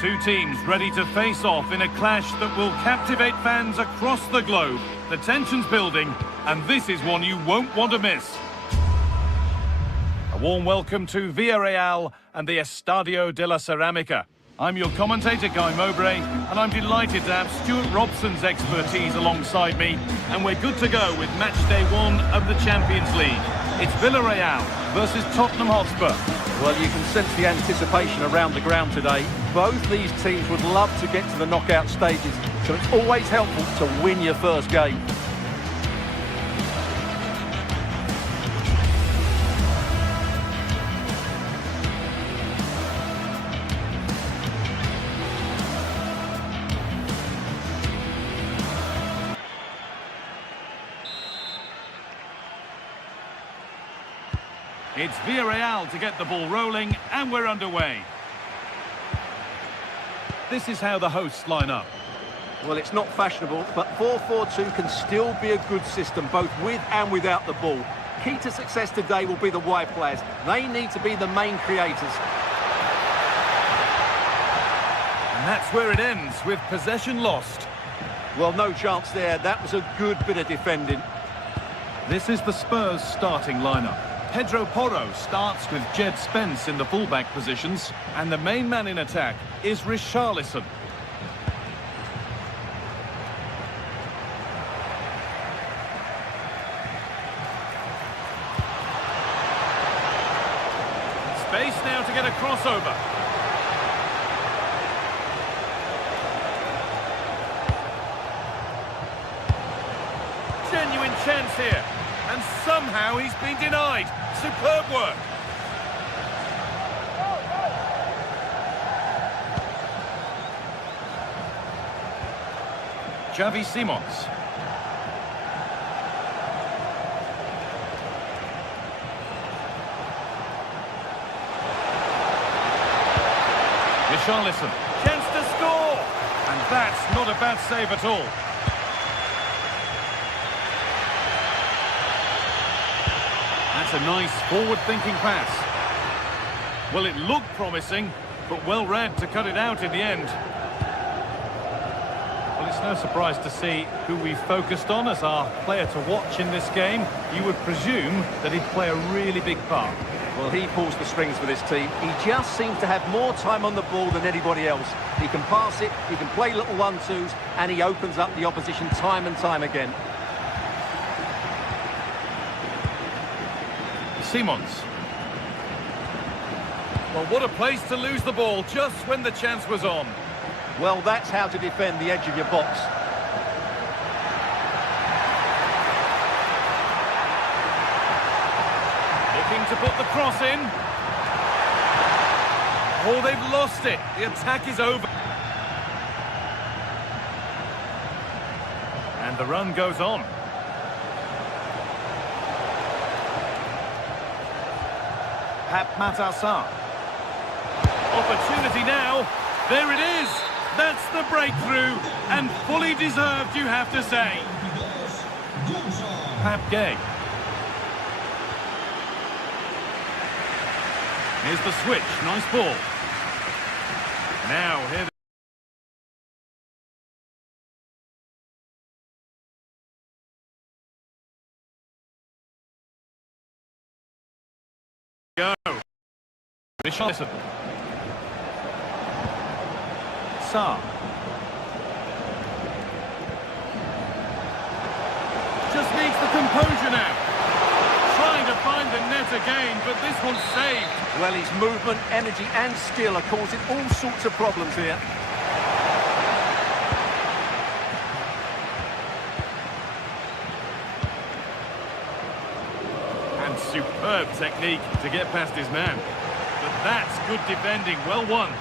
Two teams ready to face off in a clash that will captivate fans across the globe. The tension's building, and this is one you won't want to miss. A warm welcome to Villarreal and the Estadio de la Ceramica. I'm your commentator, Guy Mowbray, and I'm delighted to have Stuart Robson's expertise alongside me, and we're good to go with match day 1 of the Champions League. It's Villarreal versus Tottenham Hotspur. Well, you can sense the anticipation around the ground today. Both these teams would love to get to the knockout stages, so it's always helpful to win your first game. It's Villarreal to get the ball rolling, and we're underway. This is how the hosts line up. Well, it's not fashionable, but 4-4-2 can still be a good system, both with and without the ball. Key to success today will be the wide players. They need to be the main creators. And that's where it ends, with possession lost. Well, no chance there. That was a good bit of defending. This is the Spurs starting lineup. Pedro Porro starts with Jed Spence in the fullback positions, and the main man in attack is Richarlison. Space now to get a crossover. Genuine chance here, and somehow he's been denied. Superb work. Xavi Simons. Richarlison. Chance to score. And that's not a bad save at all. That's a nice forward-thinking pass. Well, it looked promising, but well read to cut it out in the end. Well, it's no surprise to see who we focused on as our player to watch in this game. You would presume that he'd play a really big part. Well, he pulls the strings for this team. He just seems to have more time on the ball than anybody else. He can pass it, he can play little 1-2s, and he opens up the opposition time and time again. Simons. Well, what a place to lose the ball just when the chance was on. Well, that's how to defend the edge of your box. Looking to put the cross in. Oh, they've lost it. The attack is over. And the run goes on. Matassar. Opportunity now. There it is. That's the breakthrough, and fully deserved, you have to say. Pap Gay. Here's the switch. Nice ball. Now here. Go. Richarlison. Sarr. Just needs the composure now. Trying to find the net again, but this one's saved. Well, his movement, energy and skill are causing all sorts of problems here. Superb technique to get past his man. But that's good defending, well won.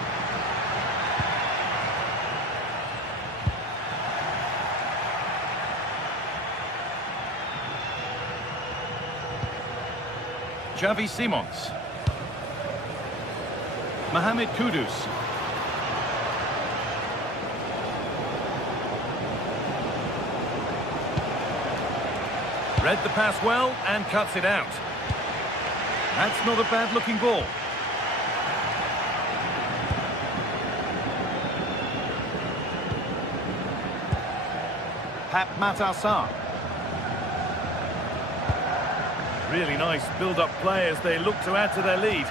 Xavi Simons. Mohamed Kudus. Read the pass well and cuts it out. That's not a bad-looking ball. Matassar. Really nice build-up play as they look to add to their lead.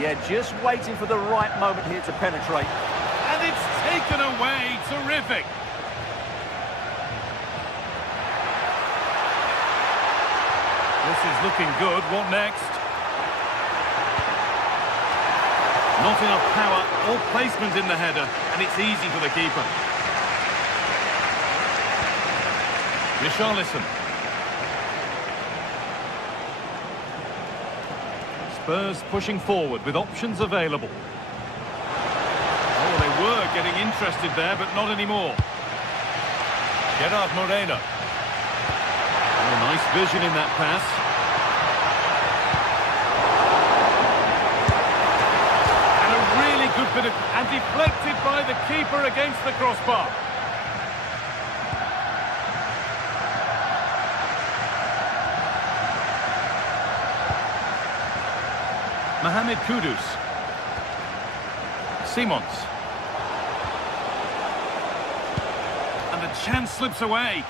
Yeah, just waiting for the right moment here to penetrate. And it's taken away. Terrific. This is looking good. What next? Not enough power or placement in the header, and it's easy for the keeper. Richarlison. Spurs pushing forward with options available. Oh, they were getting interested there, but not anymore. Gerard Moreno. Oh, nice vision in that pass. And a really good bit of... And deflected by the keeper against the crossbar. Mohamed Kudus. Simons. And the chance slips away.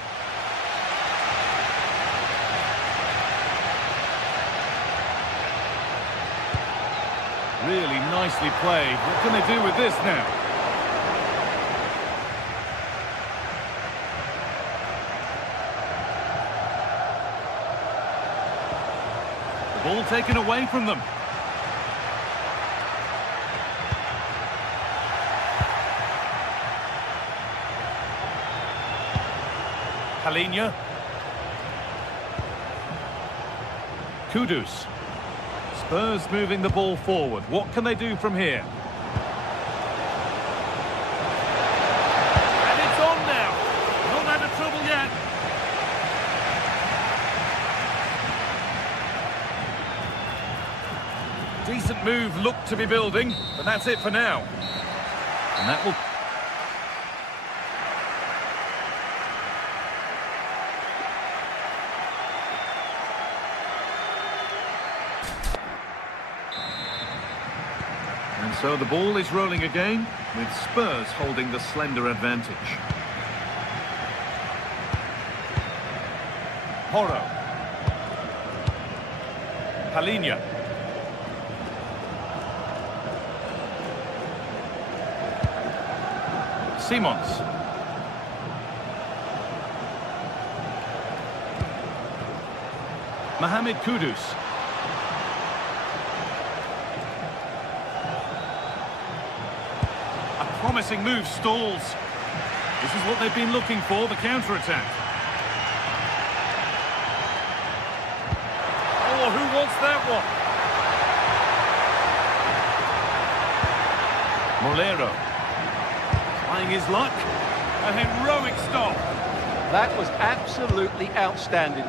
Really nicely played. What can they do with this now? The ball taken away from them. Palhinha. Kudus. Spurs moving the ball forward. What can they do from here? And it's on now. Not out of trouble yet. Decent move looked to be building, but that's it for now. And that will... And so the ball is rolling again, with Spurs holding the slender advantage. Porro. Palhinha. Simons. Mohamed Kudus. Promising move stalls. This is what they've been looking for, the counter-attack. Oh, who wants that one? Molero. Trying his luck. A heroic stop. That was absolutely outstanding.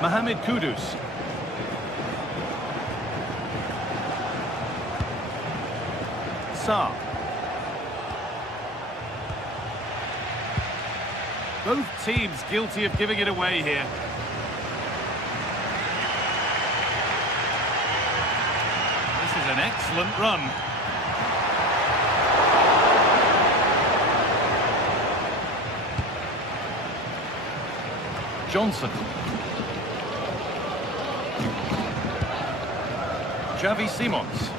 Mohamed Kudus. Sarr. Both teams guilty of giving it away here. This is an excellent run. Johnson. Xavi Simons.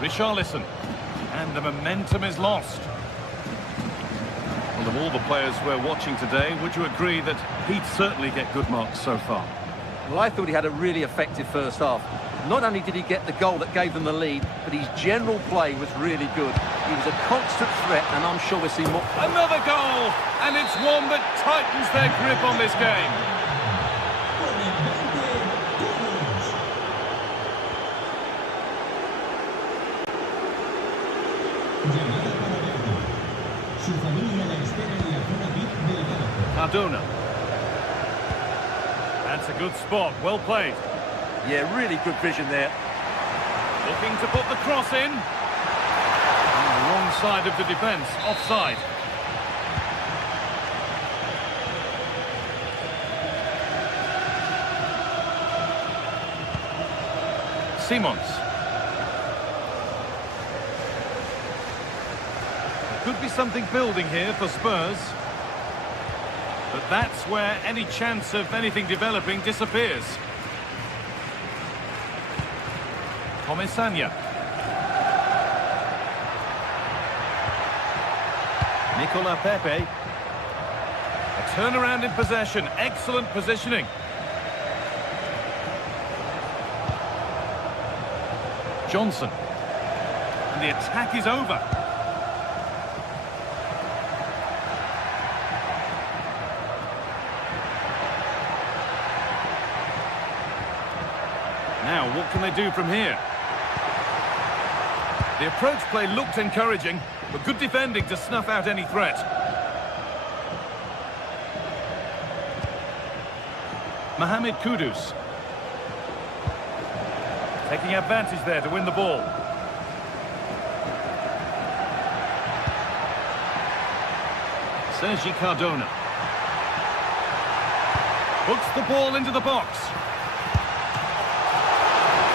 Richarlison. And the momentum is lost. Well, of all the players we're watching today, would you agree that he'd certainly get good marks so far? Well, I thought he had a really effective first half. Not only did he get the goal that gave them the lead, but his general play was really good. He was a constant threat, and I'm sure we'll see more. Another goal! And it's one that tightens their grip on this game. Cardona. That's a good spot, well played. Yeah, really good vision there. Looking to put the cross in. On the wrong side of the defence, offside. Simons. There could be something building here for Spurs. But that's where any chance of anything developing disappears. Comisania. Nicola Pepe. A turnaround in possession. Excellent positioning. Johnson. And the attack is over. Now, what can they do from here? The approach play looked encouraging, but good defending to snuff out any threat. Mohamed Kudus. Taking advantage there to win the ball. Sergi Cardona. Hooks the ball into the box.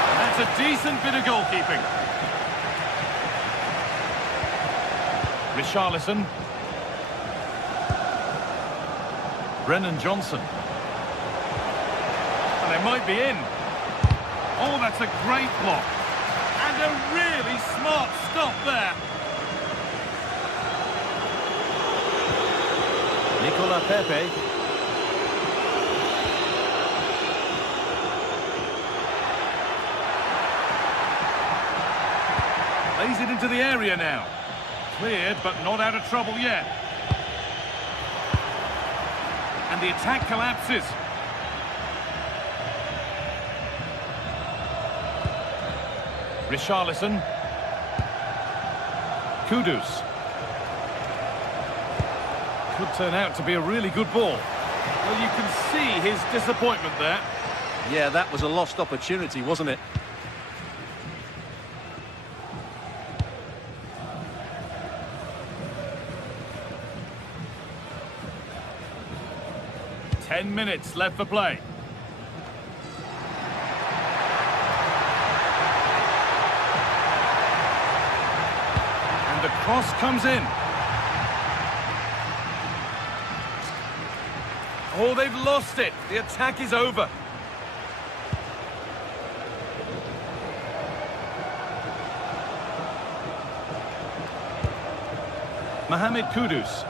And that's a decent bit of goalkeeping. Richarlison. Brennan Johnson. And they might be in. Oh, that's a great block. And a really smart stop there. Nicola Pepe. Lays it into the area now. Cleared, but not out of trouble yet. And the attack collapses. Richarlison. Kudus. Could turn out to be a really good ball. Well, you can see his disappointment there. Yeah, that was a lost opportunity, wasn't it? Ten minutes left for play. And the cross comes in. Oh, they've lost it. The attack is over. Mohamed Kudus.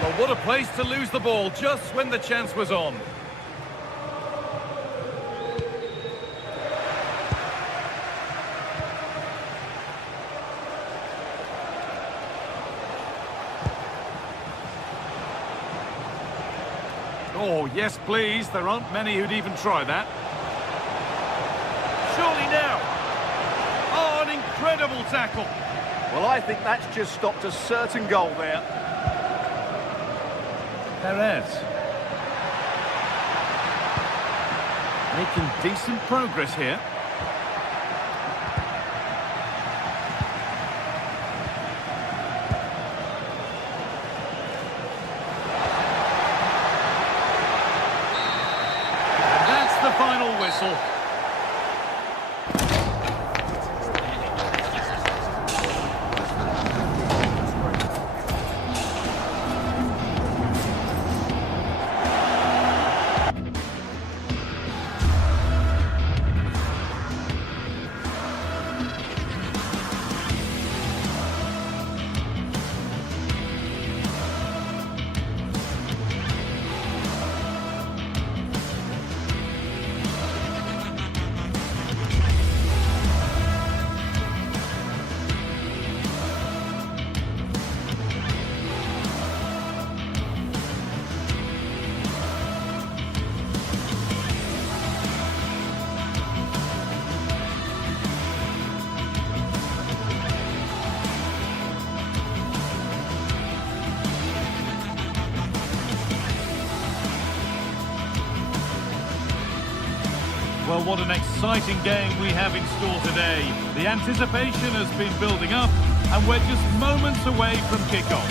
Well, what a place to lose the ball just when the chance was on. Oh, yes, please. There aren't many who'd even try that. Surely now. Oh, an incredible tackle. Well, I think that's just stopped a certain goal there. Perez. Making decent progress here. The final whistle. Well, what an exciting game we have in store today. The anticipation has been building up, and we're just moments away from kickoff.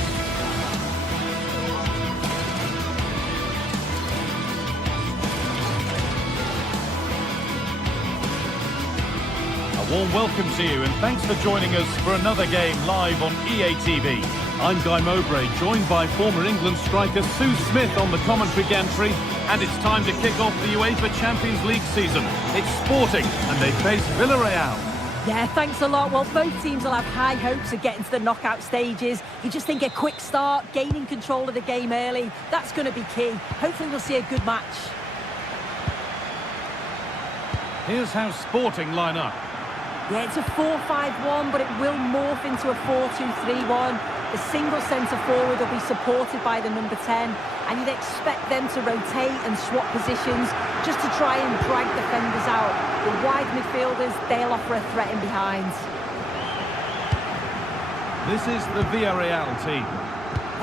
Warm welcome to you and thanks for joining us for another game live on EA TV. I'm Guy Mowbray, joined by former England striker Sue Smith on the commentary gantry, and it's time to kick off the UEFA Champions League season. It's Sporting and they face Villarreal. Yeah, thanks a lot. Well, both teams will have high hopes of getting to the knockout stages. You just think a quick start, gaining control of the game early, that's going to be key. Hopefully we'll see a good match. Here's how Sporting line up. Yeah, it's a 4-5-1, but it will morph into a 4-2-3-1. The single centre-forward will be supported by the number 10, and you'd expect them to rotate and swap positions just to try and drag defenders out. The wide midfielders, they'll offer a threat in behind. This is the Villarreal team.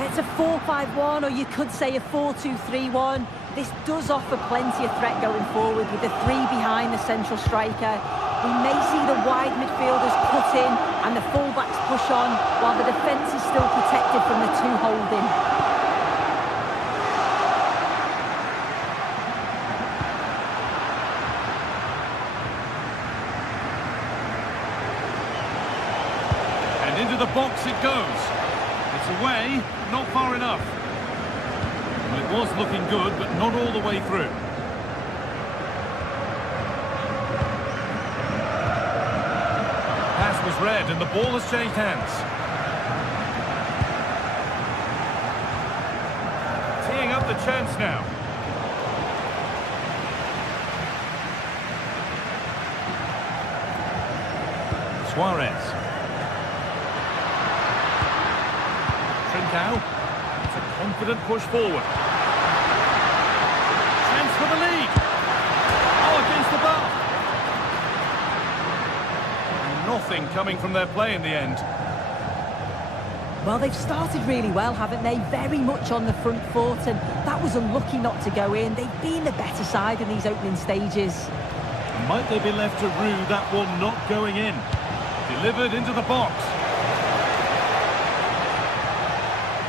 It's a 4-5-1, or you could say a 4-2-3-1. This does offer plenty of threat going forward with the three behind the central striker. We may see the wide midfielders cut in and the full-backs push on, while the defence is still protected from the two holding. And into the box it goes. It's away, not far enough. Well, it was looking good, but not all the way through. Pass was read, and the ball has changed hands. Teeing up the chance now. Suarez. Trincao. It's a confident push forward. Chance for the lead. Oh, against the bar. Nothing coming from their play in the end. Well, they've started really well, haven't they? Very much on the front foot, and that was unlucky not to go in. They've been the better side in these opening stages. Might they be left to rue that one not going in? Delivered into the box.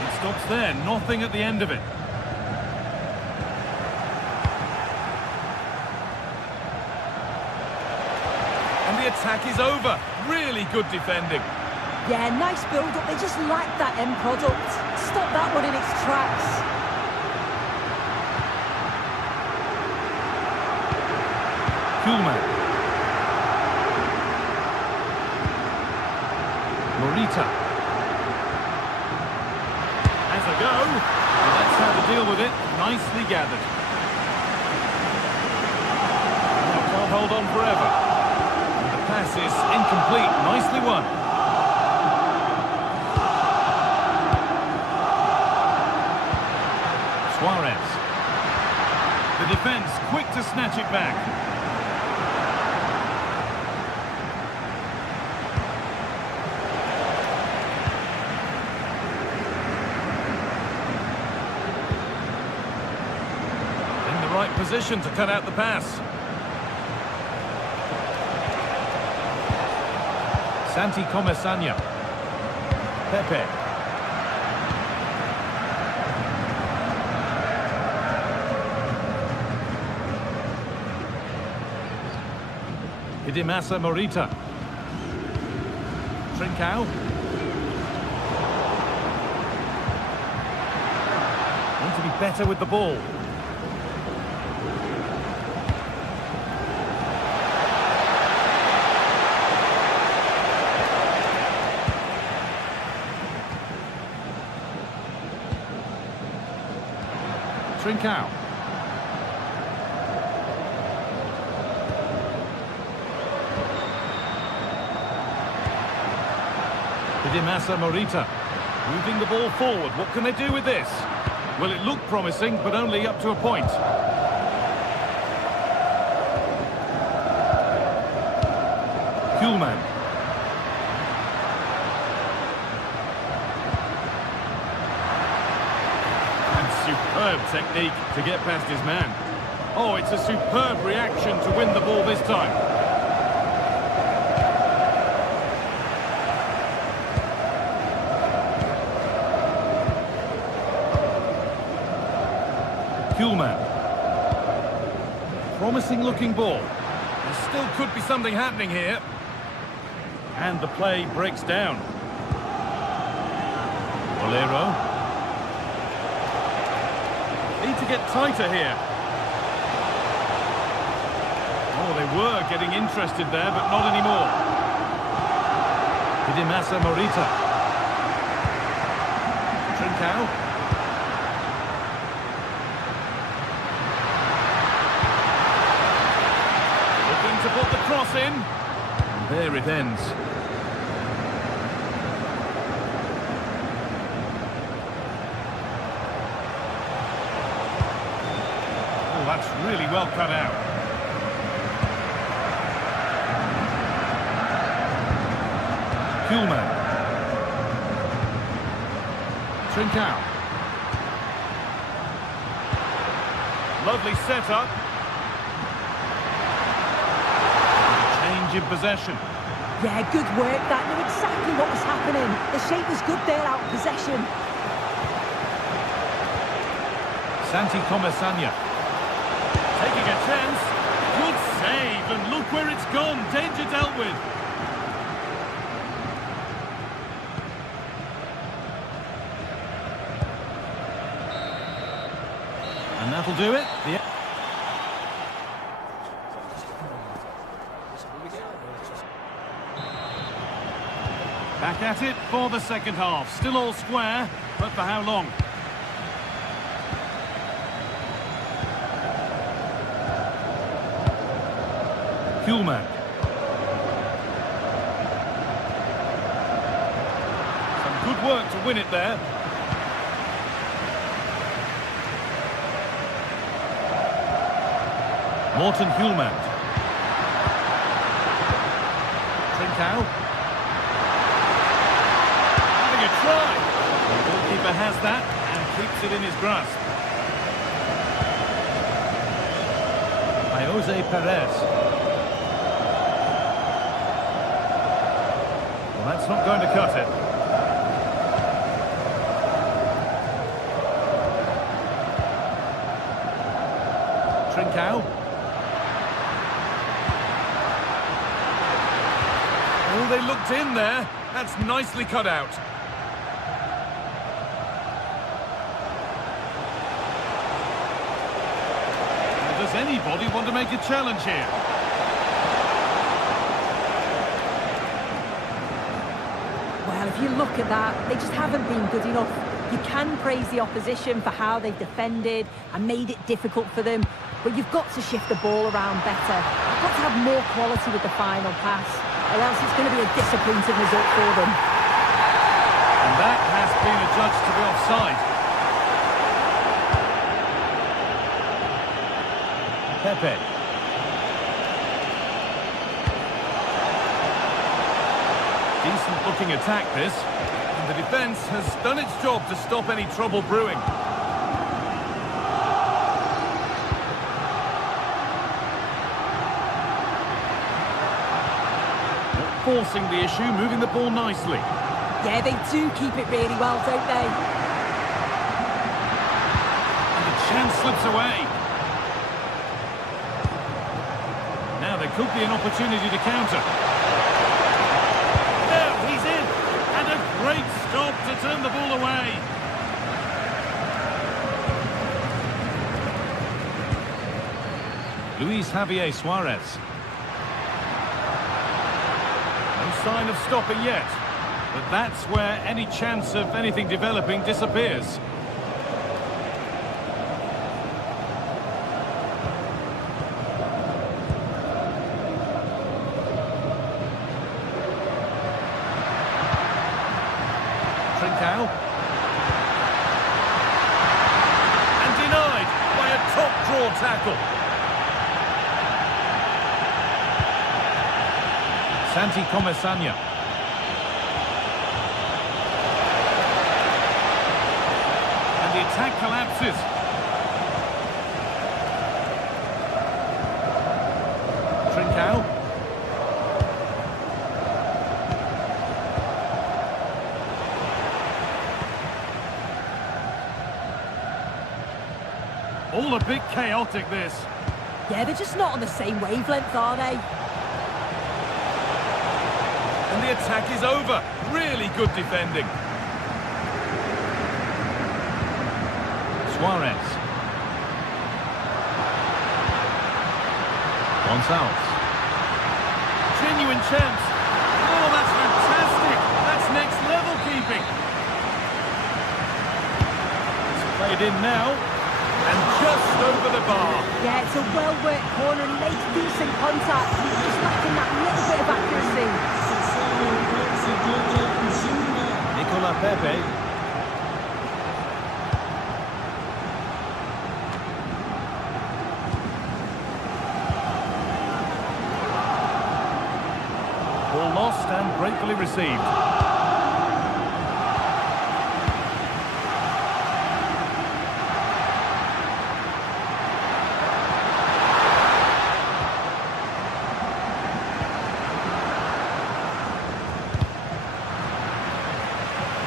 It stops there, nothing at the end of it. And the attack is over. Really good defending. Yeah, nice build-up. They just lack that end product. Stop that one in its tracks. Kuhlman. Morita. Has a go. And that's how to deal with it. Nicely gathered. Oh, can't hold on forever. The pass is incomplete. Nicely won. Suarez. The defence quick to snatch it back. In the right position to cut out the pass. Santi Comesanya. Pepe. Hidimasa Morita. Trincao. Want to be better with the ball. Trincao. Hidimasa Morita. Moving the ball forward. What can they do with this? Well, it looked promising, but only up to a point. Kuhlman. Superb technique to get past his man. Oh, it's a superb reaction to win the ball this time. Kuhlman. Promising looking ball. There still could be something happening here. and the play breaks down. Bolero. Need to get tighter here. Oh, they were getting interested there, but not anymore. Hidemasa Morita. Trincao. Looking to put the cross in. And there it ends. Oh, that's really well cut out. Kuhlmann. Trincao. Lovely setup. Change in possession. Yeah, good work. That knew exactly what was happening. The shape was good there out of possession. Santi Comesaña. Taking a chance. Good save, and look where it's gone. Danger dealt with. And that'll do it. Back at it for the second half. Still all square, but for how long? Kuhlmann. Some good work to win it there. Morten Kuhlmann. Trincao. Having a try. The goalkeeper has that and keeps it in his grasp. By Jose Perez. Well, that's not going to cut it. Trincao. Oh, they looked in there. That's nicely cut out. Does anybody want to make a challenge here? Well, if you look at that, they just haven't been good enough. You can praise the opposition for how they've defended and made it difficult for them, but you've got to shift the ball around better. You've got to have more quality with the final pass, or else it's going to be a disappointing result for them. And that has been adjudged to be offside. Pepe. Decent looking attack this. And the defence has done its job to stop any trouble brewing. Forcing the issue, moving the ball nicely. Yeah, they do keep it really well, don't they? And the chance slips away. Now there could be an opportunity to counter. No, he's in. And a great stop to turn the ball away. Luis Javier Suarez. Sign of stopping yet, but that's where any chance of anything developing disappears. Trincao. And denied by a top draw tackle. Santi Comesaña. And the attack collapses. Trincao. All a bit chaotic, this. Yeah, they're just not on the same wavelength, are they? And the attack is over. Really good defending. Suarez. Gonzalez. Genuine chance. Oh, that's fantastic. That's next level keeping. It's played in now. And just over the bar. Yeah, it's a well-worked corner and he makes decent contact. He's just lacking that little bit of accuracy. Nicolas Pepe. Ball lost and gratefully received.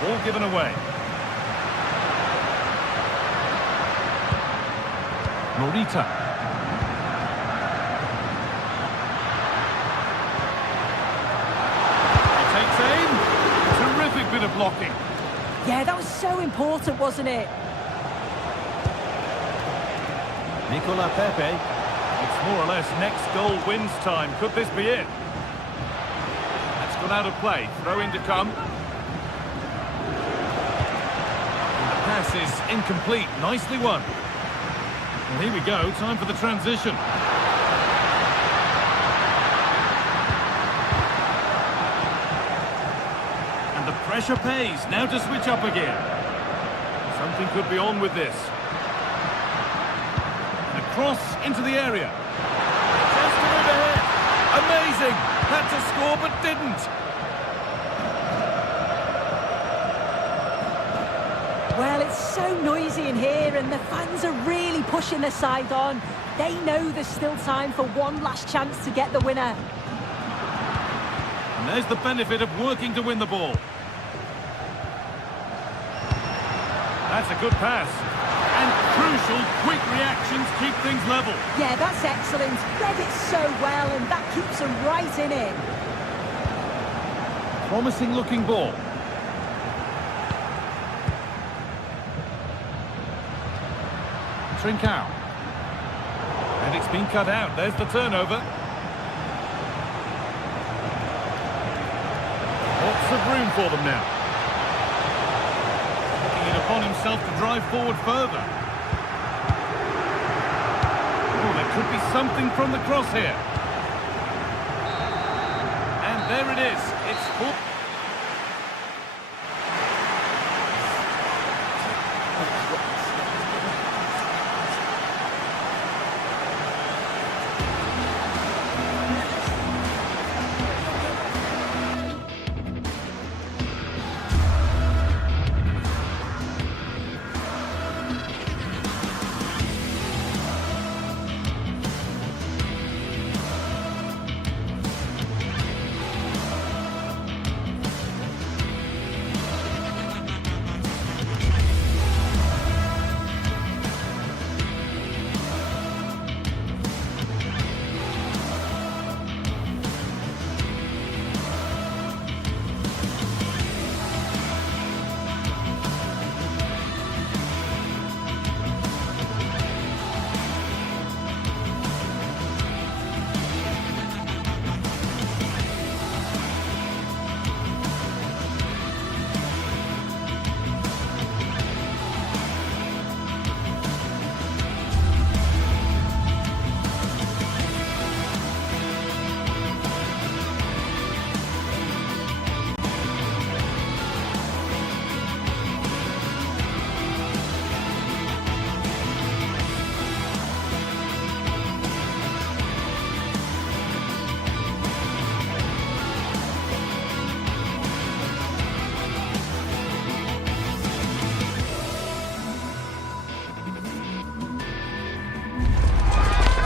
Ball given away. Morita. He takes aim. Terrific bit of blocking. Yeah, that was so important, wasn't it? Nicolas Pepe. It's more or less next goal wins time. Could this be it? That's gone out of play. Throw in to come. Pass is incomplete. Nicely won. Well, here we go. Time for the transition. And the pressure pays. Now to switch up again. Something could be on with this. And a cross into the area. Just a move ahead. Amazing. Had to score but didn't. Well, it's so noisy in here and the fans are really pushing their side on. They know there's still time for one last chance to get the winner. And there's the benefit of working to win the ball. That's a good pass. And crucial, quick reactions keep things level. Yeah, that's excellent. Read it so well and that keeps them right in it. Promising looking ball. Trincao. And it's been cut out. There's the turnover. Lots of room for them now. Taking it upon himself to drive forward further. Oh, there could be something from the cross here. And there it is. It's full.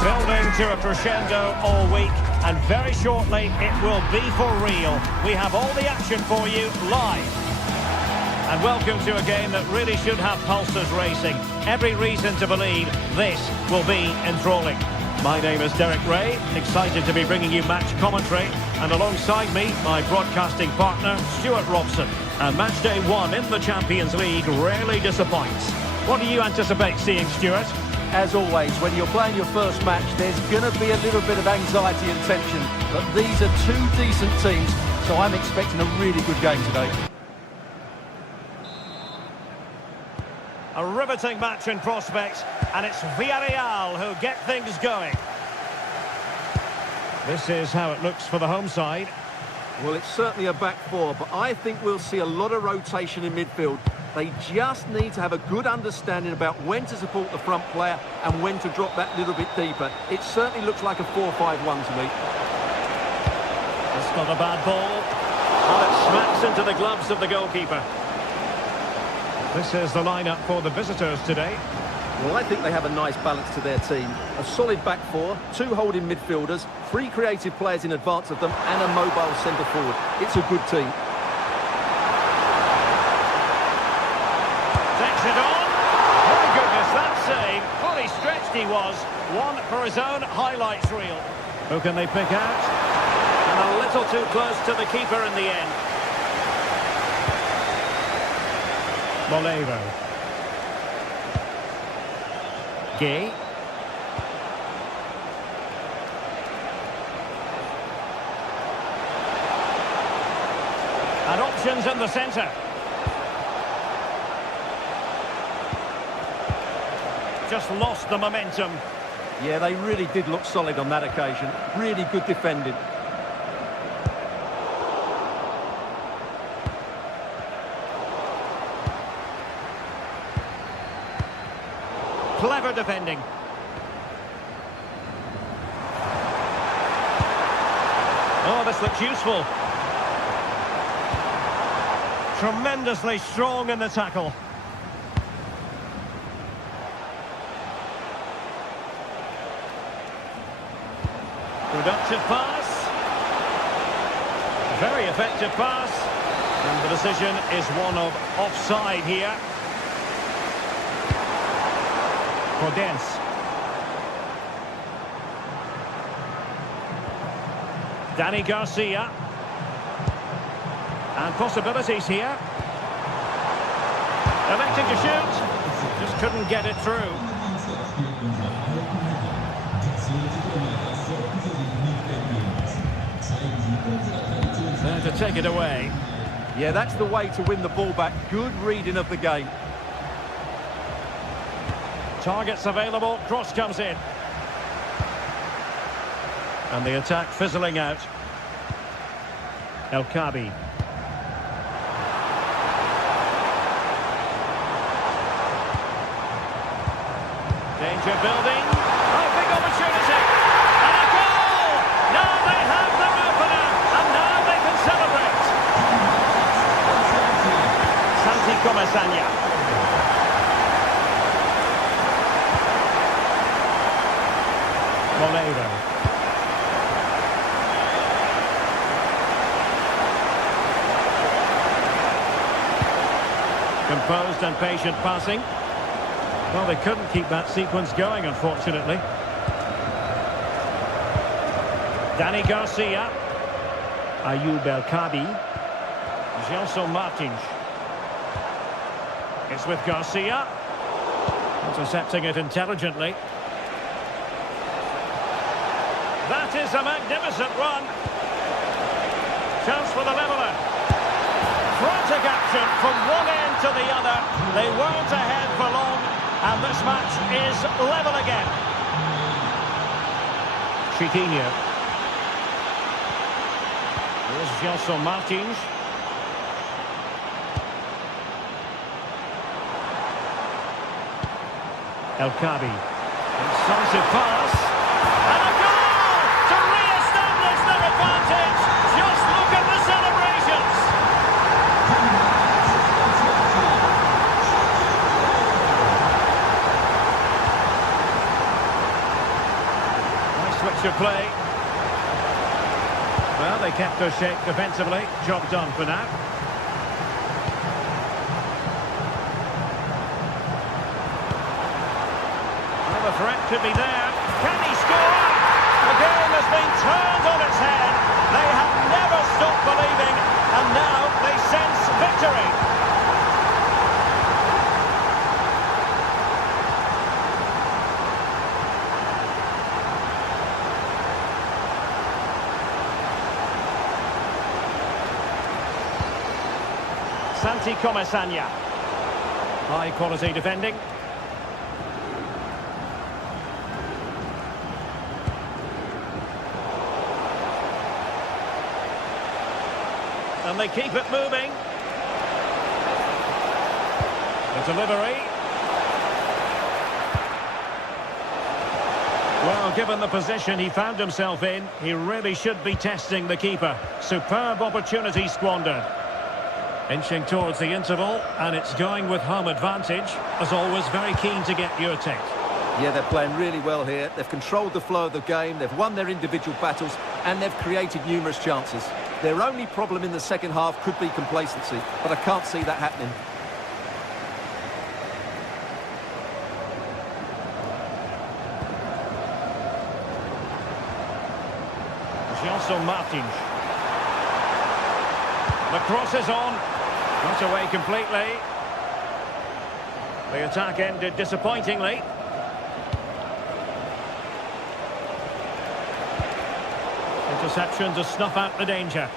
Building to a crescendo all week, and very shortly it will be for real. We have all the action for you live. And welcome to a game that really should have pulses racing. Every reason to believe this will be enthralling. My name is Derek Ray, excited to be bringing you match commentary, and alongside me, my broadcasting partner, Stuart Robson. And match day 1 in the Champions League rarely disappoints. What do you anticipate seeing, Stuart? As always, when you're playing your first match, there's going to be a little bit of anxiety and tension. But these are two decent teams, so I'm expecting a really good game today. A riveting match in prospect, and it's Villarreal who get things going. This is how it looks for the home side. Well, it's certainly a back four, but I think we'll see a lot of rotation in midfield. They just need to have a good understanding about when to support the front player and when to drop that little bit deeper. It certainly looks like a 4-5-1 to me. That's not a bad ball. Oh, it smacks into the gloves of the goalkeeper. This is the lineup for the visitors today. Well, I think they have a nice balance to their team. A solid back four, 2 holding midfielders, 3 creative players in advance of them, and a mobile centre forward. It's a good team. Takes it on. My goodness, that save. Fully stretched he was. One for his own highlights reel. Who can they pick out? And a little too close to the keeper in the end. Molevo. Gay. And options in the centre. Just lost the momentum. Yeah, they really did look solid on that occasion. Really good defending. Clever defending. Oh, this looks useful. Tremendously strong in the tackle. Productive pass. Very effective pass. And the decision is one of offside here. Podence. Danny Garcia. And possibilities here. Electing to shoot. Just couldn't get it through. There to take it away. Yeah, that's the way to win the ball back. Good reading of the game. Targets available, cross comes in. And the attack fizzling out. El Kabi. Danger building. Oh, big opportunity. And a goal! Now they have the opener. And now they can celebrate. Santi Comesaña. Molevo. Composed and patient passing. Well, they couldn't keep that sequence going, unfortunately. Danny Garcia. Ayoub El Kabi. Gelson Martins. It's with Garcia. Intercepting it intelligently. That is a magnificent run. Chance for the leveller. Frantic action from one end to the other. They weren't ahead for long, and this match is level again. Chiquinho. Here's Gelson Martins. El Kabi. Incisive pass. And a goal to re-establish their advantage. Just look at the celebrations. Nice switch of play. Well, they kept their shape defensively. Job done for now. The threat could be there. Can he score? score! The game has been turned on its head. They have never stopped believing, and now they sense victory. Santi Comesaña. High quality defending. And they keep it moving. The delivery. Well, given the position he found himself in, he really should be testing the keeper. Superb opportunity squandered. Inching towards the interval, and it's going with home advantage. As always, very keen to get your take. Yeah, they're playing really well here. They've controlled the flow of the game, they've won their individual battles, and they've created numerous chances. Their only problem in the second half could be complacency, but I can't see that happening. Gelson Martins. The cross is on. Not away completely. The attack ended disappointingly. Interception to snuff out the danger.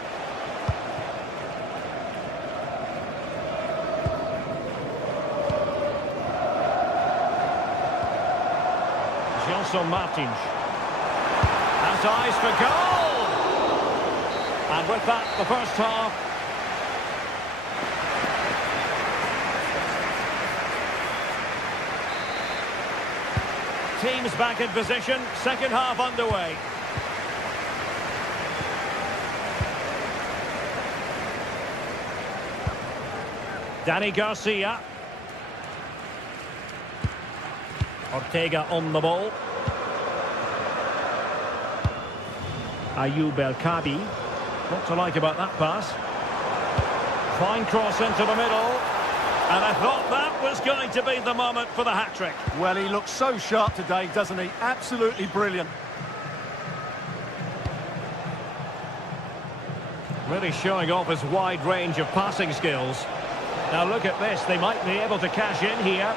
Gelson Martins has eyes for goal. And with that, the first half. Teams back in position, second half underway. Dani Garcia. Ortega on the ball. Ayoub El Kabi. What to like about that pass? Fine cross into the middle. And I thought that was going to be the moment for the hat-trick. Well, he looks so sharp today, doesn't he? Absolutely brilliant. Really showing off his wide range of passing skills. Now look at this, they might be able to cash in here.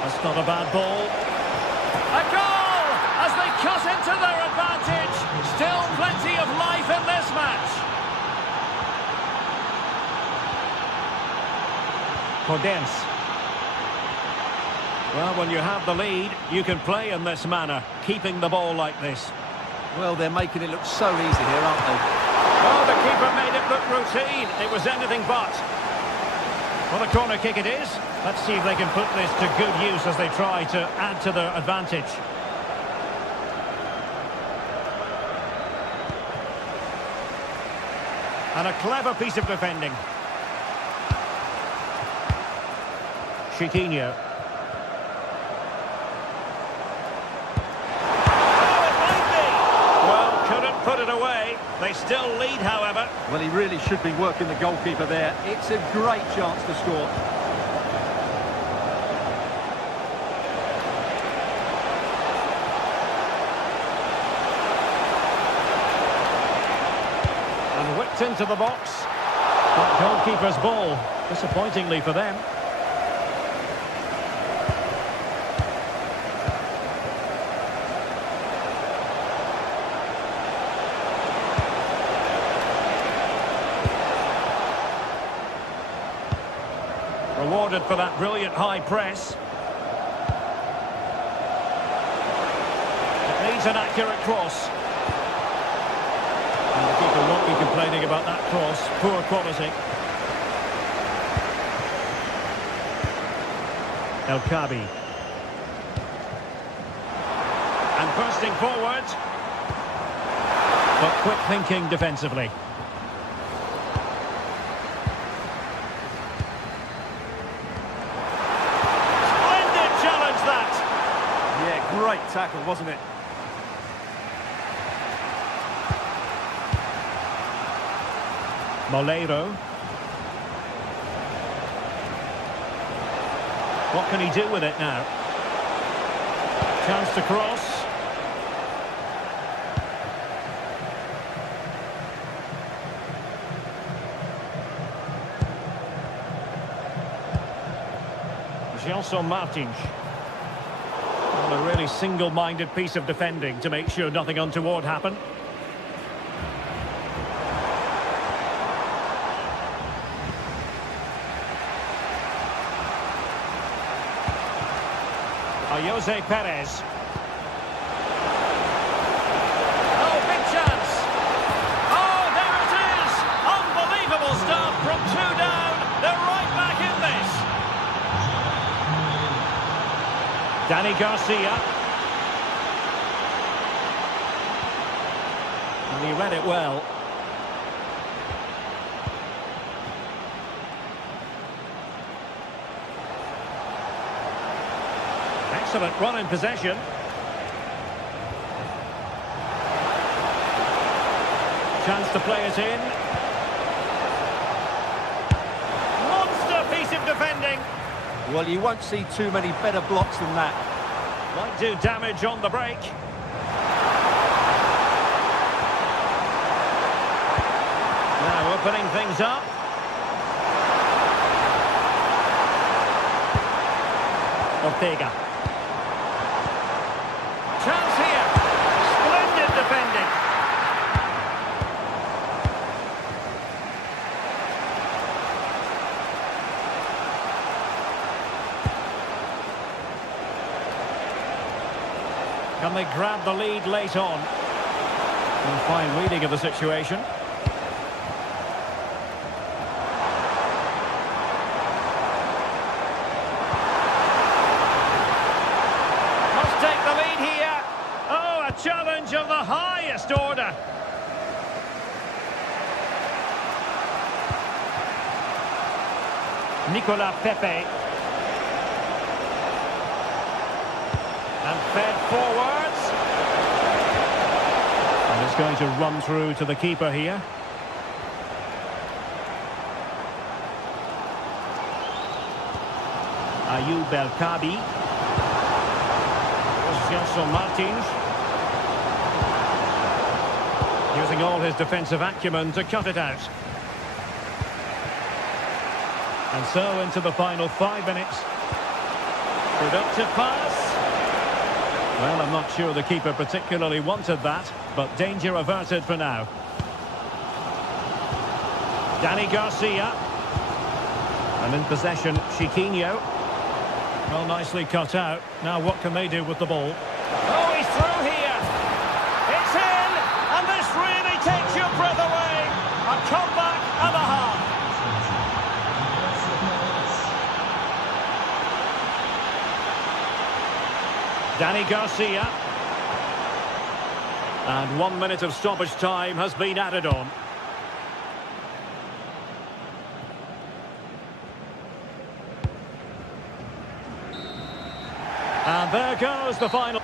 That's not a bad ball. A goal! As they cut into their advantage. Still plenty of life in this match. Podence. Well, when you have the lead, you can play in this manner, keeping the ball like this. Well, they're making it look so easy here, aren't they? Oh, the keeper made it look routine. It was anything but. What a corner kick it is. Let's see if they can put this to good use as they try to add to their advantage. And a clever piece of defending. Chiquinho. Oh, it might be! Well, couldn't put it away. They still lead, however. Well, he really should be working the goalkeeper there. It's a great chance to score. And whipped into the box. That goalkeeper's ball, disappointingly for them. Rewarded for that brilliant high press. It needs an accurate cross. And the keeper won't be complaining about that cross. Poor quality. El Kabi. And bursting forward. But quick thinking defensively. Great tackle, wasn't it? Moleiro. What can he do with it now? Chance to cross. Gelson Martins. Well, a really single-minded piece of defending to make sure nothing untoward happened. Jose Perez. Oh, big chance. Oh, there it is. Unbelievable stuff from 2 down. They're right back in this. Danny Garcia. And he read it well. Excellent run in possession. Chance to play it in. Monster piece of defending. Well, you won't see too many better blocks than that. Might do damage on the break. Now opening things up. Ortega. Chance here. Splendid defending. Can they grab the lead late on? And fine reading of the situation. Must take the lead here. Oh, a challenge of the highest order. Nicolas Pepe. And fed forwards. And it's going to run through to the keeper here. Ayoub El Kabi. Gelson Martins. Using all his defensive acumen to cut it out. And so into the final 5 minutes. Productive pass. Well, I'm not sure the keeper particularly wanted that, but danger averted for now. Danny Garcia. And in possession, Chiquinho. Well, nicely cut out. Now what can they do with the ball? Oh, he's through here. It's in, and this really takes your breath away. A comeback and a half. Danny Garcia. And 1 minute of stoppage time has been added on. And there goes the final.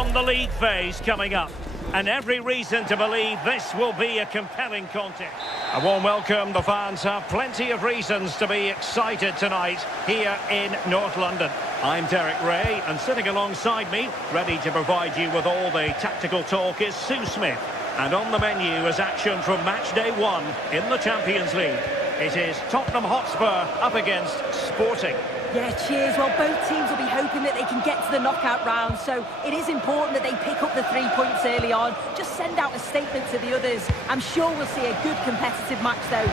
from the league phase coming up. And every reason to believe this will be a compelling contest. A warm welcome. The fans have plenty of reasons to be excited tonight here in North London. I'm Derek Ray, and sitting alongside me, ready to provide you with all the tactical talk, is Sue Smith. And on the menu is action from match day 1 in the Champions League. It is Tottenham Hotspur up against Sporting. Yeah, cheers. Well, both teams will be hoping that they can get to the knockout round, so it is important that they pick up the 3 points early on. Just send out a statement to the others. I'm sure we'll see a good competitive match, though.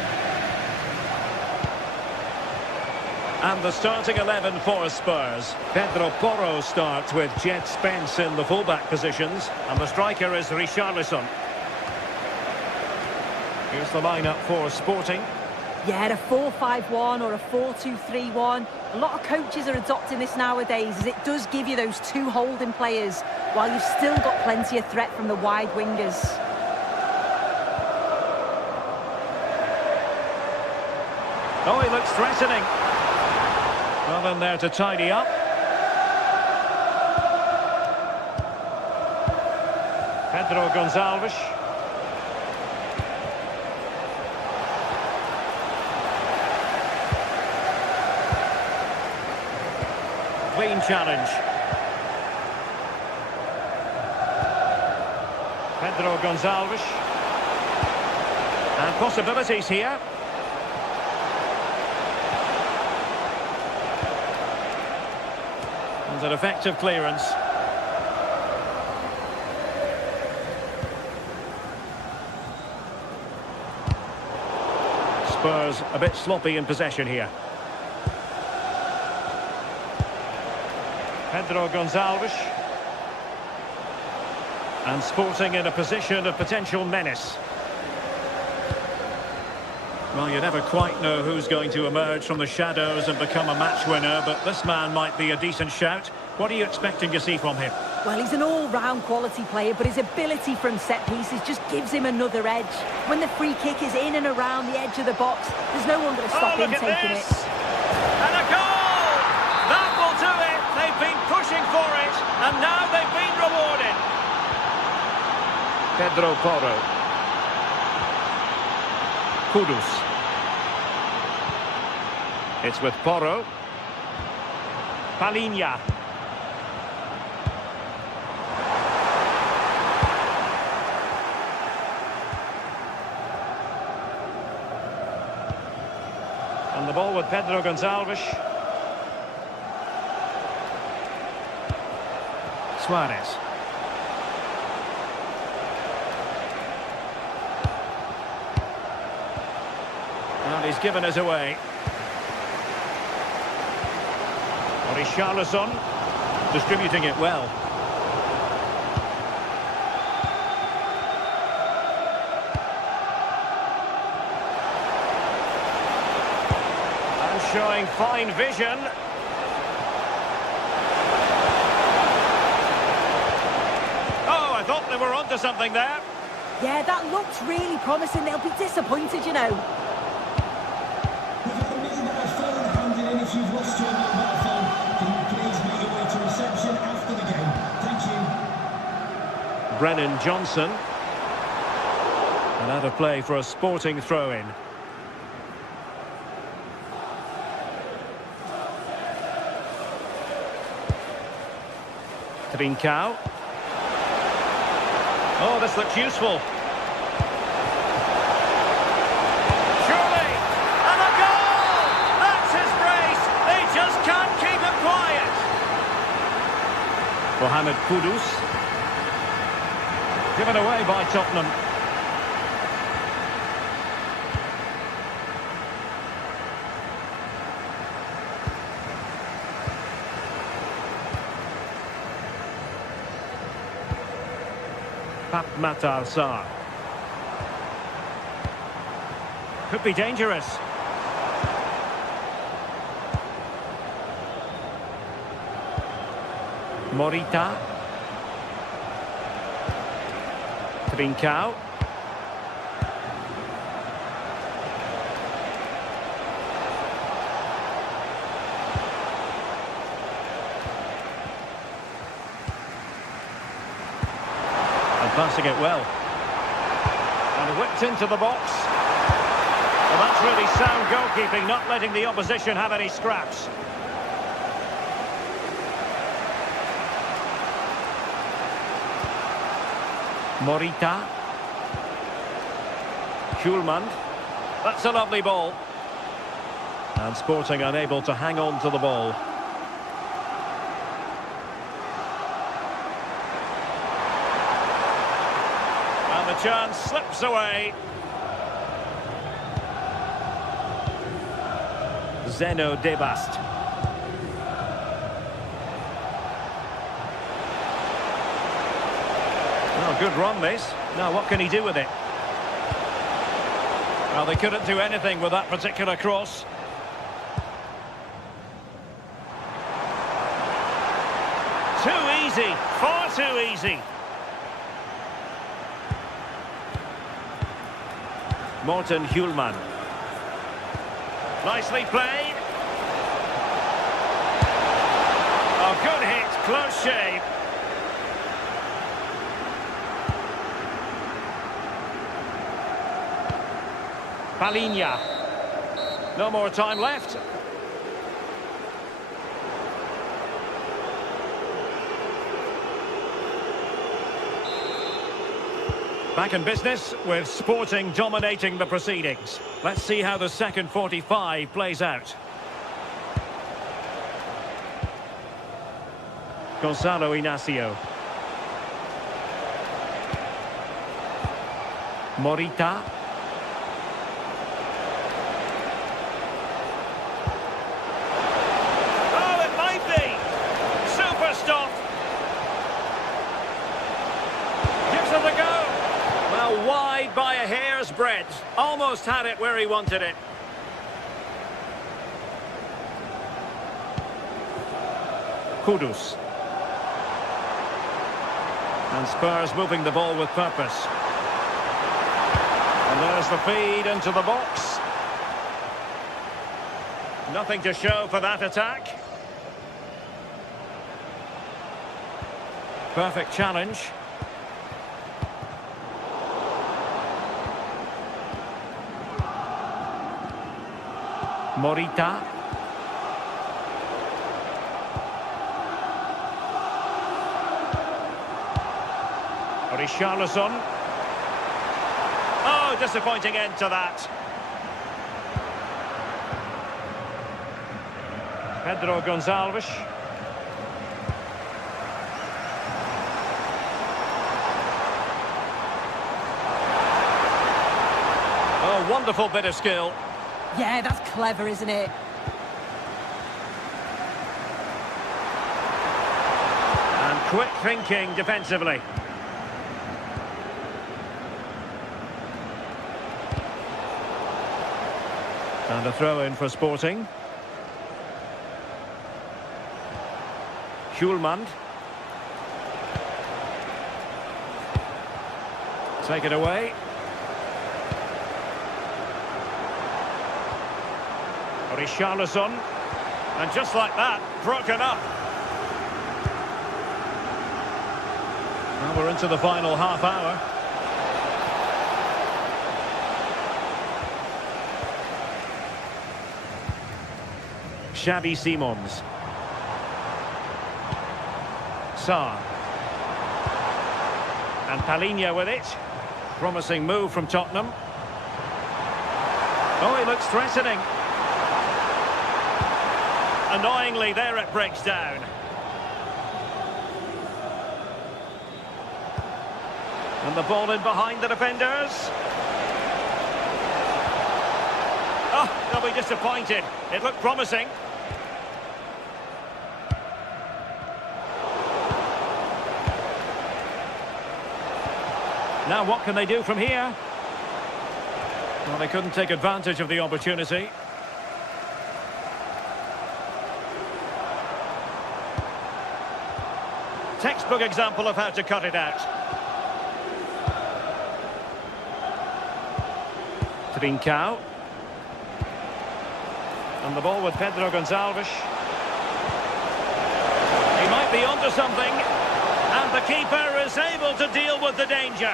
And the starting 11 for Spurs. Pedro Porro starts with Jet Spence in the fullback positions, and the striker is Richarlison. Here's the lineup for Sporting. Yeah, a 4-5-1 or a 4-2-3-1. A lot of coaches are adopting this nowadays, as it does give you those 2 holding players, while you've still got plenty of threat from the wide wingers. Oh, he looks threatening. Well, in there to tidy up. Pedro Gonçalves. Clean challenge. Pedro Gonçalves. And possibilities here. And an effective clearance. Spurs a bit sloppy in possession here. Pedro Gonçalves. And Sporting in a position of potential menace. Well, you never quite know who's going to emerge from the shadows and become a match winner, but this man might be a decent shout. What are you expecting to see from him? Well, he's an all-round quality player, but his ability from set pieces just gives him another edge. When the free kick is in and around the edge of the box, there's no one going to stop him taking it. And a goal! That will do it! They've been pushing for it, and now they've been rewarded. Pedro Porro. Kudus. It's with Porro. Palinha. And the ball with Pedro Gonçalves. Suarez. And he's given us away. Richarlison distributing it well. And showing fine vision. Oh, I thought they were onto something there. Yeah, that looks really promising. They'll be disappointed, you know. If you've lost your mobile phone, can you please make your way to reception after the game? Thank you. Brennan Johnson. And out of play for a Sporting throw-in. Trincao. Oh, this looks useful. Surely! And a goal! That's his brace! They just can't keep him quiet! Mohamed Kudus. Given away by Tottenham. Pape Matar Sarr. Could be dangerous. Morita. Trincao. Passing it well. And whipped into the box. Well, that's really sound goalkeeping, not letting the opposition have any scraps. Morita. Schulman. That's a lovely ball. And Sporting unable to hang on to the ball. And the chance slips away. Zeno Debast. Oh, good run this. Now what can he do with it? Well, they couldn't do anything with that particular cross. Too easy, far too easy. Morten Hjulman. Nicely played. Oh, good hit, close shave. Palinha. No more time left. Back in business with Sporting dominating the proceedings. Let's see how the second 45 plays out. Gonzalo Inacio. Morita. Oh, it might be. Super stop. Gives it a go. Well, wide by a hair's breadth. Almost had it where he wanted it. Kudus. And Spurs moving the ball with purpose. And there's the feed into the box. Nothing to show for that attack. Perfect challenge. Morita. Richarlison. Oh, disappointing end to that. Pedro Gonçalves. Oh, wonderful bit of skill. Yeah, that's clever, isn't it? And quick thinking defensively. And a throw-in for Sporting. Schulman. Take it away. Richarlison. And just like that, broken up. Well, we're into the final half hour. Xavi Simons. Sarr. And Palinha with it. Promising move from Tottenham. Oh, he looks threatening. Annoyingly, there it breaks down. And the ball in behind the defenders. Oh, they'll be disappointed. It looked promising. Now what can they do from here? Well, they couldn't take advantage of the opportunity. Textbook example of how to cut it out. Trincao. And the ball with Pedro Gonçalves. He might be onto something. And The keeper is able to deal with the danger.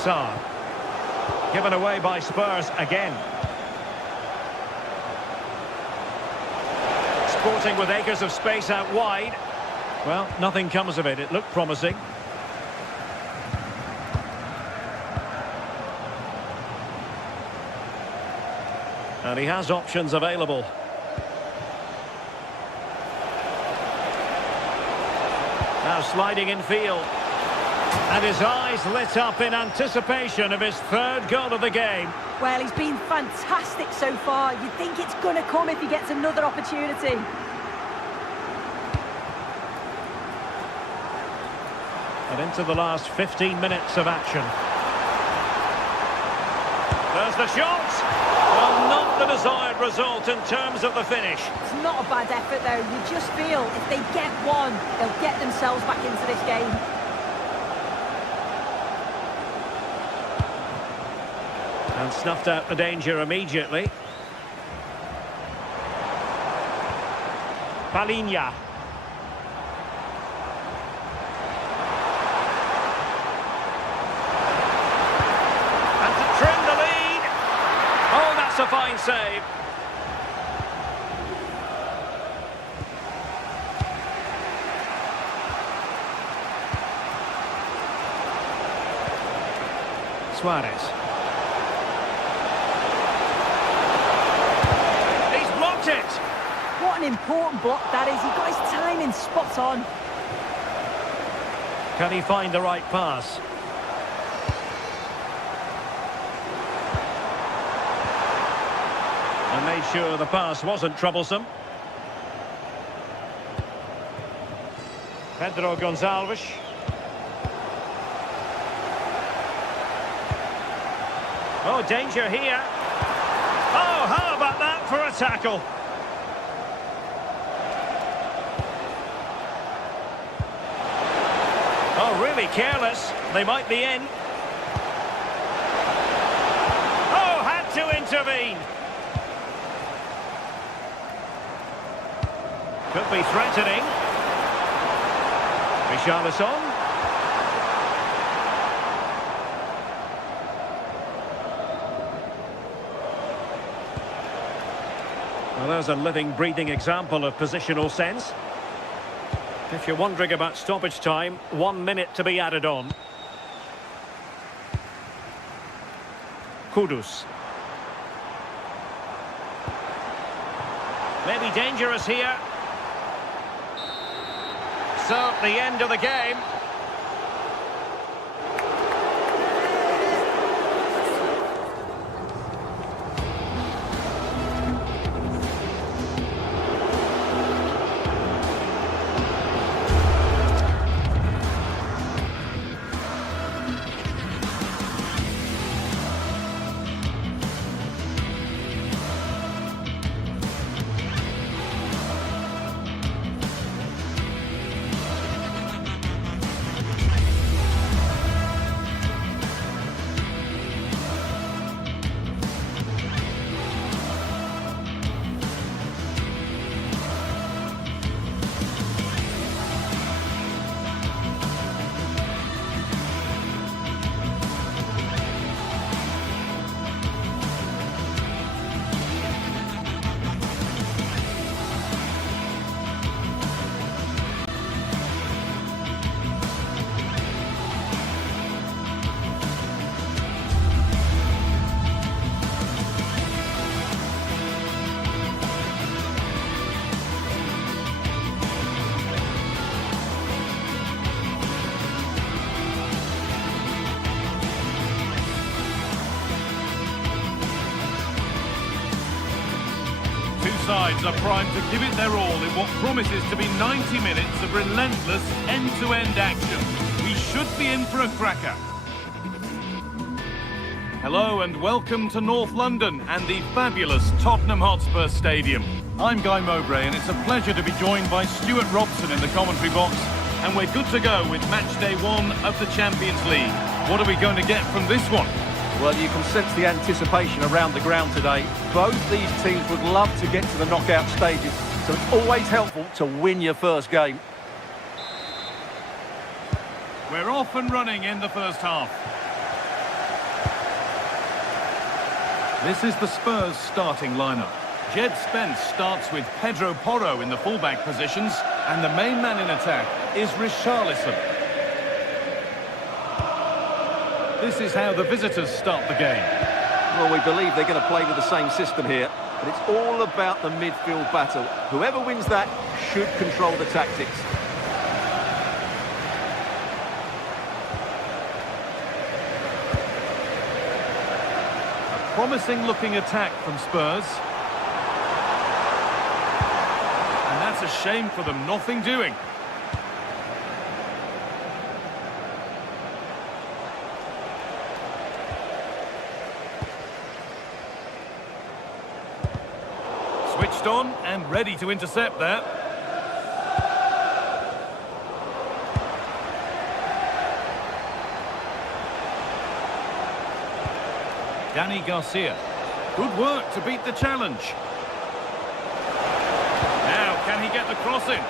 Saar. Given away by Spurs again. Sporting with acres of space out wide. Well, nothing comes of it. It looked promising. And he has options available. Now sliding in field. And his eyes lit up in anticipation of his third goal of the game. Well, he's been fantastic so far. You'd think it's going to come if he gets another opportunity. And into the last 15 minutes of action. There's the shot. Well, not the desired result in terms of the finish. It's not a bad effort, though. You just feel if they get one, they'll get themselves back into this game. And snuffed out the danger immediately. Palinha. And to trim the lead. Oh, that's a fine save. Suarez. What an important block that is. He got his timing spot on. Can he find the right pass? And made sure the pass wasn't troublesome. Pedro Gonçalves. Oh, danger here. Oh, how about that for a tackle? Oh, really careless. They might be in. Oh, had to intervene. Could be threatening. Richarlison. Well, there's a living, breathing example of positional sense. If you're wondering about stoppage time, 1 minute to be added on. Kudus. Maybe dangerous here. So, the end of the game. Sides are primed to give it their all in what promises to be 90 minutes of relentless end-to-end action. We should be in for a cracker. Hello and welcome to North London and the fabulous Tottenham Hotspur Stadium. I'm Guy Mowbray and it's a pleasure to be joined by Stuart Robson in the commentary box, and we're good to go with match day 1 of the Champions League. What are we going to get from this one? Well, you can sense the anticipation around the ground today. Both these teams would love to get to the knockout stages, So it's always helpful to win your first game. We're off and running in the first half. This is the Spurs starting lineup. Jed Spence starts with Pedro Porro in the fullback positions, and the main man in attack is Richarlison. This is how the visitors start the game. Well, we believe they're going to play with the same system here, but it's all about the midfield battle. Whoever wins that should control the tactics. Promising looking attack from Spurs. And that's a shame for them, nothing doing. Switched on and ready to intercept that. Danny Garcia. Good work to beat the challenge. Now, can he get the cross in?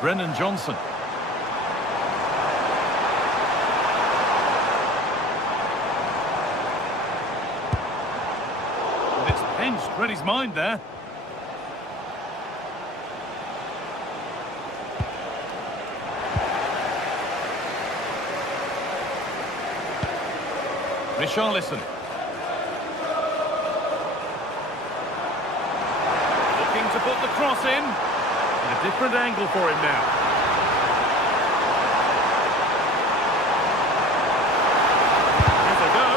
Brennan Johnson. And it's pinched, read his mind there. Richarlison. Looking to put the cross in. And a different angle for him now. Has a go.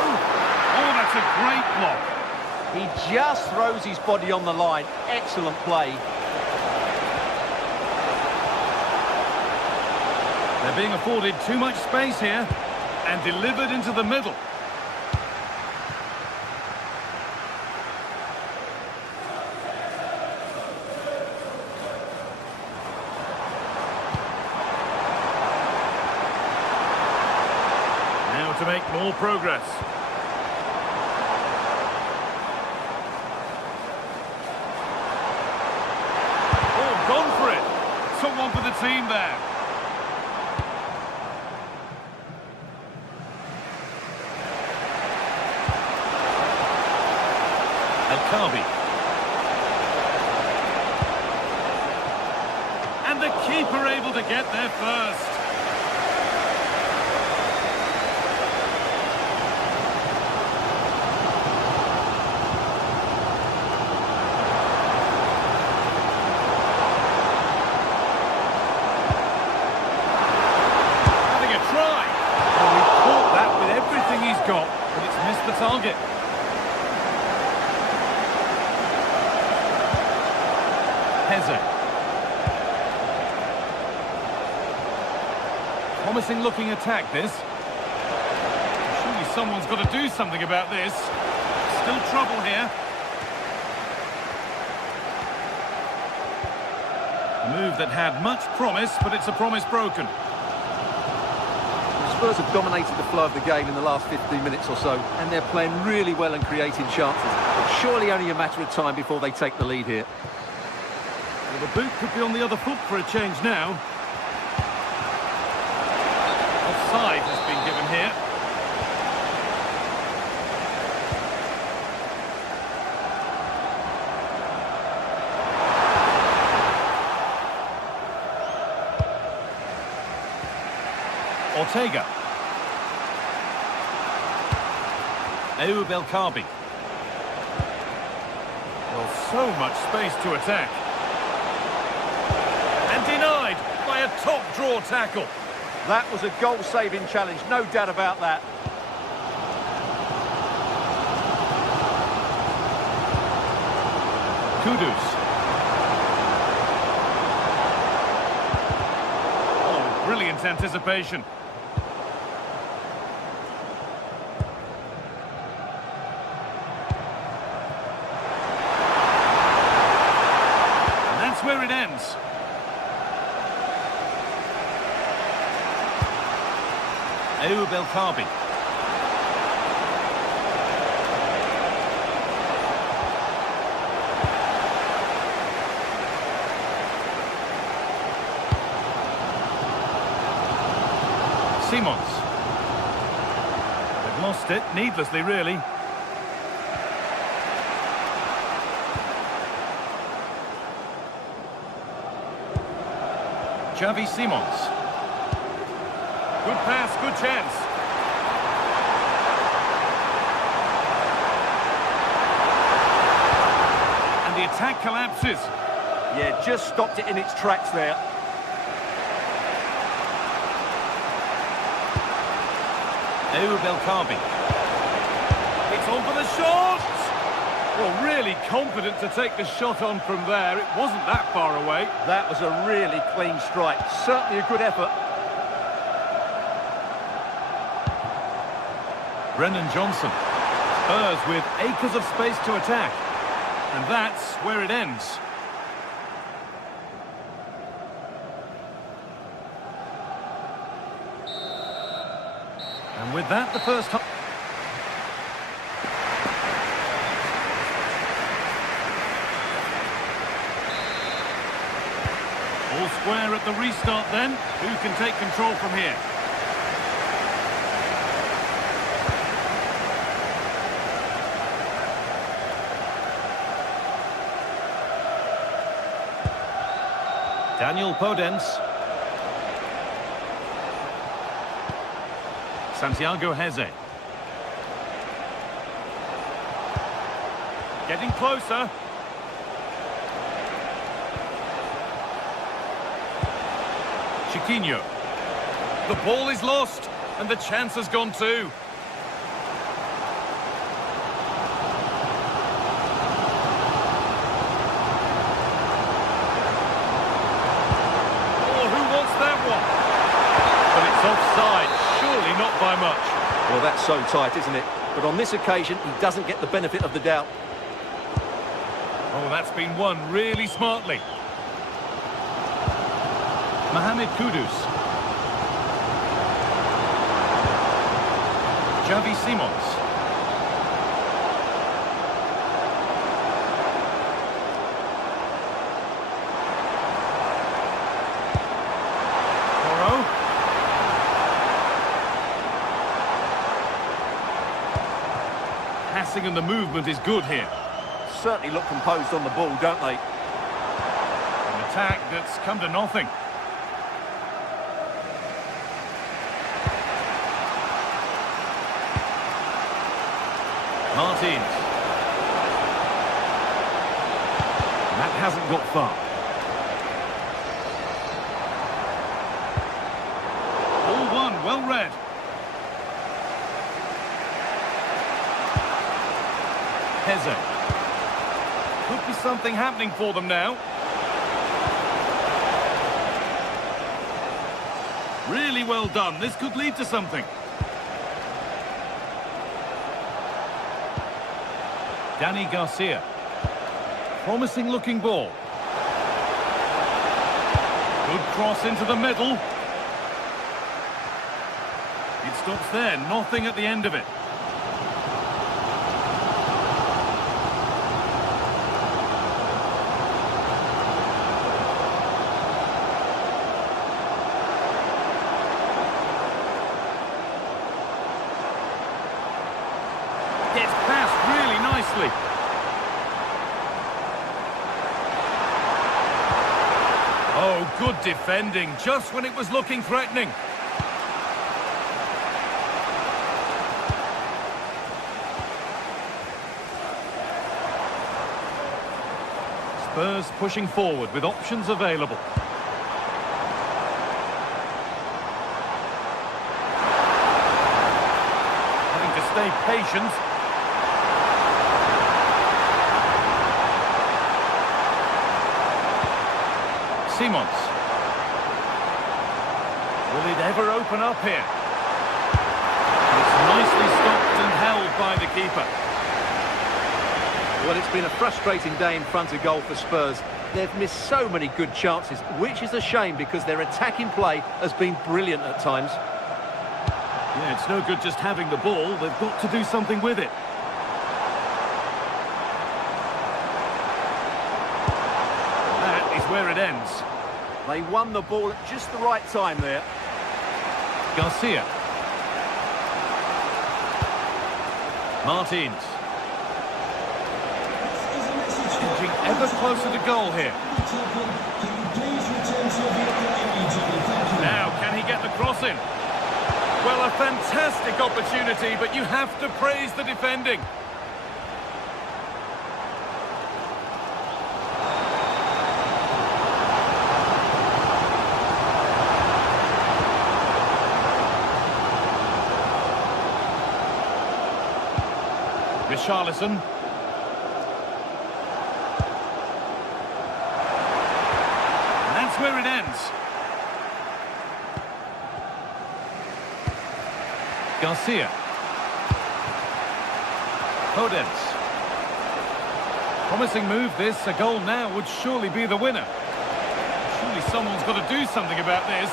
Oh, that's a great block. He just throws his body on the line. Excellent play. They're being afforded too much space here. And delivered into the middle. To make more progress. Oh, gone for it. Someone for the team there. El-Kabi. And the keeper able to get there first. Got, but it's missed the target. Heze. Promising looking attack this. Surely someone's got to do something about this. Still trouble here. A move that had much promise, but it's a promise broken. Spurs have dominated the flow of the game in the last 15 minutes or so, and they're playing really well and creating chances. It's surely only a matter of time before they take the lead here. Well, the boot could be on the other foot for a change now. Offside has been given here. Ortega. Ayoub El-Kabi. Well, so much space to attack. And denied by a top-draw tackle. That was a goal-saving challenge, no doubt about that. Kudus. Oh, brilliant anticipation. Where it ends. Belkabi. Simons. They've lost it, needlessly really. Xavi Simons. Good pass, good chance. And the attack collapses. Yeah, just stopped it in its tracks there. Belkabi. It's on for the shot! Well, really confident to take the shot on from there. It wasn't that far away. That was a really clean strike. Certainly a good effort. Brennan Johnson. Spurs with acres of space to attack. And that's where it ends. And with that, the first half. All square at the restart then. Who can take control from here? Daniel Podence. Santiago Heze. Getting closer. Chiquinho. The ball is lost, and the chance has gone too. Oh, who wants that one? But it's offside, surely not by much. Well, that's so tight, isn't it? But on this occasion, he doesn't get the benefit of the doubt. Oh, that's been won really smartly. Mohamed Kudus. Xavi Simons. Oro. Passing and the movement is good here. Certainly look composed on the ball, don't they? An attack that's come to nothing. Martins. And that hasn't got far. All one, well read. Heze. Could be something happening for them now. Really well done. This could lead to something. Dani Garcia. Promising looking ball. Good cross into the middle. It stops there, nothing at the end of it. Gets past really nicely. Oh, good defending, just when it was looking threatening. Spurs pushing forward with options available. Having to stay patient. Simons. Will it ever open up here? It's nicely stopped and held by the keeper. Well, it's been a frustrating day in front of goal for Spurs. They've missed so many good chances, which is a shame because their attacking play has been brilliant at times. Yeah, it's no good just having the ball. They've got to do something with it. That is where it ends. They won the ball at just the right time there. Garcia. Martins. Edging ever closer to goal here. Now, can he get the cross in? Well, a fantastic opportunity, but you have to praise the defending. Richarlison. And that's where it ends. Garcia. Podence. Promising move this. A goal now would surely be the winner. Surely someone's got to do something about this.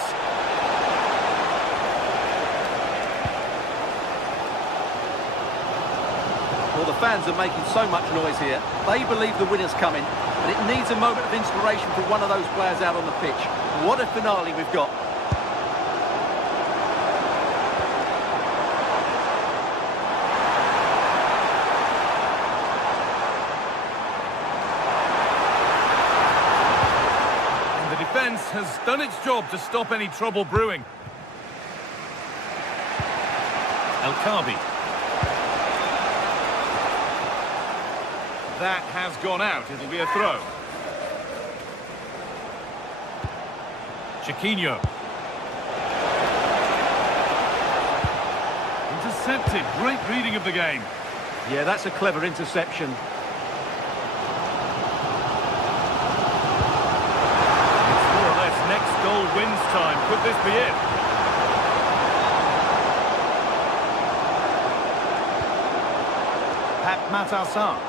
Well, the fans are making so much noise here. They believe the winner's coming, but it needs a moment of inspiration for one of those players out on the pitch. What a finale we've got. And the defence has done its job to stop any trouble brewing. El Khabi. That has gone out. It'll be a throw. Chiquinho. Intercepted. Great reading of the game. Yeah, that's a clever interception. It's more or less next goal wins time. Could this be it? Pat Matassar.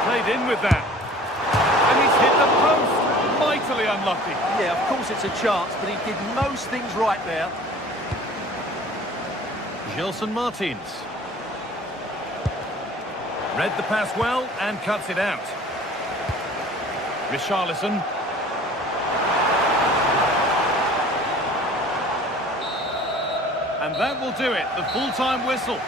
Played in with that. And he's hit the post. Mightily unlucky. Yeah, of course it's a chance, but he did most things right there. Gelson Martins. Read the pass well and cuts it out. Richarlison. And that will do it. The full-time whistle.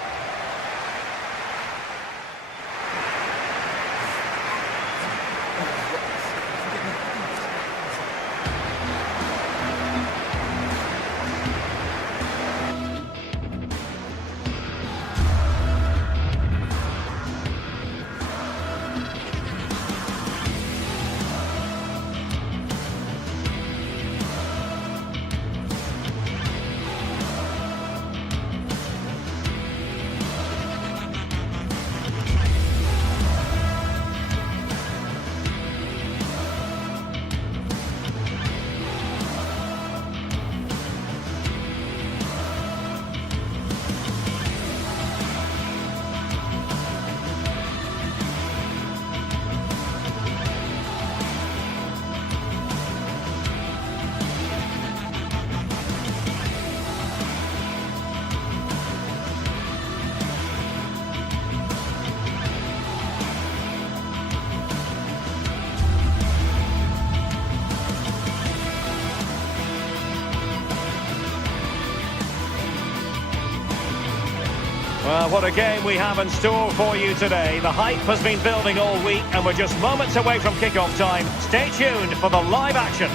Well, what a game we have in store for you today. The hype has been building all week and we're just moments away from kick-off time. Stay tuned for the live action.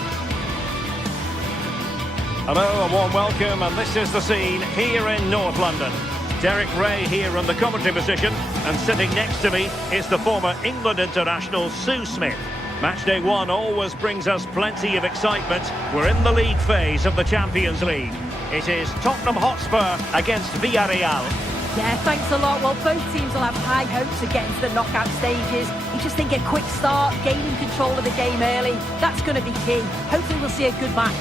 Hello, a warm welcome, and this is the scene here in North London. Derek Ray here in the commentary position, and sitting next to me is the former England international Sue Smith. Matchday 1 always brings us plenty of excitement. We're in the league phase of the Champions League. It is Tottenham Hotspur against Villarreal. Yeah, thanks a lot. Well, both teams will have high hopes of getting to the knockout stages. You just think a quick start, gaining control of the game early, that's going to be key. Hopefully we'll see a good match.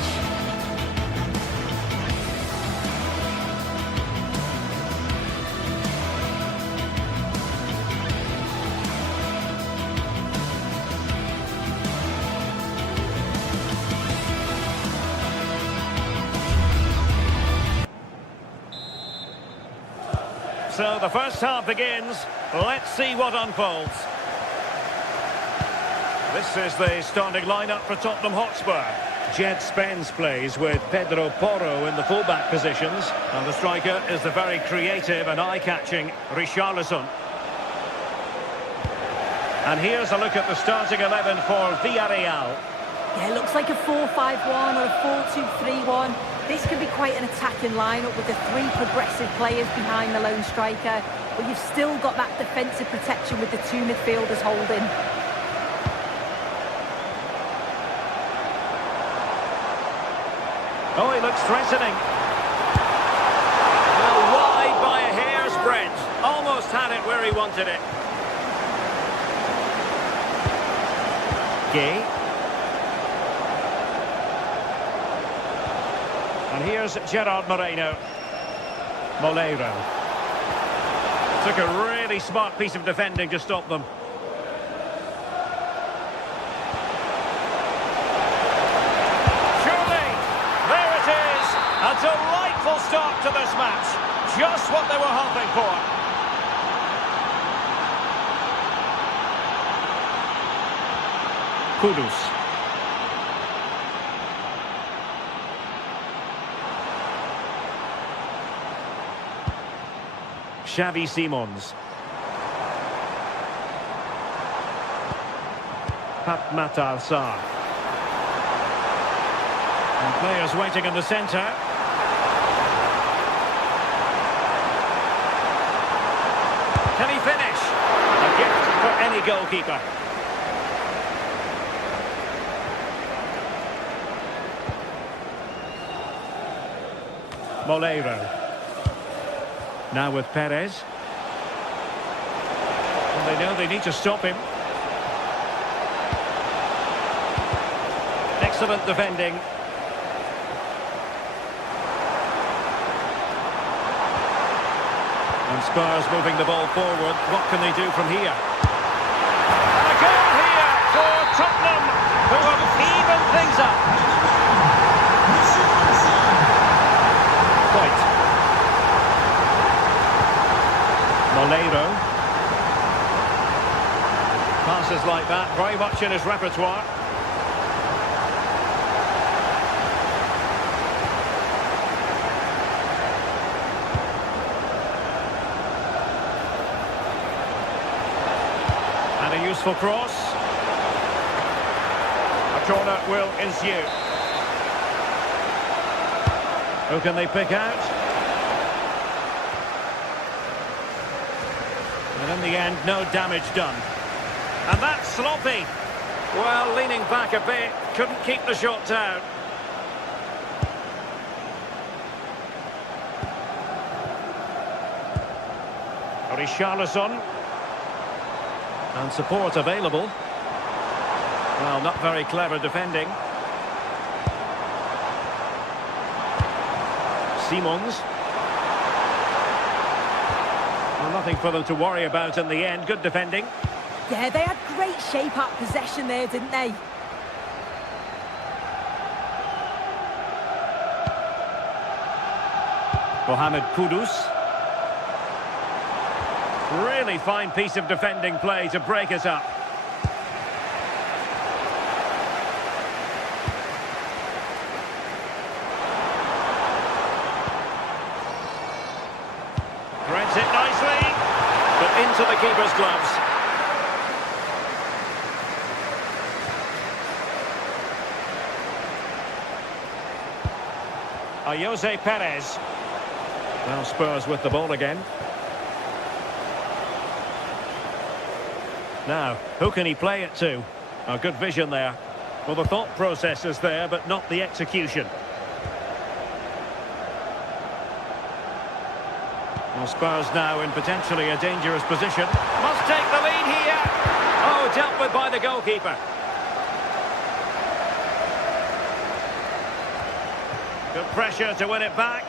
So the first half begins. Let's see what unfolds. This is the starting lineup for Tottenham Hotspur. Jed Spence plays with Pedro Porro in the fullback positions. And the striker is the very creative and eye-catching Richarlison. And here's a look at the starting 11 for Villarreal. Yeah, it looks like a 4-5-1 or a 4-2-3-1. This could be quite an attacking lineup with the three progressive players behind the lone striker. But you've still got that defensive protection with the two midfielders holding. Oh, he looks threatening. Well, wide by a hair's breadth. Almost had it where he wanted it. Gay. And here's Gerard Moreno. Molero. Took a really smart piece of defending to stop them. A delightful start to this match. Just what they were hoping for. Kudus. Xavi Simons. Pat Matar Sarr. And players waiting in the centre. Can he finish? A gift for any goalkeeper. Molero. Now with Perez. And they know they need to stop him. Excellent defending. And Spurs moving the ball forward. What can they do from here? And a goal here for Tottenham, who have evened things up. Point. Molero. Passes like that, very much in his repertoire. And a useful cross. A corner will ensue. Who can they pick out? And in the end, no damage done. And that's sloppy. Well, leaning back a bit, couldn't keep the shot down. Richarlison. And support available. Well, not very clever defending. Simons. Well, nothing for them to worry about in the end. Good defending. Yeah, they had great shape up possession there, didn't they? Mohamed Kudus. Really fine piece of defending play to break it up. Threads it nicely, but into the keeper's gloves. Jose Perez. Now Spurs with the ball again. Now, who can he play it to? Oh, good vision there. Well, the thought process is there, but not the execution. Well, Spurs now in potentially a dangerous position. Must take the lead here. Oh, dealt with by the goalkeeper. Good pressure to win it back.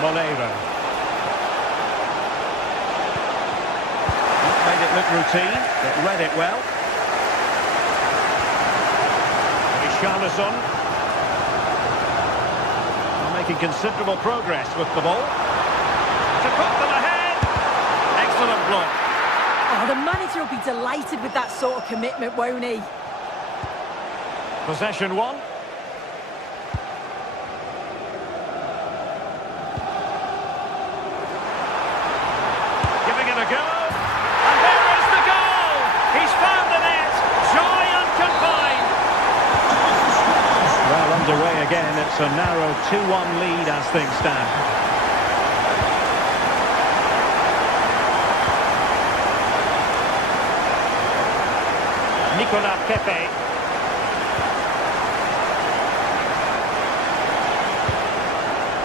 Molero. routine, but read it well. Richarlison. Making considerable progress with the ball. To put them ahead. Excellent block. Oh, the manager will be delighted with that sort of commitment, won't he? Possession one. Giving it a go. And there is the goal! He's found the net. Joy unconfined. Well, underway again. It's a narrow 2-1 lead as things stand. Nicolas Pepe.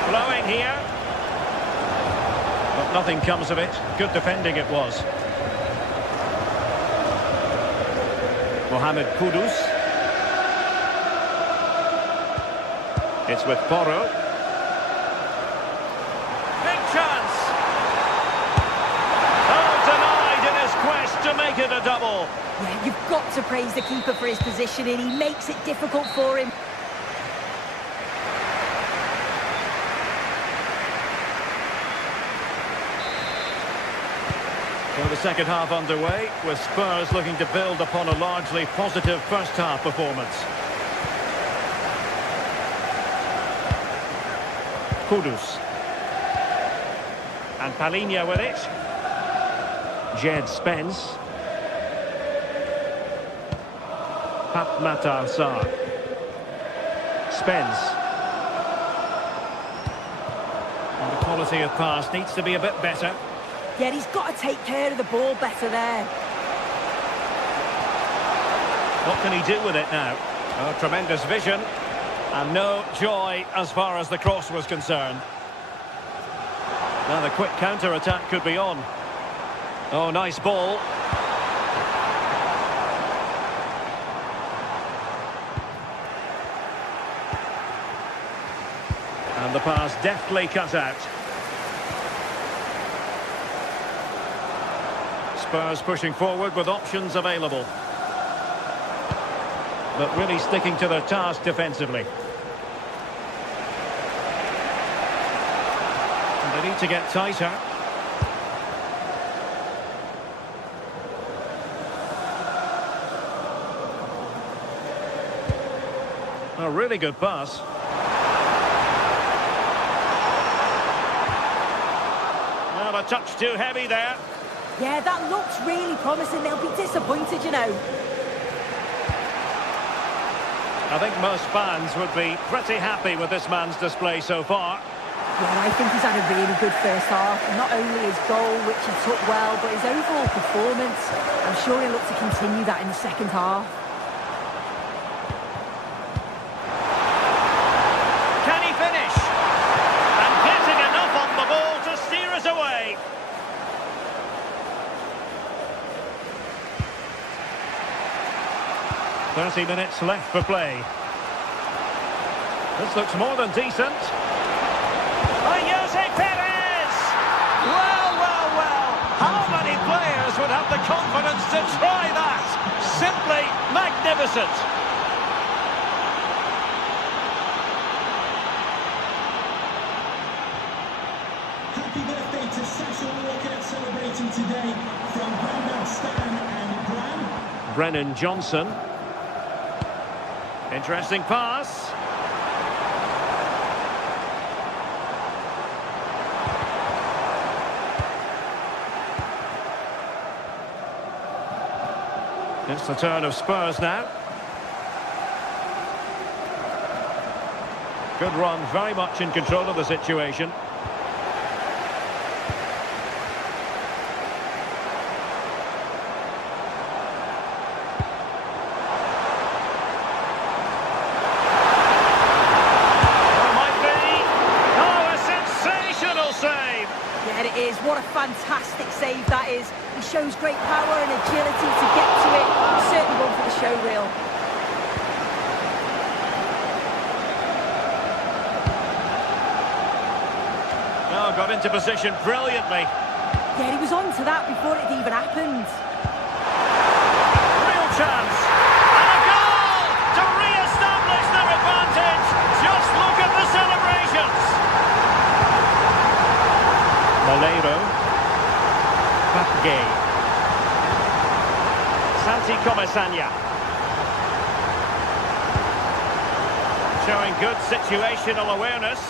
Flowing here. But nothing comes of it. Good defending it was. Mohamed Kudus. It's with Porro. Big chance. Oh, denied in his quest to make it a double. Yeah, you've got to praise the keeper for his positioning. He makes it difficult for him. So the second half underway, with Spurs looking to build upon a largely positive first half performance. Kudus. And Palhinha with it. Jed Spence. Pap Matar Sarr. Spence. And the quality of pass needs to be a bit better. Yeah, he's got to take care of the ball better there. What can he do with it now? Oh, tremendous vision. And no joy as far as the cross was concerned. Now the quick counter-attack could be on. Oh, nice ball. And the pass deftly cut out. Spurs pushing forward with options available. But really sticking to their task defensively. And they need to get tighter. A really good pass. Well, a touch too heavy there. Yeah, that looks really promising. They'll be disappointed, you know. I think most fans would be pretty happy with this man's display so far. Yeah, I think he's had a really good first half. Not only his goal, which he took well, but his overall performance. I'm sure he'll look to continue that in the second half. Can he finish? And getting enough on the ball to steer us away. 30 minutes left for play. This looks more than decent. Oh, Jose Perez! Well, well, well. How many players would have the confidence to try that? Simply magnificent. Happy birthday to Sasha Walker celebrating today from Grandad Stan and Gran. Brennan Johnson. Interesting pass. It's the turn of Spurs now. Good run, very much in control of the situation. What a fantastic save that is. He shows great power and agility to get to it. Certainly one for the show reel. Oh, got into position brilliantly. Yeah, he was on to that before it even happened. Real chance. And a goal to re-establish their advantage. Just look at the celebrations. Moleiro. Papgay. Santi Comesaña. Showing good situational awareness.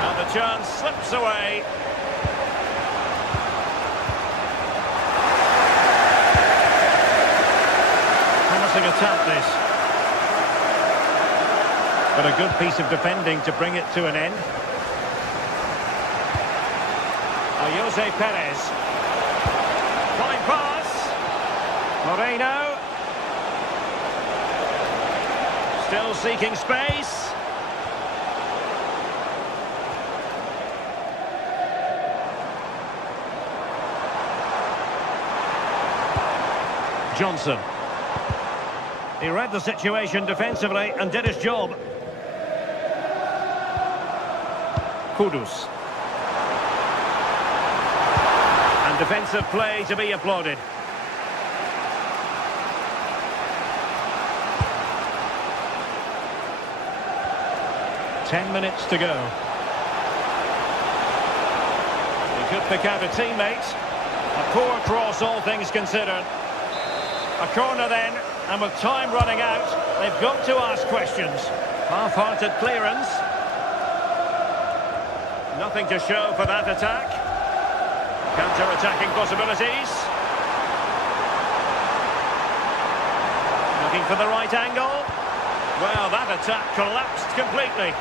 And the chance slips away. Promising attack this. But a good piece of defending to bring it to an end. Jose Perez. Fine pass. Moreno. Still seeking space. Johnson. He read the situation defensively and did his job. Kudus. And defensive play to be applauded. "10 minutes to go. He could pick out a teammate. A poor cross, all things considered. A corner then, and with time running out, they've got to ask questions. Half-hearted clearance. Nothing to show for that attack. Counter-attacking possibilities. Looking for the right angle. Well, that attack collapsed completely.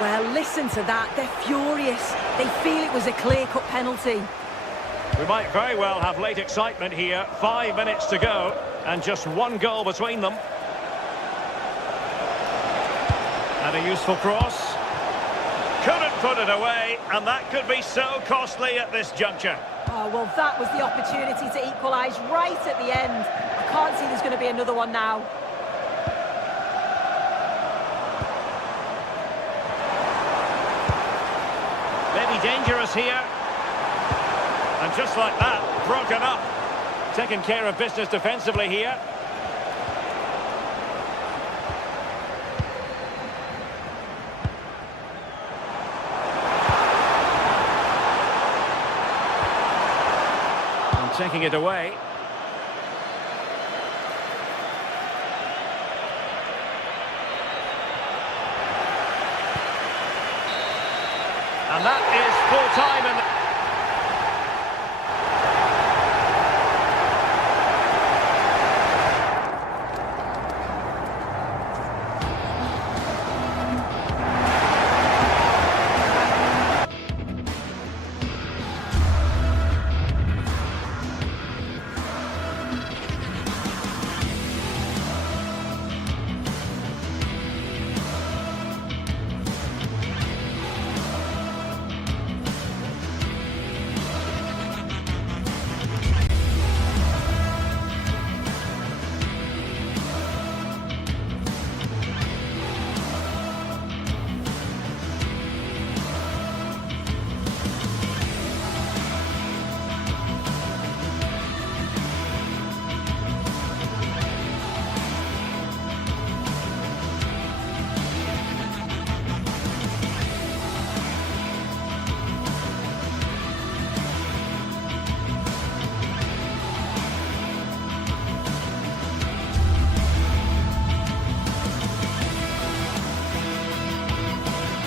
Well, listen to that. They're furious. They feel it was a clear-cut penalty. We might very well have late excitement here. 5 minutes to go, and just one goal between them. And a useful cross. Couldn't put it away, and that could be so costly at this juncture. Oh, well, that was the opportunity to equalise right at the end. I can't see there's going to be another one now. Maybe dangerous here. And just like that, broken up. Taking care of business defensively here. And taking it away. And that is full time in the...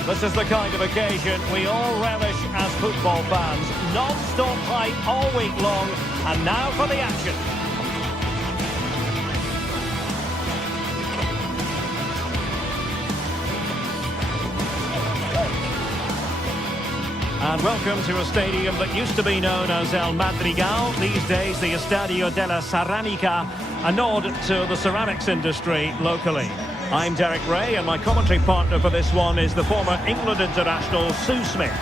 This is the kind of occasion we all relish as football fans. Non-stop hype all week long, and now for the action. And welcome to a stadium that used to be known as El Madrigal, these days the Estadio de la Ceramica, a nod to the ceramics industry locally. I'm Derek Ray, and my commentary partner for this one is the former England international Sue Smith.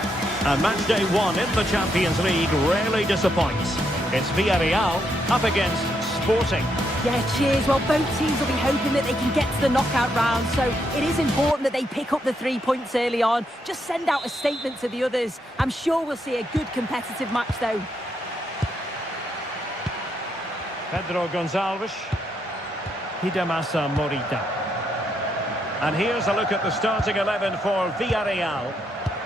And match day one in the Champions League rarely disappoints. It's Villarreal up against Sporting. Yeah, cheers. Well, both teams will be hoping that they can get to the knockout round, so it is important that they pick up the 3 points early on. Just send out a statement to the others. I'm sure we'll see a good competitive match, though. Pedro Gonçalves. Hidemasa Morita. And here's a look at the starting 11 for Villarreal.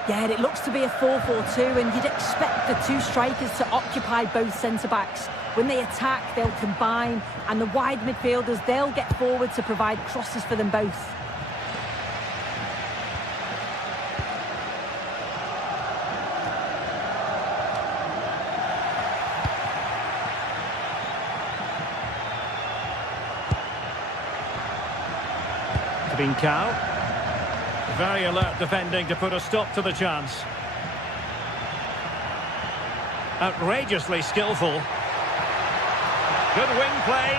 Yeah, and it looks to be a 4-4-2, and you'd expect the two strikers to occupy both centre-backs. When they attack, they'll combine, and the wide midfielders, they'll get forward to provide crosses for them both. Trincao. Very alert defending to put a stop to the chance. Outrageously skillful. Good wing play.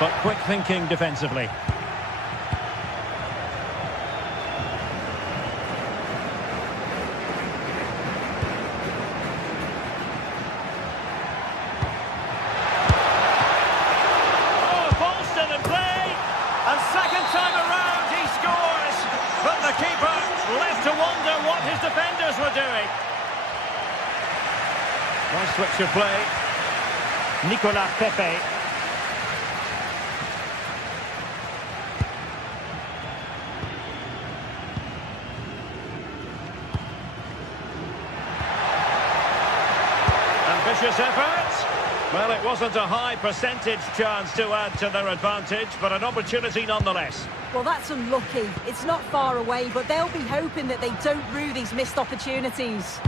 But quick thinking defensively. Oh, Bolston in play. And second time around he scores. But the keeper left to wonder what his defenders were doing. Nice switch of play. Nicolas Pepe. Ambitious effort. Well, it wasn't a high percentage chance to add to their advantage, but an opportunity nonetheless. Well, that's unlucky. It's not far away, but they'll be hoping that they don't rue these missed opportunities.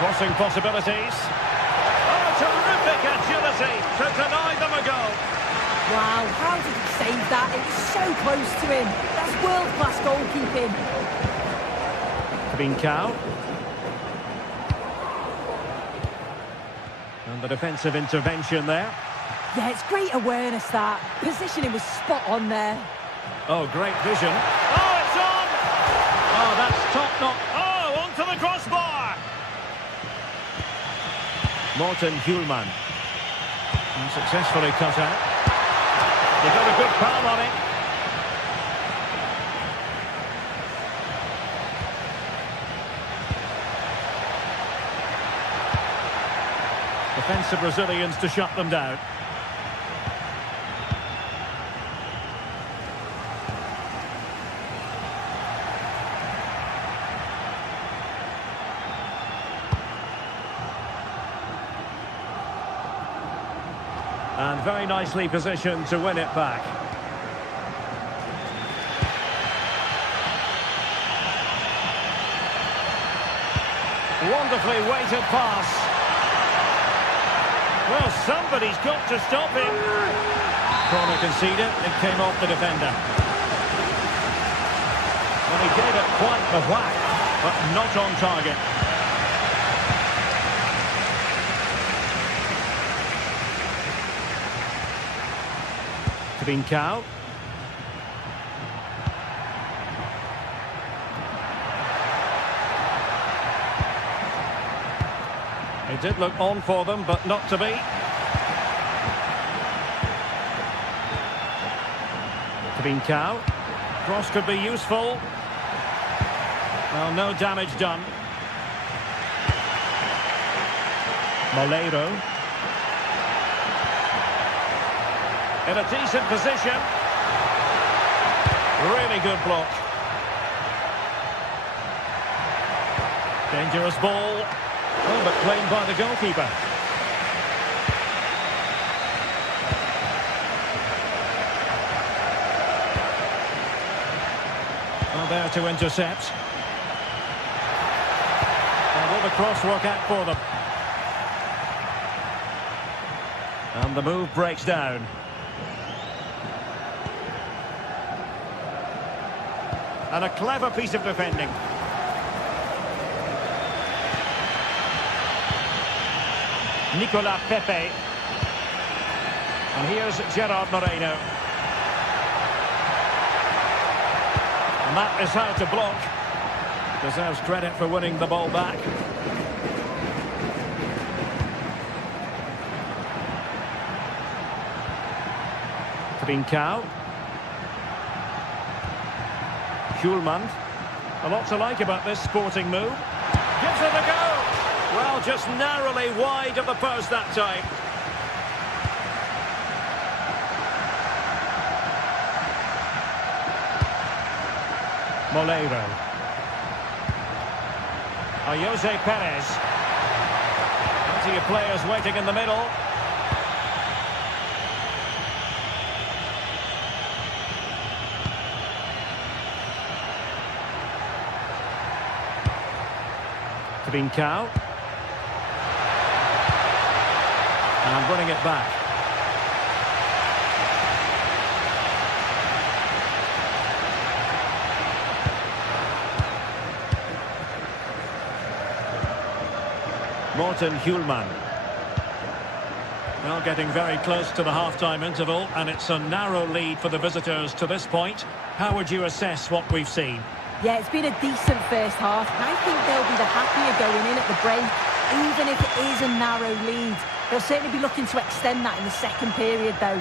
Crossing possibilities. Oh, terrific agility to deny them a goal. Wow, how did he save that? It was so close to him. That's world-class goalkeeping. Trincao. And the defensive intervention there. Yeah, it's great awareness, that. Positioning was spot on there. Oh, great vision. Oh, it's on! Oh, that's top-notch. Oh, onto the crossbar! Morten Hjulman. And successfully cut out. They got a good palm on it. Defensive Brazilians to shut them down. And very nicely positioned to win it back. Wonderfully weighted pass. Well, somebody's got to stop him. Corner conceded, it came off the defender. Well, he gave it quite a whack, but not on target. Trincao. It did look on for them, but not to be. Trincao. Cross could be useful. Well, no damage done. Moleiro. In a decent position. Really good block. Dangerous ball. Oh, but claimed by the goalkeeper. Well, there to intercept. And will the cross work out for them? And the move breaks down. And a clever piece of defending. Nicolas Pepe. And here's Gerard Moreno. And that is how to block. Deserves credit for winning the ball back. Trincao. Schulman. A lot to like about this sporting move. Gives it a go. Well, just narrowly wide of the post that time. Moleiro. Jose Perez. Plenty of players waiting in the middle. Trincao. And winning it back. Morten Hjulman. Well, getting very close to the half-time interval, and it's a narrow lead for the visitors to this point. How would you assess what we've seen? Yeah, it's been a decent first half. I think they'll be the happier going in at the break, even if it is a narrow lead. They'll certainly be looking to extend that in the second period, though.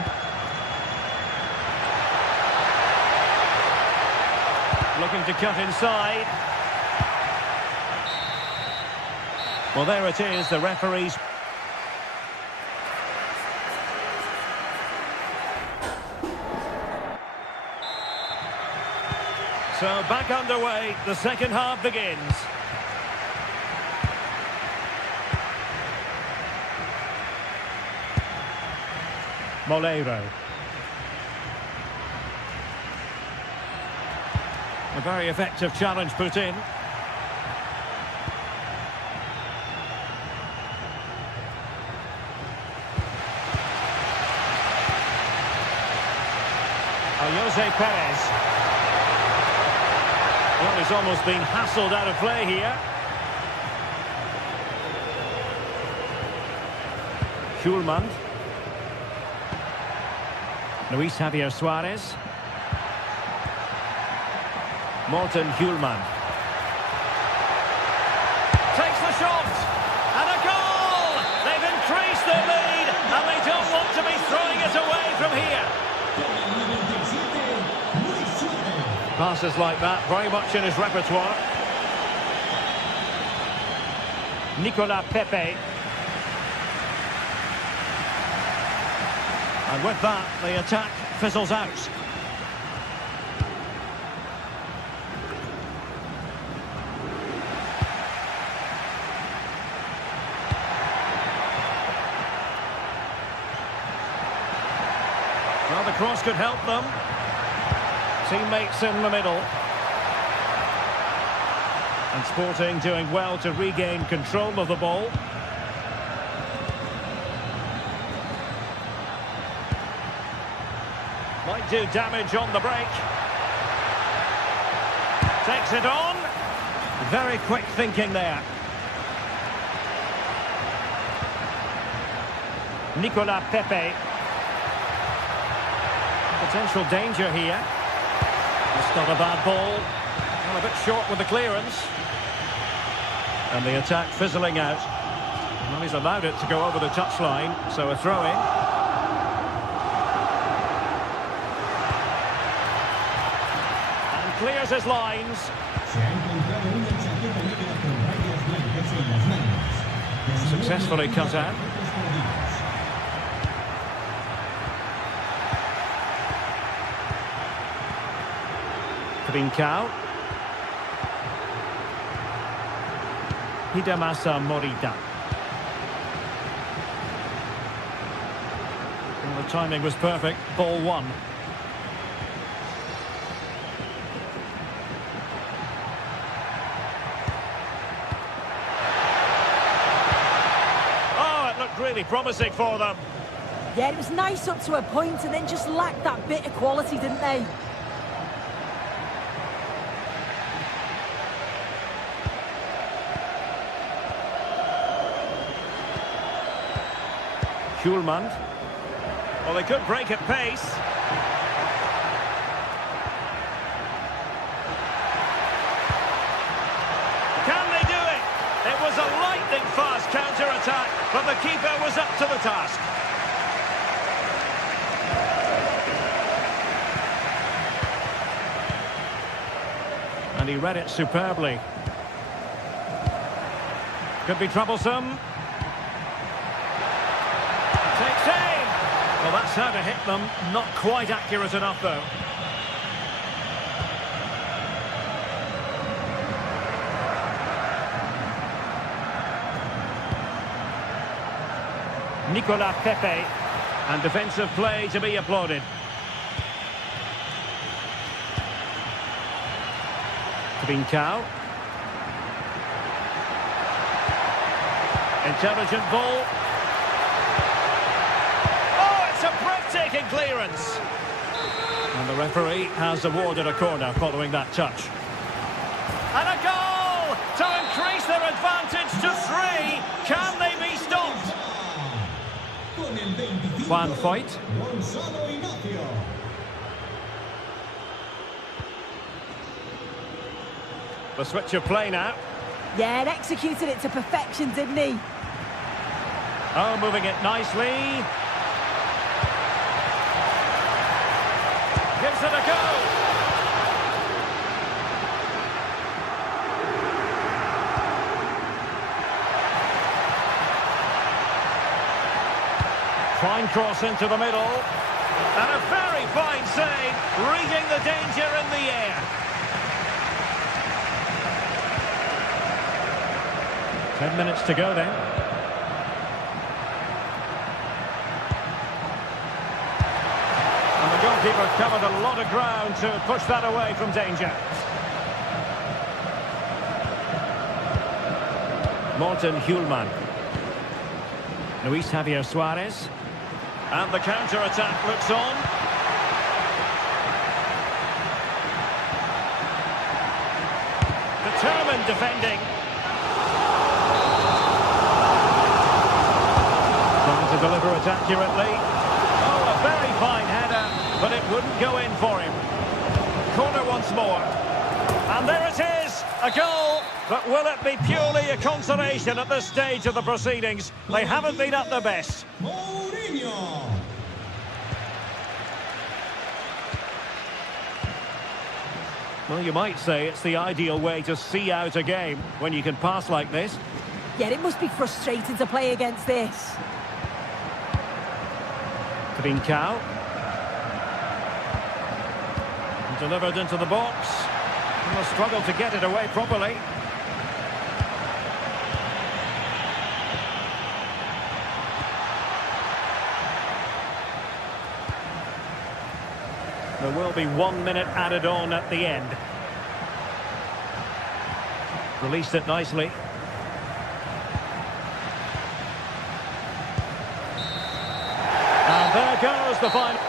Looking to cut inside. Well, there it is, the referee's... So back underway, the second half begins. Moleiro. A very effective challenge put in. Jose Perez. Well, he's almost been hassled out of play here. Schulman. Luis Javier Suarez. Morten Hjulman. Takes the shot. And a goal! They've increased their lead, and they don't want to be throwing it away from here. Passes like that, very much in his repertoire. Nicolas Pepe. And with that, the attack fizzles out. Well, the cross could help them. Teammates in the middle. And Sporting doing well to regain control of the ball. Might do damage on the break. Takes it on. Very quick thinking there. Nicolas Pepe. Potential danger here. It's not a bad ball. Well, a bit short with the clearance. And the attack fizzling out. Well, he's allowed it to go over the touchline, so a throw-in. And clears his lines. Successfully cut out. Trincao. Hidemasa Morita. Well, the timing was perfect. Ball one. Oh, it looked really promising for them. Yeah, it was nice up to a point and then just lacked that bit of quality, didn't they? Schulman. Well, they could break at pace. Can they do it? It was a lightning-fast counter-attack, but the keeper was up to the task. And he read it superbly. Could be troublesome. Takes aim! Well, that's how to hit them. Not quite accurate enough, though. Nicolas Pepe. And defensive play to be applauded. Trincao. Intelligent ball. Oh, it's a breathtaking clearance. And the referee has awarded a corner following that touch. And a goal to increase their advantage to 3. Can they be stopped? One fight. The switch of play now. Yeah, and executed it to perfection, didn't he? Oh, moving it nicely. Gives it a go. Fine cross into the middle. And a very fine save, reading the danger in the air. 10 minutes to go then. And the goalkeeper covered a lot of ground to push that away from danger. Morten Hjulman. Luis Javier Suarez. And the counter-attack looks on. Determined defending. Trying to deliver it accurately. Oh, a very fine header, but it wouldn't go in for him. Corner once more. And there it is, a goal. But will it be purely a consolation at this stage of the proceedings? They haven't been at their best. Well, you might say it's the ideal way to see out a game when you can pass like this. Yeah, it must be frustrating to play against this. Trincao. Delivered into the box. And will struggle to get it away properly. There will be 1 minute added on at the end. Released it nicely. And there goes the final.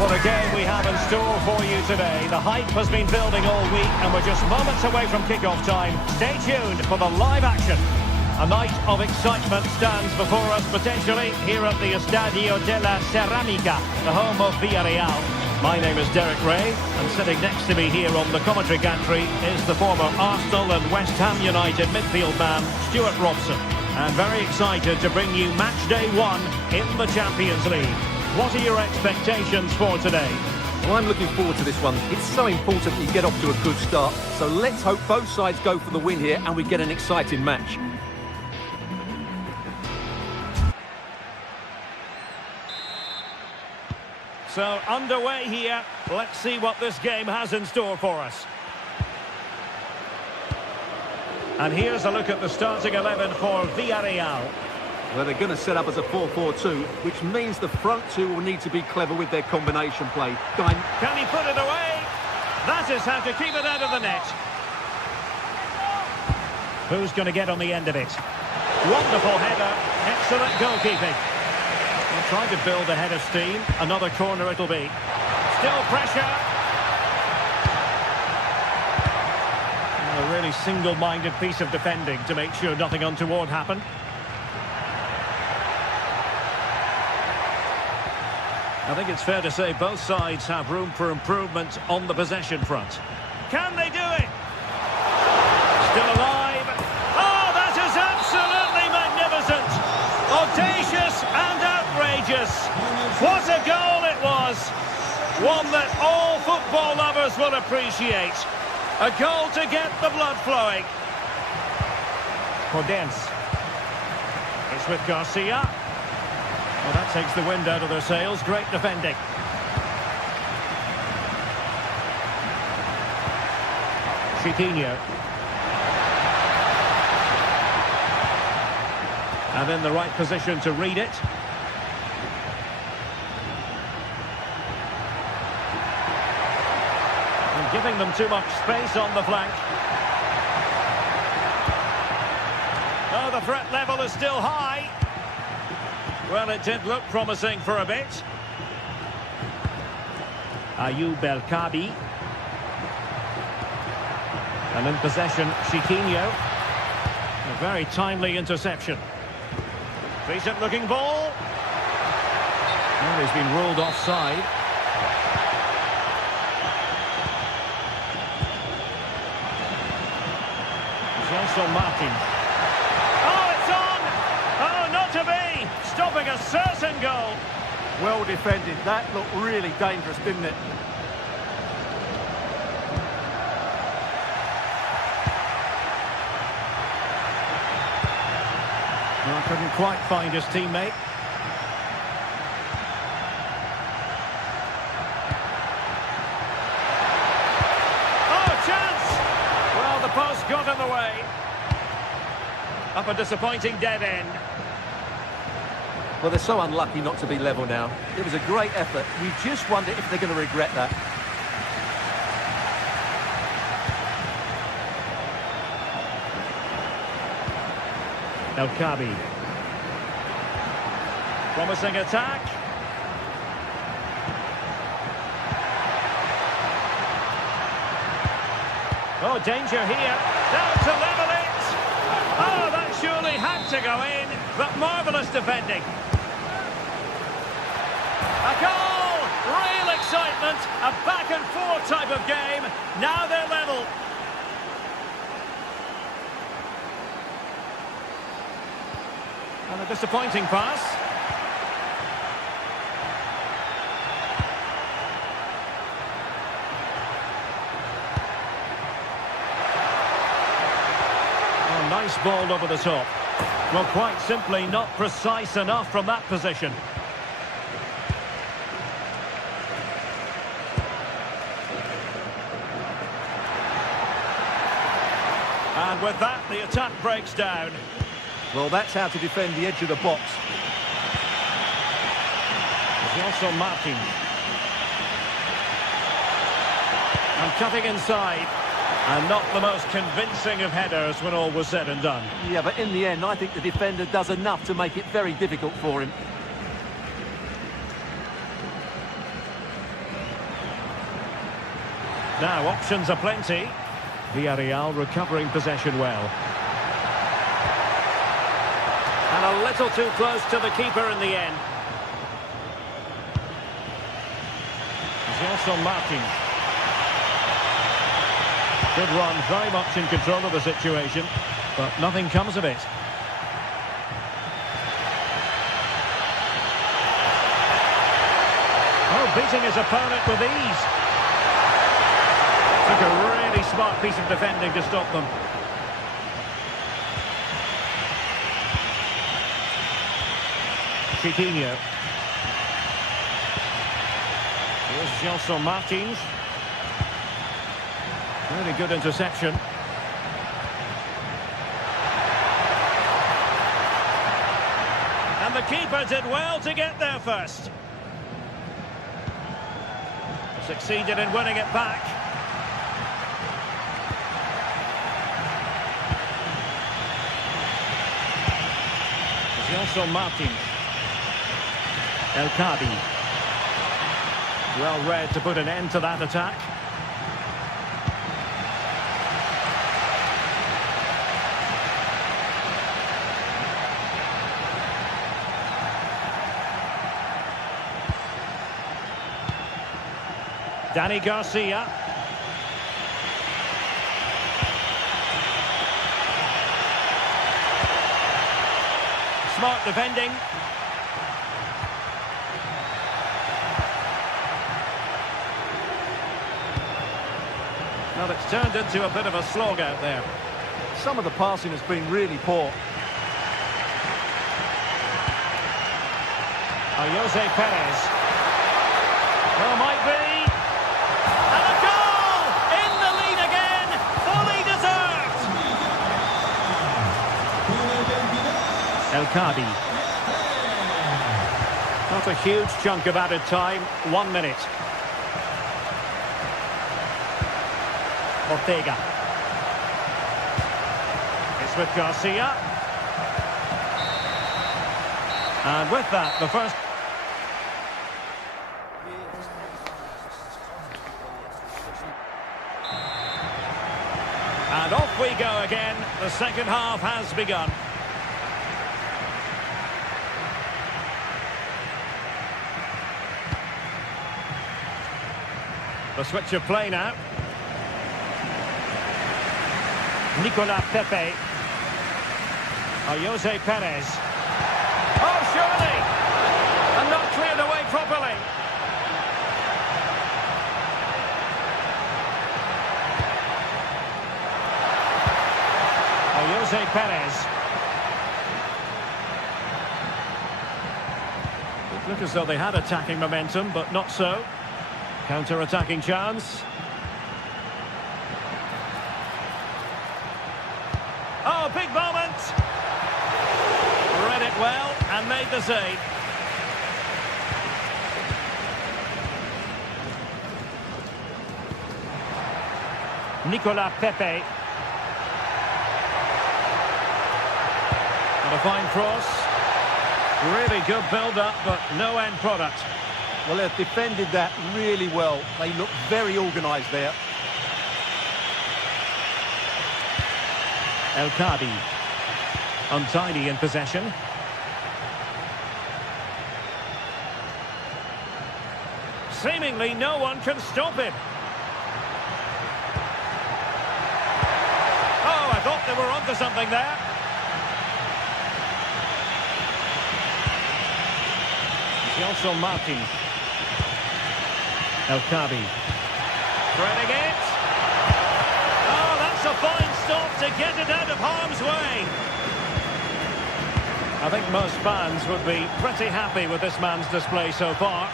What a game we have in store for you today. The hype has been building all week and we're just moments away from kick-off time. Stay tuned for the live action. A night of excitement stands before us potentially here at the Estadio de la Ceramica, the home of Villarreal. My name is Derek Ray and sitting next to me here on the commentary gantry is the former Arsenal and West Ham United midfield man, Stuart Robson. And very excited to bring you match day 1 in the Champions League. What are your expectations for today? Well, I'm looking forward to this one. It's so important you get off to a good start. So let's hope both sides go for the win here and we get an exciting match. So, underway here. Let's see what this game has in store for us. And here's a look at the starting 11 for Villarreal. Well, they're going to set up as a 4-4-2, which means the front two will need to be clever with their combination play. Can he put it away? That is how to keep it out of the net. Who's going to get on the end of it? Wonderful header. Excellent goalkeeping. They're trying to build a head of steam. Another corner it'll be. Still pressure. A really single-minded piece of defending to make sure nothing untoward happened. I think it's fair to say both sides have room for improvement on the possession front. Can they do it? Still alive. Oh, that is absolutely magnificent. Audacious and outrageous. What a goal it was. One that all football lovers will appreciate. A goal to get the blood flowing. Podence. It's with Garcia. Well, that takes the wind out of their sails. Great defending. Chiquinho. And in the right position to read it. And giving them too much space on the flank. Oh, the threat level is still high. Well, it did look promising for a bit. Ayoub El Kabi. And in possession, Chiquinho. A very timely interception. Decent looking ball. Well, he's been ruled offside. Gelson Martin. Oh, it's on! Oh, not to be! Stopping a certain goal. Well defended. That looked really dangerous, didn't it? Well, couldn't quite find his teammate. Oh, chance! Well, the post got in the way. Up a disappointing dead end. Well, they're so unlucky not to be level now. It was a great effort. You just wonder if they're going to regret that. El Kabi. Promising attack. Oh, danger here. Down to level it. Oh, that surely had to go in. But marvellous defending. A goal! Real excitement. A back and forth type of game. Now they're level. And a disappointing pass. Oh, nice ball over the top. Well, quite simply not precise enough from that position. And with that, the attack breaks down. Well, that's how to defend the edge of the box. Gelson Martin. And cutting inside. And not the most convincing of headers when all was said and done. Yeah, but in the end, I think the defender does enough to make it very difficult for him. Now, options are plenty. Villarreal recovering possession well. And a little too close to the keeper in the end. Gelson Martin. Good run, very much in control of the situation, but nothing comes of it. Oh, beating his opponent with ease. Took a really smart piece of defending to stop them. Chiquinho. Here's Gelson Martins. Really good interception. And the keeper did well to get there first. Succeeded in winning it back. Gelson Martins. El Kadi. Well read to put an end to that attack. Danny Garcia. Smart defending. Well, it's turned into a bit of a slog out there. Some of the passing has been really poor. Jose Perez. Well, might be. And a goal! In the lead again! Fully deserved! El Kadi. Not a huge chunk of added time. 1 minute. Ortega. It's with Garcia. And with that, the first... And off we go again. The second half has begun. The switch of play now. Nicolas Pepe. Jose Perez. Oh, surely! And not cleared away properly. Jose Perez. It looked as though they had attacking momentum, but not so. Counter-attacking chance. Oh, big moment! Read it well and made the save. Nicolas Pepe. And a fine cross. Really good build-up, but no end product. Well, they've defended that really well. They look very organised there. El Kadi. Untidy in possession. Seemingly no one can stop him. Oh, I thought they were onto something there. Gelson Martins. El Kadi. Threading it. Oh, that's a fine stop to get it out of harm's way. I think most fans would be pretty happy with this man's display so far.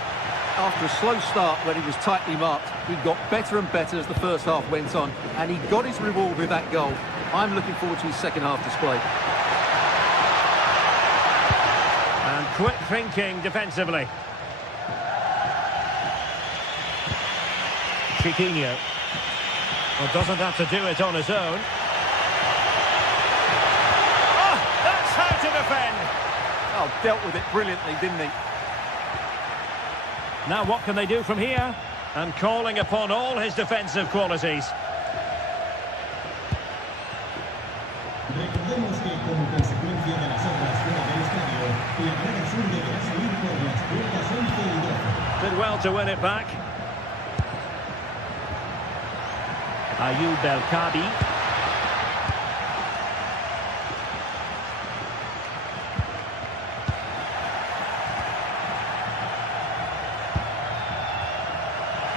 After a slow start when he was tightly marked, he got better and better as the first half went on, and he got his reward with that goal. I'm looking forward to his second half display. And quick thinking defensively. Chiquinho. Well, doesn't have to do it on his own. Oh, that's how to defend. Oh, dealt with it brilliantly, didn't he? Now what can they do from here? And calling upon all his defensive qualities. Recordemos que como consecuencia de las obras fuera del estadio, la grada sur deberá salir por las puertas 11 y 12. Did well to win it back. Ayoub El Kadi.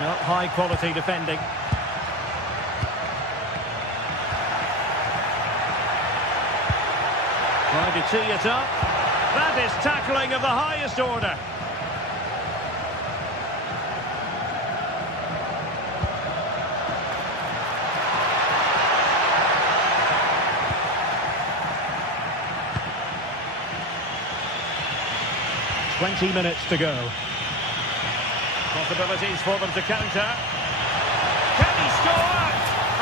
No, high quality defending. Trying to tee it up. That is tackling of the highest order. 20 minutes to go. Possibilities for them to counter. Can he score?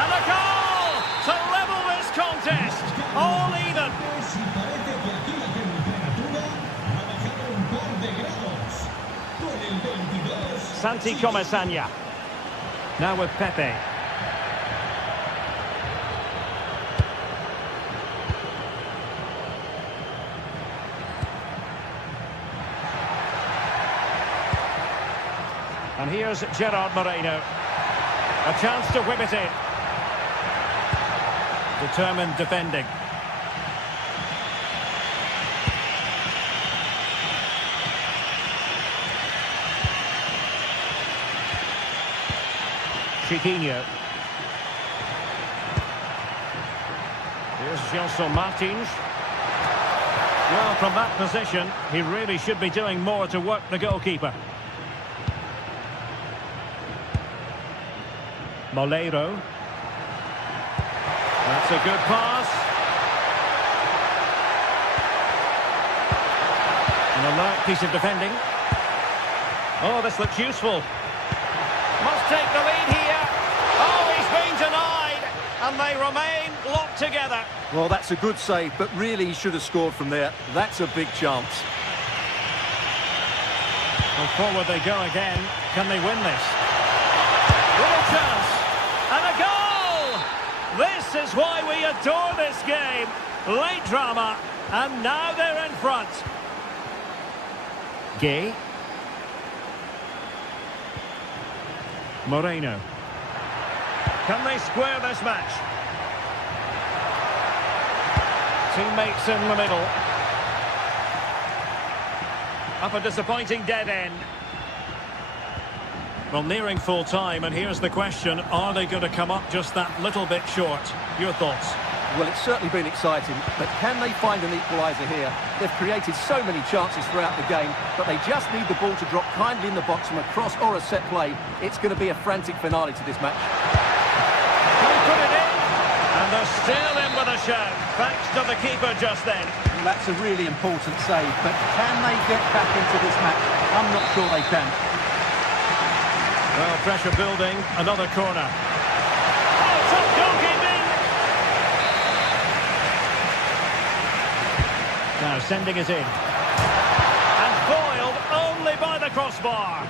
And a goal to level this contest. All even. Si parece que aquí la temperatura ha bajado un par de grados. Con el 22. Santi Comesaña. Now with Pepe. And here's Gerard Moreno. A chance to whip it in. Determined defending. Chiquinho. Here's Gelson Martins. Well, from that position, he really should be doing more to work the goalkeeper. Moleiro. That's a good pass. An alert piece of defending. Oh, this looks useful. Must take the lead here. Oh, he's been denied. And they remain locked together. Well, that's a good save, but really he should have scored from there. That's a big chance. Well, forward they go again. Can they win this? Real chance. And a goal! This is why we adore this game. Late drama. And now they're in front. Gay. Moreno. Can they square this match? Teammates in the middle. Up a disappointing dead end. Well, nearing full time, and here's the question, are they going to come up just that little bit short? Your thoughts? Well, it's certainly been exciting, but can they find an equaliser here? They've created so many chances throughout the game, but they just need the ball to drop kindly in the box from a cross or a set play. It's going to be a frantic finale to this match. Can he put it in? And they're still in with a shout, thanks to the keeper just then. Well, that's a really important save, but can they get back into this match? I'm not sure they can. Well, pressure building, another corner. Oh, top goalkeeping! Now sending it in. And foiled only by the crossbar.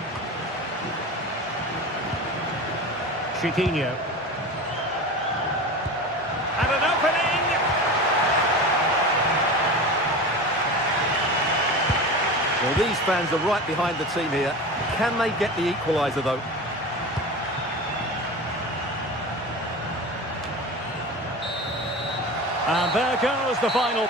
Chiquinho. And an opening! Well, these fans are right behind the team here. Can they get the equaliser, though? And there goes the final.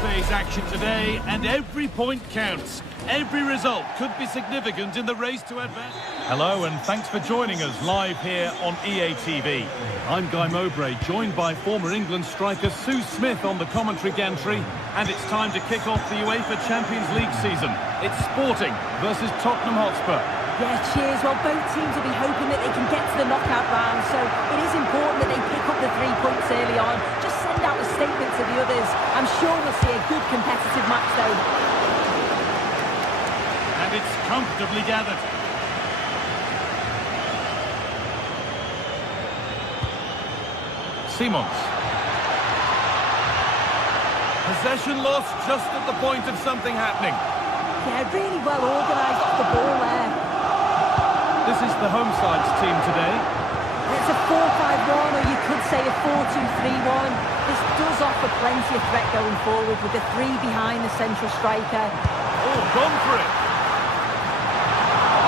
Phase action today, and every point counts. Every result could be significant in the race to advance. Hello and thanks for joining us live here on EA TV. I'm Guy Mowbray, joined by former England striker Sue Smith on the commentary gantry, and it's time to kick off the UEFA Champions League season. It's Sporting versus Tottenham Hotspur. Yeah, cheers. Well, both teams will be hoping that they can get to the knockout round, so it is important that they pick up the 3 points early on. Just send out a statement to the others. I'm sure we'll see a good competitive match, though. And it's comfortably gathered. Simons. Possession lost just at the point of something happening. Yeah, really well organised off the ball there. This is the home side's team today. It's a 4-5-1, or you could say a 4-2-3-1. This does offer plenty of threat going forward with the 3 behind the central striker. Oh, gone for it.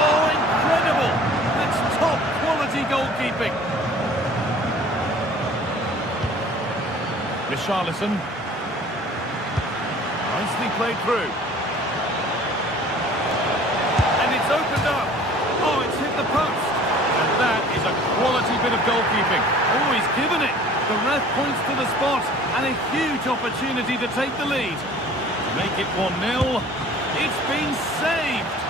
Oh, incredible. That's top quality goalkeeping. Richarlison. Nicely played through. And it's opened up. Oh, it's hit the post. And that is a quality bit of goalkeeping. Oh, he's given it. The ref points to the spot. And a huge opportunity to take the lead. To make it 1-0. It's been saved.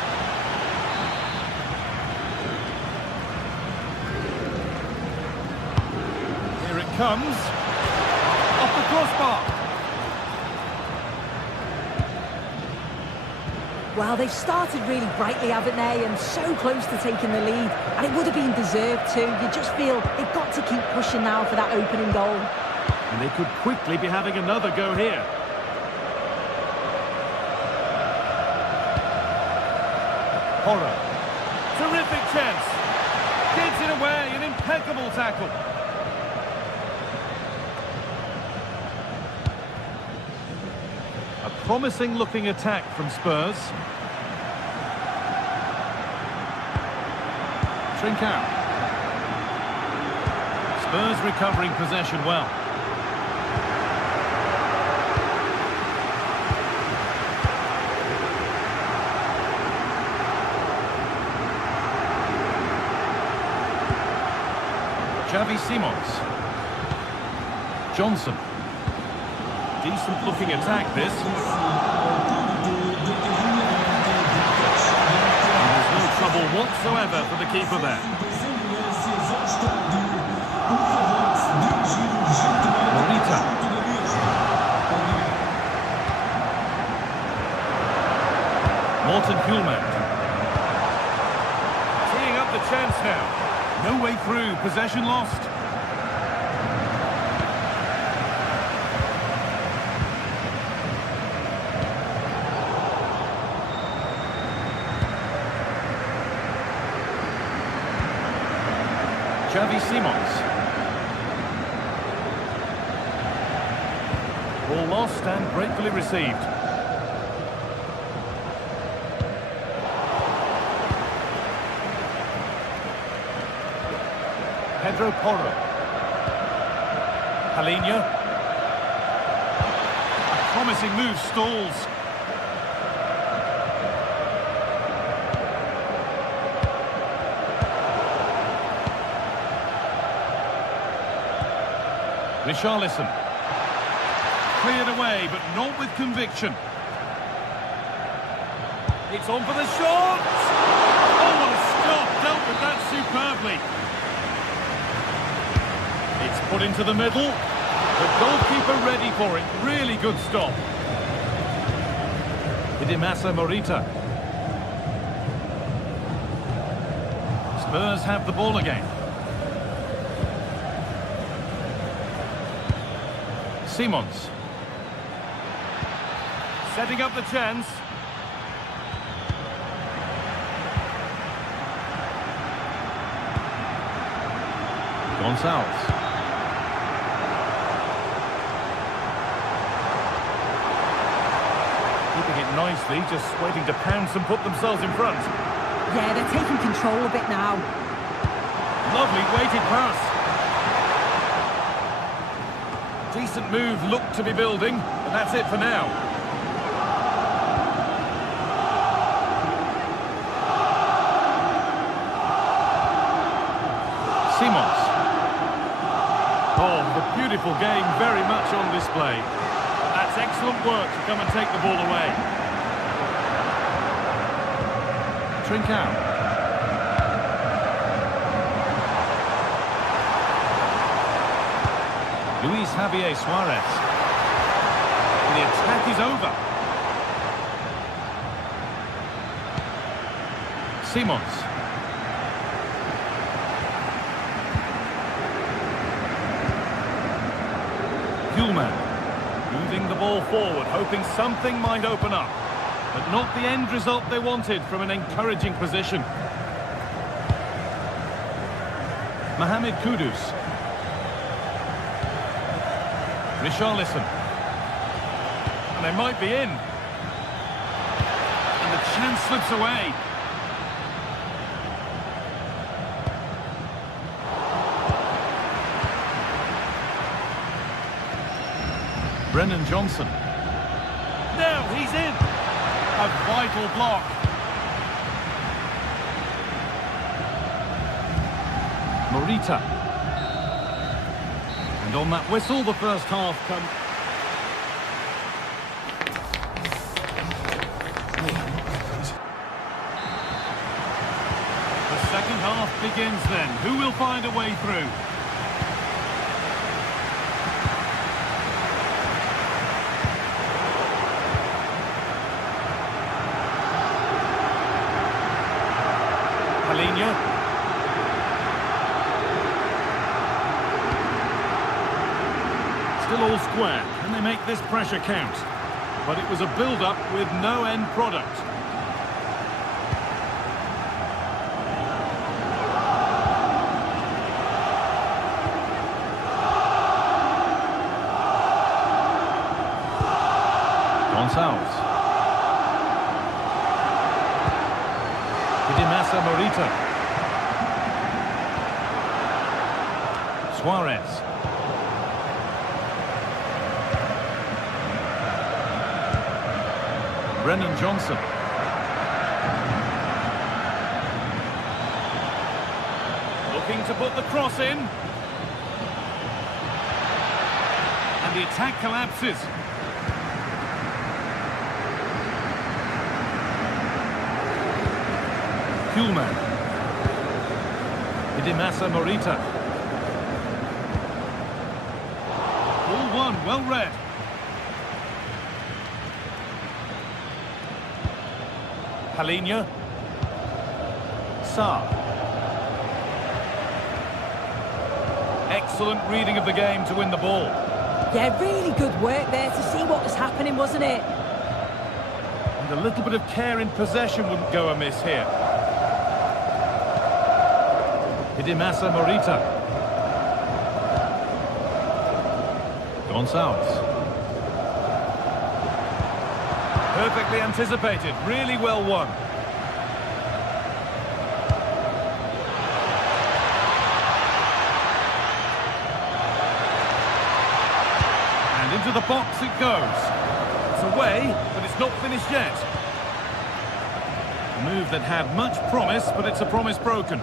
Here it comes. Off the crossbar. Well, they've started really brightly, haven't they? And so close to taking the lead. And it would have been deserved too. You just feel they've got to keep pushing now for that opening goal. And they could quickly be having another go here. Horror. Terrific chance. Gets it away. An impeccable tackle. A promising looking attack from Spurs. Trincao. Spurs recovering possession well. Xavi Simons. Johnson. Decent looking attack this. And there's no trouble whatsoever for the keeper there. Morita. Morten Hjulmand. Teeing up the chance now. No way through, possession lost. Xavi Simons. Ball lost and gratefully received. Pedro Porro. Palinha. A promising move stalls. Richarlison. Cleared away, but not with conviction. It's on for the shot! Oh, what a stop! Dealt with that superbly. It's put into the middle. The goalkeeper ready for it. Really good stop. Idimasa Morita. Spurs have the ball again. Simons. Setting up the chance. Gonçalves. Keeping it nicely, just waiting to pounce and put themselves in front. Yeah, they're taking control of it now. Lovely weighted pass. Decent move looked to be building, but that's it for now. beautiful game, very much on display. That's excellent work to come and take the ball away. Trincao. Luis Javier Suarez. And the attack is over. Simons. Hullman. Moving the ball forward, hoping something might open up. But not the end result they wanted from an encouraging position. Mohamed Kudus. Richarlison. And they might be in. And the chance slips away. Brennan Johnson. No, he's in. A vital block. Morita. And on that whistle, the first half comes. The second half begins then. Who will find a way through? Still all square. Can they make this pressure count? But it was a build-up with no end product. Gonçalves. Morita. Suarez. Brennan Johnson. Looking to put the cross in. And the attack collapses. Hullman. Idimasa Morita. All one, well read. Palinha. Sarr. Excellent reading of the game to win the ball. Yeah, really good work there to see what was happening, wasn't it? And a little bit of care in possession wouldn't go amiss here. Idimasa Morita. Gonçalves. Perfectly anticipated, really well won. And into the box it goes. It's away, but it's not finished yet. A move that had much promise, but it's a promise broken.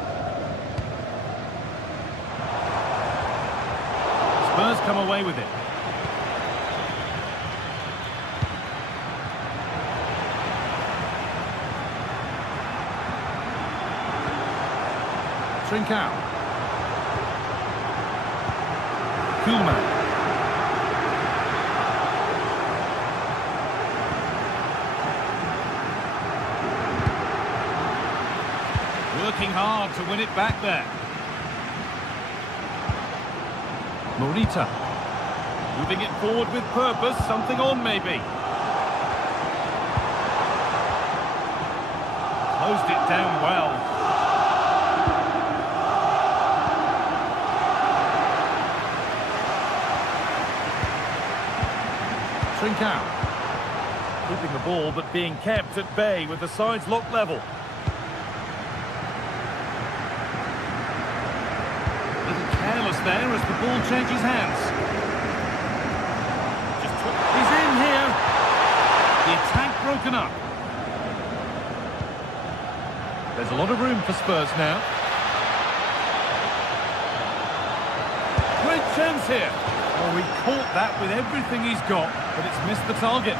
Spurs come away with it. Trincao. Hullman. Working hard to win it back there. Morita. Moving it forward with purpose, something on maybe. Closed it down well. Trincao. Keeping the ball but being kept at bay with the sides locked level. A little careless there as the ball changes hands. He's in here. The attack broken up. There's a lot of room for Spurs now. Great chance here. Oh, Oh, he caught that with everything he's got, but it's missed the target.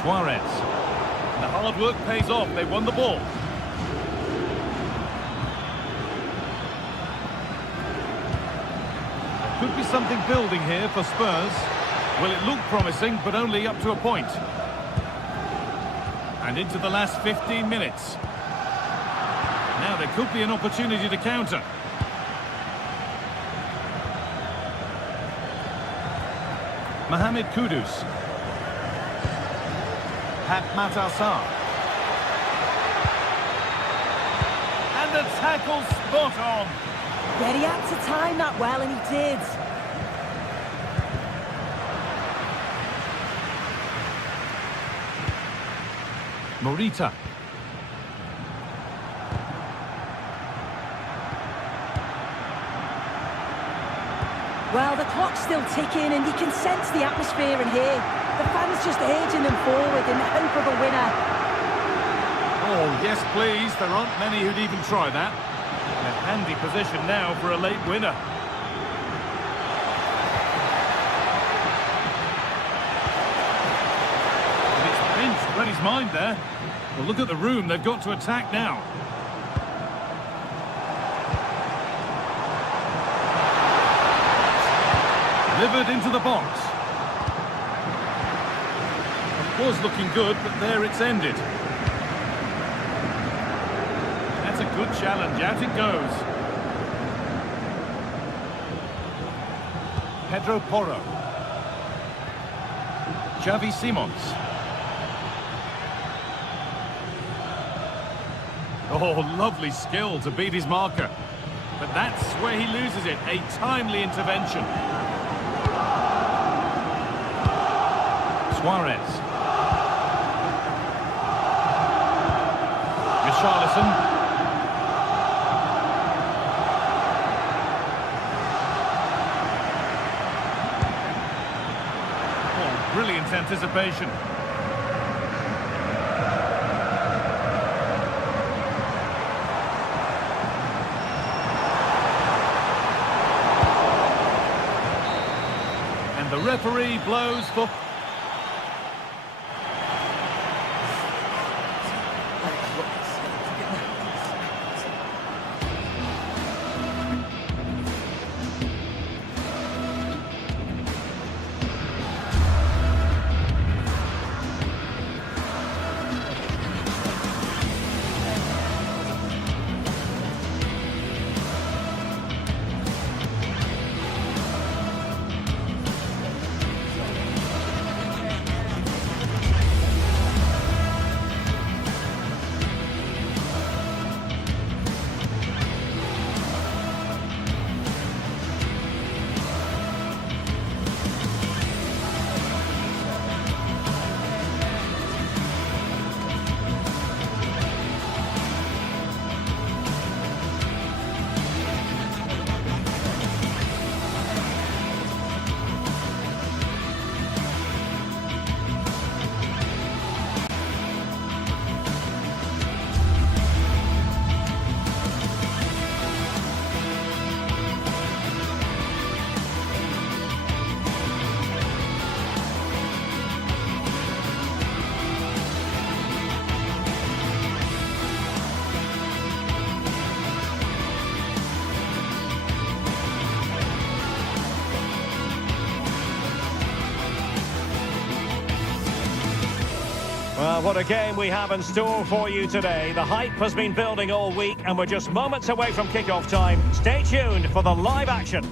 Suarez. The hard work pays off. They won the ball. Could be something building here for Spurs. Well, it looked promising, but only up to a point. And into the last 15 minutes. Now there could be an opportunity to counter. Mohamed Kudus. Pat Matassar. And the tackle spot on. Yeah, he had to time that well, and he did. Morita. Well, the clock's still ticking, and you can sense the atmosphere in here. The fans just urging them forward in the hope of a winner. Oh, yes, please. There aren't many who'd even try that. In a handy position now for a late winner. And it's pinched read his mind there. Well, look at the room. They've got to attack now. Delivered into the box. It was looking good, but there it's ended. That's a good challenge. Out it goes. Pedro Porro. Xavi Simons. Oh, lovely skill to beat his marker. But that's where he loses it. A timely intervention. Suarez. Richarlison. Oh, brilliant anticipation. And the referee blows for... Well, what a game we have in store for you today. The hype has been building all week, and we're just moments away from kick-off time. Stay tuned for the live action.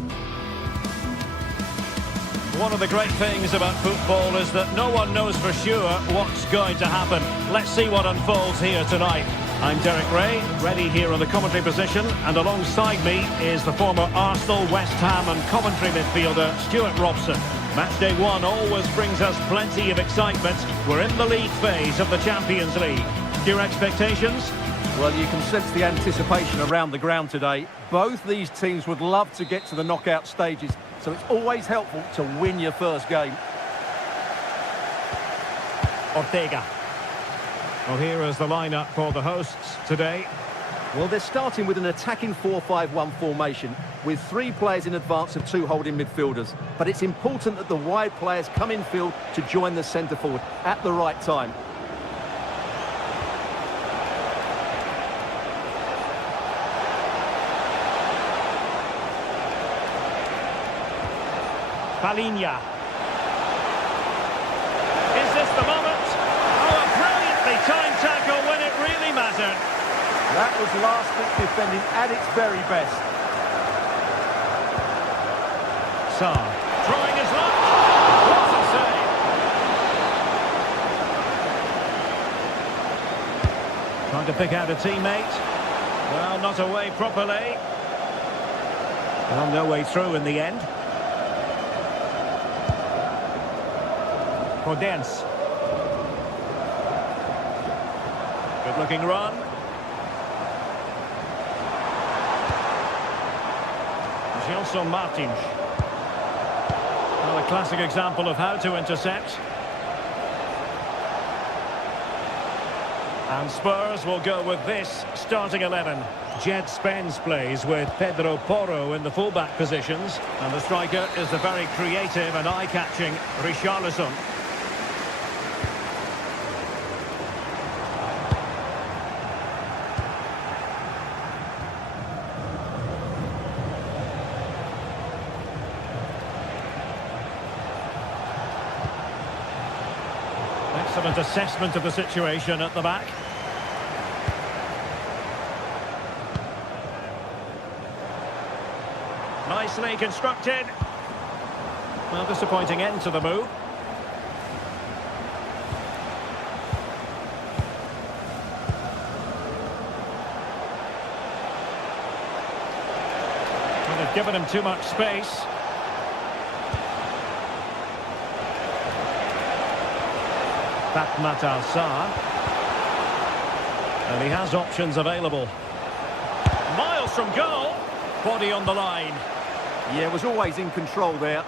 One of the great things about football is that no one knows for sure what's going to happen. Let's see what unfolds here tonight. I'm Derek Ray, ready here on the commentary position, and alongside me is the former Arsenal, West Ham and Coventry midfielder, Stuart Robson. Match day one always brings us plenty of excitement. We're in the league phase of the Champions League. Your expectations? Well, you can sense the anticipation around the ground today. Both these teams would love to get to the knockout stages, so it's always helpful to win your first game. Ortega. Well, here is the lineup for the hosts today. Well, they're starting with an attacking 4-5-1 formation with 3 players in advance of 2 holding midfielders. But it's important that the wide players come in field to join the centre forward at the right time. Palinha. Is this the moment? Oh, a brilliantly timed tackle when it really mattered. That was last-minute defending at its very best. Sarr, trying his luck. What's a save? Trying to pick out a teammate. Well, not away properly. Well, no way through in the end. Podence. Good-looking run. Gelson Martins. Well, a classic example of how to intercept. And Spurs will go with this starting 11. Jed Spence plays with Pedro Porro in the fullback positions. And the striker is the very creative and eye-catching Richarlison. Excellent assessment of the situation at the back. Nicely constructed. Well, disappointing end to the move. Well, they've given him too much space. Fatmat Al-Sarr. And he has options available. Miles from goal. Body on the line. Yeah, was always in control there.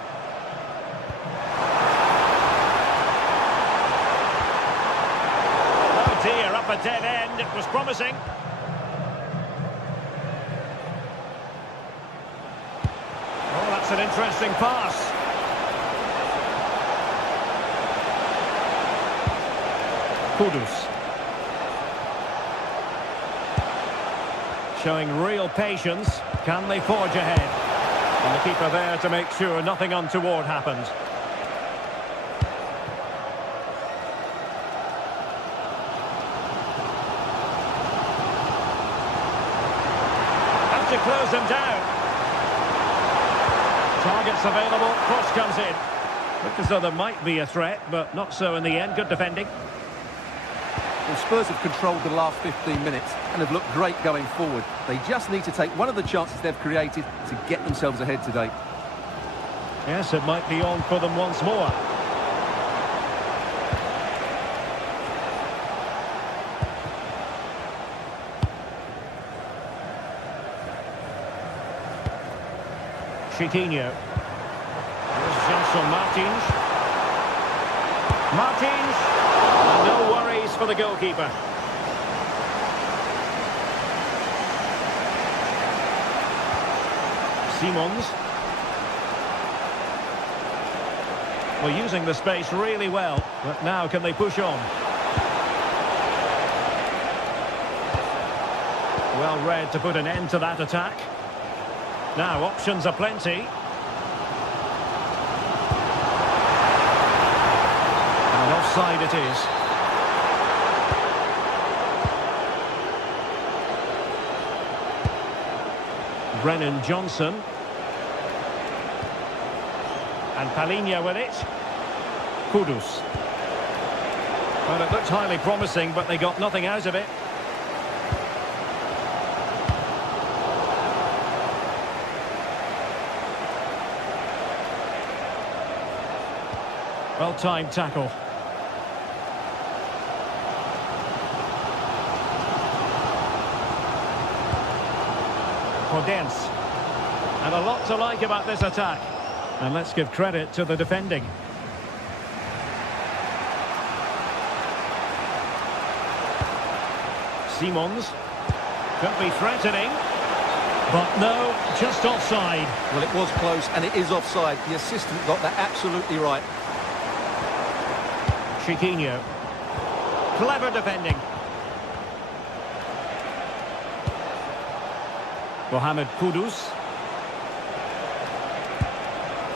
Oh dear, up a dead end. It was promising. Oh, that's an interesting pass. Kudus. Showing real patience. Can they forge ahead? And the keeper there to make sure nothing untoward happened. Have to close them down. Targets available. Cross comes in. Looked as though there might be a threat, but not so in the end. Good defending. Well, Spurs have controlled the last 15 minutes and have looked great going forward. They just need to take one of the chances they've created to get themselves ahead today. Yes, it might be on for them once more. Chiquinho. Here's Gelson Martins. Martins. No worries for the goalkeeper. Simons. Well, using the space really well, but now can they push on? Well read to put an end to that attack. Now options are plenty. And offside it is. Brennan Johnson. And Palinha with it. Kudus. Well, it looked highly promising, but they got nothing out of it. Well-timed tackle. Podence. And a lot to like about this attack. And let's give credit to the defending. Simons. Could be threatening. But no, just offside. Well, it was close, and it is offside. The assistant got that absolutely right. Chiquinho. Clever defending. Mohamed Kudus.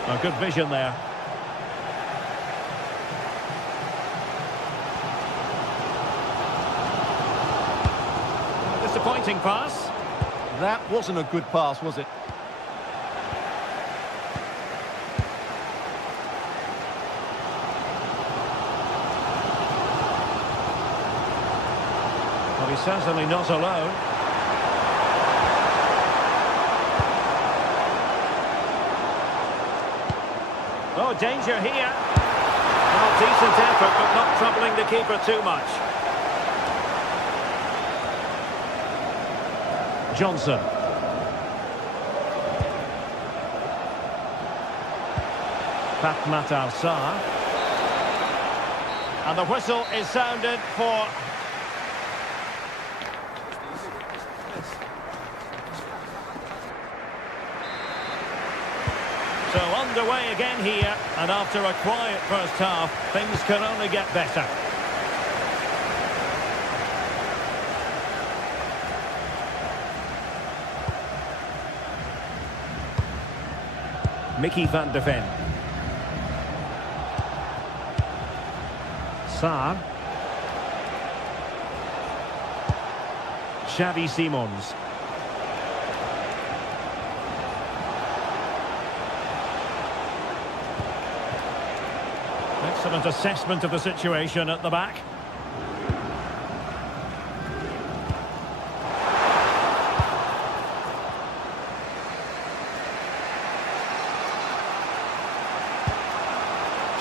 A good vision there. Disappointing pass. That wasn't a good pass, was it? Well, he's certainly not alone. Oh, danger here. Well, decent effort, but not troubling the keeper too much. Johnson. Fatmat Sarr. And the whistle is sounded for... So underway again here, and after a quiet first half, things can only get better. Mickey van de Ven. Sarr. Xavi Simons. Excellent assessment of the situation at the back.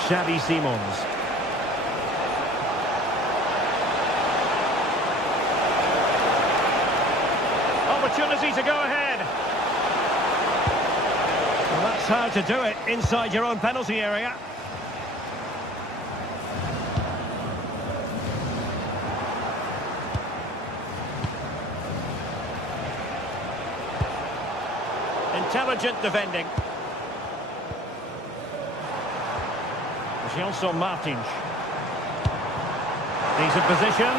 Xavi Simons. Opportunity to go ahead. Well, that's how to do it inside your own penalty area. Intelligent defending. Gelson Martins. Decent position.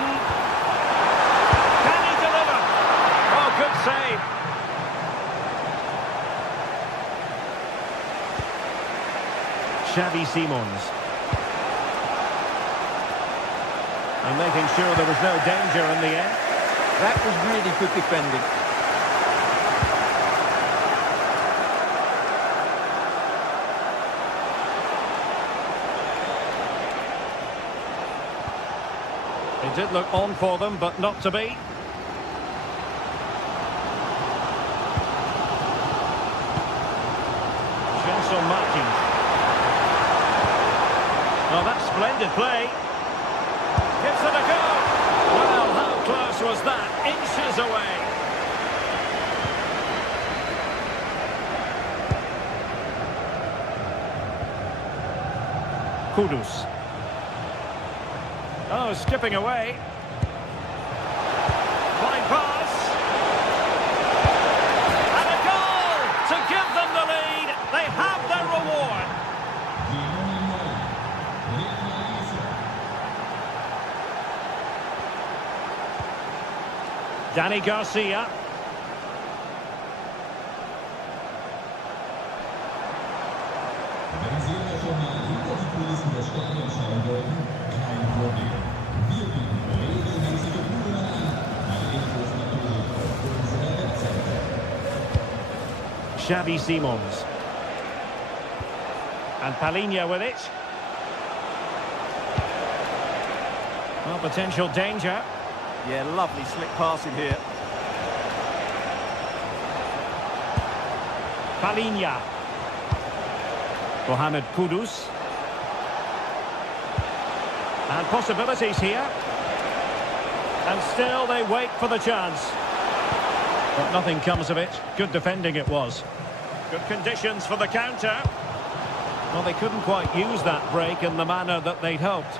Can he deliver? Oh, good save. Xavi Simons. And making sure there was no danger in the end. That was really good defending. It did look on for them, but not to be. Gelson Martins. Oh, that's splendid play. Gives it a go. Well, how close was that? Inches away. Kudus. Oh, skipping away. Fine pass. And a goal to give them the lead. They have their reward. Danny Garcia. Wenn Sie aber schon mal hinter die Kulissen des Stadions schauen wollten, kein Problem. Wir bieten regelmäßige Übungen an. Alle Infos natürlich auf unserer Webseite. Xavi Simons. And Palinha with it. Well, potential danger. Yeah, lovely slick passing here. Palinha. Mohamed Kudus. And possibilities here. And still they wait for the chance. But nothing comes of it. Good defending it was. Good conditions for the counter. Well, they couldn't quite use that break in the manner that they'd hoped.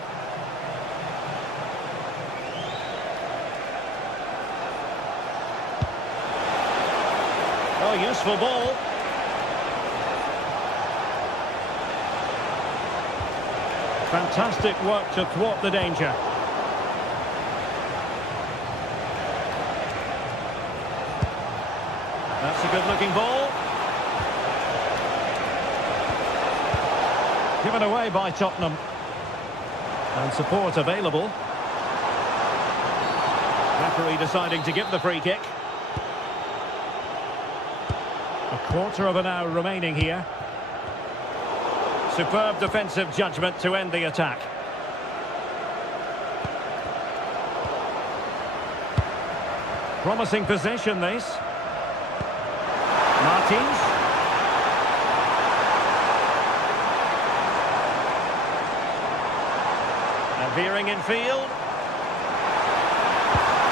a useful ball. Fantastic work to thwart the danger. That's a good-looking ball. Given away by Tottenham. And support available. Referee deciding to give the free kick. A quarter of an hour remaining here. Superb defensive judgment to end the attack. Promising possession, this. Martins. And veering in field.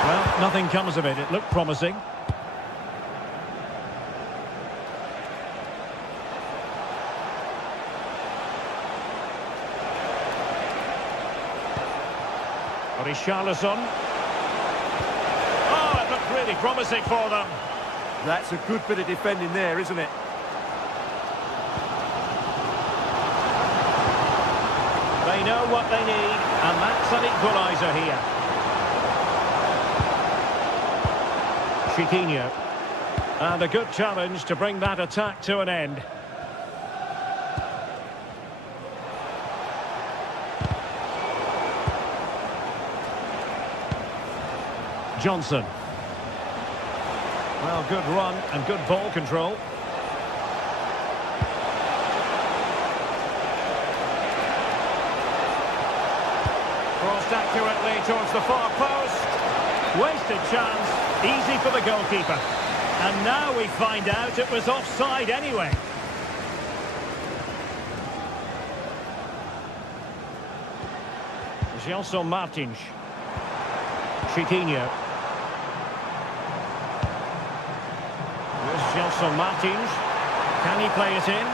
Well, nothing comes of it. It looked promising. Richarlison. Oh, it looked really promising for them. That's a good bit of defending there, isn't it? They know what they need, and that's an equaliser here. Chiquinho. And a good challenge to bring that attack to an end. Johnson. Well, good run and good ball control. Crossed accurately towards the far post. Wasted chance. Easy for the goalkeeper. And now we find out it was offside anyway. Gelson Martins. Chiquinho. Gelson Martins. Can he play it in?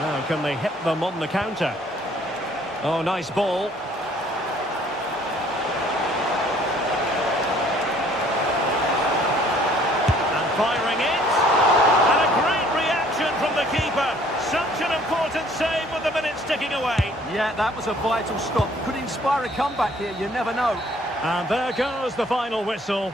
Now, can they hit them on the counter? Oh, nice ball. And firing it. And a great reaction from the keeper. Such an important save with the minutes ticking away. Yeah, that was a vital stop. Could inspire a comeback here, you never know. And there goes the final whistle.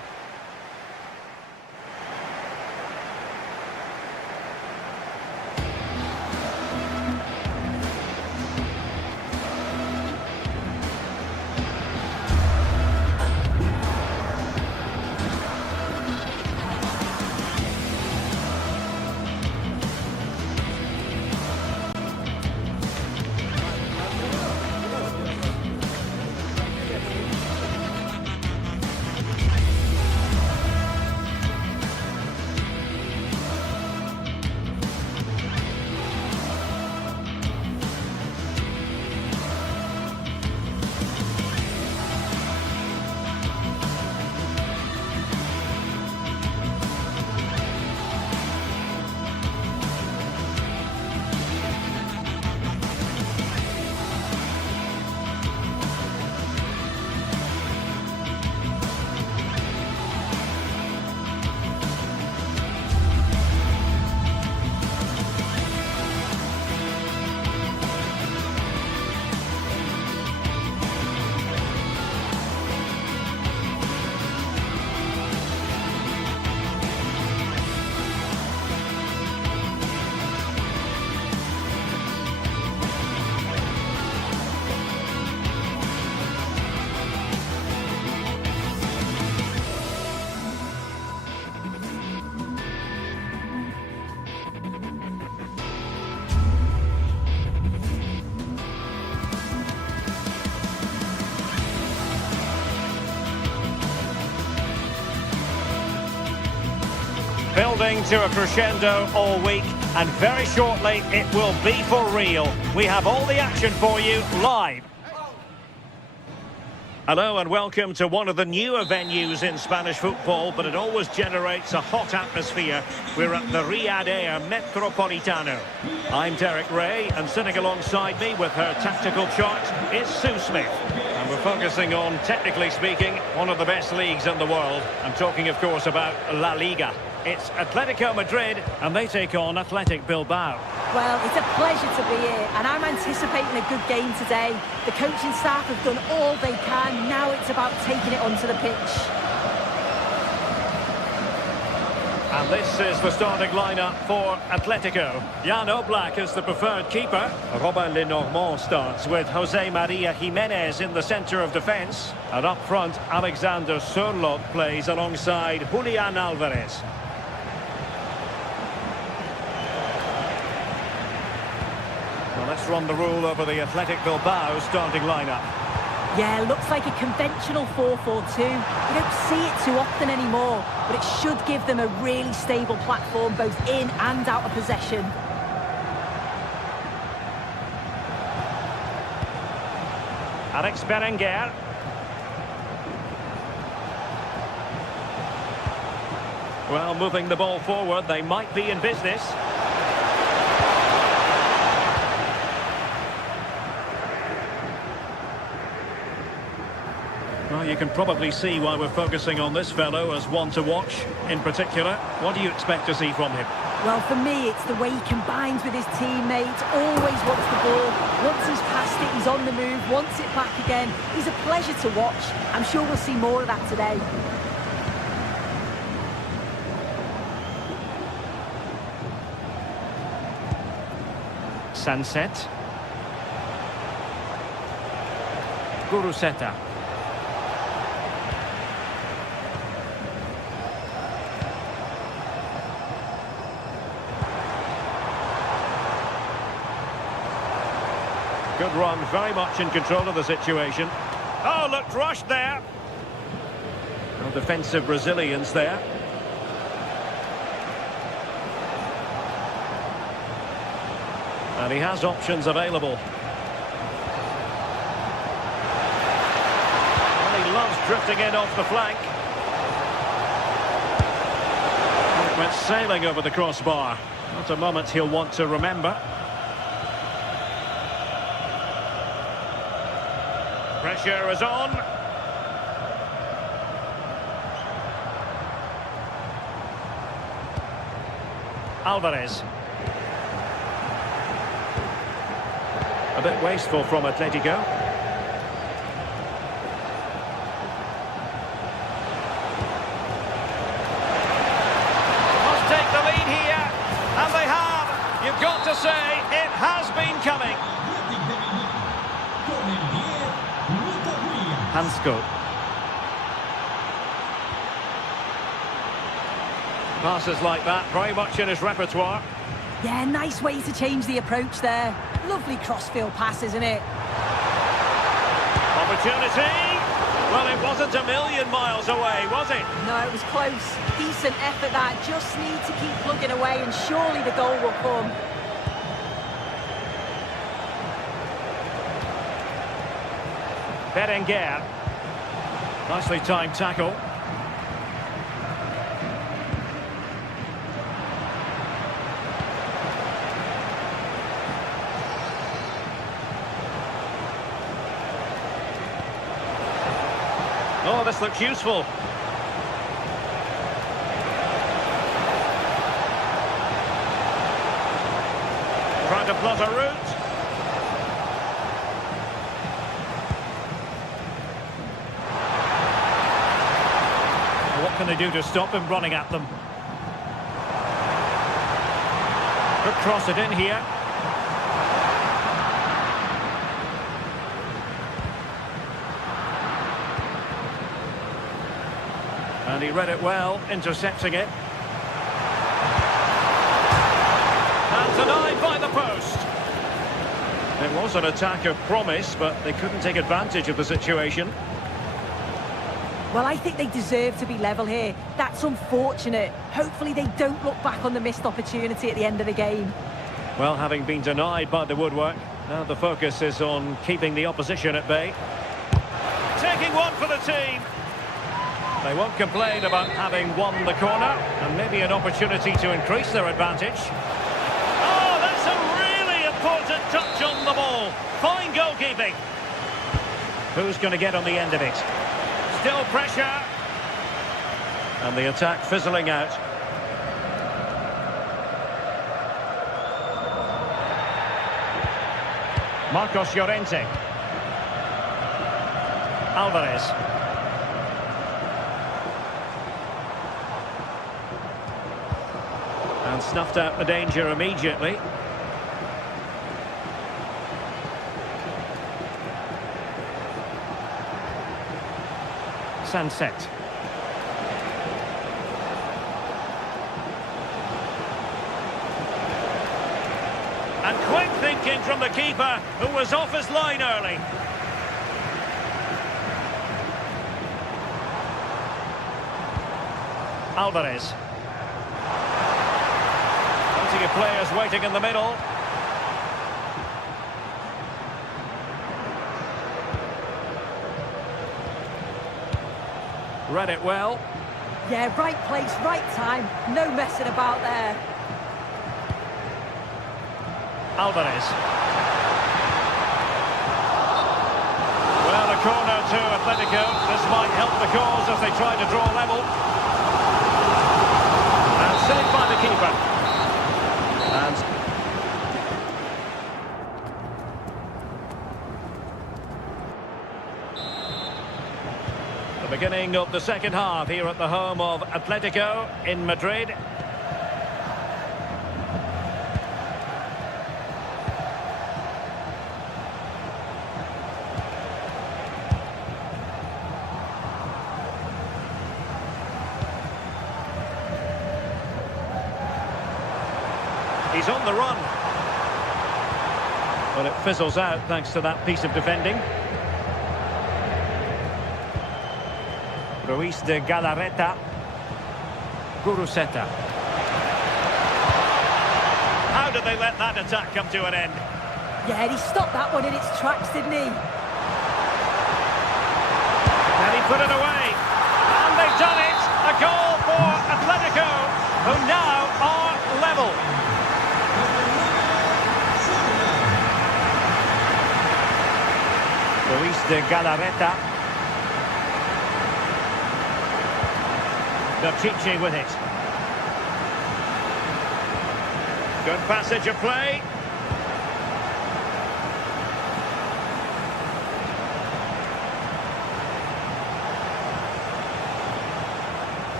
Building to a crescendo all week, and very shortly it will be for real. We have all the action for you live. Hello and welcome to one of the newer venues in Spanish football, but it always generates a hot atmosphere. We're at the Riyadh Air Metropolitano. I'm Derek Ray, and sitting alongside me with her tactical chart is Sue Smith. And we're focusing on, technically speaking, one of the best leagues in the world. I'm talking, of course, about La Liga. It's Atletico Madrid, and they take on Athletic Bilbao. Well, it's a pleasure to be here, and I'm anticipating a good game today. The coaching staff have done all they can. Now it's about taking it onto the pitch. And this is the starting lineup for Atletico. Jan Oblak is the preferred keeper. Robin Lenormand starts with Jose Maria Jimenez in the centre of defence. And up front, Alexander Sørloth plays alongside Julian Alvarez. Well, let's run the rule over the Athletic Bilbao starting lineup. Yeah, looks like a conventional 4-4-2. You don't see it too often anymore, but it should give them a really stable platform both in and out of possession. Alex Berenguer. Well, moving the ball forward, they might be in business. Well, you can probably see why we're focusing on this fellow as one to watch. In particular, what do you expect to see from him? Well, for me, it's the way he combines with his teammates, always wants the ball. Once he's passed it, he's on the move, wants it back again. He's a pleasure to watch. I'm sure we'll see more of that today. Sunset. Guruseta. Good run, very much in control of the situation. Oh, looked rushed there. No defensive Brazilians there. And he has options available. Well, he loves drifting in off the flank. It went sailing over the crossbar. Not a moment he'll want to remember. Pressure is on. Alvarez. A bit wasteful from Atletico. Must take the lead here, and they have. You've got to say, it has been coming. Hansko. Passes like that, very much in his repertoire. Yeah, nice way to change the approach there. Lovely crossfield pass, isn't it? Opportunity. Well, it wasn't a million miles away, was it? No, it was close. Decent effort that. Just need to keep plugging away and surely the goal will come. Berenguer. Nicely timed tackle. Oh, this looks useful. Trying to plot a route. What can they do to stop him running at them? Could cross it in here. And he read it well, intercepting it. And denied by the post. It was an attack of promise, but they couldn't take advantage of the situation. Well, I think they deserve to be level here. That's unfortunate. Hopefully they don't look back on the missed opportunity at the end of the game. Well, having been denied by the woodwork, now the focus is on keeping the opposition at bay. Taking Leading one for the team. They won't complain about having won the corner, and maybe an opportunity to increase their advantage. Oh, that's a really important touch on the ball. Fine goalkeeping. Who's going to get on the end of it? Still pressure. And the attack fizzling out. Marcos Llorente. Alvarez. And snuffed out the danger immediately. Sunset. And quick thinking from the keeper, who was off his line early. Alvarez. Plenty of players waiting in the middle. Read it well. Yeah, right place, right time. No messing about there. Alvarez. Well, a corner to Atletico. This might help the cause as they try to draw level. And saved by the keeper. And the beginning of the second half here at the home of Atletico in Madrid. He's on the run. But it fizzles out thanks to that piece of defending. Ruiz de Galarreta. Guruseta. How did they let that attack come to an end? Yeah, he stopped that one in its tracks, didn't he? And he put it away. And they've done it. A goal for Atletico, who now are level. Ruiz de Galarreta. Chichi with it. Good passage of play.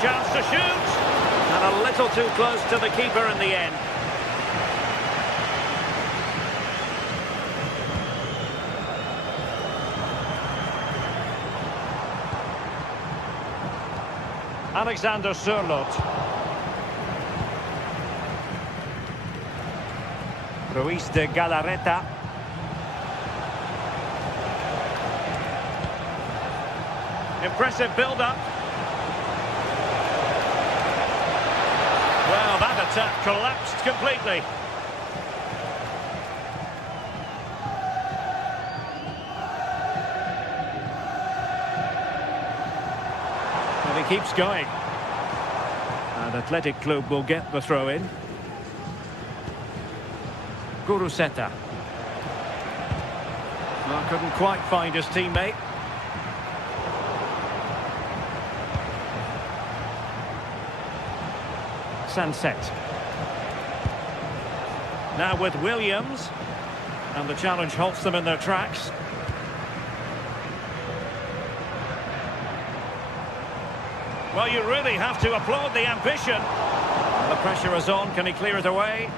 Chance to shoot. And a little too close to the keeper in the end. Alexander Sørloth. Ruiz de Galarreta. Impressive build-up. Well, that attack collapsed completely. And he keeps going. And Athletic Club will get the throw-in. Guruseta. Well, couldn't quite find his teammate. Sunset. Now with Williams. And the challenge halts them in their tracks. Well, you really have to applaud the ambition. The pressure is on. Can he clear it away?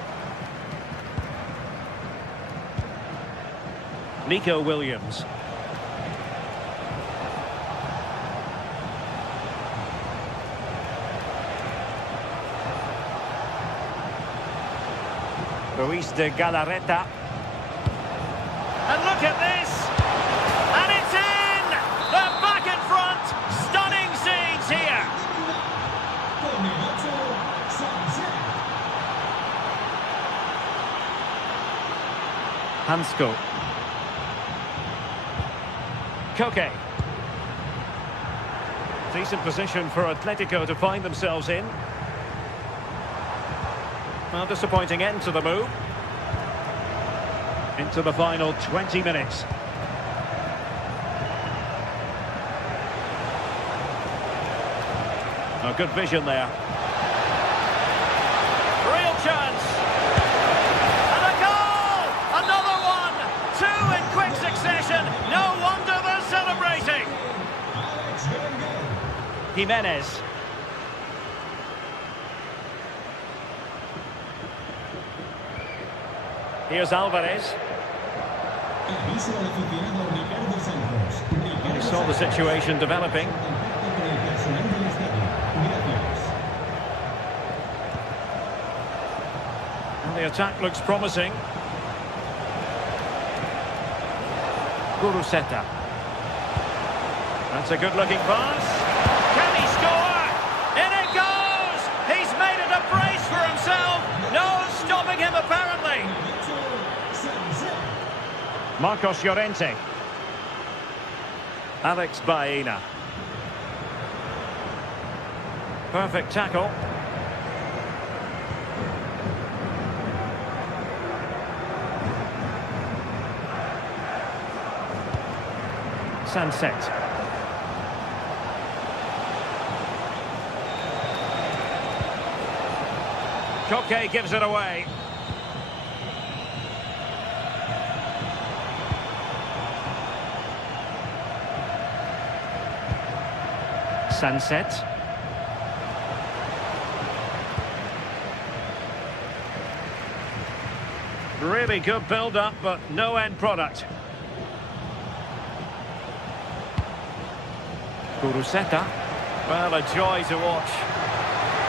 Nico Williams. Ruiz de Galarreta. And look at this! And it's in! They're back in front! Stunning scenes here! Hansko. Koke. Decent position for Atletico to find themselves in. Well, disappointing end to the move. Into the final 20 minutes. A good vision there. Real chance. And a goal! Another one! Two in quick succession. No wonder they're celebrating. Jimenez. Here's Alvarez. He saw the situation developing. And the attack looks promising. Guruseta. That's a good-looking pass. Can he score? In it goes! He's made it a brace for himself. No stopping him, apparently. Marcos Llorente. Alex Baena. Perfect tackle. Sunset. Koke gives it away. Sunset. Really good build-up, but no end product. Guruseta. Well, a joy to watch.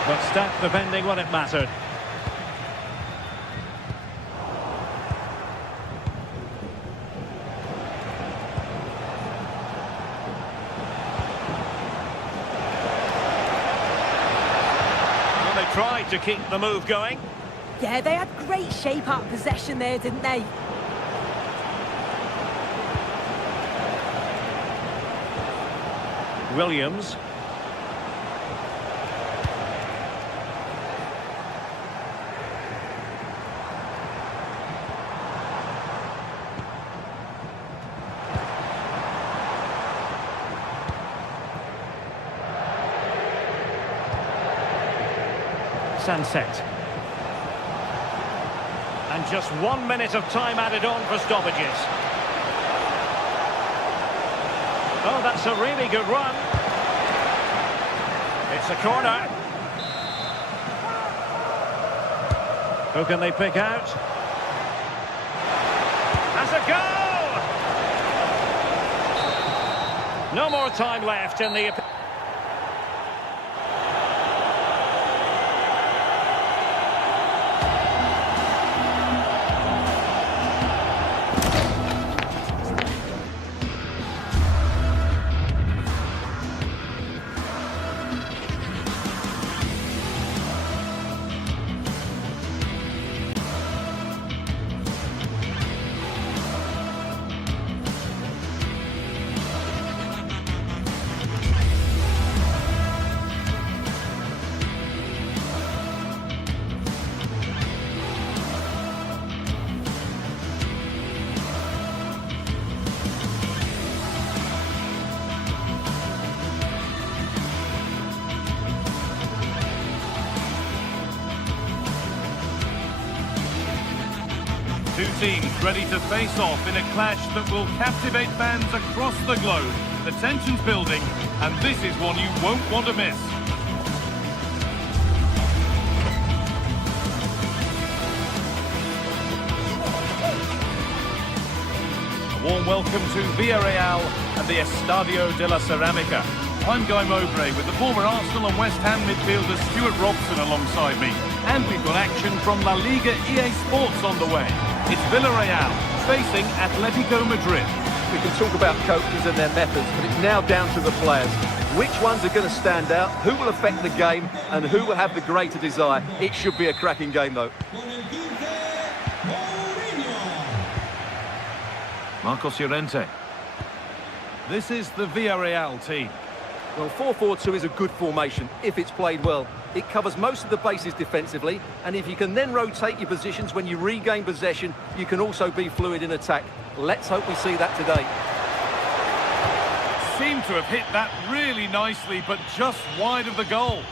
But stat depending when it mattered. Well, they tried to keep the move going. Yeah, they had great shape out of possession there, didn't they? Williams. Sunset. And just 1 minute of time added on for stoppages. Oh, that's a really good run. It's a corner. Who can they pick out? Has a goal! No more time left in the... Two teams ready to face off in a clash that will captivate fans across the globe. The tension's building, and this is one you won't want to miss. A warm welcome to Villarreal and the Estadio de la Ceramica. I'm Guy Mowbray with the former Arsenal and West Ham midfielder Stuart Robson alongside me. And we've got action from La Liga GTSports on the way. It's Villarreal facing Atletico Madrid. We can talk about coaches and their methods, but it's now down to the players. Which ones are going to stand out, who will affect the game, and who will have the greater desire? It should be a cracking game, though. Marcos Llorente. This is the Villarreal team. Well, 4-4-2 is a good formation if it's played well. It covers most of the bases defensively, and if you can then rotate your positions when you regain possession, you can also be fluid in attack. Let's hope we see that today. Seemed to have hit that really nicely, but just wide of the goal.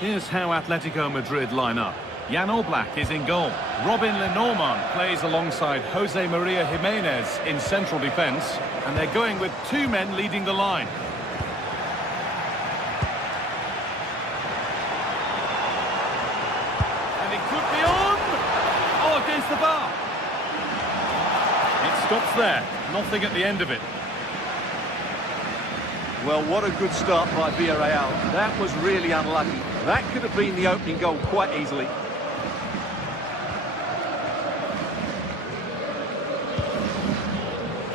Here's how Atletico Madrid line up. Jan Oblak is in goal. Robin Lenormand plays alongside Jose Maria Jimenez in central defence, and they're going with two men leading the line. And it could be on! Oh, against the bar! It stops there. Nothing at the end of it. Well, what a good start by Villarreal. That was really unlucky. That could have been the opening goal quite easily.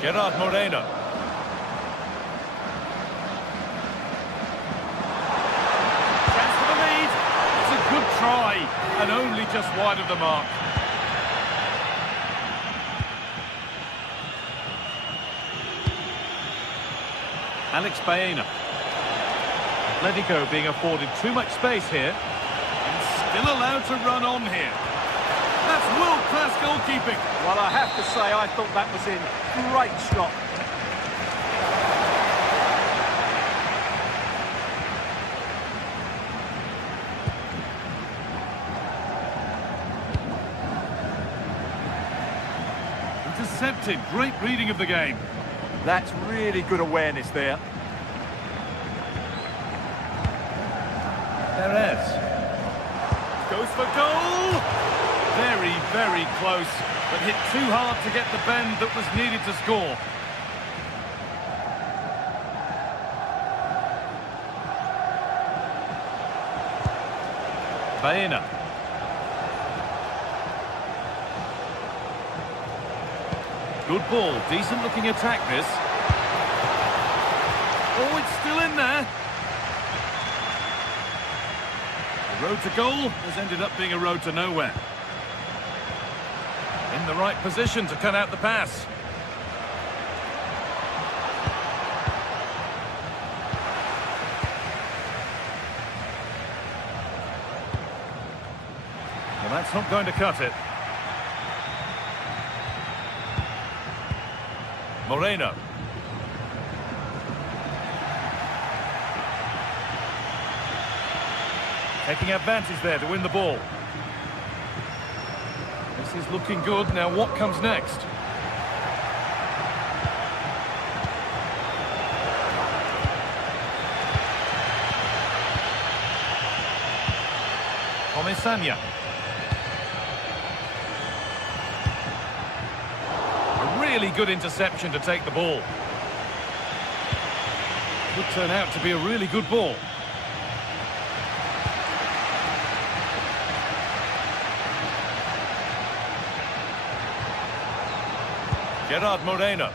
Gerard Moreno. Chance for the lead. It's a good try, and only just wide of the mark. Alex Baena. Atletico being afforded too much space here. And still allowed to run on here. That's world-class goalkeeping. Well, I have to say, I thought that was in. Great stop. Intercepted. Great reading of the game. That's really good awareness there. Perez. Goes for goal! Very, very close, but hit too hard to get the bend that was needed to score. Baena. Good ball, decent looking attack this. Oh, it's still in there. The road to goal has ended up being a road to nowhere. In the right position to cut out the pass. Well, that's not going to cut it. Moreno. Taking advantage there to win the ball. This is looking good. Now what comes next? Comesaña. A really good interception to take the ball. Could turn out to be a really good ball. Gerard Moreno.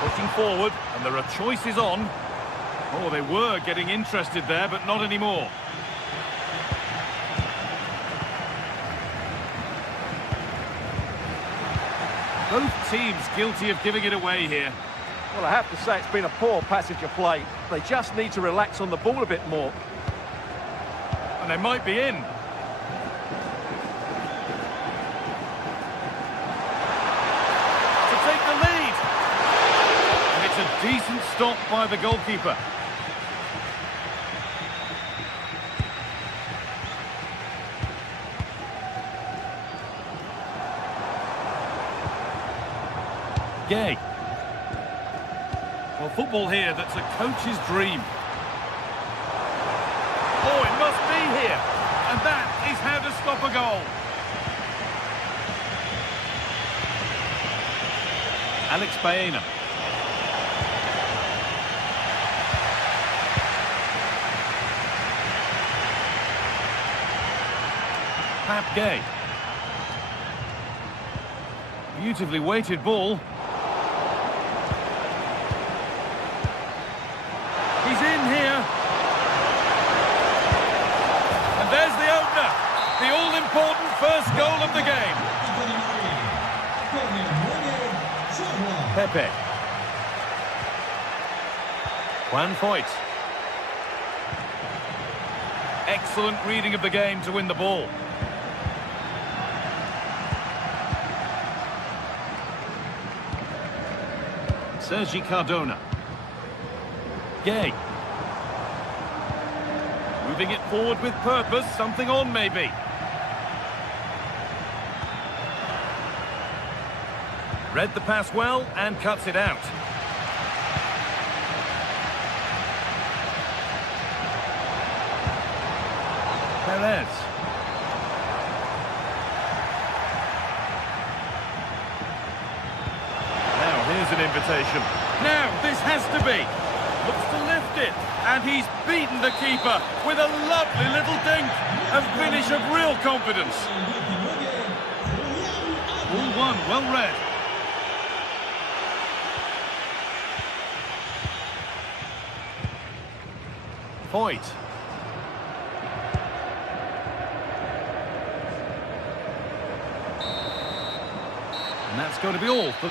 Pushing forward, and there are choices on. Oh, they were getting interested there, but not anymore. Both teams guilty of giving it away here. Well, I have to say it's been a poor passage of play. They just need to relax on the ball a bit more. And they might be in. Decent stop by the goalkeeper. Gay. Well, football here, that's a coach's dream. Oh, it must be here. And that is how to stop a goal. Alex Baena. Gay. Beautifully weighted ball. He's in here. And there's the opener. The all-important first goal of the game. Pepe. Juan Foyt. Excellent reading of the game to win the ball. Sergi Cardona. Gay. Moving it forward with purpose, something on maybe. Read the pass well and cuts it out. Perez. Now here's an invitation. Now this has to be. Looks to lift it. And he's beaten the keeper with a lovely little dink. A finish of real confidence. All one, well read. Foyt. And that's going to be all for...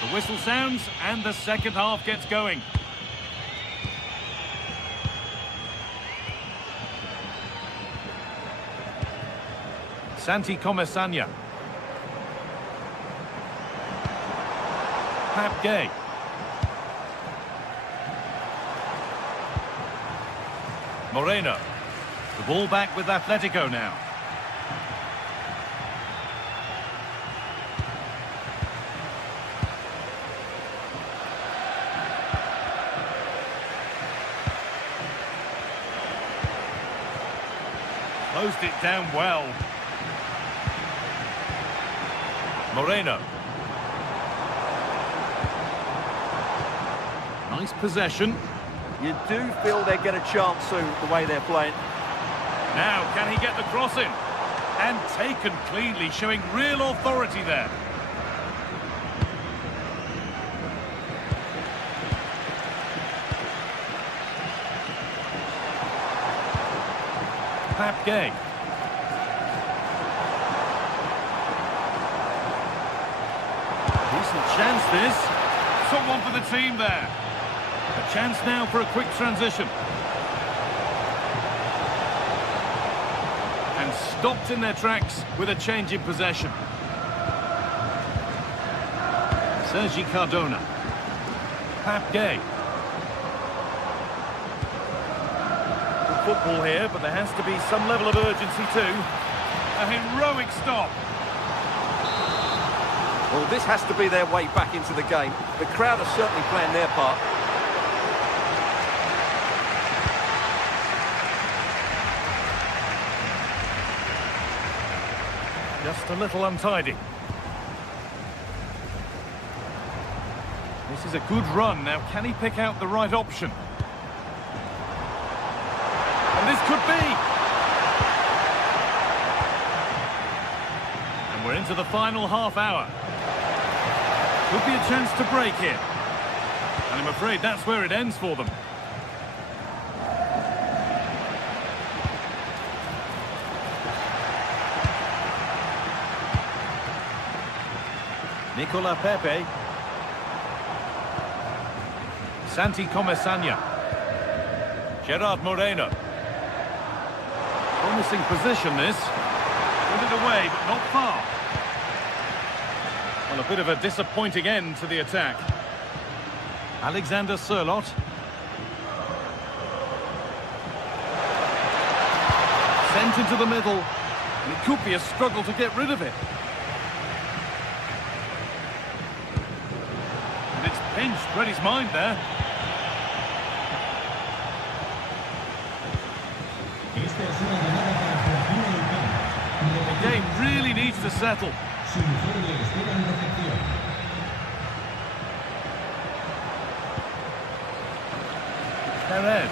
The whistle sounds and the second half gets going. Santi Comesania. Pap Gay. Moreno. The ball back with Atletico now. Closed it down well. Moreno. Nice possession. You do feel they get a chance soon, the way they're playing. Now, can he get the cross in? And taken cleanly, showing real authority there. Pap Gay. Decent chance this. Took one for the team there. A chance now for a quick transition. And stopped in their tracks with a change in possession. Sergi Cardona. Pap Gay. Good football here, but there has to be some level of urgency too. A heroic stop. Well, this has to be their way back into the game. The crowd are certainly playing their part. Just a little untidy. This is a good run. Now, can he pick out the right option? And this could be. And we're into the final half hour. Could be a chance to break here. And I'm afraid that's where it ends for them. Nicola Pepe. Santi Comesania. Gerard Moreno. Promising position this. Put it away, but not far. Well, a bit of a disappointing end to the attack. Alexander Sørloth. Sent into the middle. And it could be a struggle to get rid of it. And it's pinched, read his mind there. The game really needs to settle. Perez.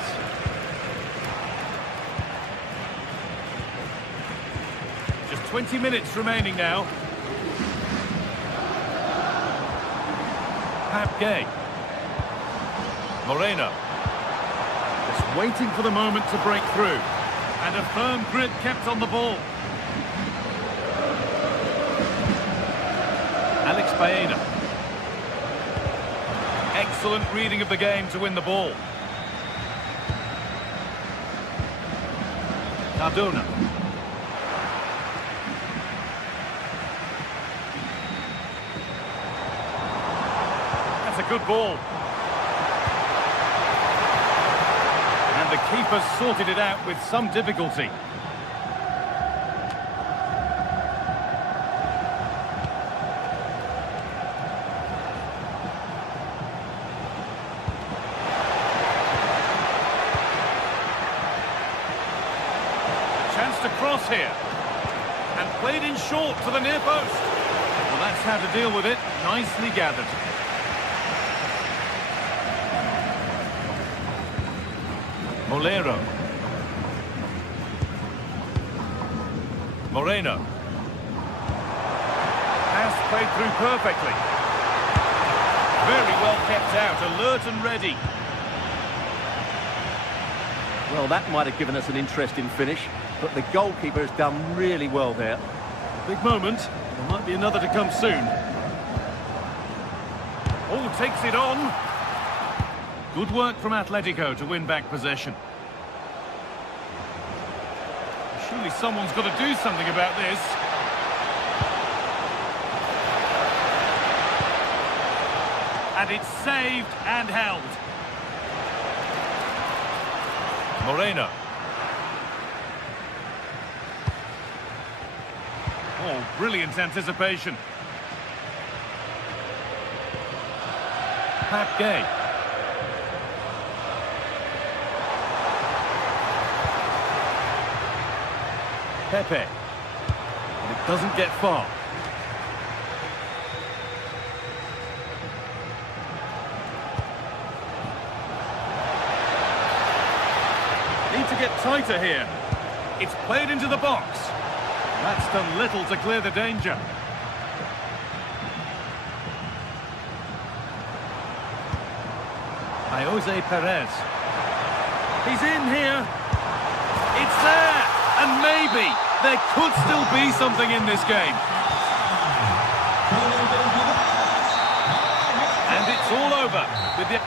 Just 20 minutes remaining now. Pap Gay. Moreno. Just waiting for the moment to break through. And a firm grip kept on the ball. Alex Baena. Excellent reading of the game to win the ball. Cardona. That's a good ball. And the keeper sorted it out with some difficulty. Chance to cross here. And played in short to the near post. Well, that's how to deal with it. Nicely gathered. Molero. Moreno. Pass played through perfectly. Very well kept out, alert and ready. Well, that might have given us an interesting finish, but the goalkeeper has done really well there. Big moment. There might be another to come soon. Oh, takes it on. Good work from Atletico to win back possession. Surely someone's got to do something about this. And it's saved and held. Moreno. Oh, brilliant anticipation. Pat Gay. Pepe. But it doesn't get far. Need to get tighter here. It's played into the box. That's done little to clear the danger. Jose Perez. He's in here. It's there. And maybe there could still be something in this game. And it's all over with the...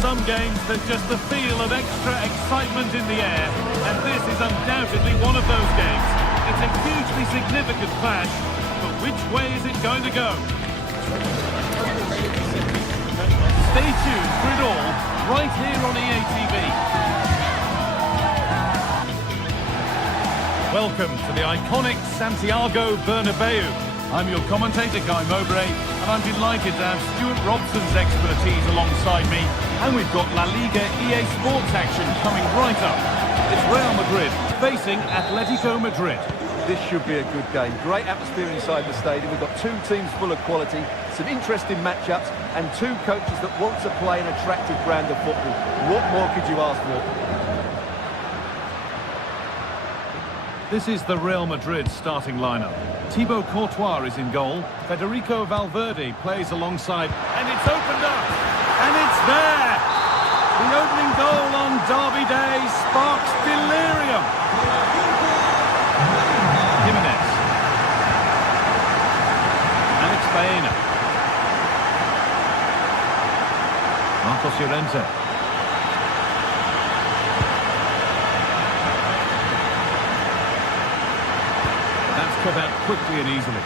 Some games, there's just the feel of extra excitement in the air, and this is undoubtedly one of those games. It's a hugely significant clash, but which way is it going to go? Stay tuned for it all, right here on EA TV. Welcome to the iconic Santiago Bernabeu. I'm your commentator, Guy Mowbray, and I'm delighted to have Stuart Robson's expertise alongside me. And we've got La Liga EA Sports action coming right up. It's Real Madrid facing Atletico Madrid. This should be a good game. Great atmosphere inside the stadium. We've got two teams full of quality, some interesting matchups, and two coaches that want to play an attractive brand of football. What more could you ask for? This is the Real Madrid starting lineup. Thibaut Courtois is in goal. Federico Valverde plays alongside, and it's opened up, and it's there. The opening goal on Derby Day sparks delirium. Jimenez. Alex Baena. Marcos Llorente. That's cut out quickly and easily.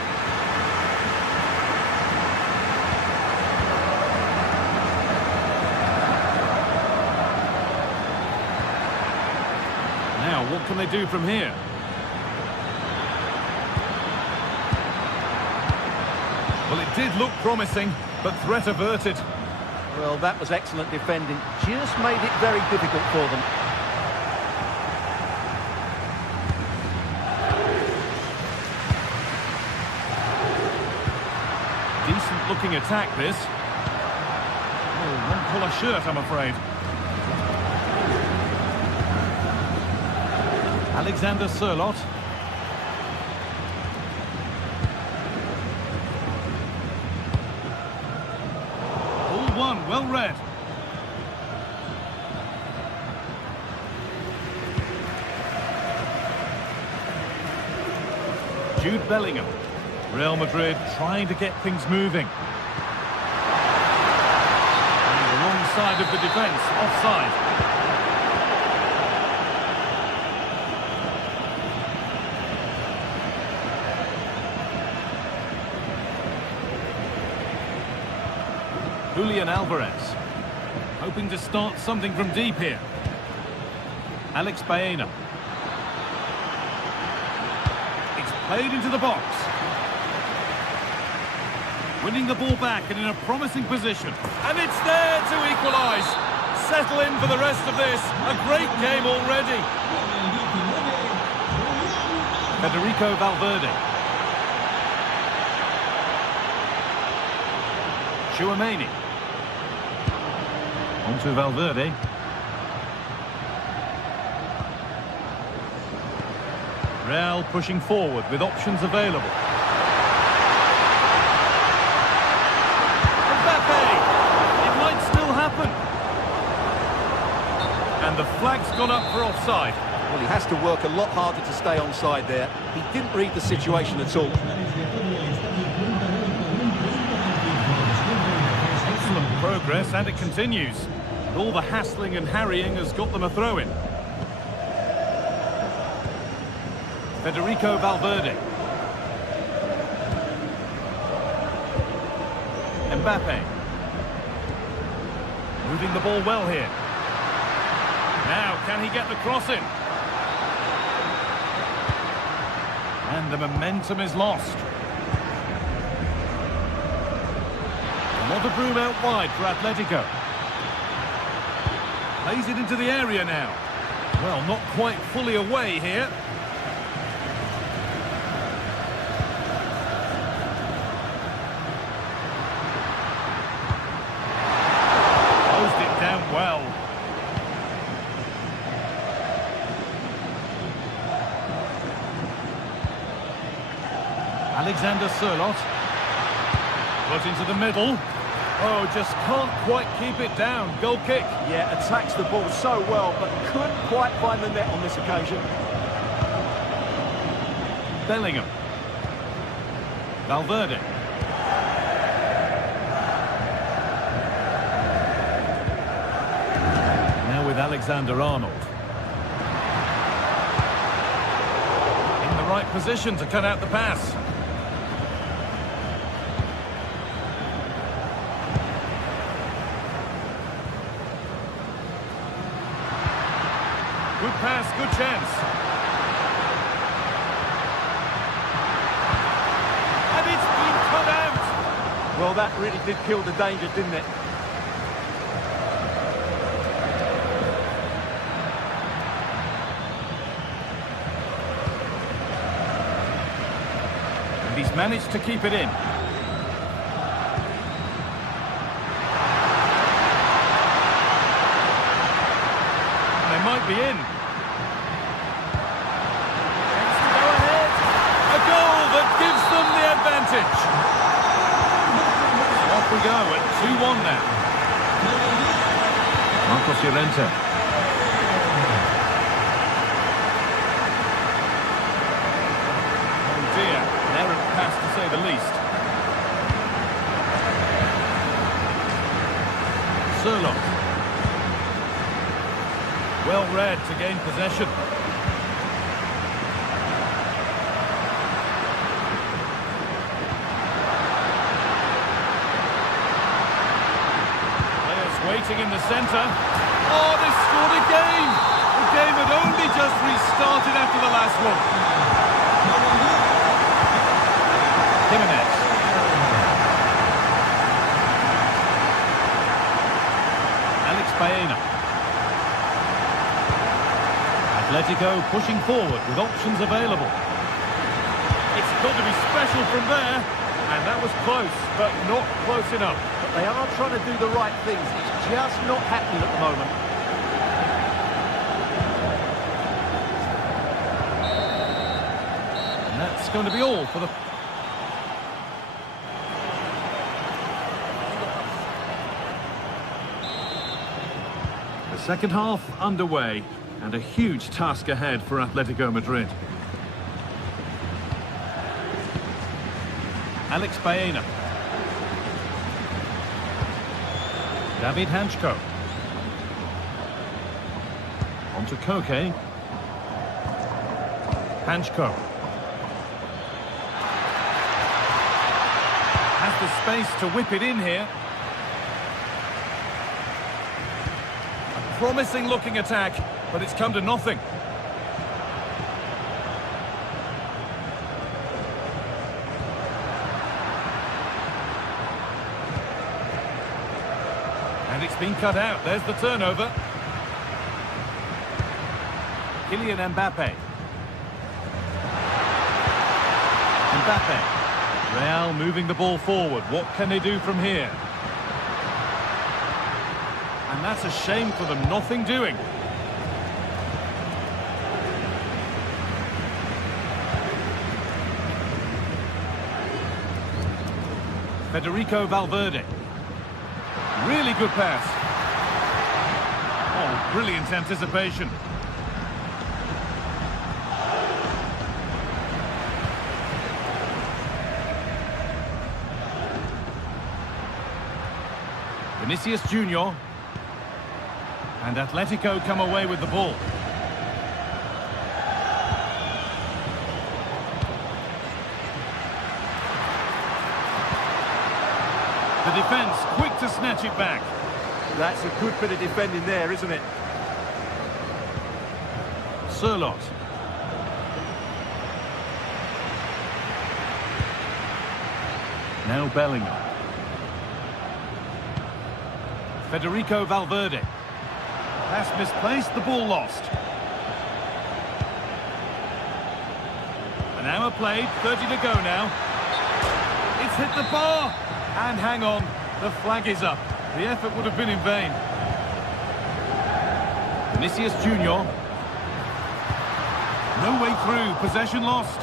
Now, what can they do from here? Well, it did look promising, but threat averted. Well, that was excellent defending. Just made it very difficult for them. Decent-looking attack, this. Oh, one-colour shirt, I'm afraid. Alexander Sørloth. All one, well read. Jude Bellingham. Real Madrid trying to get things moving. On the wrong side of the defence, offside. Julian Alvarez, hoping to start something from deep here. Alex Baena. It's played into the box. Winning the ball back and in a promising position. And it's there to equalise. Settle in for the rest of this. A great game already. Federico Valverde. Tchouaméni. On to Valverde. Real pushing forward with options available. Mbappe! It might still happen. And the flag's gone up for offside. Well, he has to work a lot harder to stay onside there. He didn't read the situation at all. Excellent progress, and it continues. All the hassling and harrying has got them a throw-in. Federico Valverde. Mbappe. Moving the ball well here. Now, can he get the cross in? And the momentum is lost. A lot of room out wide for Atletico. Plays it into the area now. Well, not quite fully away here. Closed it down well. Alexander Sørloth. Put into the middle. Oh, just can't quite keep it down. Goal kick. Yeah, attacks the ball so well, but couldn't quite find the net on this occasion. Bellingham. Valverde. Now with Alexander-Arnold. In the right position to cut out the pass. Good pass, good chance. And it's been cut out. Well, that really did kill the danger, didn't it? And he's managed to keep it in. They might be in. Chance to go ahead. A goal that gives them the advantage. So off we go at 2-1 now. Marcos Llorente. Oh dear, an errant pass to say the least. Surlock. Well read to gain possession. Players waiting in the centre. Oh, they scored again! The game had only just restarted after the last one. Jimenez. Alex Baena. Atletico pushing forward with options available. It's got to be special from there, and that was close, but not close enough. But they are trying to do the right things. It's just not happening at the moment. And that's going to be all for the... The second half underway, and a huge task ahead for Atletico Madrid. Alex Baena. David Hanchko. On to Koke. Hanchko. Has the space to whip it in here. A promising looking attack, but it's come to nothing. And it's been cut out. There's the turnover. Kylian Mbappe. Mbappe. Real moving the ball forward. What can they do from here? And that's a shame for them. Nothing doing. Federico Valverde. Really good pass. Oh, brilliant anticipation. Vinicius Junior. And Atletico come away with the ball. The defence quick to snatch it back. That's a good bit of defending there, isn't it? Surlot. Now Bellingham. Federico Valverde. Pass misplaced, the ball lost. An hour played, 30 to go now. It's hit the bar. And hang on, the flag is up. The effort would have been in vain. Vinicius Junior. No way through, possession lost.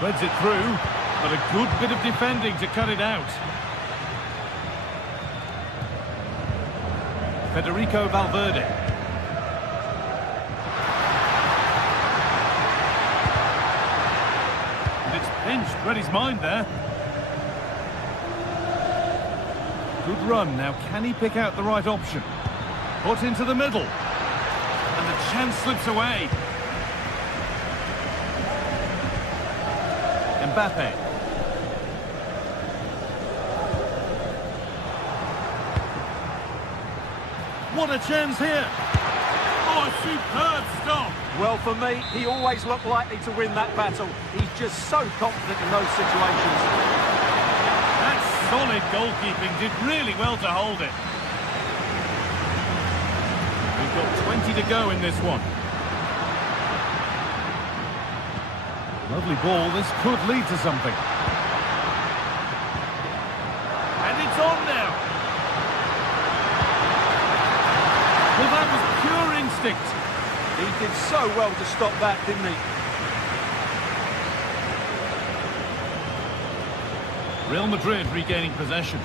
Threads it through, but a good bit of defending to cut it out. Federico Valverde. And it's pinched, read his mind there. Good run, now can he pick out the right option? Put into the middle. And the chance slips away. Mbappe. What a chance here! Oh, a superb stop. Well, for me, he always looked likely to win that battle. He's just so confident in those situations. That solid goalkeeping did really well to hold it. We've got 20 to go in this one. Lovely ball. This could lead to something. And it's on now. Well, that was pure instinct. He did so well to stop that, didn't he? Real Madrid regaining possession.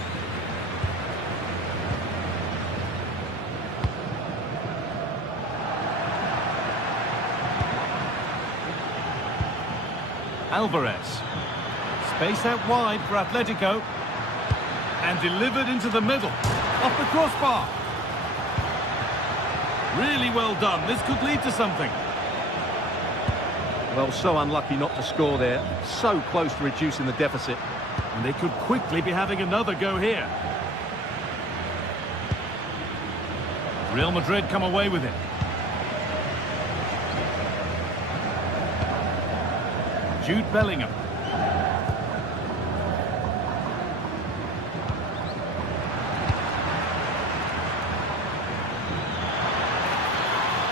Alvarez. Space out wide for Atletico. And delivered into the middle. Off the crossbar. Really well done. This could lead to something. Well, so unlucky not to score there. So close to reducing the deficit. And they could quickly be having another go here. Real Madrid come away with it. Jude Bellingham.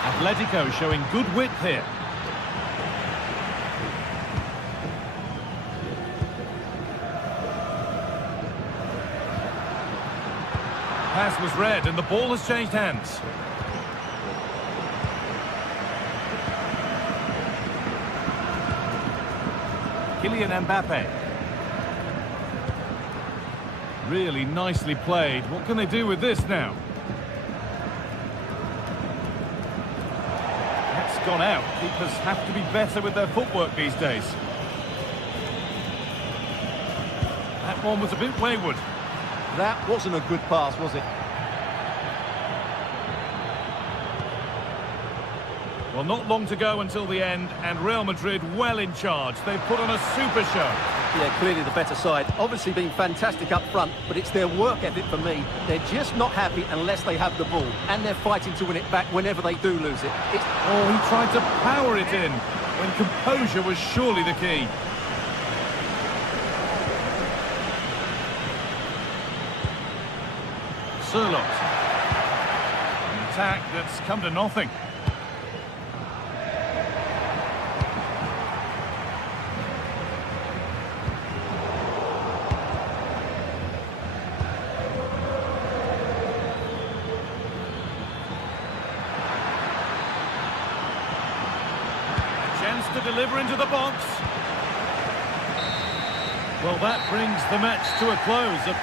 Atletico showing good width here. Pass was read and the ball has changed hands. Kylian Mbappe. Really nicely played. What can they do with this now? That's gone out. Keepers have to be better with their footwork these days. That one was a bit wayward. That wasn't a good pass, was it? Well, not long to go until the end, and Real Madrid well in charge. They've put on a super show. Yeah, clearly the better side. Obviously been fantastic up front, but it's their work ethic for me. They're just not happy unless they have the ball, and they're fighting to win it back whenever they do lose it. Oh, he tried to power it in, when composure was surely the key. Sirlot. An attack that's come to nothing. Chance to deliver into the box. Well, that brings the match to a close.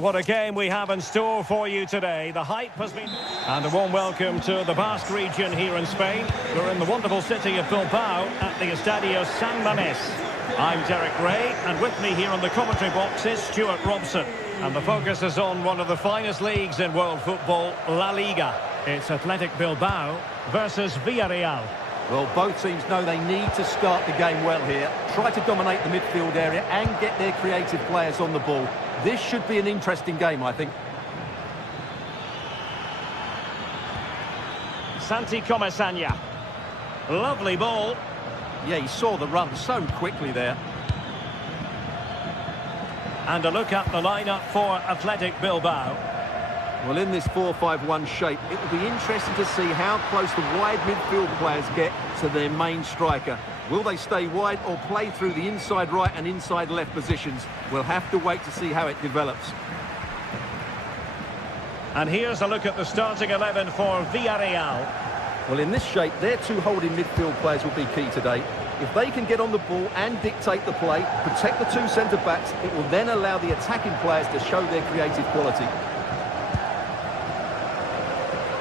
What a game we have in store for you today. The hype has been... And a warm welcome to the Basque region here in Spain. We're in the wonderful city of Bilbao at the Estadio San Mamés. I'm Derek Ray, and with me here on the commentary box is Stuart Robson. And the focus is on one of the finest leagues in world football, La Liga. It's Athletic Bilbao versus Villarreal. Well, both teams know they need to start the game well here. Try to dominate the midfield area and get their creative players on the ball. This should be an interesting game, I think. Santi Comesaña. Lovely ball. Yeah, he saw the run so quickly there. And a look at the lineup for Athletic Bilbao. Well, in this 4-5-1 shape, it will be interesting to see how close the wide midfield players get to their main striker. Will they stay wide or play through the inside right and inside left positions? We'll have to wait to see how it develops. And here's a look at the starting 11 for Villarreal. Well, in this shape, their two holding midfield players will be key today. If they can get on the ball and dictate the play, protect the two centre-backs, it will then allow the attacking players to show their creative quality.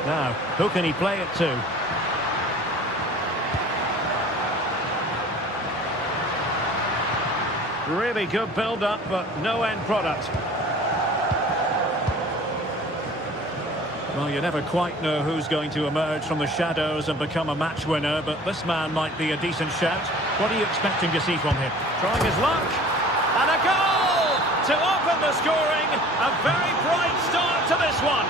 Now, who can he play it to? Really good build-up, but no end product. Well, you never quite know who's going to emerge from the shadows and become a match winner, but this man might be a decent shout. What are you expecting to see from him? Trying his luck. And a goal to open the scoring. A very bright start to this one.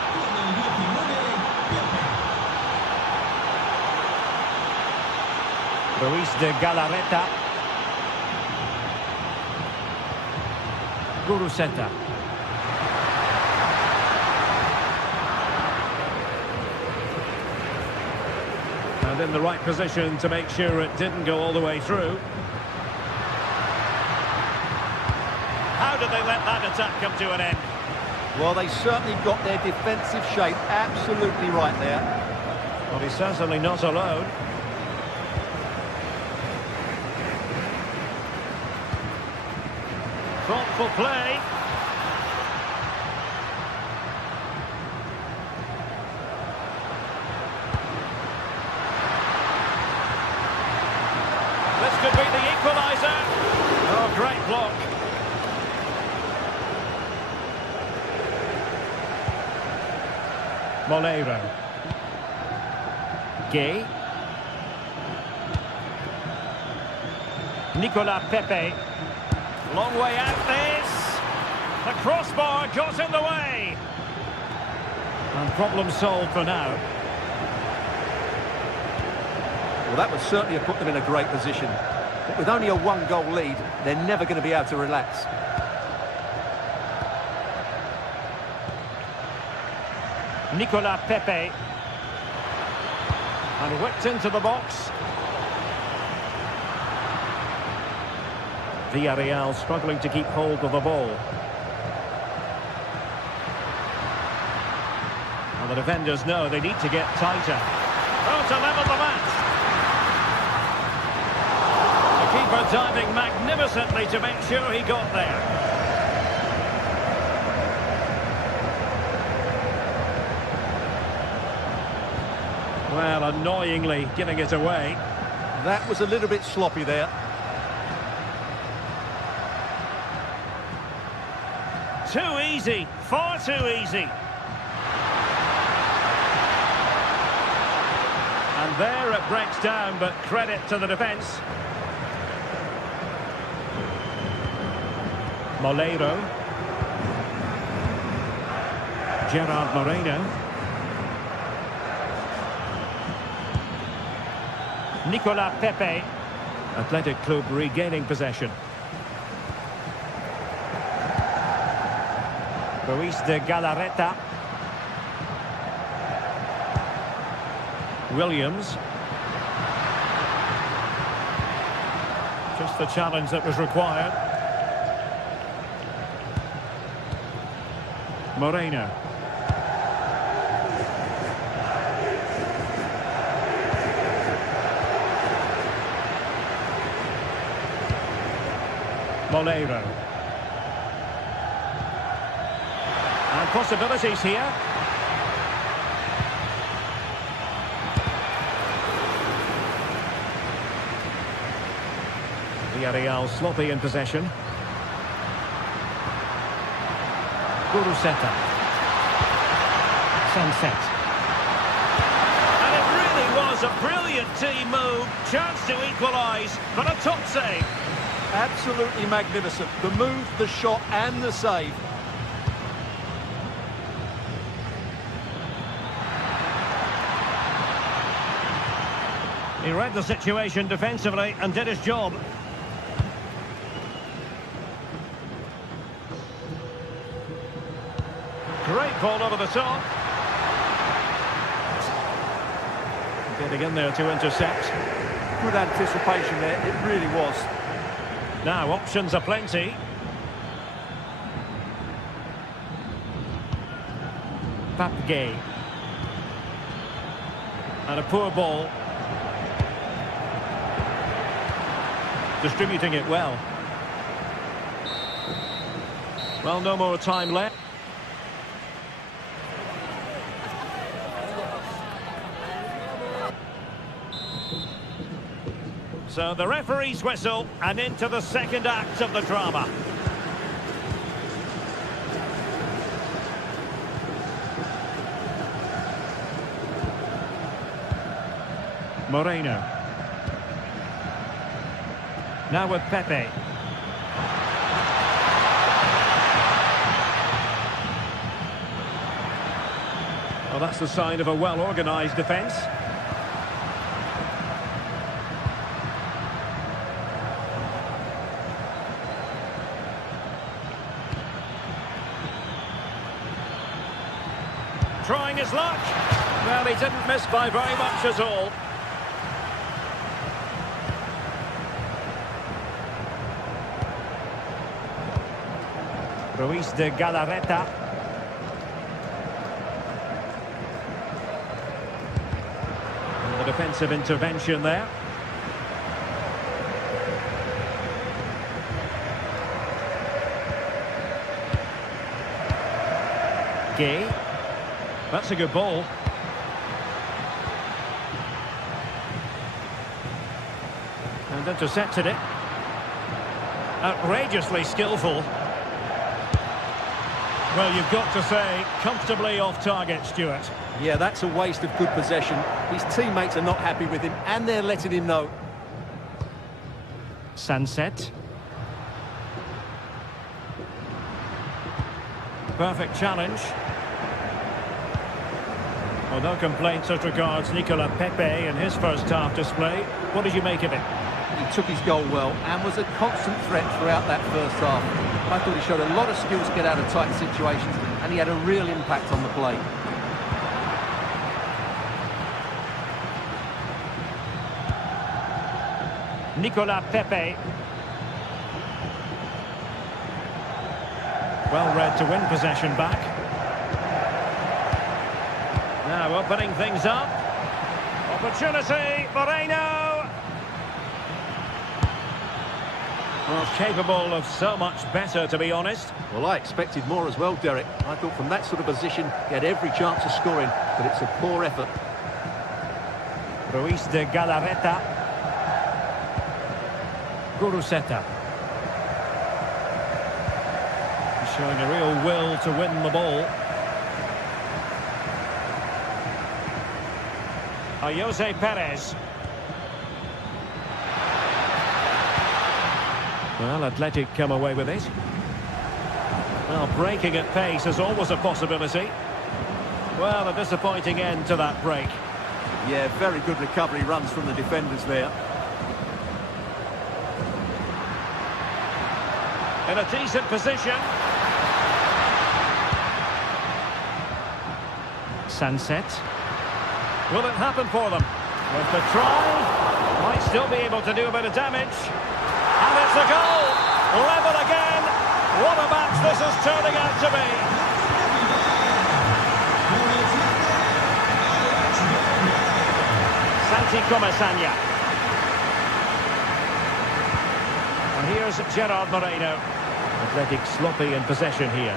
Luis de Galarreta. Guruseta. And in the right position to make sure it didn't go all the way through. How did they let that attack come to an end? Well, they certainly got their defensive shape absolutely right there. Well, he's certainly not alone. Thoughtful play. This could be the equaliser. Oh, great block. Moleiro. Gay. Nicolas Pepe. Long way out this. The crossbar got in the way. And problem solved for now. Well, that would certainly have put them in a great position. But with only a one-goal lead, they're never going to be able to relax. Nicolas Pepe. And whipped into the box. Villarreal struggling to keep hold of the ball. And the defenders know they need to get tighter. Oh, to level the match. The keeper diving magnificently to make sure he got there. Well, annoyingly giving it away. That was a little bit sloppy there. Too easy, far too easy. And there it breaks down, but credit to the defence. Moleiro. Gerard Moreno. Nicolas Pepe. Athletic Club regaining possession. Luis de Galarreta. Williams. Just the challenge that was required. Moreno. Moleiro. possibilities here. Villarreal sloppy in possession. Guruseta. Sunset. And it really was a brilliant team move. Chance to equalise, but a top save. Absolutely magnificent. The move, the shot and the save. He read the situation defensively and did his job. Great ball over the top. Getting in there to intercept. Good anticipation there, it really was. Now options are plenty. Papgay. And a poor ball. Distributing it well. Well, no more time left. So the referee's whistle, and into the second act of the drama. Moreno. Now with Pepe. Well, that's the sign of a well-organised defence. Trying his luck. Well, he didn't miss by very much at all. Ruiz de Galarreta. And the defensive intervention there. Gay. That's a good ball. And intercepted it. Outrageously skillful. Well, you've got to say, comfortably off target, Stuart. Yeah, that's a waste of good possession. His teammates are not happy with him, and they're letting him know. Sunset. Perfect challenge. Well, no complaints as regards Nicola Pepe in his first half display. What did you make of it? He took his goal well and was a constant threat throughout that first half. I thought he showed a lot of skills to get out of tight situations, and he had a real impact on the play. Nicola Pepe. Well read to win possession back. Now opening things up. Opportunity, Moreno. Well, capable of so much better, to be honest. Well, I expected more as well, Derek. I thought from that sort of position, he had every chance of scoring, but it's a poor effort. Ruiz de Galarreta. Guruseta. He's showing a real will to win the ball. Jose Perez. Well, Athletic come away with it. Well, breaking at pace is always a possibility. Well, a disappointing end to that break. Yeah, very good recovery runs from the defenders there. In a decent position. Sunset. Will it happen for them? With the try, might still be able to do a bit of damage. And it's a goal! Level again! What a match this is turning out to be! Santi Comesaña. And here's Gerard Moreno. Athletic sloppy in possession here.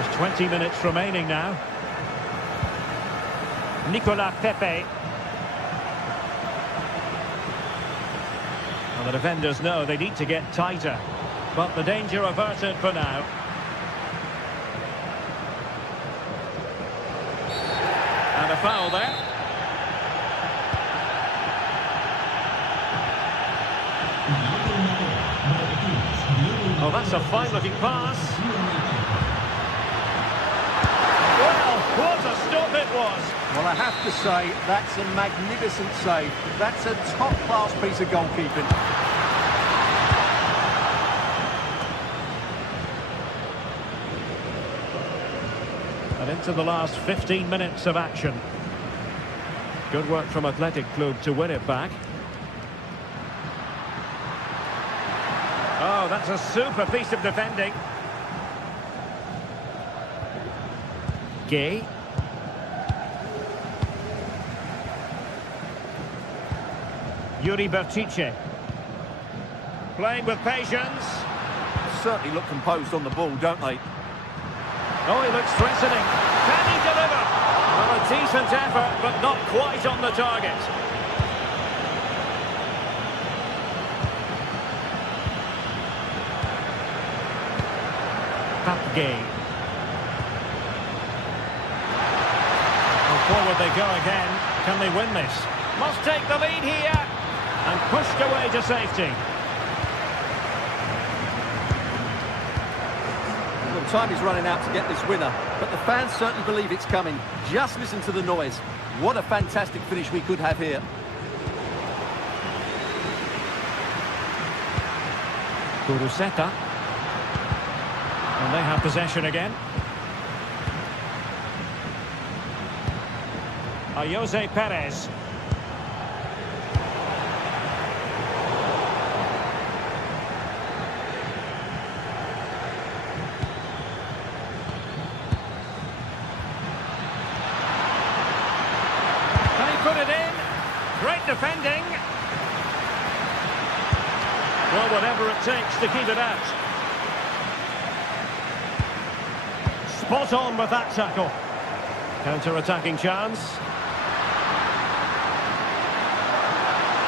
There's 20 minutes remaining now. Nicolas Pepe. Well, the defenders know they need to get tighter, but the danger averted for now. And a foul there. Oh, that's a fine-looking pass. Well, what a stop it was. Well, I have to say, that's a magnificent save. That's a top-class piece of goalkeeping. And into the last 15 minutes of action. Good work from Athletic Club to win it back. Oh, that's a super piece of defending. Gay. Yuri Bertice. Playing with patience. Certainly look composed on the ball, don't they? Oh, he looks threatening. Can he deliver? Well, a decent effort, but not quite on the target. Gay. Well, forward they go again. Can they win this? Must take the lead here. And pushed away to safety. Well, time is running out to get this winner, but the fans certainly believe it's coming. Just listen to the noise. What a fantastic finish we could have here. Kuruseta. And they have possession again. Jose Perez. Can he put it in? Great defending. Well, whatever it takes to keep it out. Spot on with that tackle. Counter-attacking chance.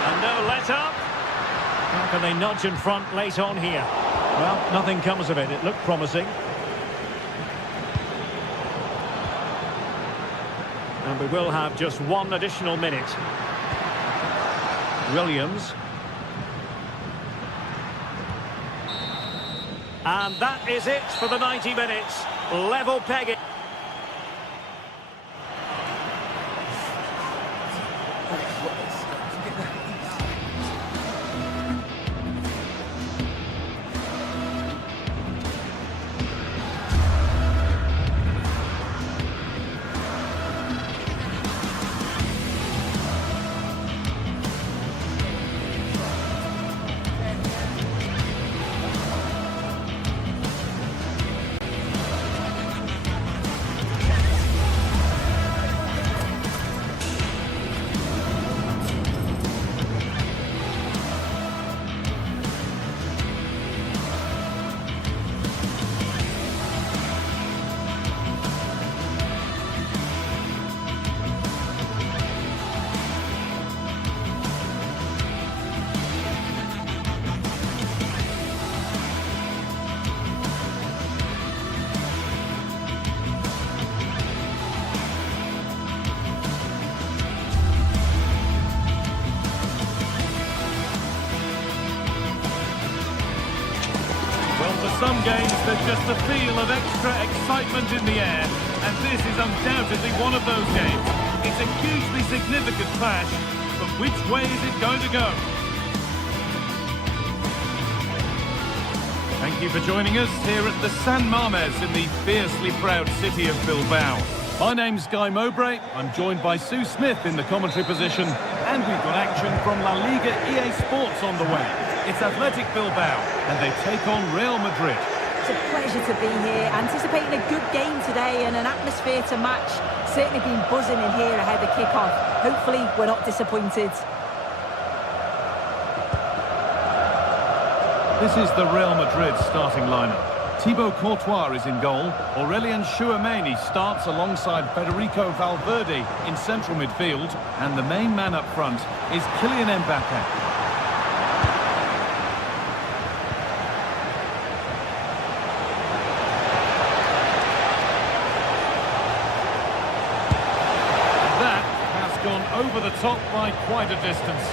And no let-up. How can they nudge in front late on here? Well, nothing comes of it. It looked promising. And we will have just one additional minute. Williams. And that is it for the 90 minutes. Level pegging. Some games, there's just a feel of extra excitement in the air, and this is undoubtedly one of those games. It's a hugely significant clash, but which way is it going to go? Thank you for joining us here at the San Mamés in the fiercely proud city of Bilbao. My name's Guy Mowbray. I'm joined by Sue Smith in the commentary position, and we've got action from La Liga EA Sports on the way. It's Athletic Bilbao, and they take on Real Madrid. It's a pleasure to be here, anticipating a good game today and an atmosphere to match. Certainly been buzzing in here ahead of kick-off. Hopefully, we're not disappointed. This is the Real Madrid starting lineup. Thibaut Courtois is in goal. Aurélien Tchouameni starts alongside Federico Valverde in central midfield. And the main man up front is Kylian Mbappé. Gone over the top by quite a distance.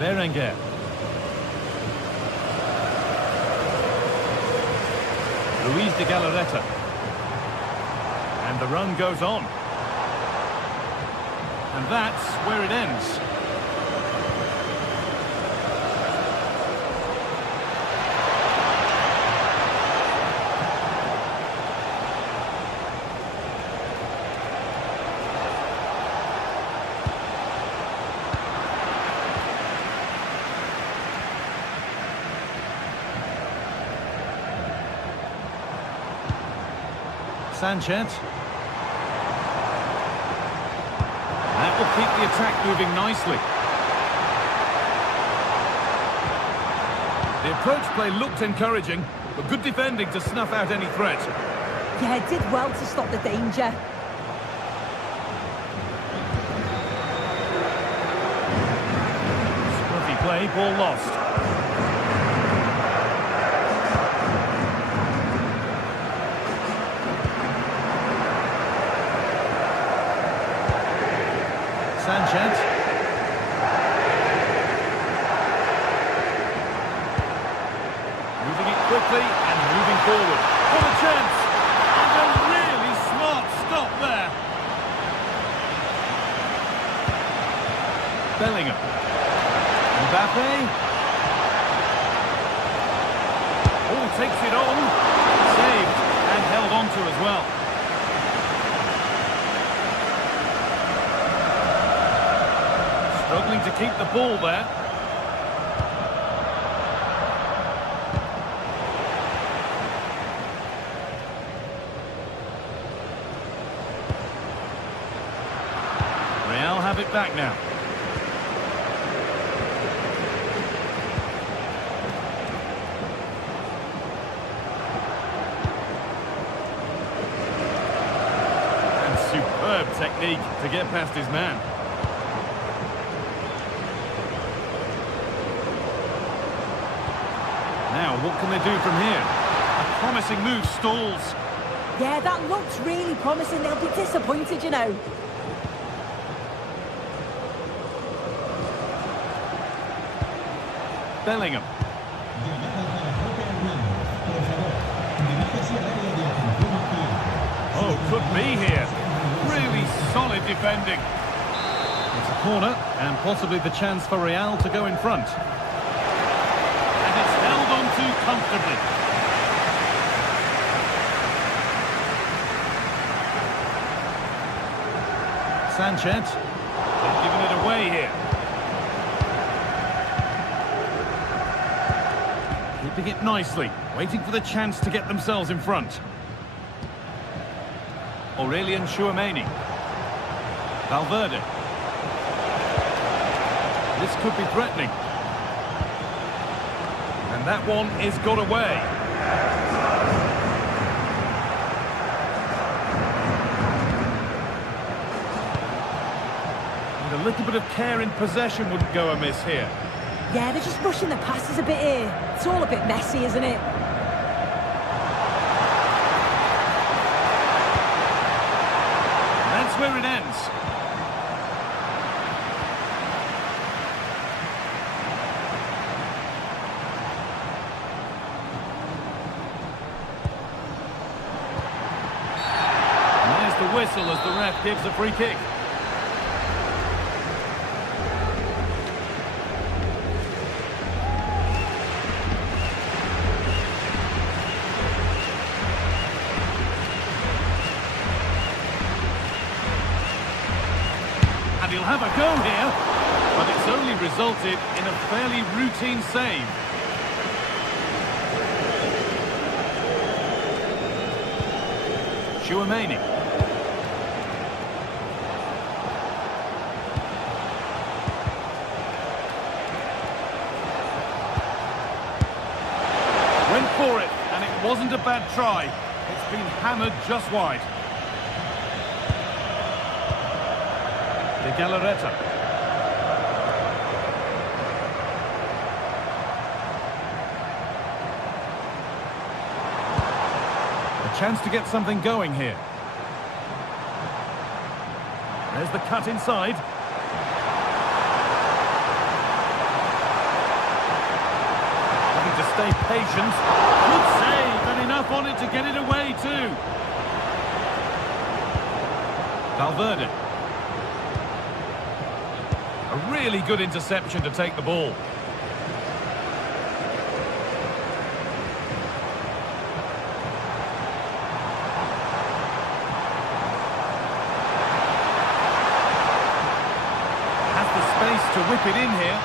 Berenguer. Luis de Galarreta. And the run goes on. And that's where it ends. Sanchez. That will keep the attack moving nicely. The approach play looked encouraging, but good defending to snuff out any threat. Yeah, it did well to stop the danger. Scruffy play, ball lost. Sanchez. Moving it quickly and moving forward. What a chance! And a really smart stop there. Bellingham. Mbappé. Oh, takes it on. Saved and held on to as well. Struggling to keep the ball there. Real have it back now. And superb technique to get past his man. Now, what can they do from here? A promising move stalls. Yeah, that looks really promising. They'll be disappointed, you know. Bellingham. Oh, could be here. Really solid defending. It's a corner, and possibly the chance for Real to go in front. Too comfortably. Sanchez. They've given it away here. Keeping it nicely, waiting for the chance to get themselves in front. Aurélien Tchouameni. Valverde. This could be threatening. And that one is got away. And a little bit of care in possession wouldn't go amiss here. Yeah, they're just rushing the passes a bit here. It's all a bit messy, isn't it? And that's where it ends. The whistle as the ref gives a free kick. And he'll have a go here, but it's only resulted in a fairly routine save. Tchouameni. wasn't a bad try. It's been hammered just wide. De Galarreta. A chance to get something going here. There's the cut inside. Having to stay patient. Good save, and enough on it to get it away too. Valverde. A really good interception to take the ball. Has the space to whip it in here.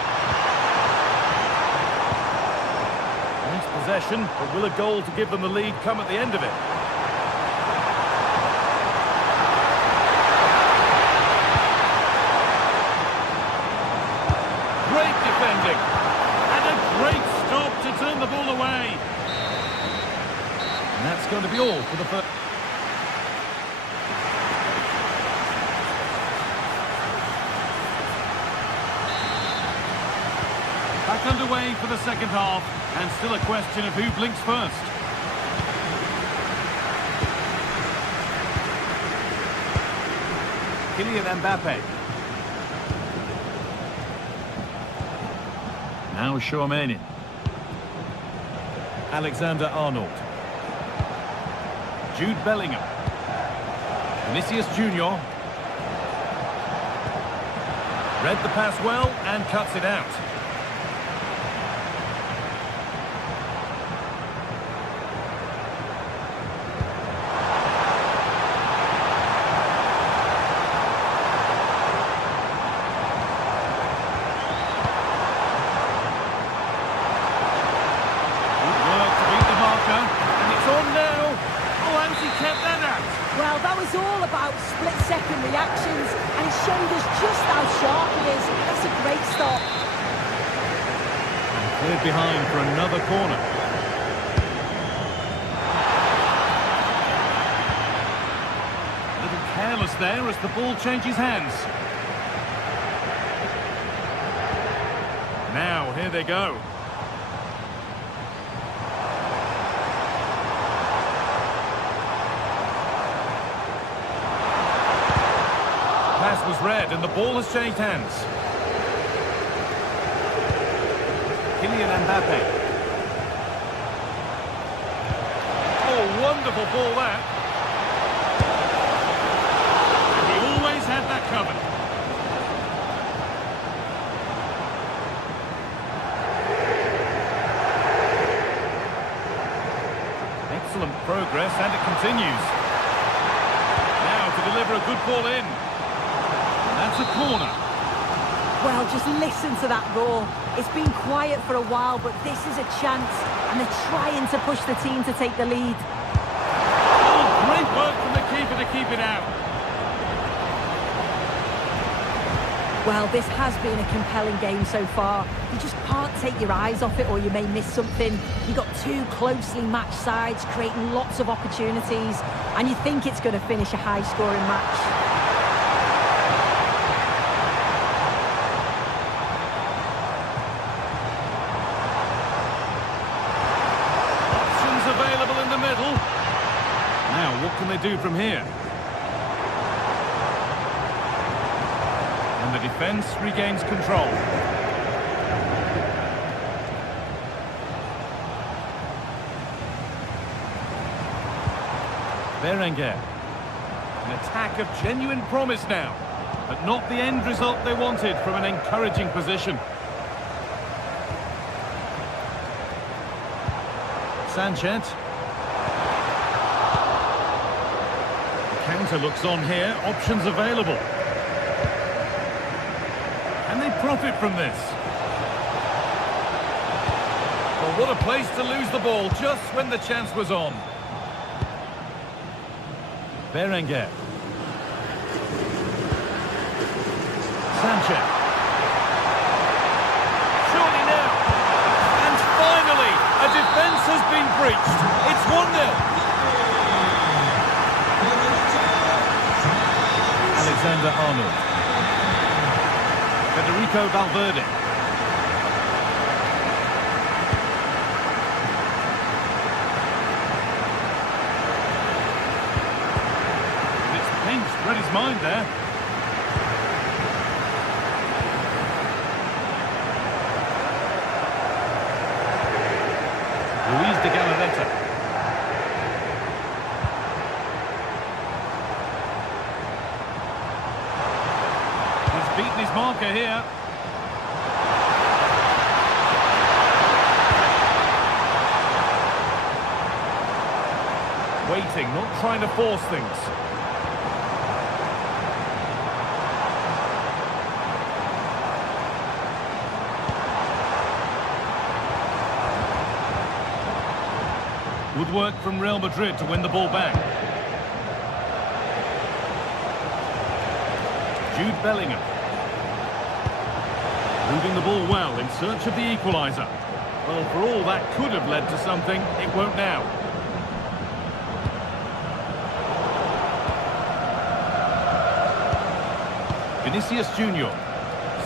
Wins possession, but will a goal to give them the lead come at the end of it? Great defending, and a great stop to turn the ball away. And that's going to be all for the first. Back underway for the second half, and still a question of who blinks first. Kylian Mbappe. Now Tchouaméni. Alexander-Arnold. Jude Bellingham. Vinicius Junior. Read the pass well and cuts it out. Well, that was all about split-second reactions, and it showed us just how sharp he is. That's a great stop. And cleared behind for another corner. A little careless there as the ball changes hands. Now, here they go. Pass was read and the ball has changed hands. Kylian Mbappe. Oh, wonderful ball that. And he always had that covered. Excellent progress, and it continues. Now to deliver a good ball in. That's a corner. Well, just listen to that roar. It's been quiet for a while, but this is a chance, and they're trying to push the team to take the lead. Oh, great work from the keeper to keep it out. Well, this has been a compelling game so far. You just can't take your eyes off it, or you may miss something. You've got two closely matched sides creating lots of opportunities, and you think it's going to finish a high-scoring match. Available in the middle. Now, what can they do from here? And the defence regains control. Berenguer. An attack of genuine promise now, but not the end result they wanted from an encouraging position. Sanchez. The counter looks on here, options available. Can they profit from this? Well, what a place to lose the ball just when the chance was on. Berenguer. Sanchez. Surely now. And finally, a defence has been breached. It's 1-0. Alexander-Arnold. Federico Valverde. Read his mind there. Luis de Galarreta. He's beaten his marker here. Waiting, not trying to force things. Good work from Real Madrid to win the ball back. Jude Bellingham. Moving the ball well in search of the equaliser. Well, for all that could have led to something, it won't now. Vinicius Junior.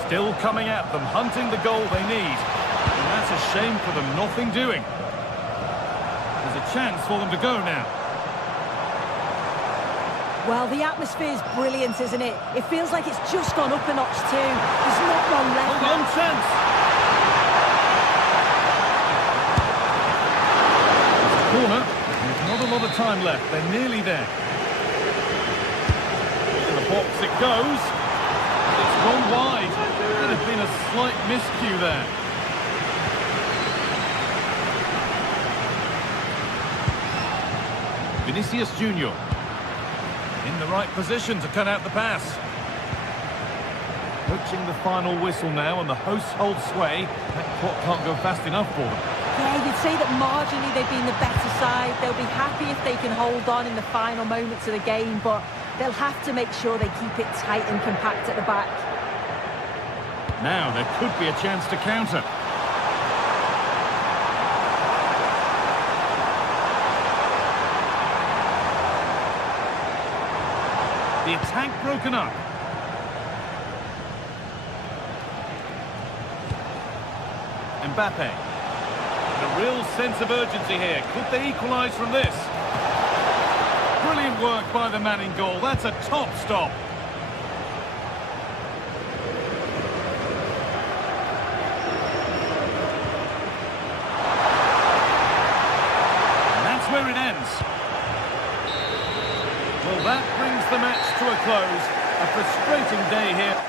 Still coming at them, hunting the goal they need. And that's a shame for them, nothing doing. There's a chance for them to go now. Well, the atmosphere is brilliant, isn't it? It feels like it's just gone up a notch too. There's not long left. Hold on, chance. It's a corner. There's not a lot of time left. They're nearly there. In the box it goes. It's gone wide. Could have been a slight miscue there. Vinicius Junior in the right position to cut out the pass. Approaching the final whistle now, and the hosts hold sway. That clock can't go fast enough for them. Yeah, you'd say that marginally they've been the better side. They'll be happy if they can hold on in the final moments of the game, but they'll have to make sure they keep it tight and compact at the back. Now there could be a chance to counter. The attack broken up. Mbappe. A real sense of urgency here. Could they equalise from this? Brilliant work by the man in goal. That's a top stop. And that's where it ends. Well, that brings the match to a close. A frustrating day here.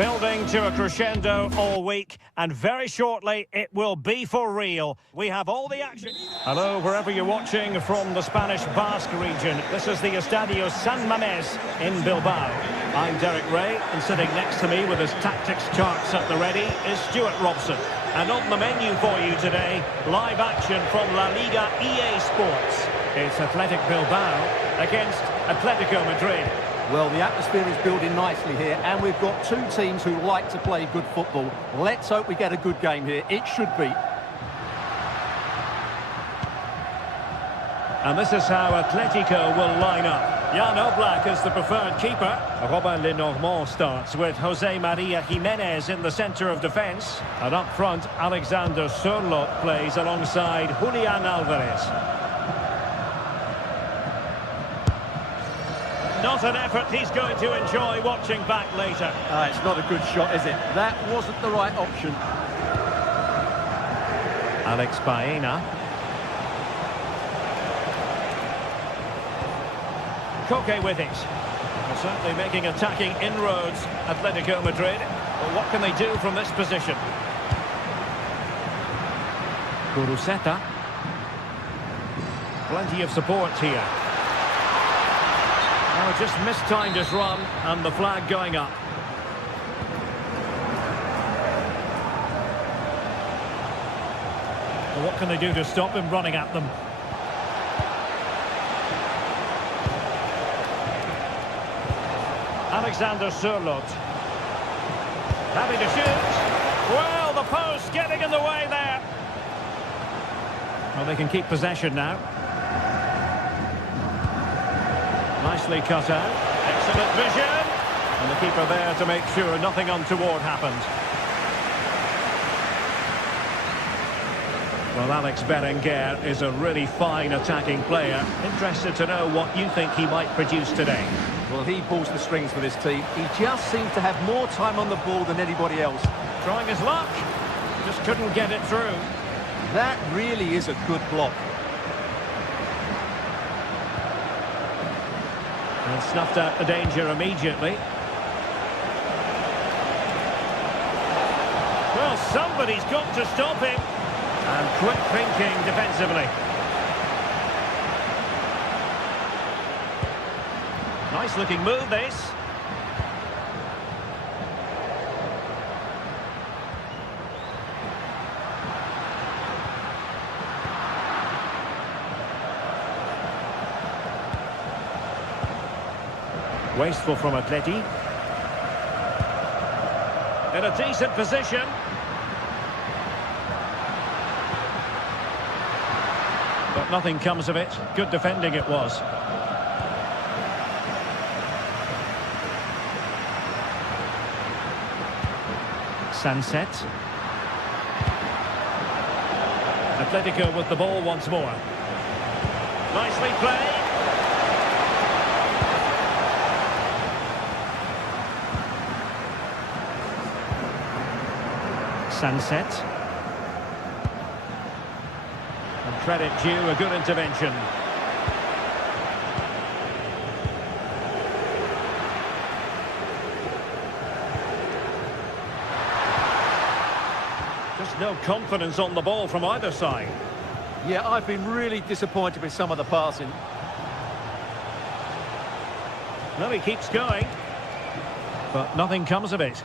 Building to a crescendo all week, and very shortly it will be for real. We have all the action. Hello, wherever you're watching from the Spanish Basque region. This is the Estadio San Mamés in Bilbao. I'm Derek Ray, and sitting next to me with his tactics charts at the ready is Stuart Robson. And on the menu for you today, live action from La Liga EA Sports. It's Athletic Bilbao against Atletico Madrid. Well, the atmosphere is building nicely here, and we've got two teams who like to play good football. Let's hope we get a good game here. It should be. And this is how Atletico will line up. Jan Oblak is the preferred keeper. Robin Lenormand starts with Jose Maria Jimenez in the centre of defence. And up front, Alexander Sørloth plays alongside Julian Alvarez. Not an effort he's going to enjoy watching back later. It's not a good shot, is it? That wasn't the right option. Alex Baena. Koke with it. They're certainly making attacking inroads, Atletico Madrid. Well, what can they do from this position? Kuruseta. Plenty of support here. Oh, just mistimed his run, and the flag going up. Well, what can they do to stop him running at them? Alexander Sørloth. Happy to shoot. Well, the post getting in the way there. Well, they can keep possession now. Nicely cut out. Excellent vision. And the keeper there to make sure nothing untoward happened. Well, Alex Berenguer is a really fine attacking player. Interested to know what you think he might produce today. Well, he pulls the strings for this team. He just seems to have more time on the ball than anybody else. Trying his luck. Just couldn't get it through. That really is a good block. And snuffed out the danger immediately. Well, somebody's got to stop him. And quick thinking defensively. Nice looking move, this. Wasteful from Atleti. In a decent position. But nothing comes of it. Good defending it was. Sunset. Atletico with the ball once more. Nicely played. Sunset. And credit due, a good intervention. Just no confidence on the ball from either side. Yeah, I've been really disappointed with some of the passing. No, he keeps going. But nothing comes of it.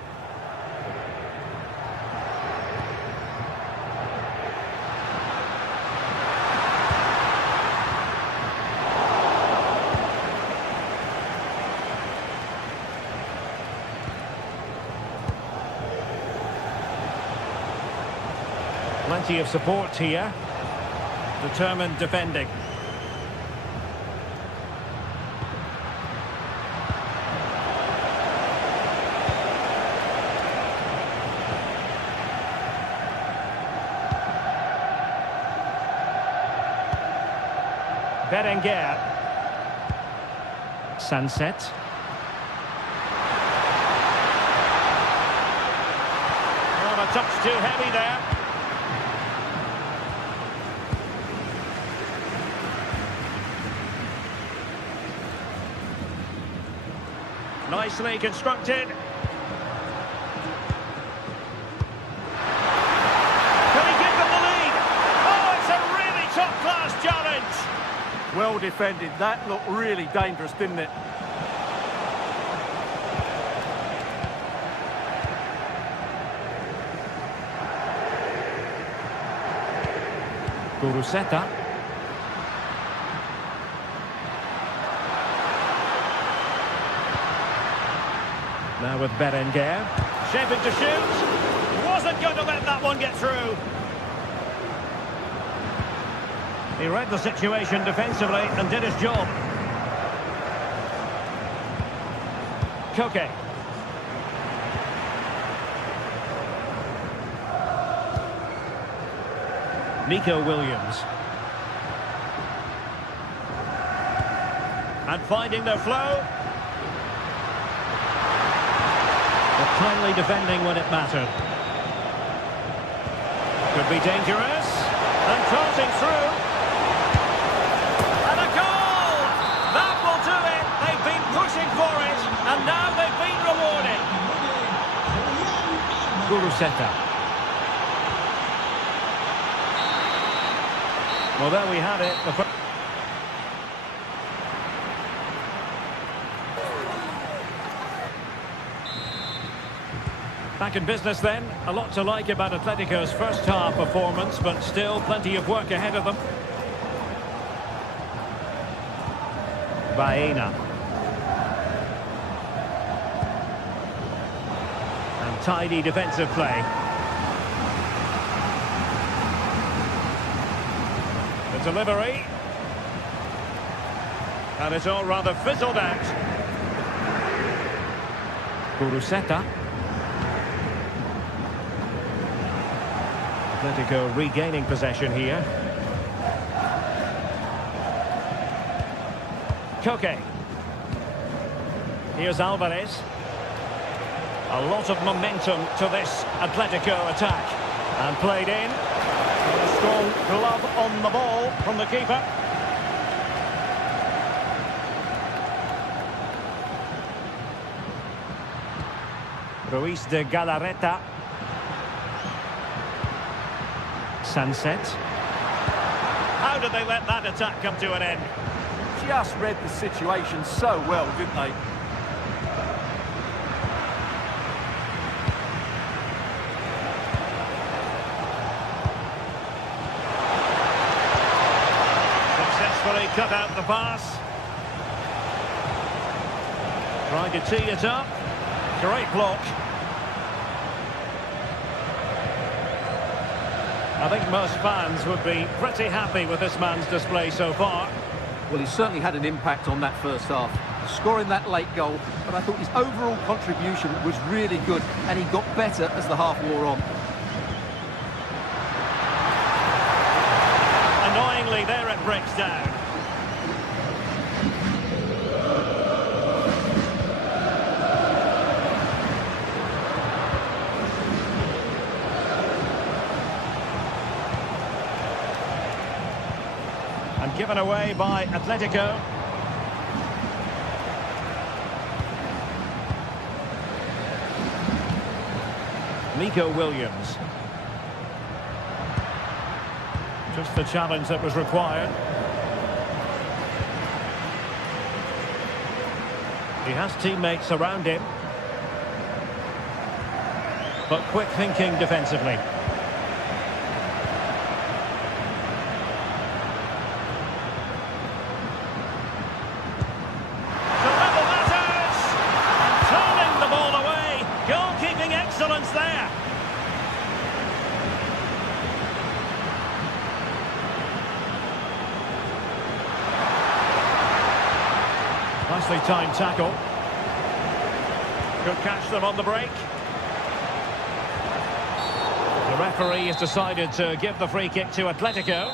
Plenty of support here. Determined defending. Berenguer. Sunset. Oh, a touch too heavy there. Nicely constructed. well defended. That looked really dangerous, didn't it? Guruseta. Now with Berenguer. Shaping to shoot. Wasn't going to let that one get through. He read the situation defensively and did his job. Koke. Nico Williams. And finding their flow. But kindly defending when it mattered. Could be dangerous. And tossing through. And a goal! That will do it. They've been pushing for it. And now they've been rewarded. Guruseta. Well, there we have it. Back in business then. A lot to like about Atletico's first half performance, but still plenty of work ahead of them. Baena. And tidy defensive play. The delivery. And it's all rather fizzled out. Guruseta. Atletico regaining possession here. Koke. Here's Alvarez. A lot of momentum to this Atletico attack. And played in. A strong glove on the ball from the keeper. Ruiz de Galarreta. Sunset. How did they let that attack come to an end? Just read the situation so well, didn't they? Successfully cut out the pass. Trying to tee it up. Great block. I think most fans would be pretty happy with this man's display so far. Well, he certainly had an impact on that first half, scoring that late goal, but I thought his overall contribution was really good, and he got better as the half wore on. Annoyingly, there it breaks down. And given away by Atletico. Nico Williams. Just the challenge that was required. He has teammates around him. But quick thinking defensively. Excellence there. Nicely timed tackle. Could catch them on the break. The referee has decided to give the free kick to Atletico.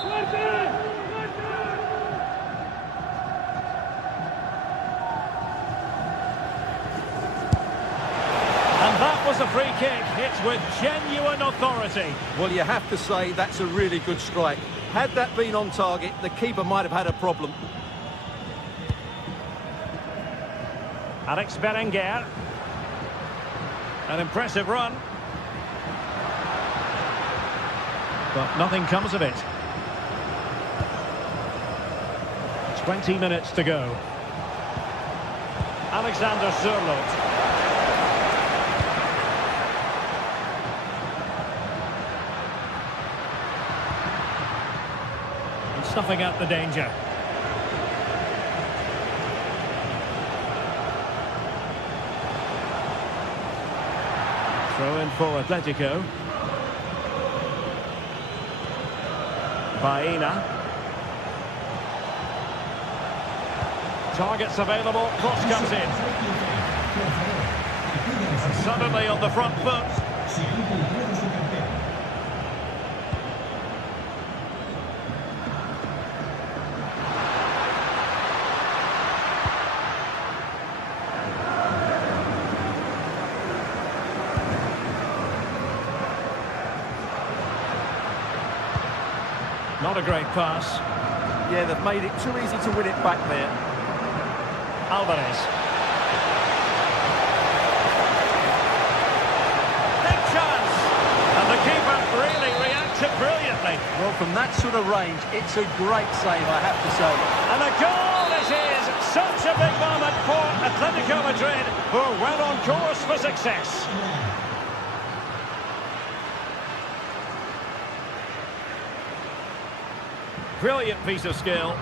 That was a free kick. It's with genuine authority. Well, you have to say that's a really good strike. Had that been on target, the keeper might have had a problem. Alex Berenguer. An impressive run. But nothing comes of it. 20 minutes to go. Alexander Sørloth. And snuffing out the danger. Throw in for Atletico. Baena. Targets available, cross comes in. And suddenly on the front foot. Not a great pass. Yeah, they've made it too easy to win it back there. Alvarez. Big chance! And the keeper really reacted brilliantly. Well, from that sort of range, it's a great save, I have to say. And a goal it is! Such a big moment for Atletico Madrid, who are well on course for success. Brilliant piece of skill.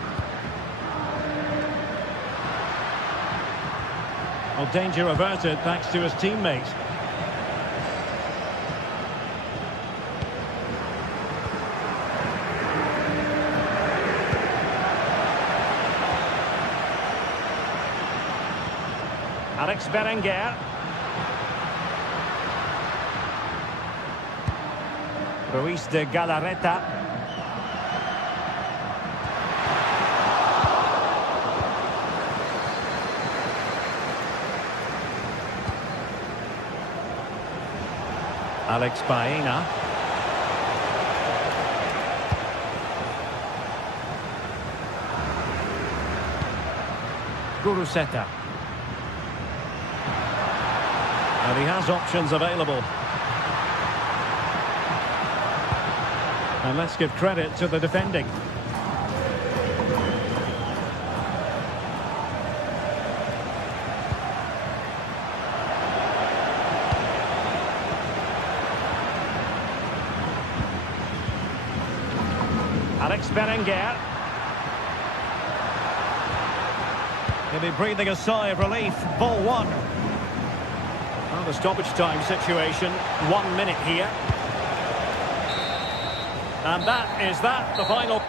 Well, danger averted thanks to his teammate. Alex Berenguer. Ruiz de Galarreta. Alex Baena. Guruseta. And he has options available. And let's give credit to the defending. Alex Berenguer. He'll be breathing a sigh of relief. Ball one. Well, the stoppage time situation. 1 minute here. And that is the final.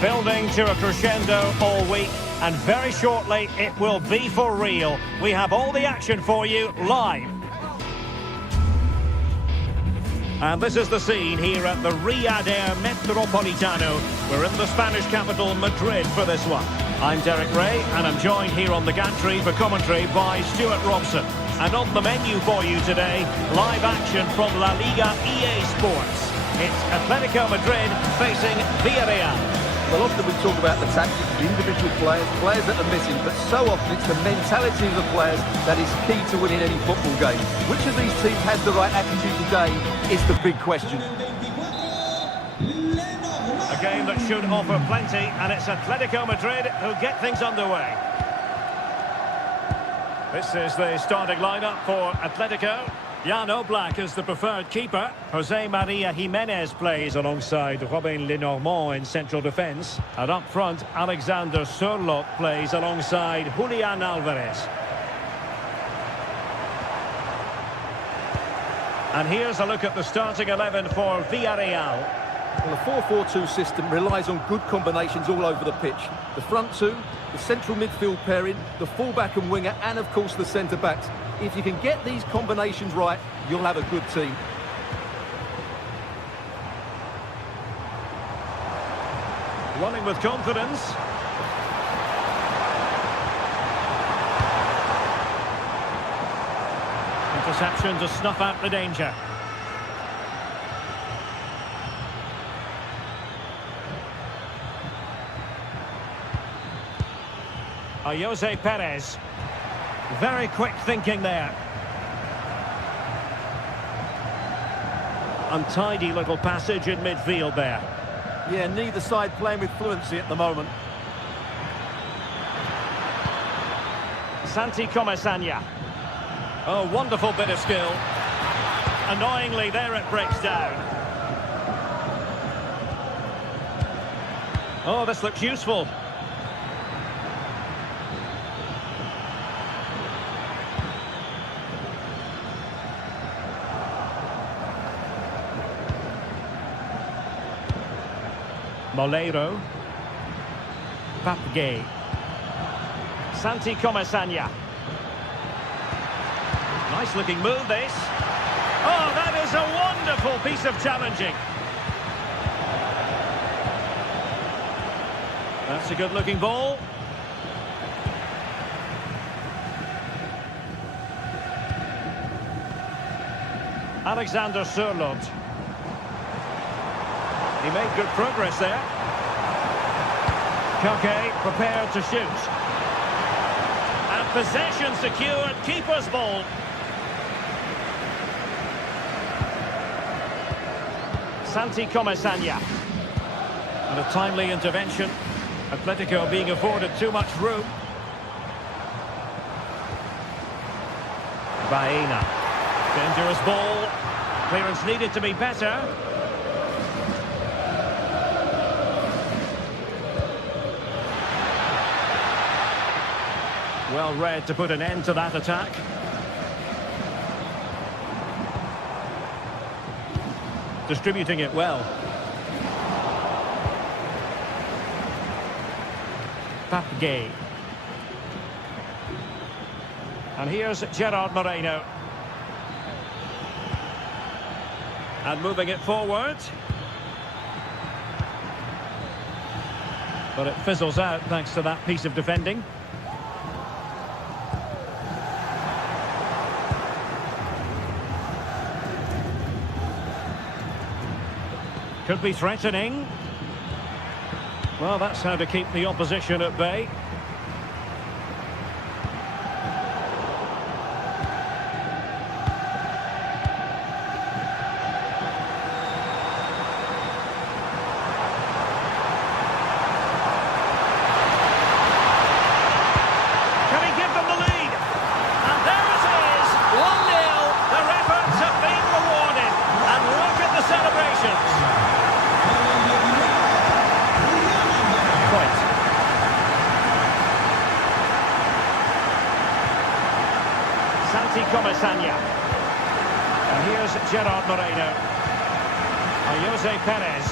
Building to a crescendo all week, and very shortly it will be for real. We have all the action for you live. And this is the scene here at the Riyadh Air Metropolitano. We're in the Spanish capital, Madrid, for this one. I'm Derek Ray, and I'm joined here on the gantry for commentary by Stuart Robson. And on the menu for you today, live action from La Liga EA Sports. It's Atletico Madrid facing Villarreal. Well, often we talk about the tactics, the individual players that are missing, but so often it's the mentality of the players that is key to winning any football game. Which of these teams has the right attitude today is the big question. A game that should offer plenty, and it's Atletico Madrid who get things underway. This is the starting lineup for Atletico. Jan Oblak is the preferred keeper. Jose Maria Jimenez plays alongside Robin Lenormand in central defence. And up front, Alexander Sørloth plays alongside Julian Alvarez. And here's a look at the starting 11 for Villarreal. Well, the 4-4-2 system relies on good combinations all over the pitch. The front two, the central midfield pairing, the fullback and winger, and of course the centre-backs. If you can get these combinations right, you'll have a good team. Running with confidence. Interception to snuff out the danger. Jose Perez. Very quick thinking there. Untidy little passage in midfield there. Yeah, neither side playing with fluency at the moment. Santi Comesaña. Oh, wonderful bit of skill. Annoyingly, there it breaks down. Oh, this looks useful. Moleiro. Papgay. Santi Comesaña. Nice looking move this. Oh, that is a wonderful piece of challenging. That's a good looking ball. Alexander Sørloth. He made good progress there. Kake prepared to shoot. And possession secured, keeper's ball. Santi Comesaña. And a timely intervention. Atletico being afforded too much room. Baena. Dangerous ball. Clearance needed to be better. Well read to put an end to that attack. Distributing it well. Papgay. And here's Gerard Moreno. And moving it forward. But it fizzles out thanks to that piece of defending. Could be threatening. Well, that's how to keep the opposition at bay. Can he give them the lead? And there it is, 1-0. Their efforts have been rewarded. And look at the celebrations. Santi Comesaña. And here's Gerard Moreno. And Jose Perez.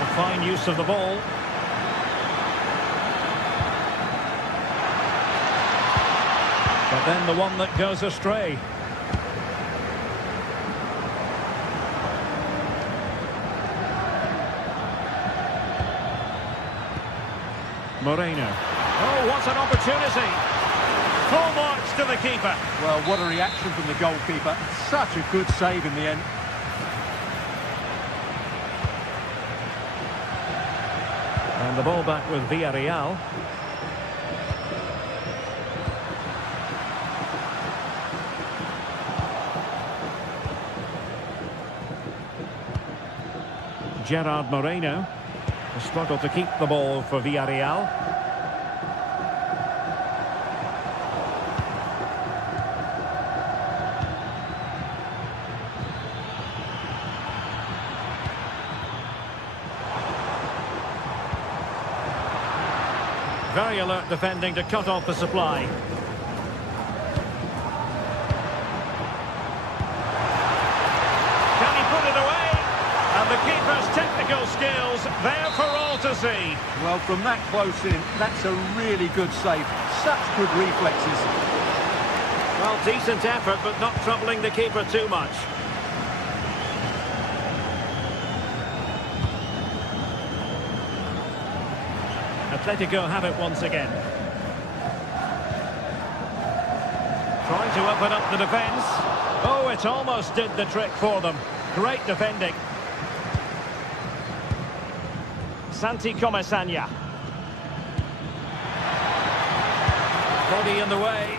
A fine use of the ball. But then the one that goes astray. Moreno. Oh, what an opportunity. Full marks to the keeper. Well, what a reaction from the goalkeeper. Such a good save in the end. And the ball back with Villarreal. Gerard Moreno. A struggle to keep the ball for Villarreal. Very alert defending to cut off the supply. Can he put it away? And the keeper's technical skills there for all to see. Well, from that close in, that's a really good save. Such good reflexes. Well, decent effort, but not troubling the keeper too much. Atletico have it once again. Trying to open up the defence. Oh, it almost did the trick for them. Great defending. Santi Comesaña. Body in the way.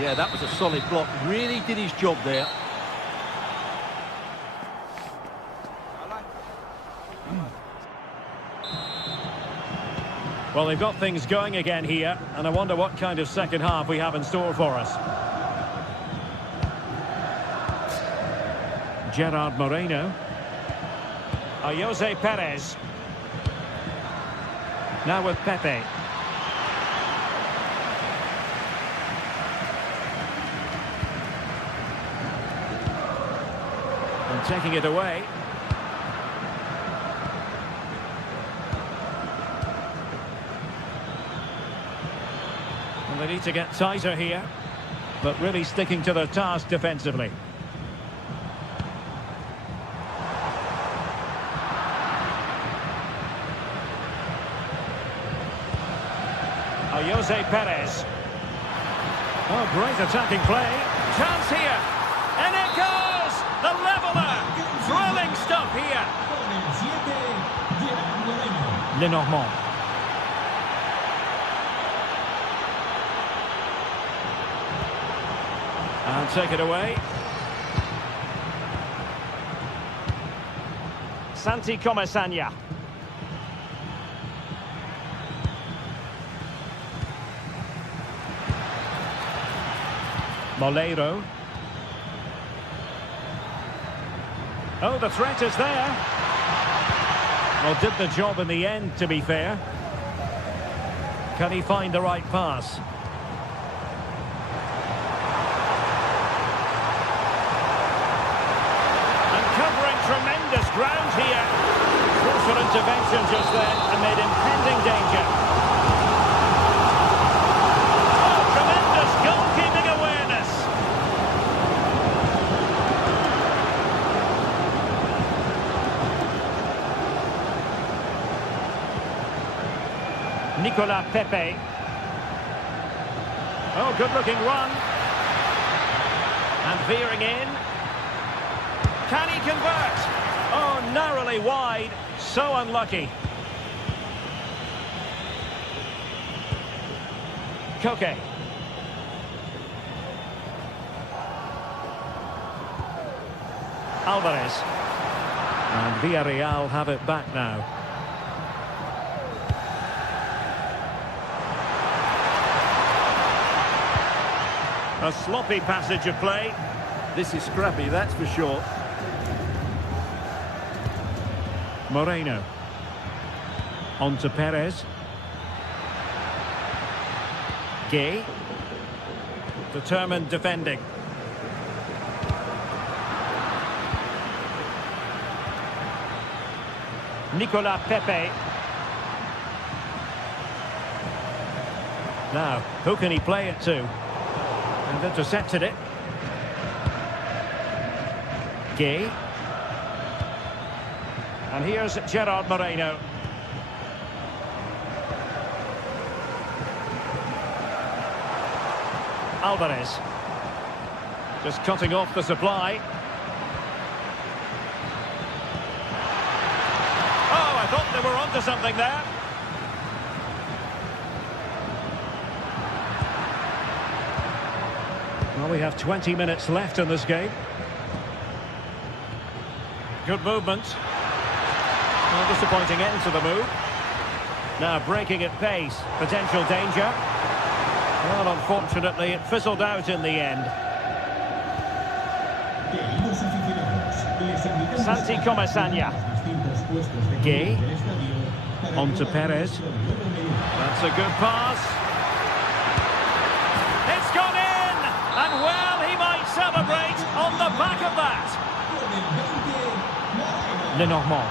Yeah, that was a solid block. Really did his job there. Well, they've got things going again here, and I wonder what kind of second half we have in store for us. Gerard Moreno. Jose Perez. Now with Pepe. And taking it away. They need to get tighter here, but really sticking to their task defensively. Jose Perez. Oh, great attacking play. Chance here. And it goes! The leveller! Thrilling stuff here. Lenormand. And take it away. Santi Comesaña. Moleiro. Oh, the threat is there. Well, did the job in the end, to be fair. Can he find the right pass? Tremendous ground here. Crucial intervention just then amid impending danger. Oh, tremendous goalkeeping awareness. Nicolas Pepe. Oh, good-looking run. And veering in. Can he convert? Oh, narrowly wide. So unlucky. Koke. Alvarez. And Villarreal have it back now. A sloppy passage of play. This is scrappy, that's for sure. Moreno. On to Perez. Gay. Determined defending. Nicolas Pepe. Now, who can he play it to? And intercepted it. Gay. And here's Gerard Moreno. Alvarez. Just cutting off the supply. Oh, I thought they were onto something there. Well, we have 20 minutes left in this game. Good movement. Well, disappointing end to the move. Now breaking at pace. Potential danger. Well, unfortunately, it fizzled out in the end. Santi Comasagna. Gay. On to Perez. That's a good pass. It's gone in! And well, he might celebrate on the back of that. Lenormand.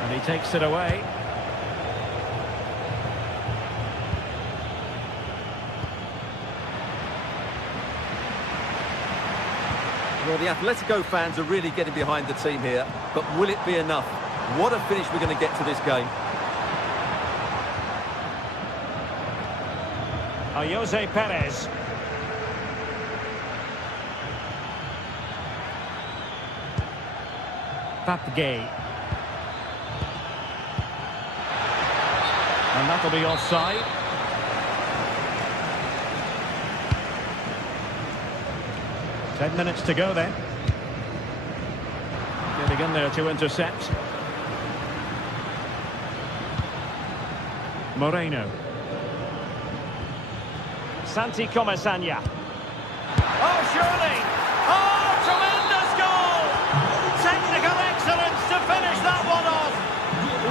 And he takes it away. Well, the Atletico fans are really getting behind the team here, but will it be enough? What a finish we're going to get to this game. Jose Perez. Papgay. And that'll be offside. Ten minutes to go then. Getting in there to intercept. Moreno. Santi Comasagna. Oh, surely! Oh, tremendous goal! Technical excellence to finish that one off.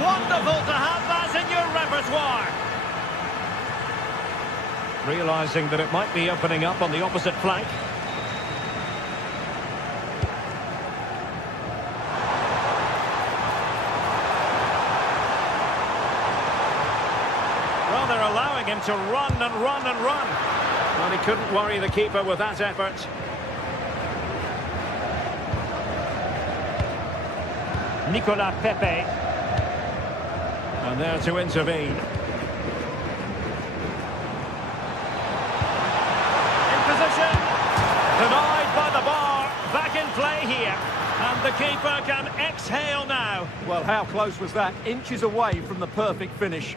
Wonderful to have that in your repertoire. Realising that it might be opening up on the opposite flank. Well, they're allowing him to run and run and run. Well, he couldn't worry the keeper with that effort. Nicolas Pepe. And there to intervene. In position. Denied by the bar. Back in play here. And the keeper can exhale now. Well, how close was that? Inches away from the perfect finish.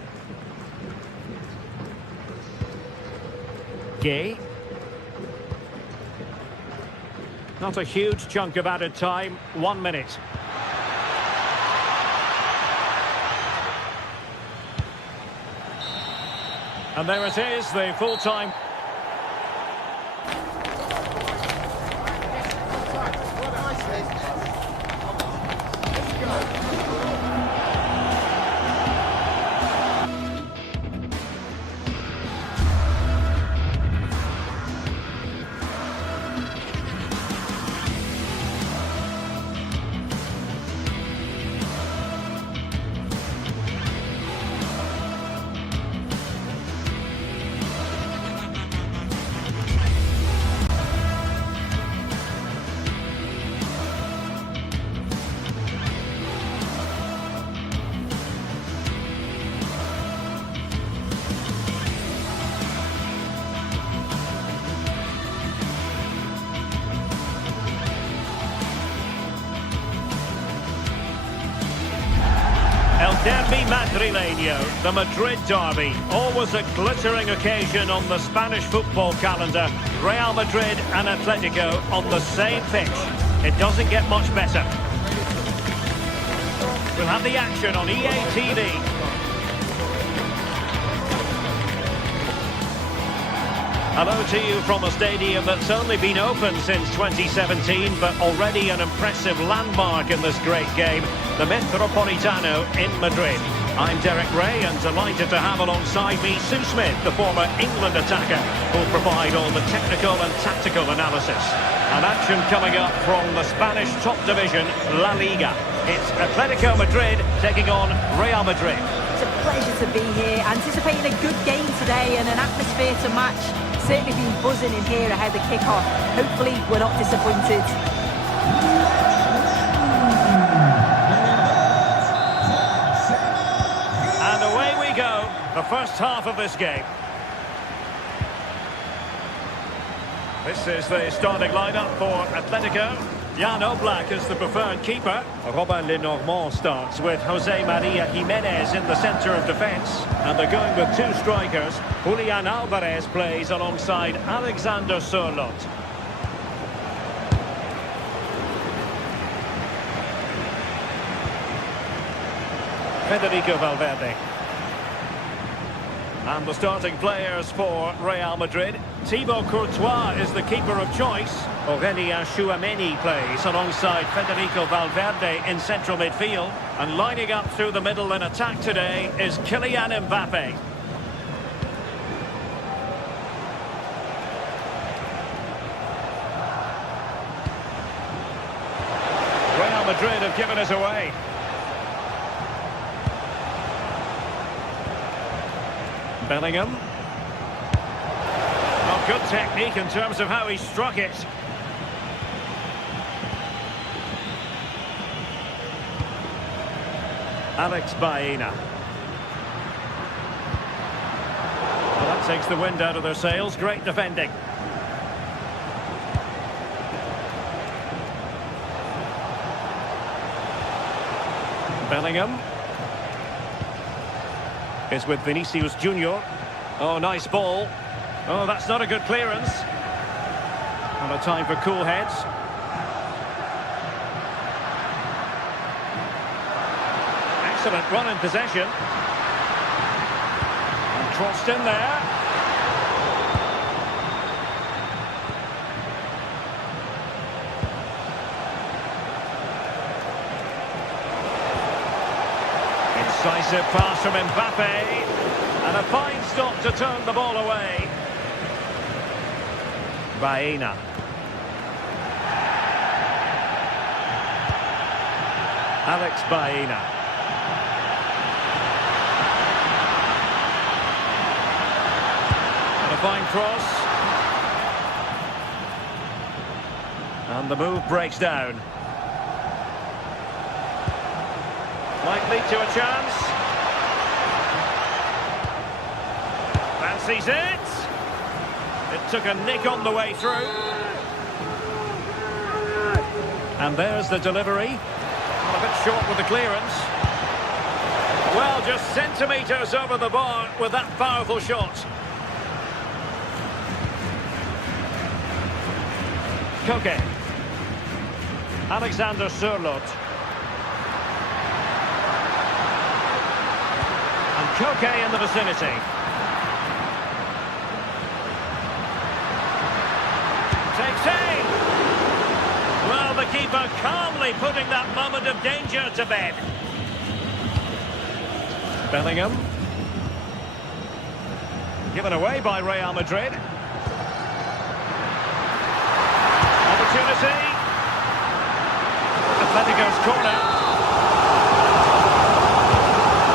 Gay. Not a huge chunk of added time. 1 minute. And there it is, the full-time. El Derby Madrileño, the Madrid derby, always a glittering occasion on the Spanish football calendar. Real Madrid and Atletico on the same pitch. It doesn't get much better. We'll have the action on EA TV. Hello to you from a stadium that's only been open since 2017, but already an impressive landmark in this great game, the Metropolitano in Madrid. I'm Derek Ray and delighted to have alongside me Sue Smith, the former England attacker, who'll provide all the technical and tactical analysis. And action coming up from the Spanish top division, La Liga. It's Atletico Madrid taking on Real Madrid. It's a pleasure to be here, anticipating a good game today and an atmosphere to match. Certainly been buzzing in here ahead of kick-off. Hopefully we're not disappointed. And away we go, the first half of this game. This is the starting lineup for Atletico. Jan Oblak is the preferred keeper. Robin Lenormand starts with Jose Maria Jimenez in the centre of defence. And they're going with two strikers. Julian Alvarez plays alongside Alexander Sørloth. Federico Valverde. And the starting players for Real Madrid. Thibaut Courtois is the keeper of choice. Aurélien Tchouameni plays alongside Federico Valverde in central midfield. And lining up through the middle in attack today is Kylian Mbappe. Real Madrid have given us away. Bellingham. Oh, good technique in terms of how he struck it. Alex Baena. Well, that takes the wind out of their sails. Great defending. Bellingham. Is with Vinicius Junior. Oh, nice ball. Oh, that's not a good clearance. And a time for cool heads. Excellent run in possession. And crossed in there. Incisive pass from Mbappe, and a fine stop to turn the ball away. Baena. Alex Baena. And a fine cross. And the move breaks down. Might lead to a chance. Fancies it. It took a nick on the way through. And there's the delivery. A bit short with the clearance. Well, just centimetres over the bar with that powerful shot. Koke. Alexander Sørloth. Koke in the vicinity. Takes aim. Well, the keeper calmly putting that moment of danger to bed. Bellingham. Given away by Real Madrid. Opportunity. Atletico's corner.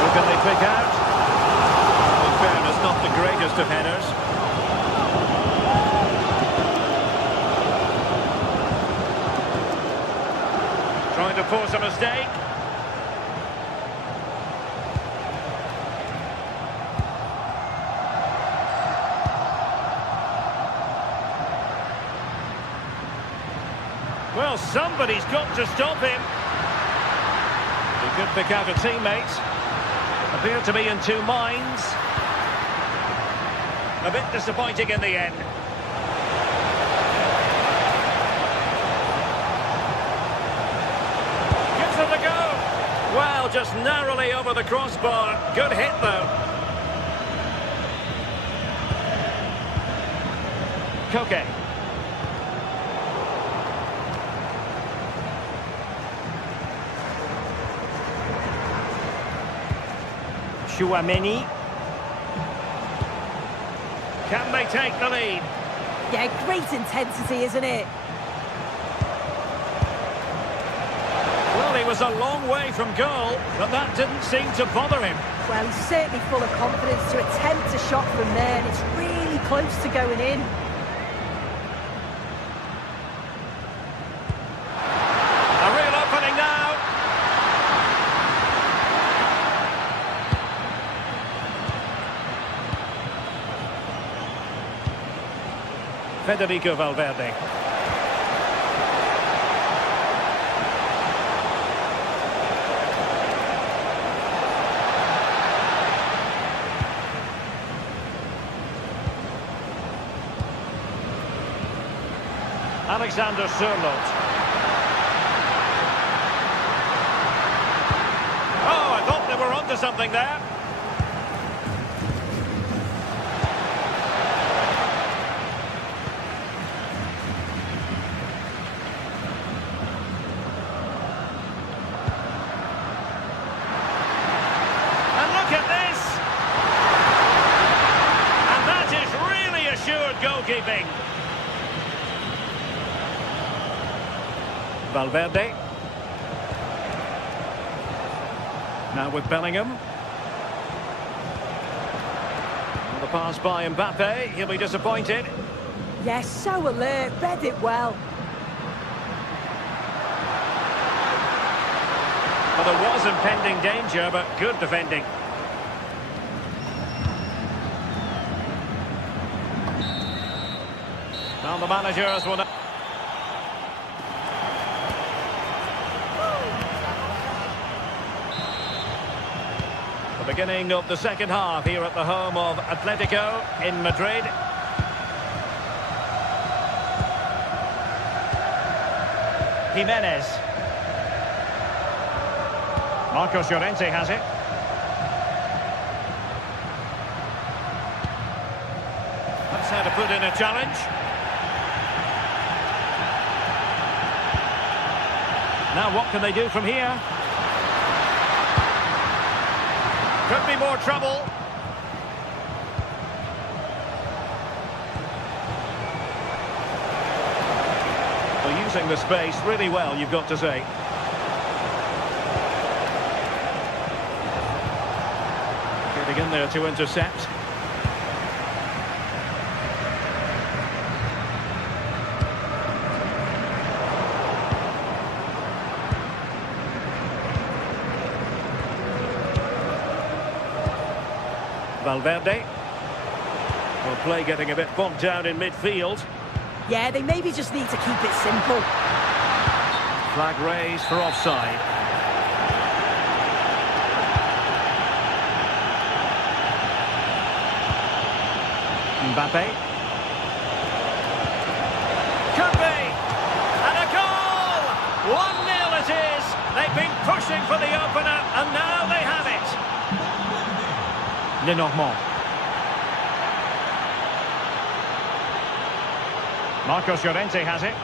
Who can they pick out? In fairness, not the greatest of headers. Trying to force a mistake. Well, somebody's got to stop him. He could pick out a teammate. Appear to be in two minds. A bit disappointing in the end. Gives it a go. Well, just narrowly over the crossbar. Good hit, though. Koke. Tchouameni. Can they take the lead? Yeah, great intensity, isn't it? Well, he was a long way from goal, but that didn't seem to bother him. Well, he's certainly full of confidence to attempt a shot from there, and it's really close to going in. A real opening now. Federico Valverde. Alexander Sørloth. Oh, I thought they were onto something there. And look at this! And that is really assured goalkeeping. Valverde. Now with Bellingham. The pass by Mbappe. He'll be disappointed. Yes, so alert, read it well. Well, there was impending danger, but good defending. Now the managers will... The beginning of the second half here at the home of Atletico in Madrid. Jimenez. Marcos Llorente has it. That's how to put in a challenge. Now what can they do from here? Could be more trouble. Well, using the space really well, you've got to say. Getting in there to intercept. Valverde. Well, play getting a bit bogged down in midfield. Yeah, they maybe just need to keep it simple. Flag raised for offside. Mbappe. Could be! And a goal! 1-0 it is! They've been pushing for the opener, and now they have it! Lenormand. Marcos Llorente has it.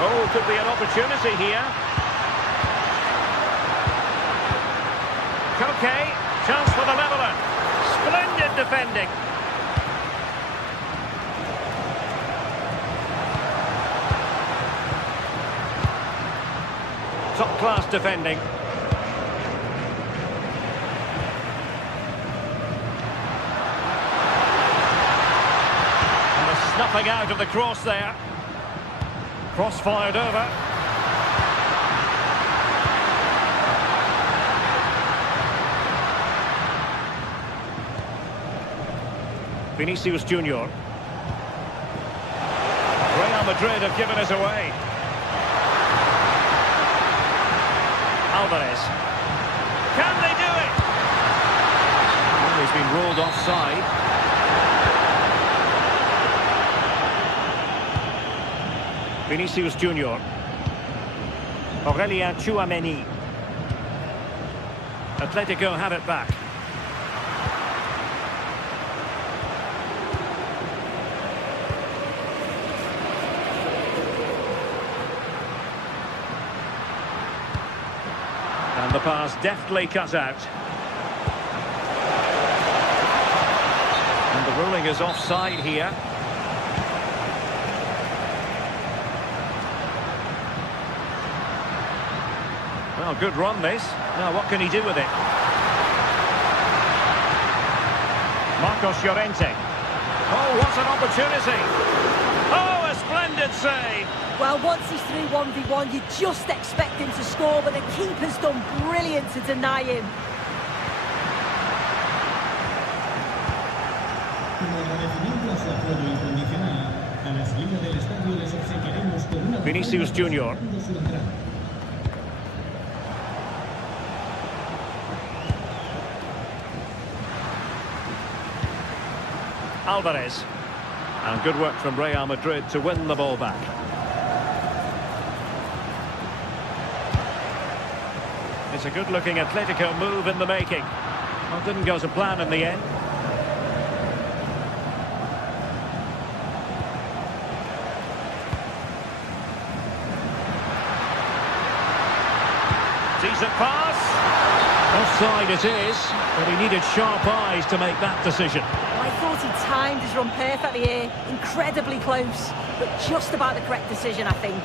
Oh, could be an opportunity here. Koke, chance for the leveller. Splendid defending. Top-class defending. And a snuffing out of the cross there. Cross fired over. Vinicius Junior. Real Madrid have given us away. Alvarez. Can they do it? Well, he's been ruled offside. Vinicius Junior. Aurélien Tchouameni. Atletico have it back. And the pass deftly cut out. And the ruling is offside here. Well, good run this. Now what can he do with it? Marcos Llorente. Oh, what an opportunity. Oh, a splendid save. Well, once he's through 1v1, you just expect him to score, but the keeper's done brilliant to deny him. Vinicius Junior. Alvarez. And good work from Real Madrid to win the ball back. It's a good-looking Atletico move in the making. Well, didn't go to plan in the end. Decent pass. Offside it is, but he needed sharp eyes to make that decision. I thought he timed his run perfectly here. Incredibly close, but just about the correct decision, I think.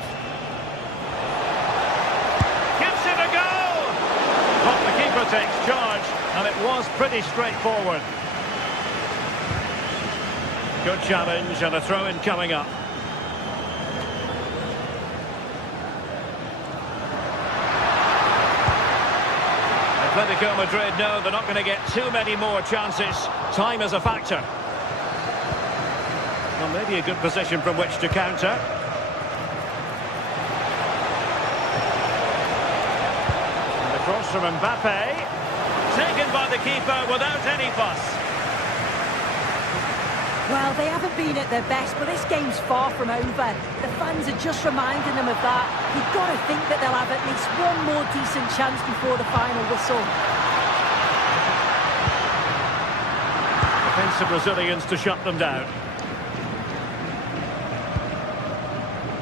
Gives it a go! But the keeper takes charge, and it was pretty straightforward. Good challenge, and a throw-in coming up. Atletico Madrid know they're not going to get too many more chances. Time is a factor. Well, maybe a good position from which to counter. And the cross from Mbappe. Taken by the keeper without any fuss. Well, they haven't been at their best, but this game's far from over. The fans are just reminding them of that. You've got to think that they'll have at least one more decent chance before the final whistle. Defensive Brazilians to shut them down.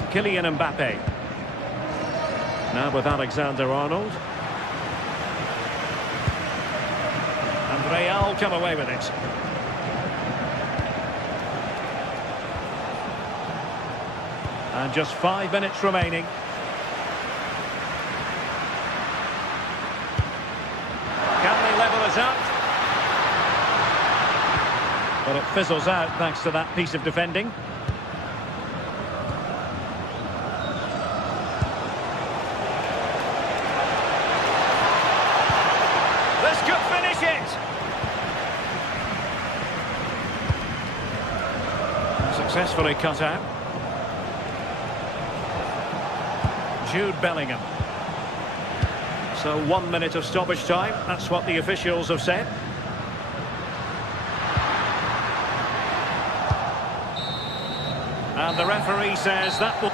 Kylian Mbappe. Now with Alexander-Arnold. And Real come away with it. And just 5 minutes remaining. Can they level it up? But it fizzles out thanks to that piece of defending. This could finish it. Successfully cut out. Jude Bellingham. So 1 minute of stoppage time. That's what the officials have said. And the referee says that will...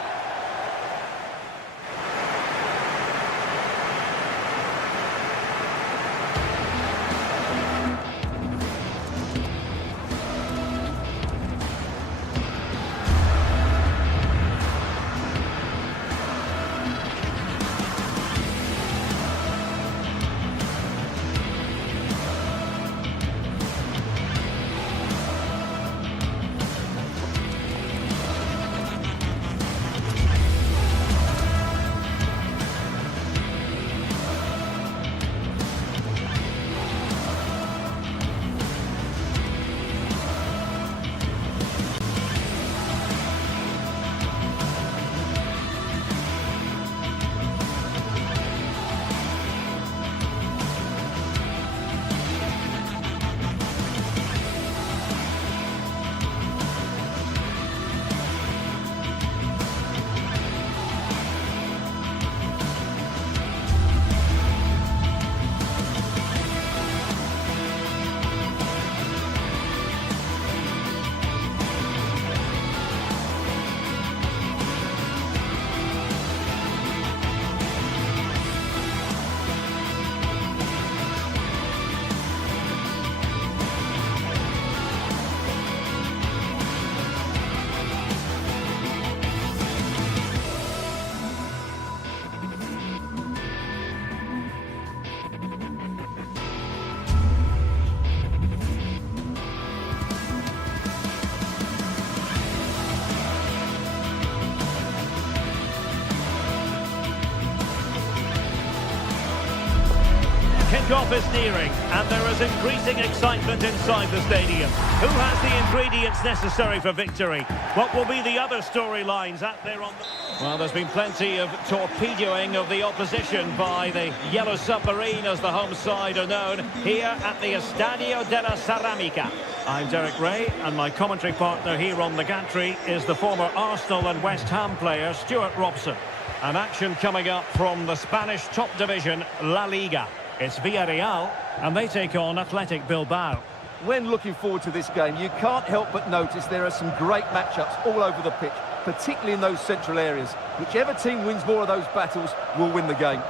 Kick-off is nearing, and there is increasing excitement inside the stadium. Who has the ingredients necessary for victory? What will be the other storylines out there on the... Well, there's been plenty of torpedoing of the opposition by the Yellow Submarine, as the home side are known, here at the Estadio de la Ceramica. I'm Derek Ray, and my commentary partner here on the gantry is the former Arsenal and West Ham player, Stuart Robson. An action coming up from the Spanish top division, La Liga. It's Villarreal, and they take on Athletic Bilbao. When looking forward to this game, you can't help but notice there are some great matchups all over the pitch, particularly in those central areas. Whichever team wins more of those battles will win the game.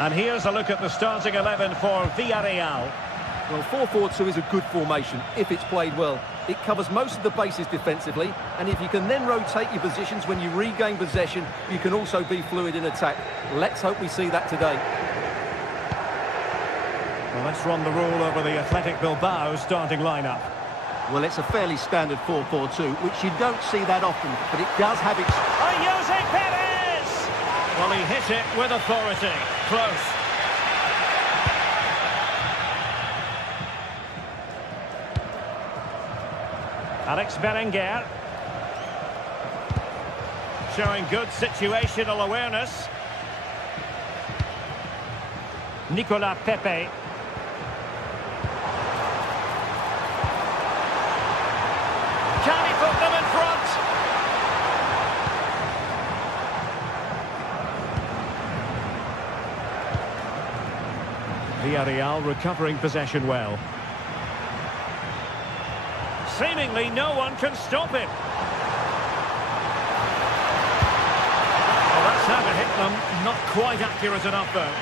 And here's a look at the starting 11 for Villarreal. Well, 4-4-2 is a good formation if it's played well. It covers most of the bases defensively, and if you can then rotate your positions when you regain possession, you can also be fluid in attack. Let's hope we see that today. Well, let's run the rule over the Athletic Bilbao starting lineup. Well, it's a fairly standard 4-4-2, which you don't see that often, but it does have its... Jose Perez! Well, he hit it with authority. Close. Alex Berenguer. Showing good situational awareness. Nicolas Pepe. Can he put them in front? Villarreal recovering possession well. Seemingly no one can stop him. Well, that's how to hit them. Not quite accurate enough, though.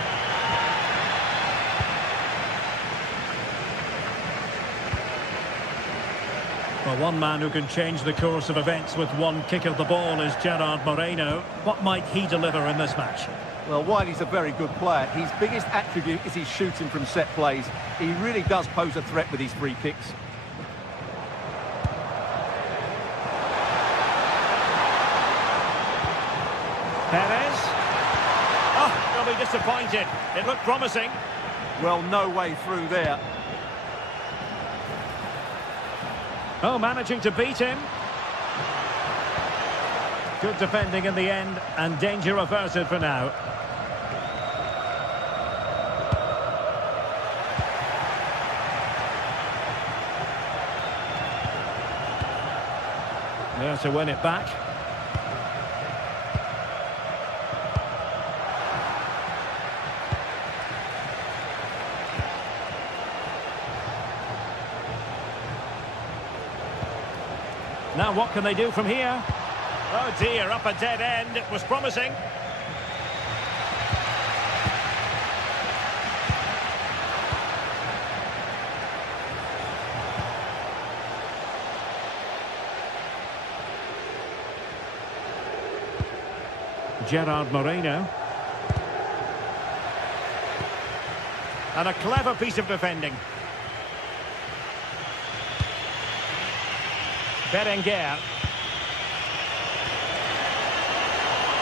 Well, one man who can change the course of events with one kick of the ball is Gerard Moreno. What might he deliver in this match? Well, while he's a very good player, his biggest attribute is his shooting from set plays. He really does pose a threat with his free kicks. Perez. Oh, they'll be disappointed. It looked promising. Well, no way through there. Oh, managing to beat him. Good defending in the end, and danger averted for now. There to win it back. Now what can they do from here? Oh dear, up a dead end. It was promising. Gerard Moreno. And a clever piece of defending. Berenguer.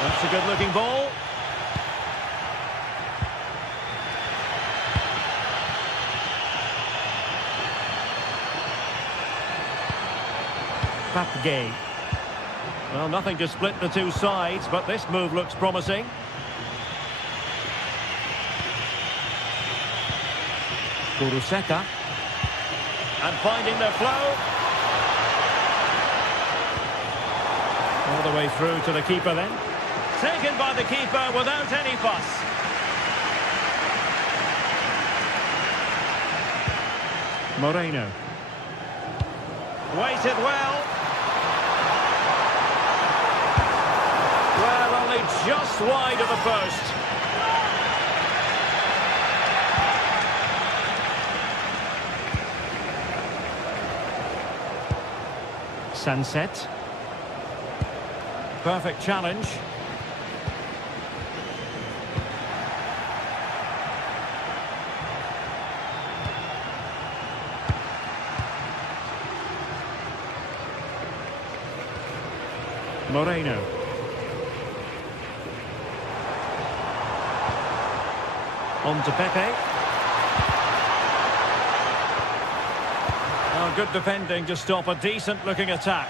That's a good-looking ball. Papgay. Well, nothing to split the two sides, but this move looks promising. Kuruseta. And finding the flow. All the way through to the keeper then. Taken by the keeper without any fuss. Moreno. Waited well. Well, only just wide of the post. Sunset. Perfect challenge. Moreno. On to Pepe. Oh, good defending to stop a decent-looking attack.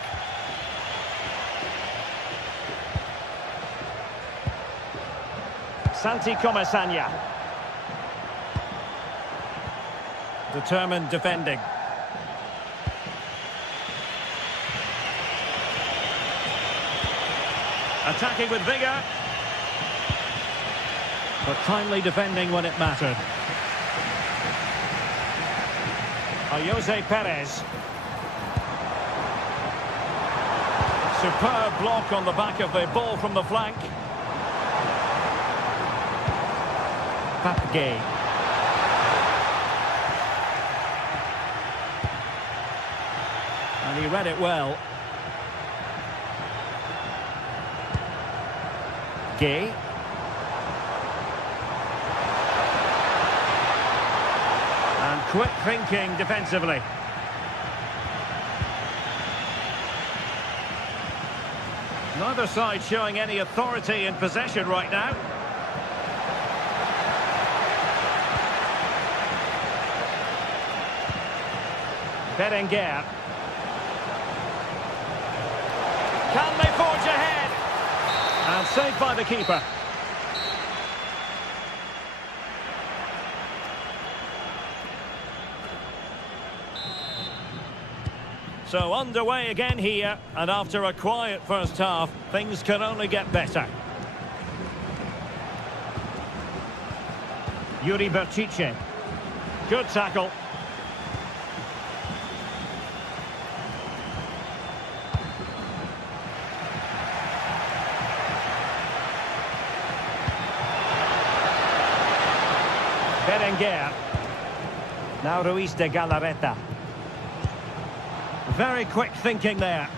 Santi Comesaña. Determined defending. Attacking with vigour. But timely defending when it mattered. Jose Perez. Superb block on the back of the ball from the flank. Papgay. And he read it well. Gay. And quick thinking defensively. Neither side showing any authority in possession right now. Berenguer. Can they forge ahead? And saved by the keeper. So underway again here, and after a quiet first half, things can only get better. Yuri Berchiche. Good tackle. Berenguer. Now Ruiz de Galarreta. Very quick thinking there.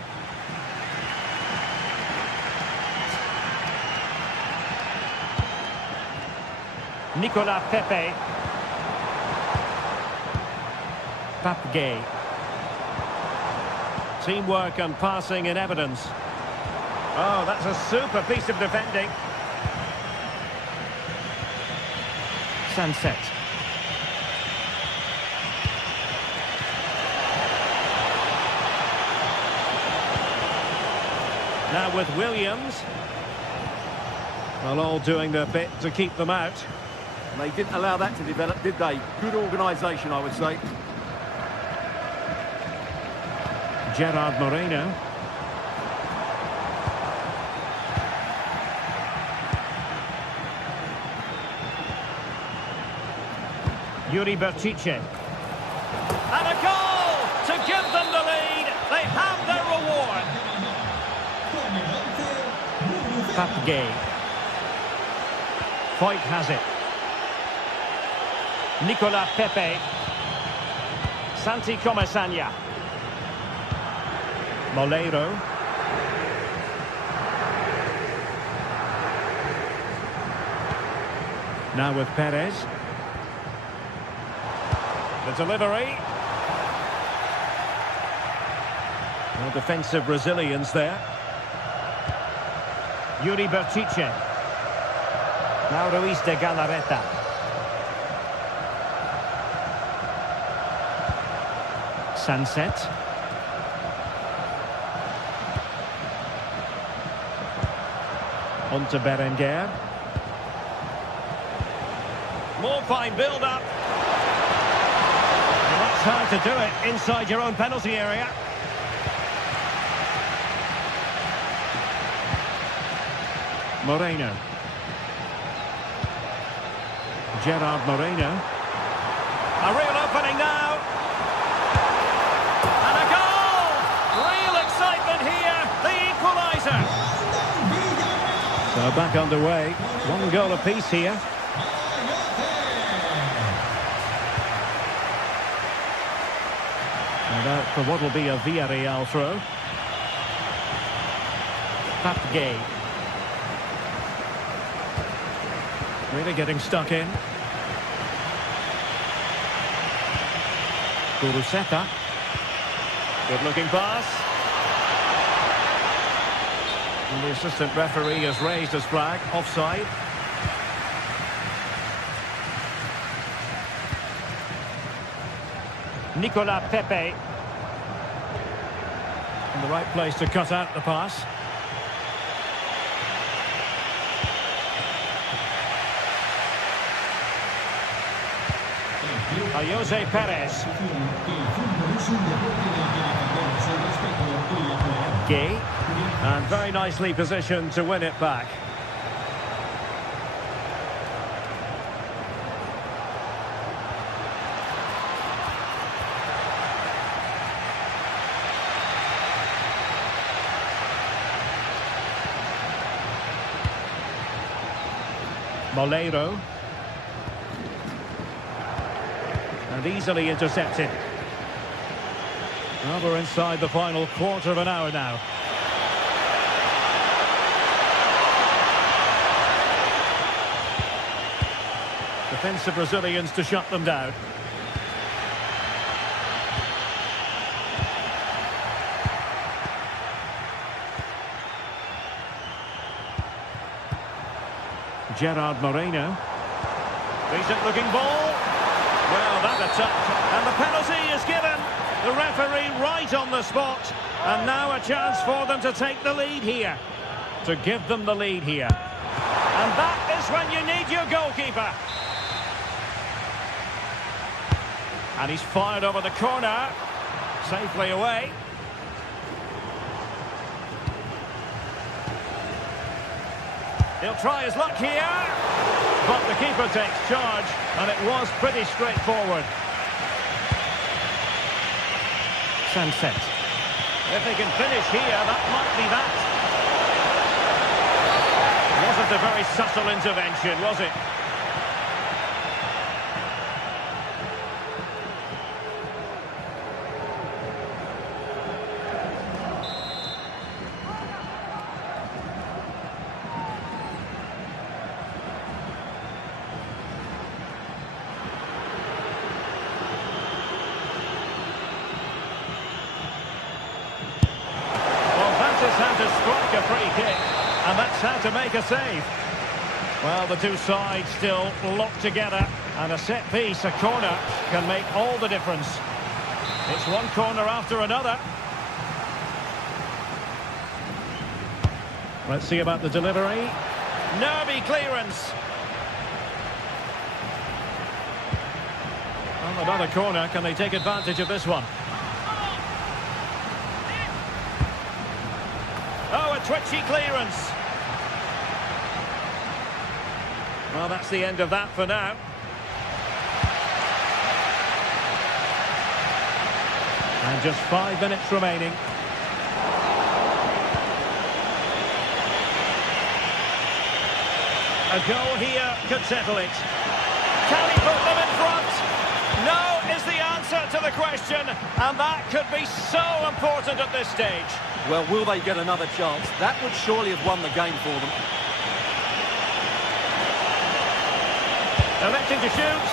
Nicolas Pepe. Papgay. Teamwork and passing in evidence. Oh, that's a super piece of defending. Sunset. Now with Williams. Well, all doing their bit to keep them out. They didn't allow that to develop, did they? Good organisation, I would say. Gerard Moreno. Yuri Berchiche. And a goal to give them the lead. They have their reward. Papgay. Foyt has it. Nicolas Pepe. Santi Comesaña. Moleiro. Now with Perez. The delivery. No defensive resilience there. Yuri Berchiche. Now Ruiz de Galarreta. Sunset. On to Berenguer. More fine build-up. That's hard to do it inside your own penalty area. Moreno. Gerard Moreno. A real opening now. And a goal! Real excitement here. The equaliser. So back underway. One goal apiece here. And out for what will be a Villarreal throw. Papgay. Really getting stuck in. Kuruseta. Good looking pass. And the assistant referee has raised his flag. Offside. Nicolas Pepe. In the right place to cut out the pass. Jose Perez. Gay. And very nicely positioned to win it back. Moleiro. And easily intercepted. Well, we're inside the final quarter of an hour now. Defensive Brazilians to shut them down. Gerard Moreno. Decent looking ball. Well, that attack. And the penalty is given. The referee right on the spot. And now a chance for them to take the lead here. To give them the lead here. And that is when you need your goalkeeper. And he's fired over the corner. Safely away. He'll try his luck here. But the keeper takes charge. And it was pretty straightforward. Sunset. If they can finish here, that might be that. Wasn't a very subtle intervention, was it? How to strike a free kick, and that's how to make a save. Well, the two sides still locked together, and a set piece, a corner, can make all the difference. It's one corner after another. Let's see about the delivery. Nervy clearance. Well, another corner. Can they take advantage of this one? Oh, a twitchy clearance. Well, that's the end of that for now. And just 5 minutes remaining. A goal here could settle it. Can he put them in front? No is the answer to the question, and that could be so important at this stage. Well, will they get another chance? That would surely have won the game for them. Electing to shoot.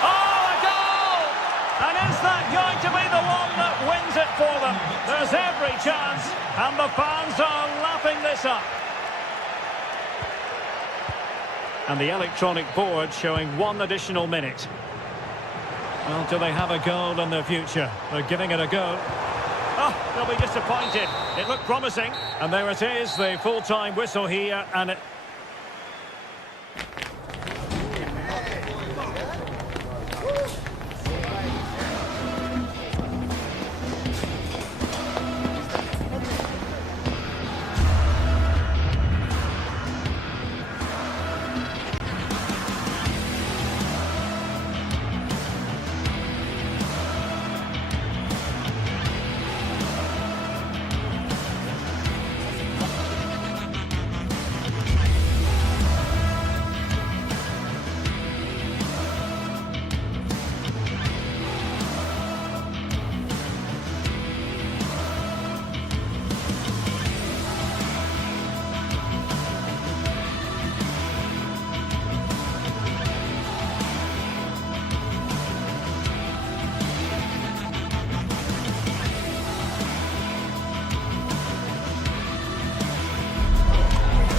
Oh, a goal! And is that going to be the one that wins it for them? There's every chance, and the fans are lapping this up. And the electronic board showing 1 additional minute. Well, do they have a goal in their future? They're giving it a go. Oh, they'll be disappointed. It looked promising. And there it is, the full-time whistle here, and it...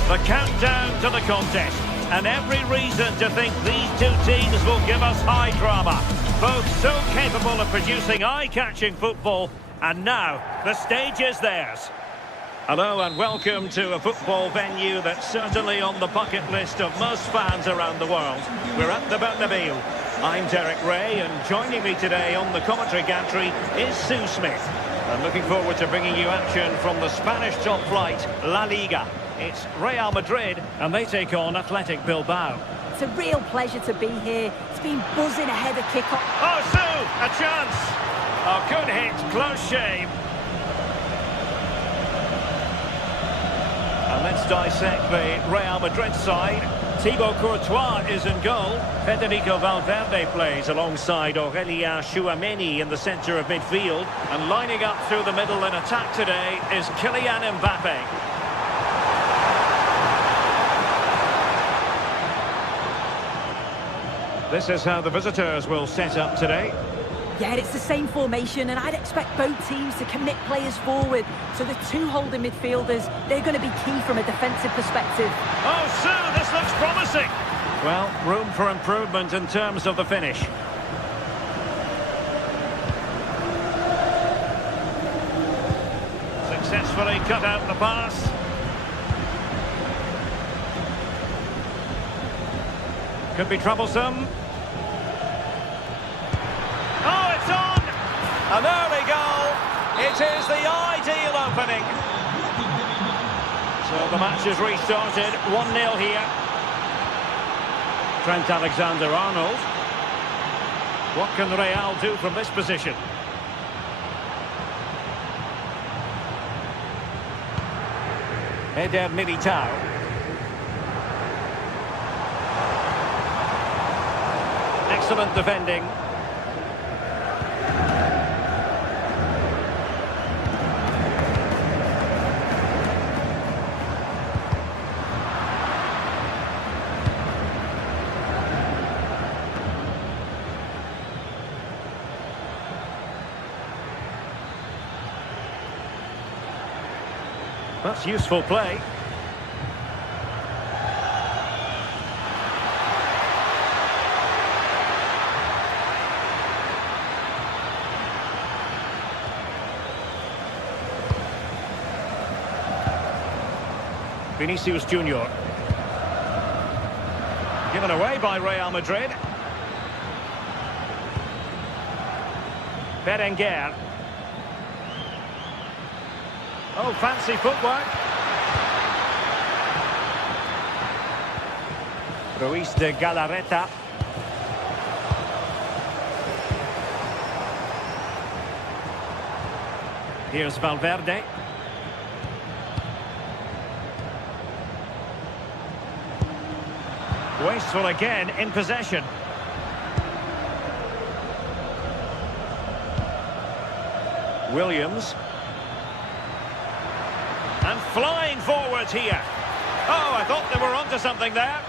The countdown to the contest, and every reason to think these two teams will give us high drama. Both so capable of producing eye-catching football, and now the stage is theirs. Hello and welcome to a football venue that's certainly on the bucket list of most fans around the world. We're at the Bernabeu. I'm Derek Ray, and joining me today on the commentary gantry is Sue Smith. I'm looking forward to bringing you action from the Spanish top flight, La Liga. It's Real Madrid, and they take on Athletic Bilbao. It's a real pleasure to be here. It's been buzzing ahead of kick-off. Oh, Sue, a chance. Oh, good hit, close shave. And let's dissect the Real Madrid side. Thibaut Courtois is in goal. Federico Valverde plays alongside Aurélien Tchouameni in the centre of midfield. And lining up through the middle in attack today is Kylian Mbappe. This is how the visitors will set up today. Yeah, it's the same formation, and I'd expect both teams to commit players forward. So the two holding midfielders, they're going to be key from a defensive perspective. Oh, Sue, this looks promising. Well, room for improvement in terms of the finish. Successfully cut out the pass. Could be troublesome. Oh, it's on! An early goal. It is the ideal opening. So the match is restarted. 1-0 here. Trent Alexander-Arnold. What can Real do from this position? Eder Militao. Excellent defending. That's useful play. Vinicius Junior. Given away by Real Madrid. Berenguer. Oh, fancy footwork. Ruiz de Galarreta. Here's Valverde. Wasteful again in possession. Williams. And flying forwards here. Oh, I thought they were onto something there.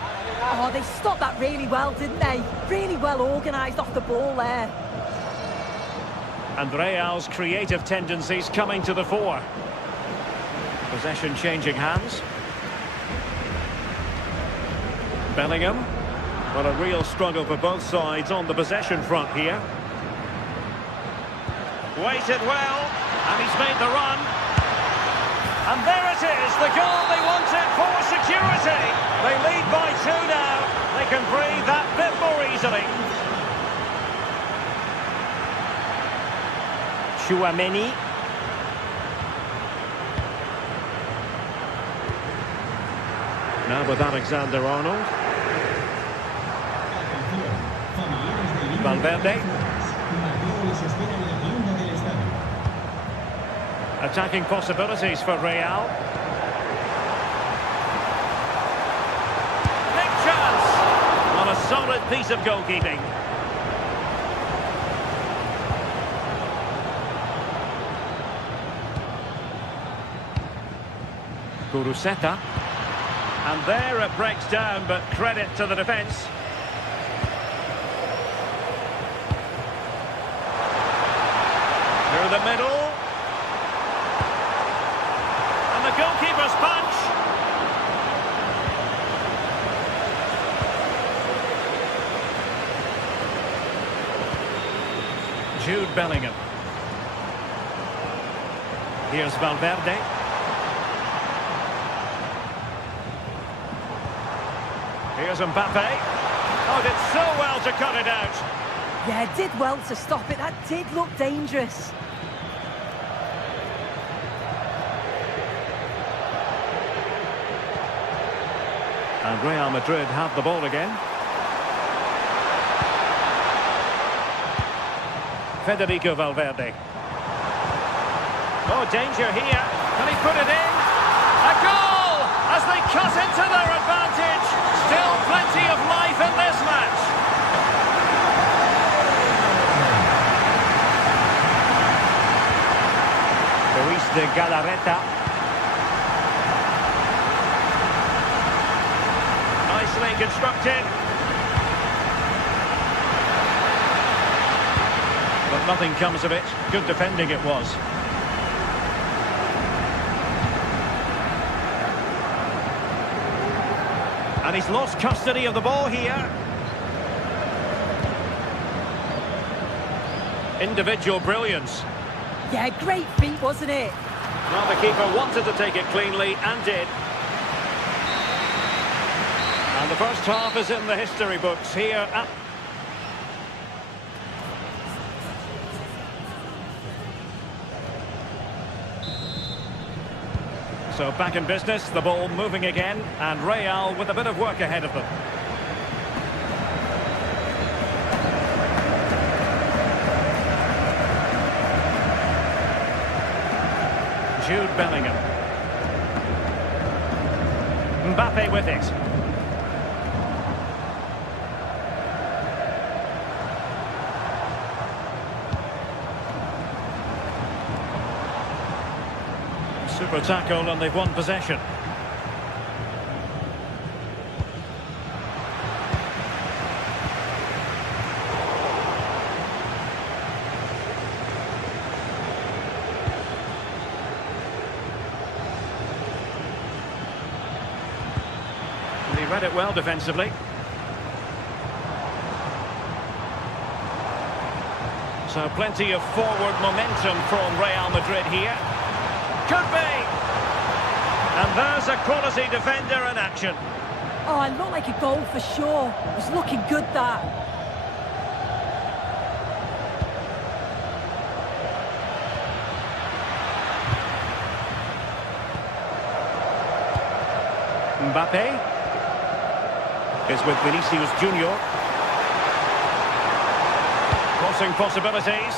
Oh, they stopped that really well, didn't they? Really well organised off the ball there. And Real's creative tendencies coming to the fore. Possession changing hands. Bellingham. Well, a real struggle for both sides on the possession front here. Waited well, and he's made the run. And there it is, the goal they wanted for security. They lead by 2 now. They can breathe that bit more easily. Tchouameni. Now with Alexander-Arnold. Valverde. Attacking possibilities for Real. Big chance! On a solid piece of goalkeeping. Kuruseta. And there it breaks down, but credit to the defence. Through the middle. And the goalkeeper's punch. Jude Bellingham. Here's Valverde. Here's Mbappe. Oh, did so well to cut it out. Yeah, did well to stop it. That did look dangerous. And Real Madrid have the ball again. Federico Valverde. Oh, danger here. Can he put it in? A goal! As they cut into their advantage. Still plenty of life in this match. Luis de Galarreta. Nicely constructed. But nothing comes of it. Good defending it was. And he's lost custody of the ball here. Individual brilliance. Yeah, great feat, wasn't it? Well, the keeper wanted to take it cleanly and did. And the first half is in the history books here at... So back in business, the ball moving again, and Real with a bit of work ahead of them. Jude Bellingham. Mbappe with it. Super tackle, and they've won possession. And he read it well defensively. So plenty of forward momentum from Real Madrid here. Could be. And there's a quality defender in action. Oh, it looked like a goal for sure. It was looking good, that. Mbappe is with Vinicius Junior. Crossing possibilities.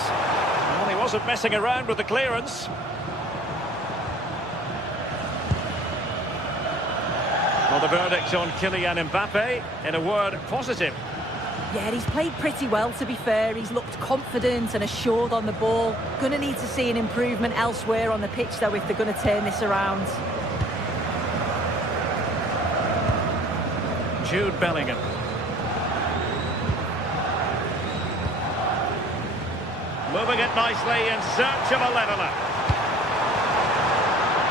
Well, he wasn't messing around with the clearance. Well, the verdict on Kylian Mbappe, in a word, positive. Yeah, he's played pretty well, to be fair. He's looked confident and assured on the ball. Going to need to see an improvement elsewhere on the pitch, though, if they're going to turn this around. Jude Bellingham. Moving it nicely in search of a leveller.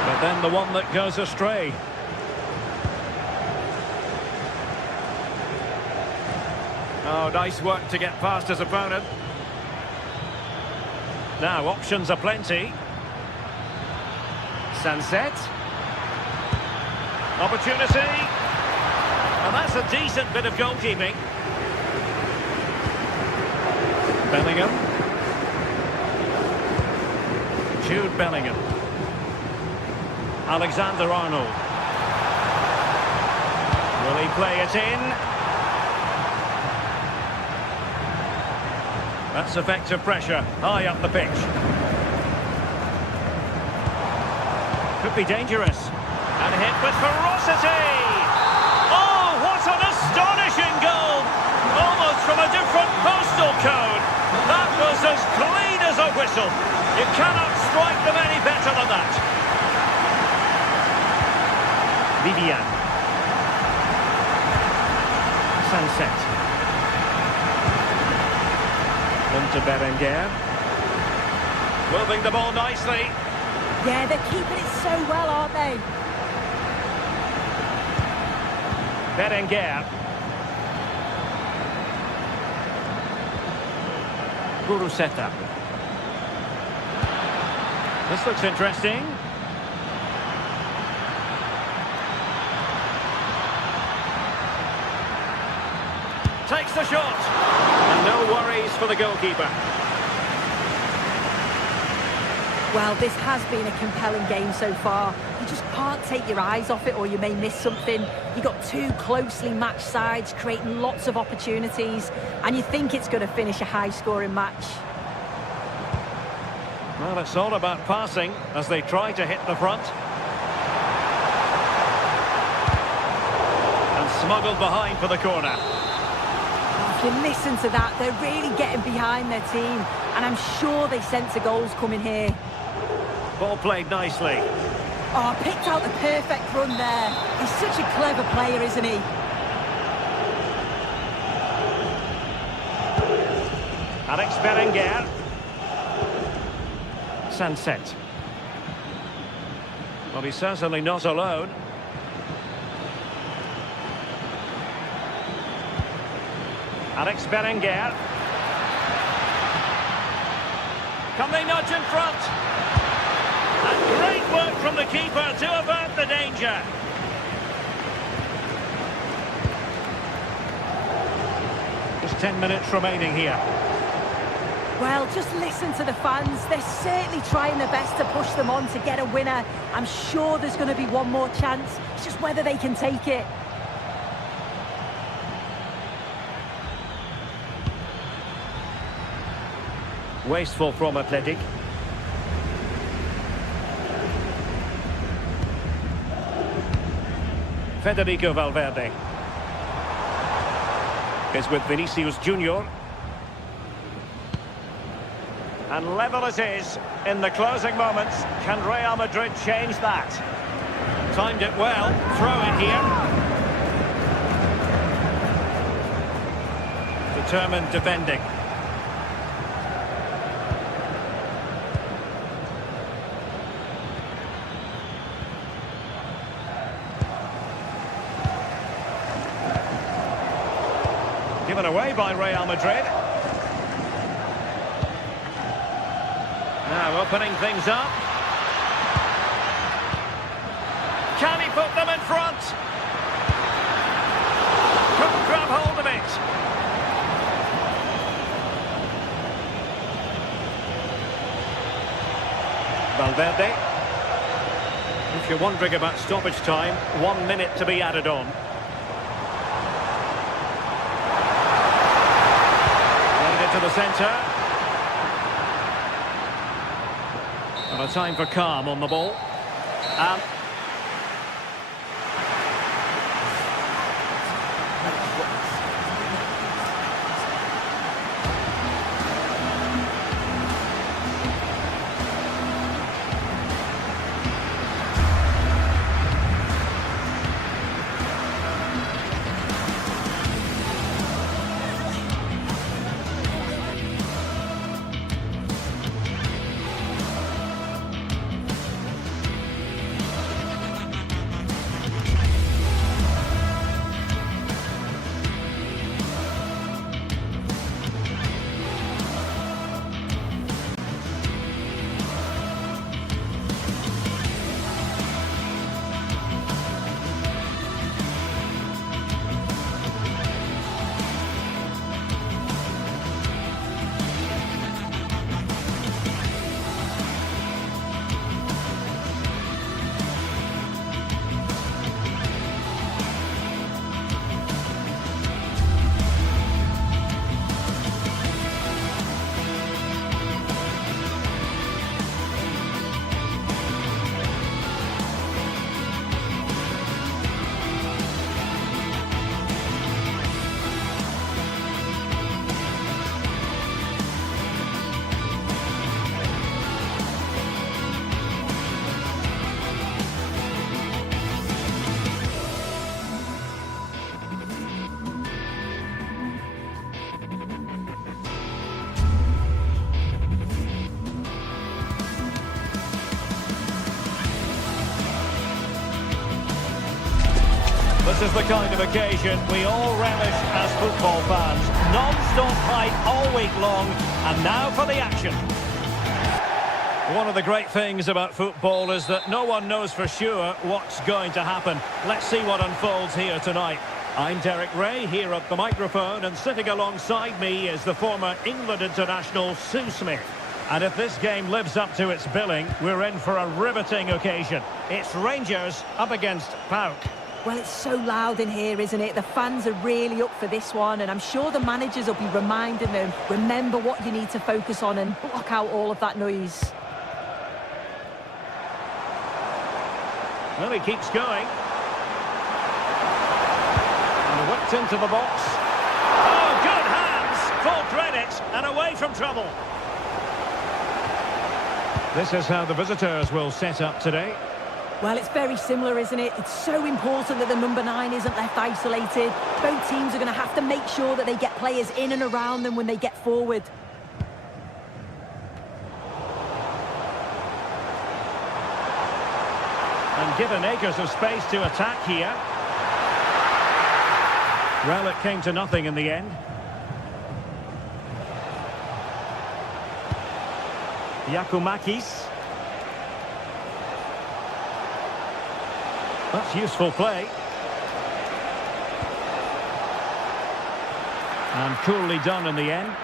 But then the one that goes astray. Oh, nice work to get past his opponent. Now, options are plenty. Sunset. Opportunity. And that's a decent bit of goalkeeping. Bellingham. Jude Bellingham. Alexander-Arnold. Will he play it in? That's effective pressure, high up the pitch. Could be dangerous. And hit with ferocity! Oh, what an astonishing goal! Almost from a different postal code. That was as clean as a whistle. You cannot strike them any better than that. Vivian. Sunset. To Berenguer. Moving the ball nicely. Yeah, they're keeping it so well, aren't they? Berenguer. Guruseta. This looks interesting. Takes the shot. And no worries for the goalkeeper. Well, this has been a compelling game so far. You just can't take your eyes off it, or you may miss something. You've got two closely matched sides creating lots of opportunities, and you think it's going to finish a high-scoring match. Well, it's all about passing as they try to hit the front. And Smuggled behind for the corner. If you listen to that, they're really getting behind their team, and I'm sure they sense a goal's coming here. Ball played nicely. Oh, picked out the perfect run there. He's such a clever player, isn't he? Alex Berenguer. Sunset. Well, he's certainly not alone. Alex Berenguer. Can they nudge in front? And great work from the keeper to avert the danger. Just 10 minutes remaining here. Well, just listen to the fans. They're certainly trying their best to push them on to get a winner. I'm sure there's going to be one more chance. It's just whether they can take it. Wasteful from Athletic. Federico Valverde is with Vinicius Junior. And level it is in the closing moments. Can Real Madrid change that? Timed it well. Throw in here. Determined defending. Given away by Real Madrid. Now opening things up. Can he put them in front? Couldn't grab hold of it. Valverde. If you're wondering about stoppage time, 1 minute to be added on. To the centre. And a time for calm on the ball. This is the kind of occasion we all relish as football fans. Non-stop hype all week long, and now for the action. One of the great things about football is that no one knows for sure what's going to happen. Let's see what unfolds here tonight. I'm Derek Ray, here at the microphone, and sitting alongside me is the former England international Sue Smith. And if this game lives up to its billing, we're in for a riveting occasion. It's Rangers up against PAOK. Well, it's so loud in here, isn't it? The fans are really up for this one, and I'm sure the managers will be reminding them, remember what you need to focus on and block out all of that noise. Well, he keeps going. Whipped into the box. Oh, good hands! Full credit, and away from trouble. This is how the visitors will set up today. Well, it's very similar, isn't it? It's so important that the number 9 isn't left isolated. Both teams are going to have to make sure that they get players in and around them when they get forward. And given acres of space to attack here. Well, it came to nothing in the end. Giacomakis. That's useful play. And coolly done in the end.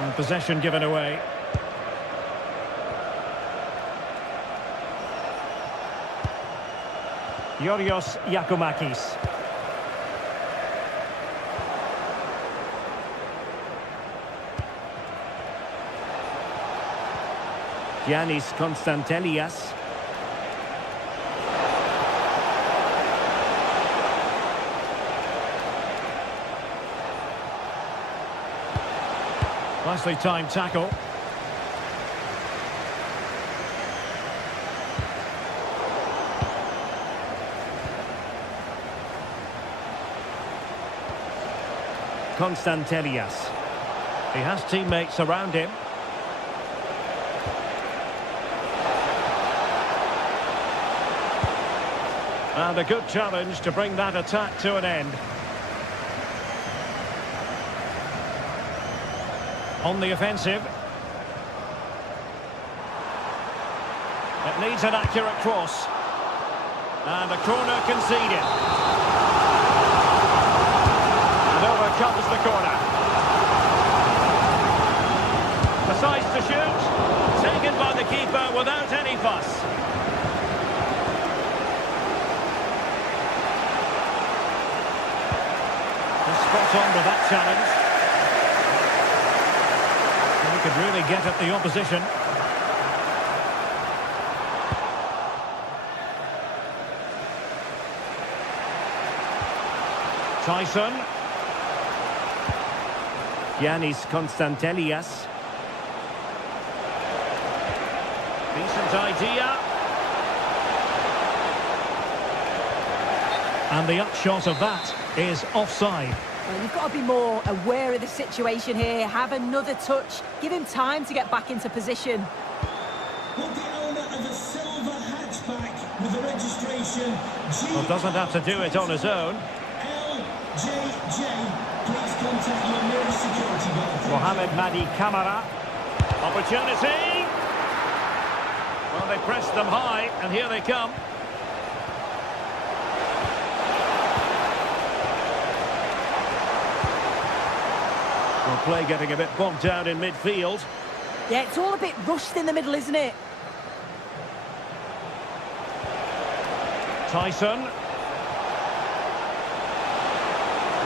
And possession given away. Yorios Giacomakis. Giannis Konstantelias. Nicely timed tackle. Konstantelias. He has teammates around him. And a good challenge to bring that attack to an end. On the offensive. It needs an accurate cross. And a corner conceded. And over comes the corner. Decides to shoot. Taken by the keeper without any fuss. Spot on with that challenge. And he could really get at the opposition. Tyson. Giannis Konstantelias. Decent idea. And the upshot of that is offside. Well, you've got to be more aware of the situation here. Have another touch. Give him time to get back into position. Well, the owner of a silver hatchback with the registration Well, doesn't have to do it on his own. LJJ. Please contact your nearest security guard. Mohamed Madi Camara. Opportunity. Well, they pressed them high, and here they come. Well, play getting a bit bogged down in midfield. Yeah, it's all a bit rushed in the middle, isn't it? Tyson.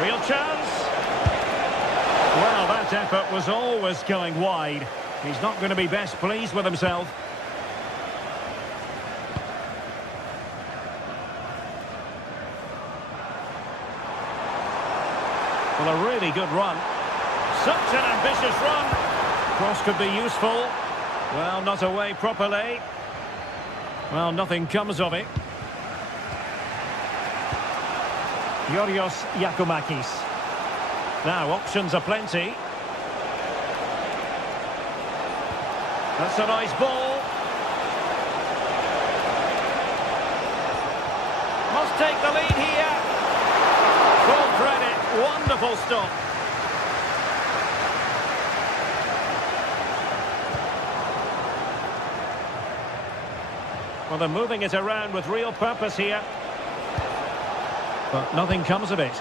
Real chance. Well, that effort was always going wide. He's not going to be best pleased with himself. Well, a really good run. Such an ambitious run. Cross could be useful. Well, not away properly. Well, nothing comes of it. Yorios Giacomakis. Now, options are plenty. That's a nice ball. Must take the lead here. Full credit. Wonderful stop. Well, they're moving it around with real purpose here. But nothing comes of it.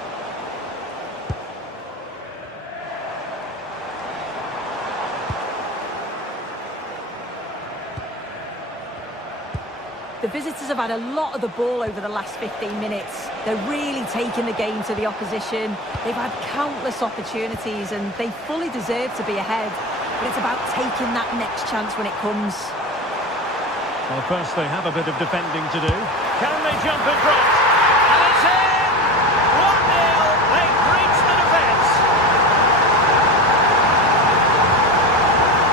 The visitors have had a lot of the ball over the last 15 minutes. They're really taking the game to the opposition. They've had countless opportunities and they fully deserve to be ahead. But it's about taking that next chance when it comes. Well, first they have a bit of defending to do. Can they jump in front? And it's in! 1-0! They've breached the defence.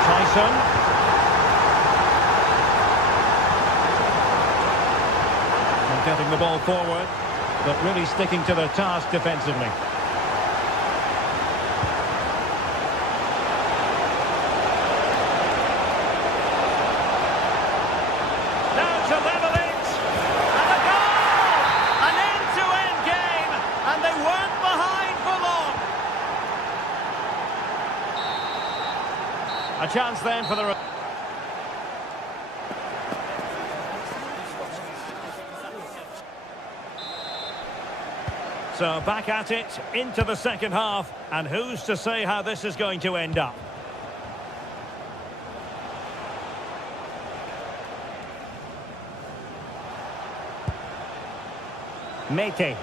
Tyson. And getting the ball forward, but really sticking to their task defensively. A chance then for the... So back at it, into the second half, and who's to say how this is going to end up? Mete.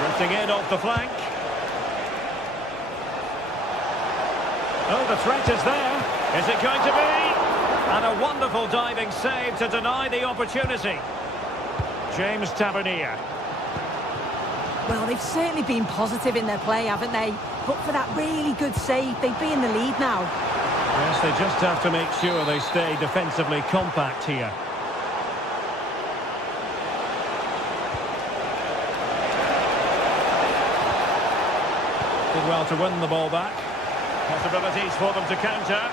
Drifting in off the flank. Oh, the threat is there. Is it going to be? And a wonderful diving save to deny the opportunity. James Tavernier. Well, they've certainly been positive in their play, haven't they? But for that really good save, they'd be in the lead now. Yes, they just have to make sure they stay defensively compact here. Did well to win the ball back. Possibilities for them to counter.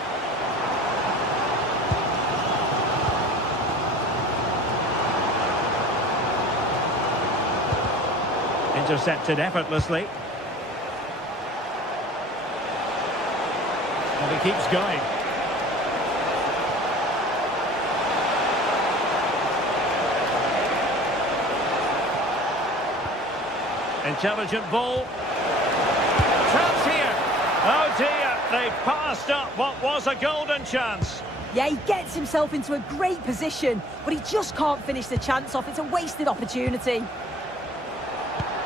Intercepted effortlessly. And he keeps going. Intelligent ball. Chance here. Oh dear, they've passed up what was a golden chance. Yeah, he gets himself into a great position, but he just can't finish the chance off. It's a wasted opportunity.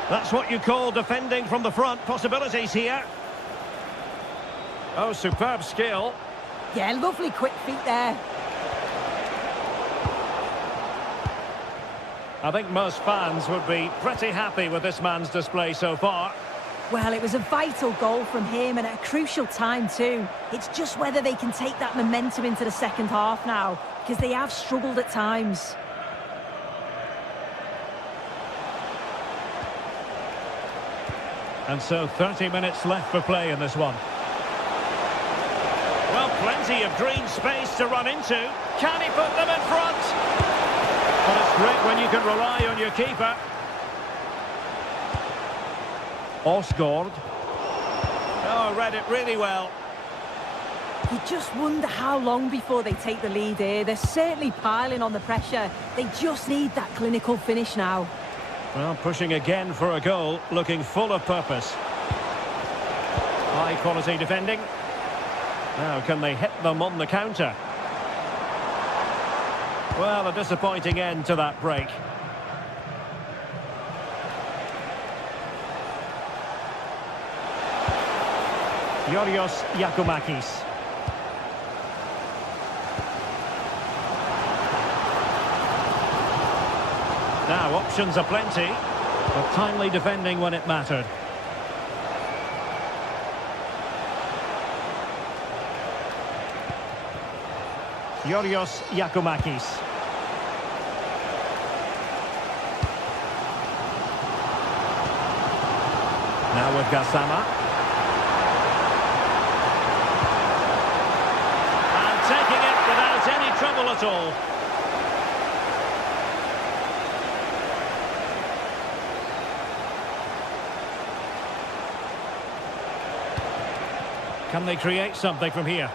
That's what you call defending from the front. Possibilities here. Oh, superb skill. Yeah, lovely quick feet there. I think most fans would be pretty happy with this man's display so far. Well, it was a vital goal from him and at a crucial time too. It's just whether they can take that momentum into the second half now, because they have struggled at times. And so 30 minutes left for play in this one. Well, plenty of green space to run into. Can he put them in front? Well, it's great when you can rely on your keeper. Osgaard. Oh, read it really well. You just wonder how long before they take the lead here. They're certainly piling on the pressure. They just need that clinical finish now. Well, pushing again for a goal, looking full of purpose. High quality defending. Now, can they hit them on the counter? Well, a disappointing end to that break. Yorios Yakumakis. Now, options are plenty, but timely defending when it mattered. Yorios Yakumakis. Now with Gassama. And taking it without any trouble at all. Can they create something from here?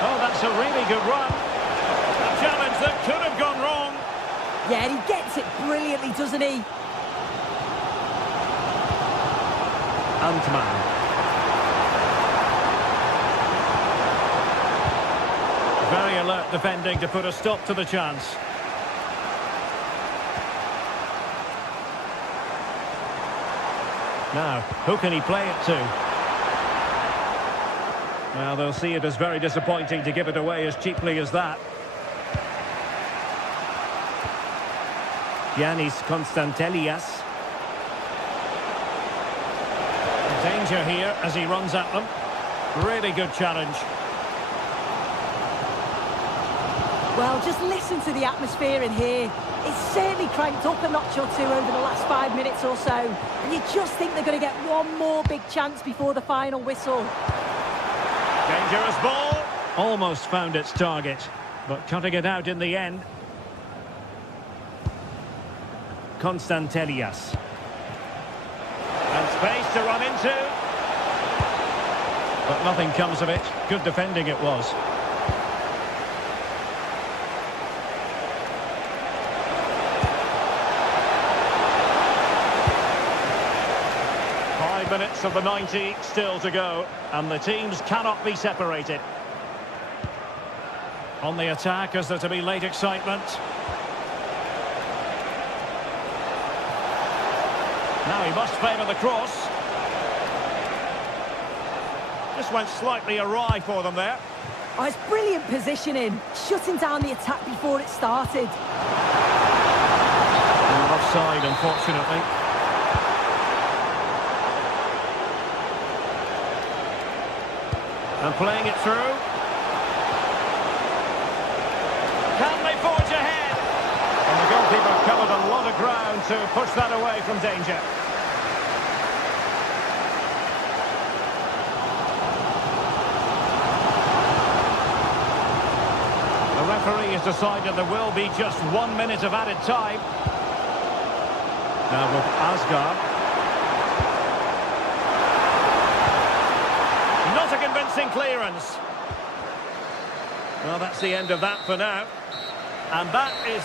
Oh, that's a really good run. A challenge that could have gone wrong. Yeah, and he gets it brilliantly, doesn't he? Antman. Very alert defending to put a stop to the chance. Now, who can he play it to? Well, they'll see it as very disappointing to give it away as cheaply as that. Giannis Constantelias. Danger here as he runs at them. Really good challenge. Well, just listen to the atmosphere in here. It's certainly cranked up a notch or two over the last 5 minutes or so. And you just think they're going to get one more big chance before the final whistle. Dangerous ball. Almost found its target, but cutting it out in the end. Constantelias. And space to run into. But nothing comes of it. Good defending it was. Minutes of the 90 still to go, and the teams cannot be separated. On the attack, as there to be late excitement. Now he must favour the cross. Just went slightly awry for them there. Oh, it's brilliant positioning, shutting down the attack before it started. Offside, unfortunately. And playing it through. Can they forge ahead? And the goalkeeper covered a lot of ground to push that away from danger. The referee has decided there will be just 1 minute of added time. Now with Asgard. Not a convincing clearance. Well, that's the end of that for now. And that is...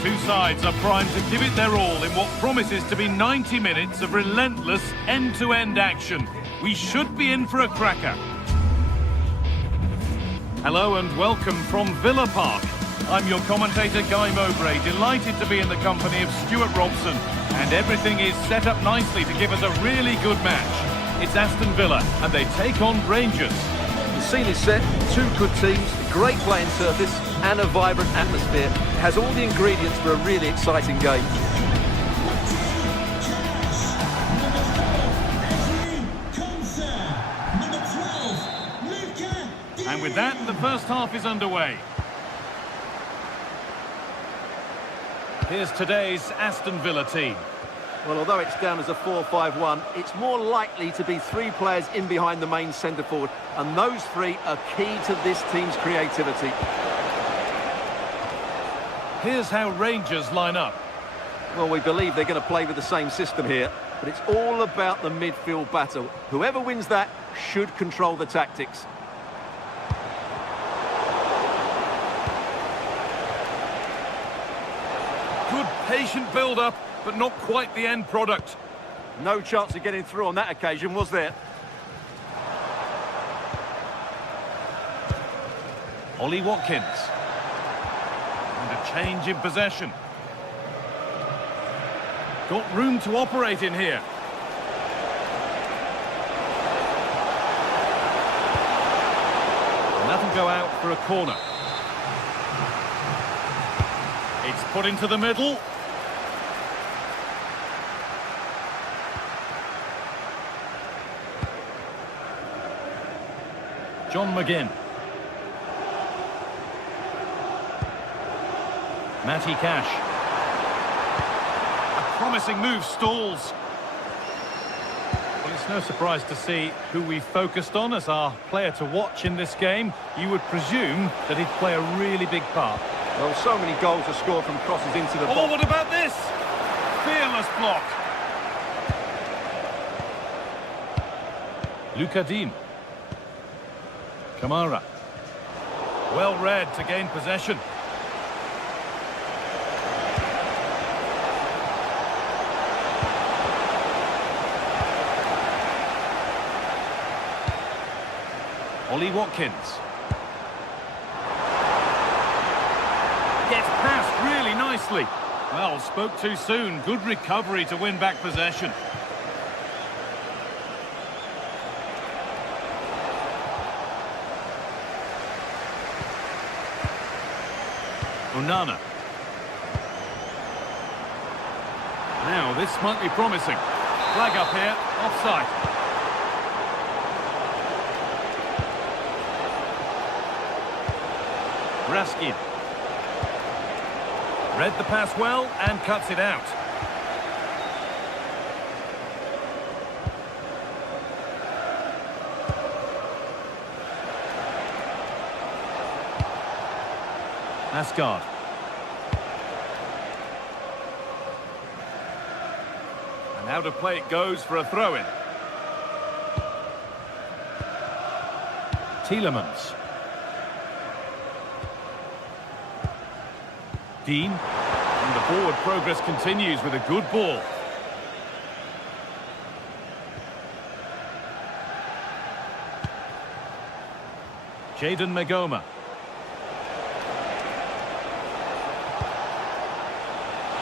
Two sides are primed to give it their all in what promises to be 90 minutes of relentless end-to-end action. We should be in for a cracker. Hello and welcome from Villa Park. I'm your commentator Guy Mowbray, delighted to be in the company of Stuart Robson, and everything is set up nicely to give us a really good match. It's Aston Villa and they take on Rangers. The scene is set, two good teams, a great playing surface and a vibrant atmosphere. It has all the ingredients for a really exciting game. And with that, the first half is underway. Here's today's Aston Villa team. Well, although it's down as a 4-5-1, it's more likely to be three players in behind the main centre forward, and those three are key to this team's creativity. Here's how Rangers line up. Well, we believe they're going to play with the same system here, but it's all about the midfield battle. Whoever wins that should control the tactics. Good patient build-up, but not quite the end product. No chance of getting through on that occasion, was there? Ollie Watkins. And a change in possession. Got room to operate in here. And that'll go out for a corner. It's put into the middle. John McGinn. Matty Cash. A promising move stalls. Well, it's no surprise to see who we focused on as our player to watch in this game. You would presume that he'd play a really big part. Well, so many goals are scored from crosses into the box. Oh, what about this? Fearless block. Luca Dean. Kamara. Well read to gain possession. Ollie Watkins. Gets past really nicely. Well, spoke too soon. Good recovery to win back possession. Onana. Now, this might be promising. Flag up here, offside. Raskin. Read the pass well and cuts it out. Asgard. And out of play it goes for a throw-in. Tielemans. Dean. And the forward progress continues with a good ball. Jadon Magoma.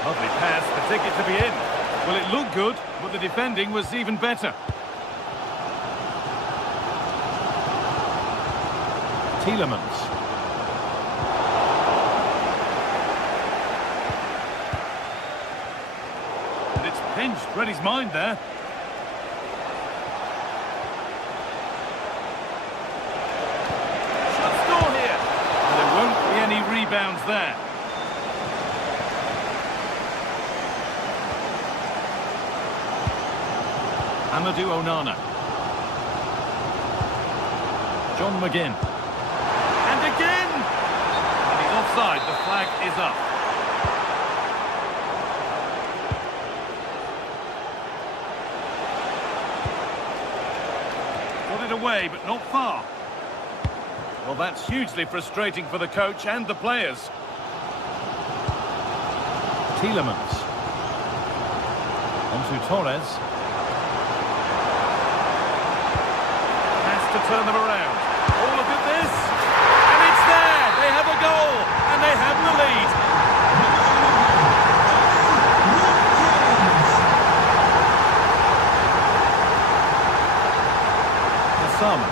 Lovely pass, the ticket to be in. Well, it looked good, but the defending was even better. Tielemans. And it's pinched, read his mind there. Shot score here. And there won't be any rebounds there. Amadou Onana. John McGinn. And again! And he's offside, the flag is up. Got it away, but not far. Well, that's hugely frustrating for the coach and the players. Tielemans. On to Torres. To turn them around. Oh, look at this! And it's there! They have a goal! And they have the lead! Osama.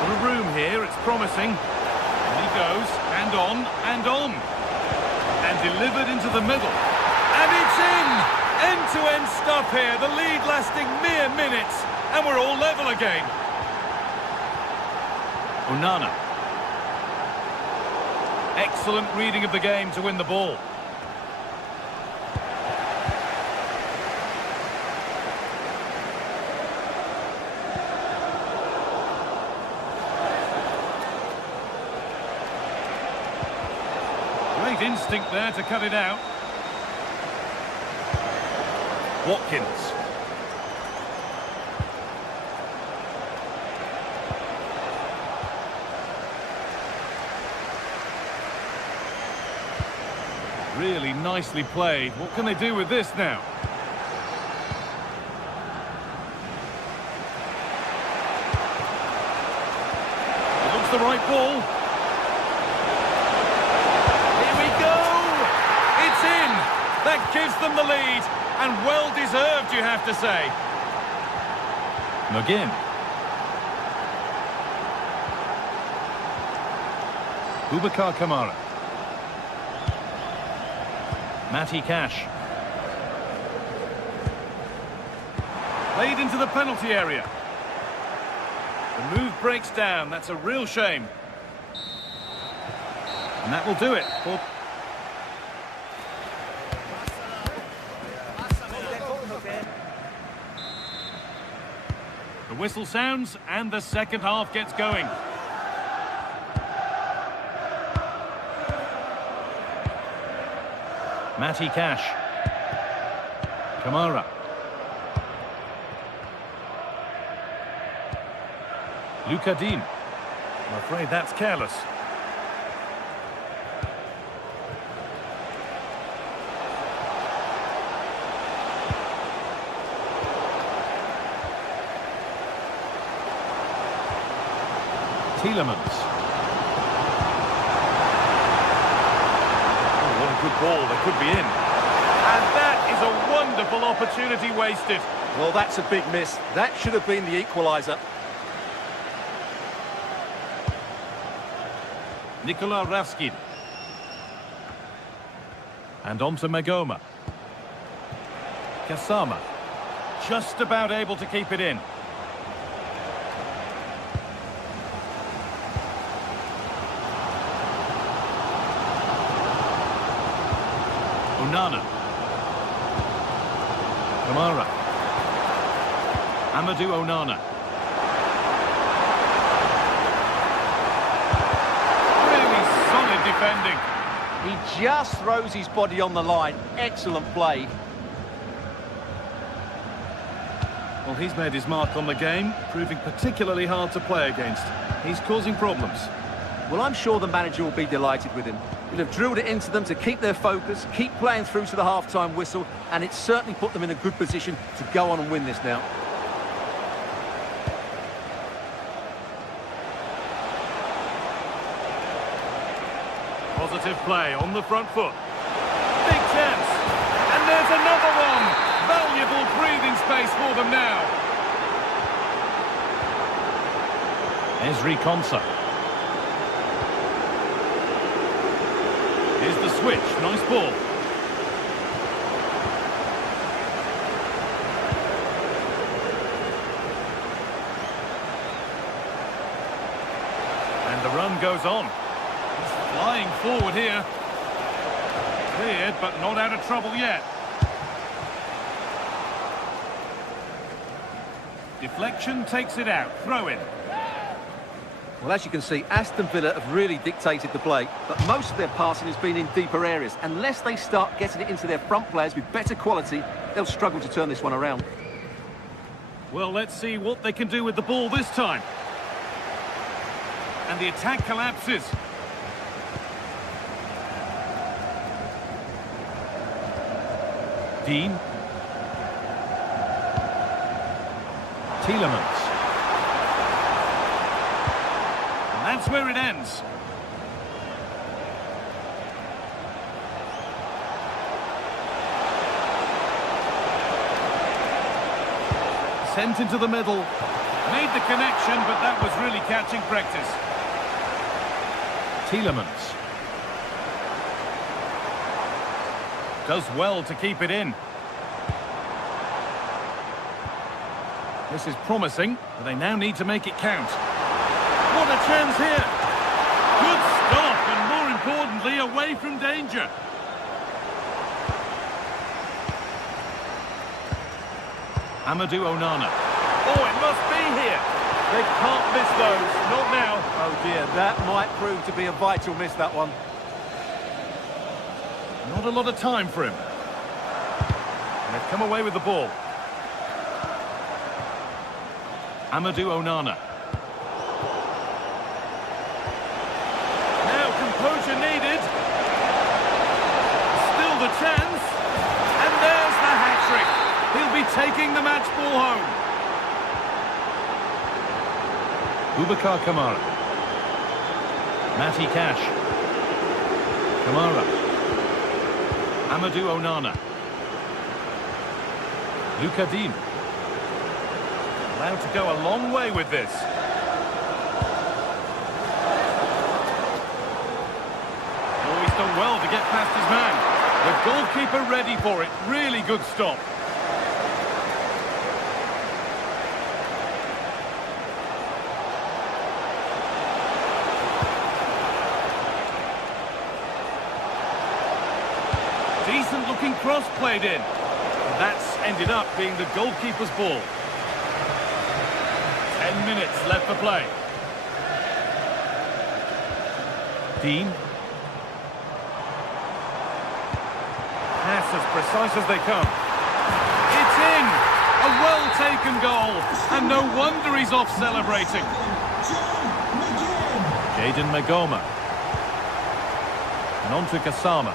Got a room here, it's promising. And he goes, and on, and on. And delivered into the middle. And it's in! End-to-end stuff here. The lead lasting mere minutes. And we're all level again. Onana. Excellent reading of the game to win the ball. Great instinct there to cut it out. Watkins. nicely played. What can they do with this now? It looks the right ball. Here we go! It's in! That gives them the lead, and well-deserved, you have to say. McGinn. Boubacar Kamara. Matty Cash. Played into the penalty area. The move breaks down. That's a real shame. And that will do it. The whistle sounds and the second half gets going. Matty Cash. Kamara. Luca Dean. I'm afraid that's careless. Tielemans. Oh, what a good ball. They could be in. And that is a wonderful opportunity wasted. Well, that's a big miss. That should have been the equaliser. Nikola Raskin. And on to Magoma. Kasama. Just about able to keep it in. Onana. Kamara. Amadou Onana. Really solid defending. He just throws his body on the line. Excellent play. Well, he's made his mark on the game, proving particularly hard to play against. He's causing problems. Well, I'm sure the manager will be delighted with him. He'll have drilled it into them to keep their focus, keep playing through to the half-time whistle, and it's certainly put them in a good position to go on and win this now. Positive play on the front foot. Big chance. And there's another one. Valuable breathing space for them now. Ezri Konsa. Here's the switch. Nice ball. And the run goes on. He's flying forward here. Cleared, but not out of trouble yet. Deflection takes it out. Throw in. Well, as you can see, Aston Villa have really dictated the play, but most of their passing has been in deeper areas. Unless they start getting it into their front players with better quality, they'll struggle to turn this one around. Well, let's see what they can do with the ball this time. And the attack collapses. Dean. Tielemans. And that's where it ends. Sent into the middle. Made the connection, but that was really catching practice. Tielemans. Does well to keep it in. This is promising, but they now need to make it count. What a chance here! Good stop, and more importantly, away from danger. Amadou Onana. Oh, it must be here! They can't miss those, not now. Oh dear, that might prove to be a vital miss, that one. Not a lot of time for him. And they've come away with the ball. Amadou Onana. Now composure needed. Still the chance. taking the match ball home. Boubacar Kamara. Matty Cash. Kamara. Amadou Onana. Luka Dean. Allowed to go a long way with this. Oh, he's done well to get past his man. The goalkeeper ready for it. Really good stop. Decent looking cross played in. And that's ended up being the goalkeeper's ball. 10 minutes left for play. Dean. Pass as precise as they come. It's in! A well-taken goal. And no wonder he's off celebrating. Jayden Magoma. And on to Gassama.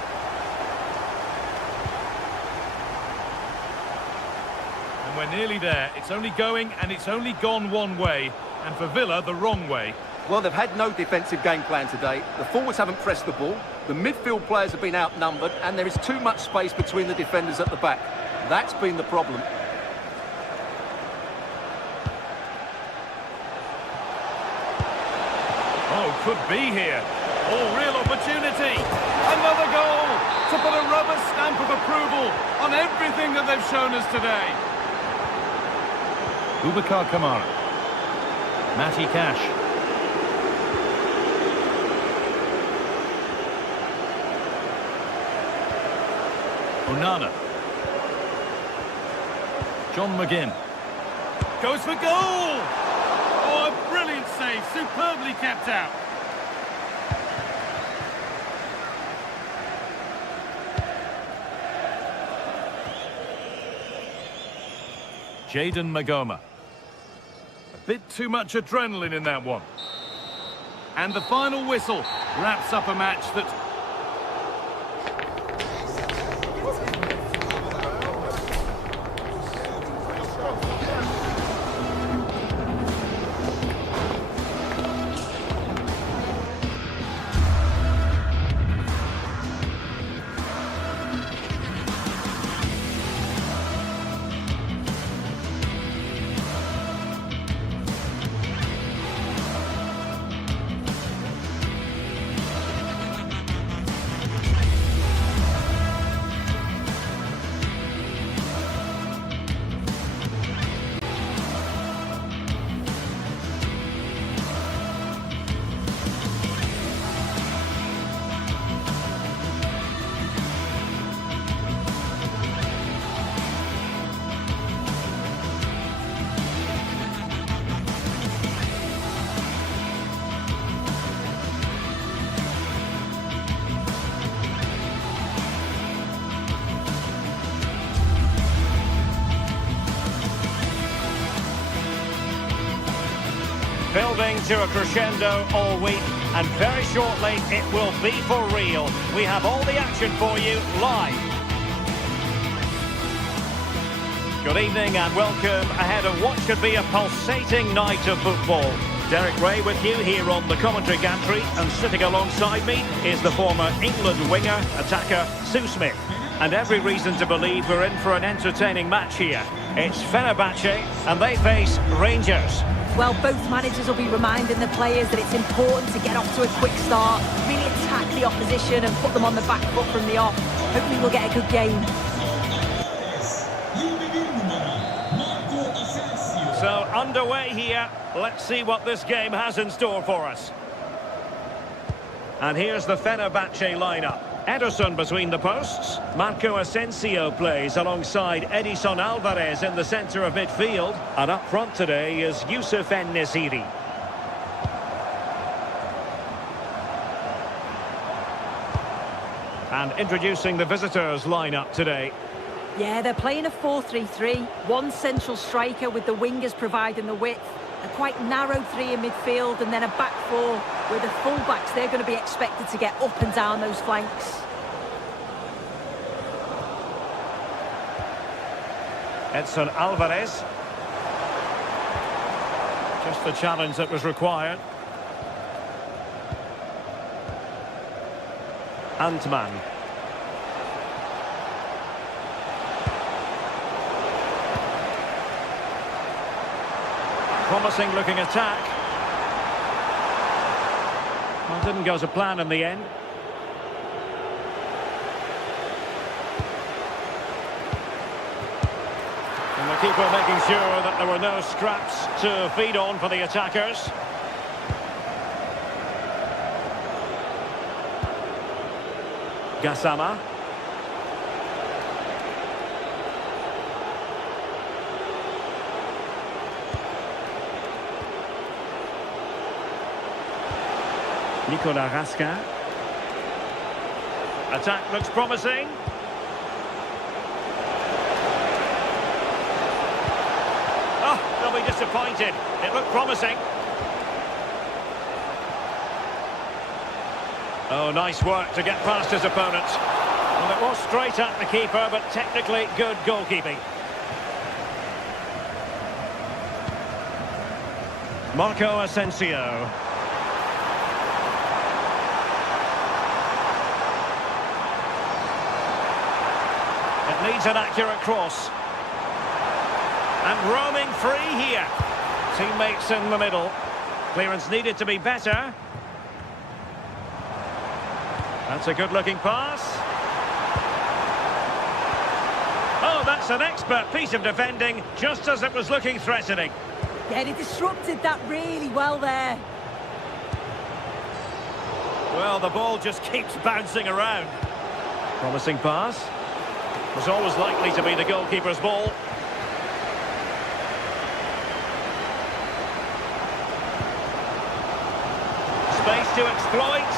And we're nearly there. It's only going and it's only gone one way. And for Villa, the wrong way. Well, they've had no defensive game plan today. The forwards haven't pressed the ball. The midfield players have been outnumbered. And there is too much space between the defenders at the back. That's been the problem. Oh, could be here. Oh, real opportunity. Another goal to put a rubber stamp of approval on everything that they've shown us today. Boubacar Kamara. Matty Cash. Onana. John McGinn. Goes for goal! Oh, a brilliant save. Superbly kept out. Jayden Magoma. A bit too much adrenaline in that one. And the final whistle wraps up a match that... Building to a crescendo all week, and very shortly it will be for real. We have all the action for you live. Good evening and welcome ahead of what should be a pulsating night of football. Derek Ray with you here on the commentary gantry, and sitting alongside me is the former England winger, attacker Sue Smith. And every reason to believe we're in for an entertaining match here. It's Fenerbahce and they face Rangers. Well, both managers will be reminding the players that it's important to get off to a quick start, really attack the opposition and put them on the back foot from the off. Hopefully we'll get a good game. So underway here. Let's see what this game has in store for us. And here's the Fenerbahce lineup. Ederson between the posts. Marco Asensio plays alongside Edison Alvarez in the centre of midfield. And up front today is Youssef En-Nesyri. And introducing the visitors lineup today. Yeah, they're playing a 4-3-3. One central striker with the wingers providing the width. A quite narrow three in midfield, and then a back four where the full-backs, they're going to be expected to get up and down those flanks. Edson Alvarez. Just the challenge that was required. Antman. Promising looking attack. Well, didn't go to plan in the end. And the keeper making sure that there were no scraps to feed on for the attackers. Gassama. Nicolas Raskin. Attack looks promising. Oh, they'll be disappointed. It looked promising. Oh, nice work to get past his opponent. Well, it was straight at the keeper, but technically good goalkeeping. Marco Asensio. It needs an accurate cross. And roaming free here. Teammates in the middle. Clearance needed to be better. That's a good-looking pass. Oh, that's an expert piece of defending, just as it was looking threatening. Yeah, they disrupted that really well there. Well, the ball just keeps bouncing around. Promising pass. Was always likely to be the goalkeeper's ball. Space to exploit.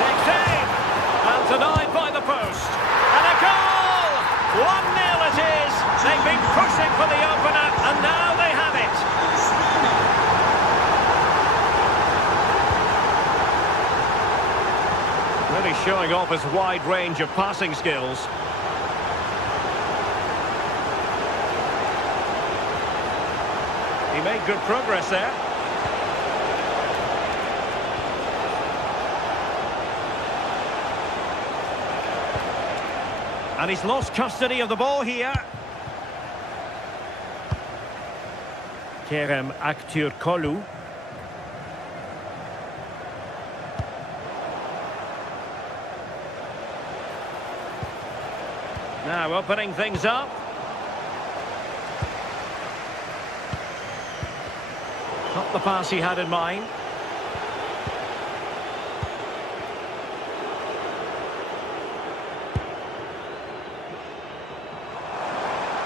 Takes aim. And denied by the post. And a goal! 1-0 it is. They've been pushing for the opener, and now they have it. Really showing off his wide range of passing skills. He made good progress there. And he's lost custody of the ball here. Kerem Aktürkoğlu. Now opening things up. Not the pass he had in mind.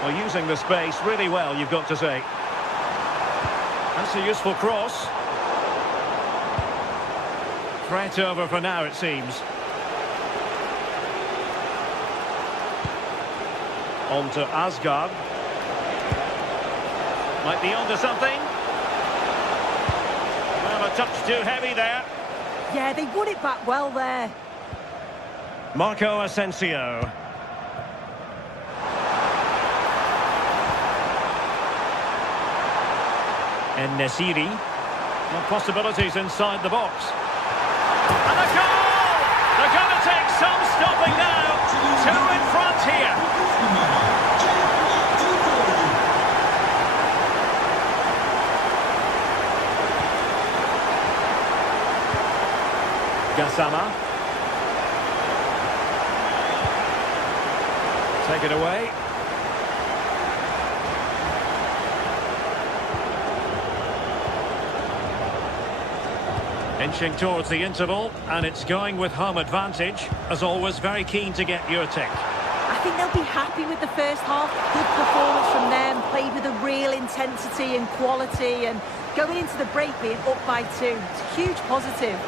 Well, using the space really well, you've got to say. That's a useful cross. Threat over for now, it seems. On to Asgard. Might be onto something. Well, a touch too heavy there. Yeah, they won it back well there. Marco Asensio. En-Nesyri. Well, possibilities inside the box. And a goal! They're going to take some stopping now. Two in front here. Gassama. Take it away. Inching towards the interval, and it's going with home advantage. As always, very keen to get your take. I think they'll be happy with the first half. Good performance from them, played with a real intensity and quality, and going into the break being up by 2. It's a huge positive.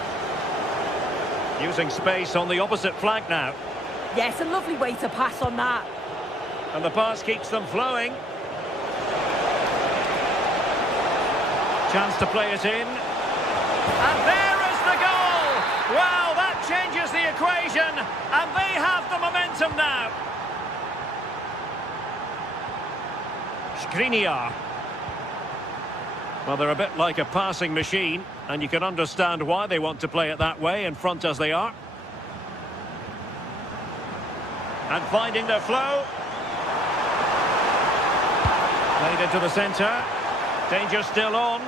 Using space on the opposite flank now. Yes, a lovely way to pass on that. And the pass keeps them flowing. Chance to play it in. And there is the goal! Well, decision, and they have the momentum now. Skriniar. Well, they're a bit like a passing machine, and you can understand why they want to play it that way, in front as they are. And finding their flow. Played into the centre. Danger still on.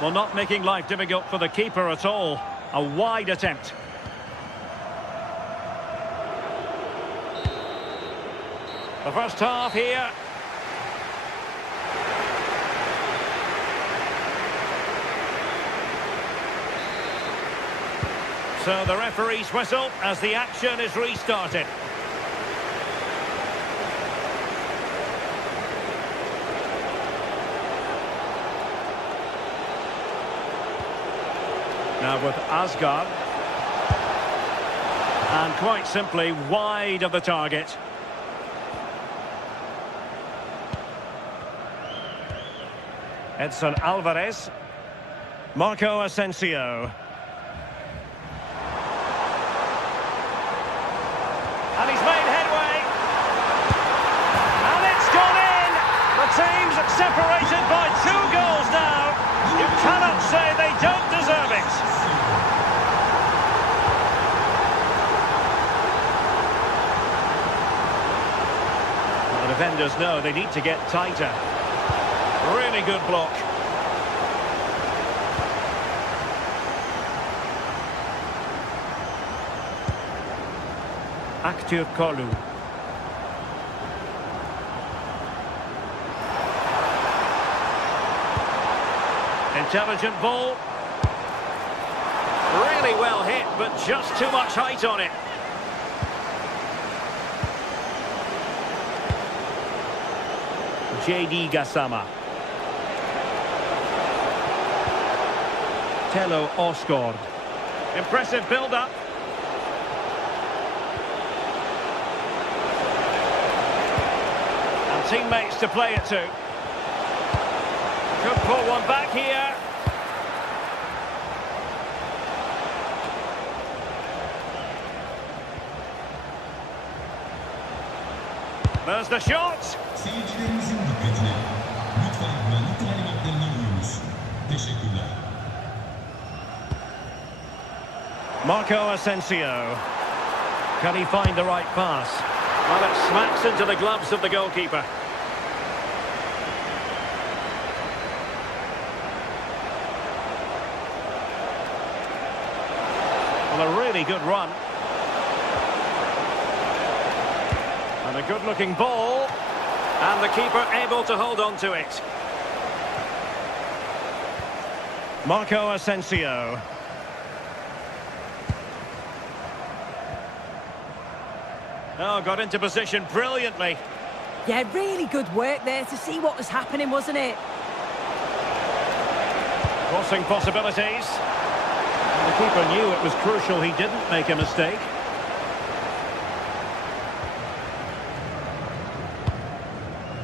Well, not making life difficult for the keeper at all. A wide attempt. The first half here. So the referee's whistle as the action is restarted. Now with Asgard. And quite simply wide of the target. Edson Alvarez. Marco Asensio. And he's made headway. And it's gone in. The team's separated by 2 goals now. You cannot say they don't deserve it. Well, the defenders know they need to get tighter. Really good block. Aktür Kolu. Intelligent ball. Really well hit, but just too much height on it. JD Gassama. Tello Osgård. Impressive build-up. And teammates to play it to. Could pull one back here. There's the shot. Seyircilerimizin dikkatine. Lütfen güvenlik talimatlarına uyunuz. Teşekkürler. Marco Asensio. Can he find the right pass? Well, it smacks into the gloves of the goalkeeper. Well, a really good run. And a good-looking ball. And the keeper able to hold on to it. Marco Asensio. Oh, got into position brilliantly. Yeah, really good work there to see what was happening, wasn't it? Crossing possibilities. And the keeper knew it was crucial he didn't make a mistake.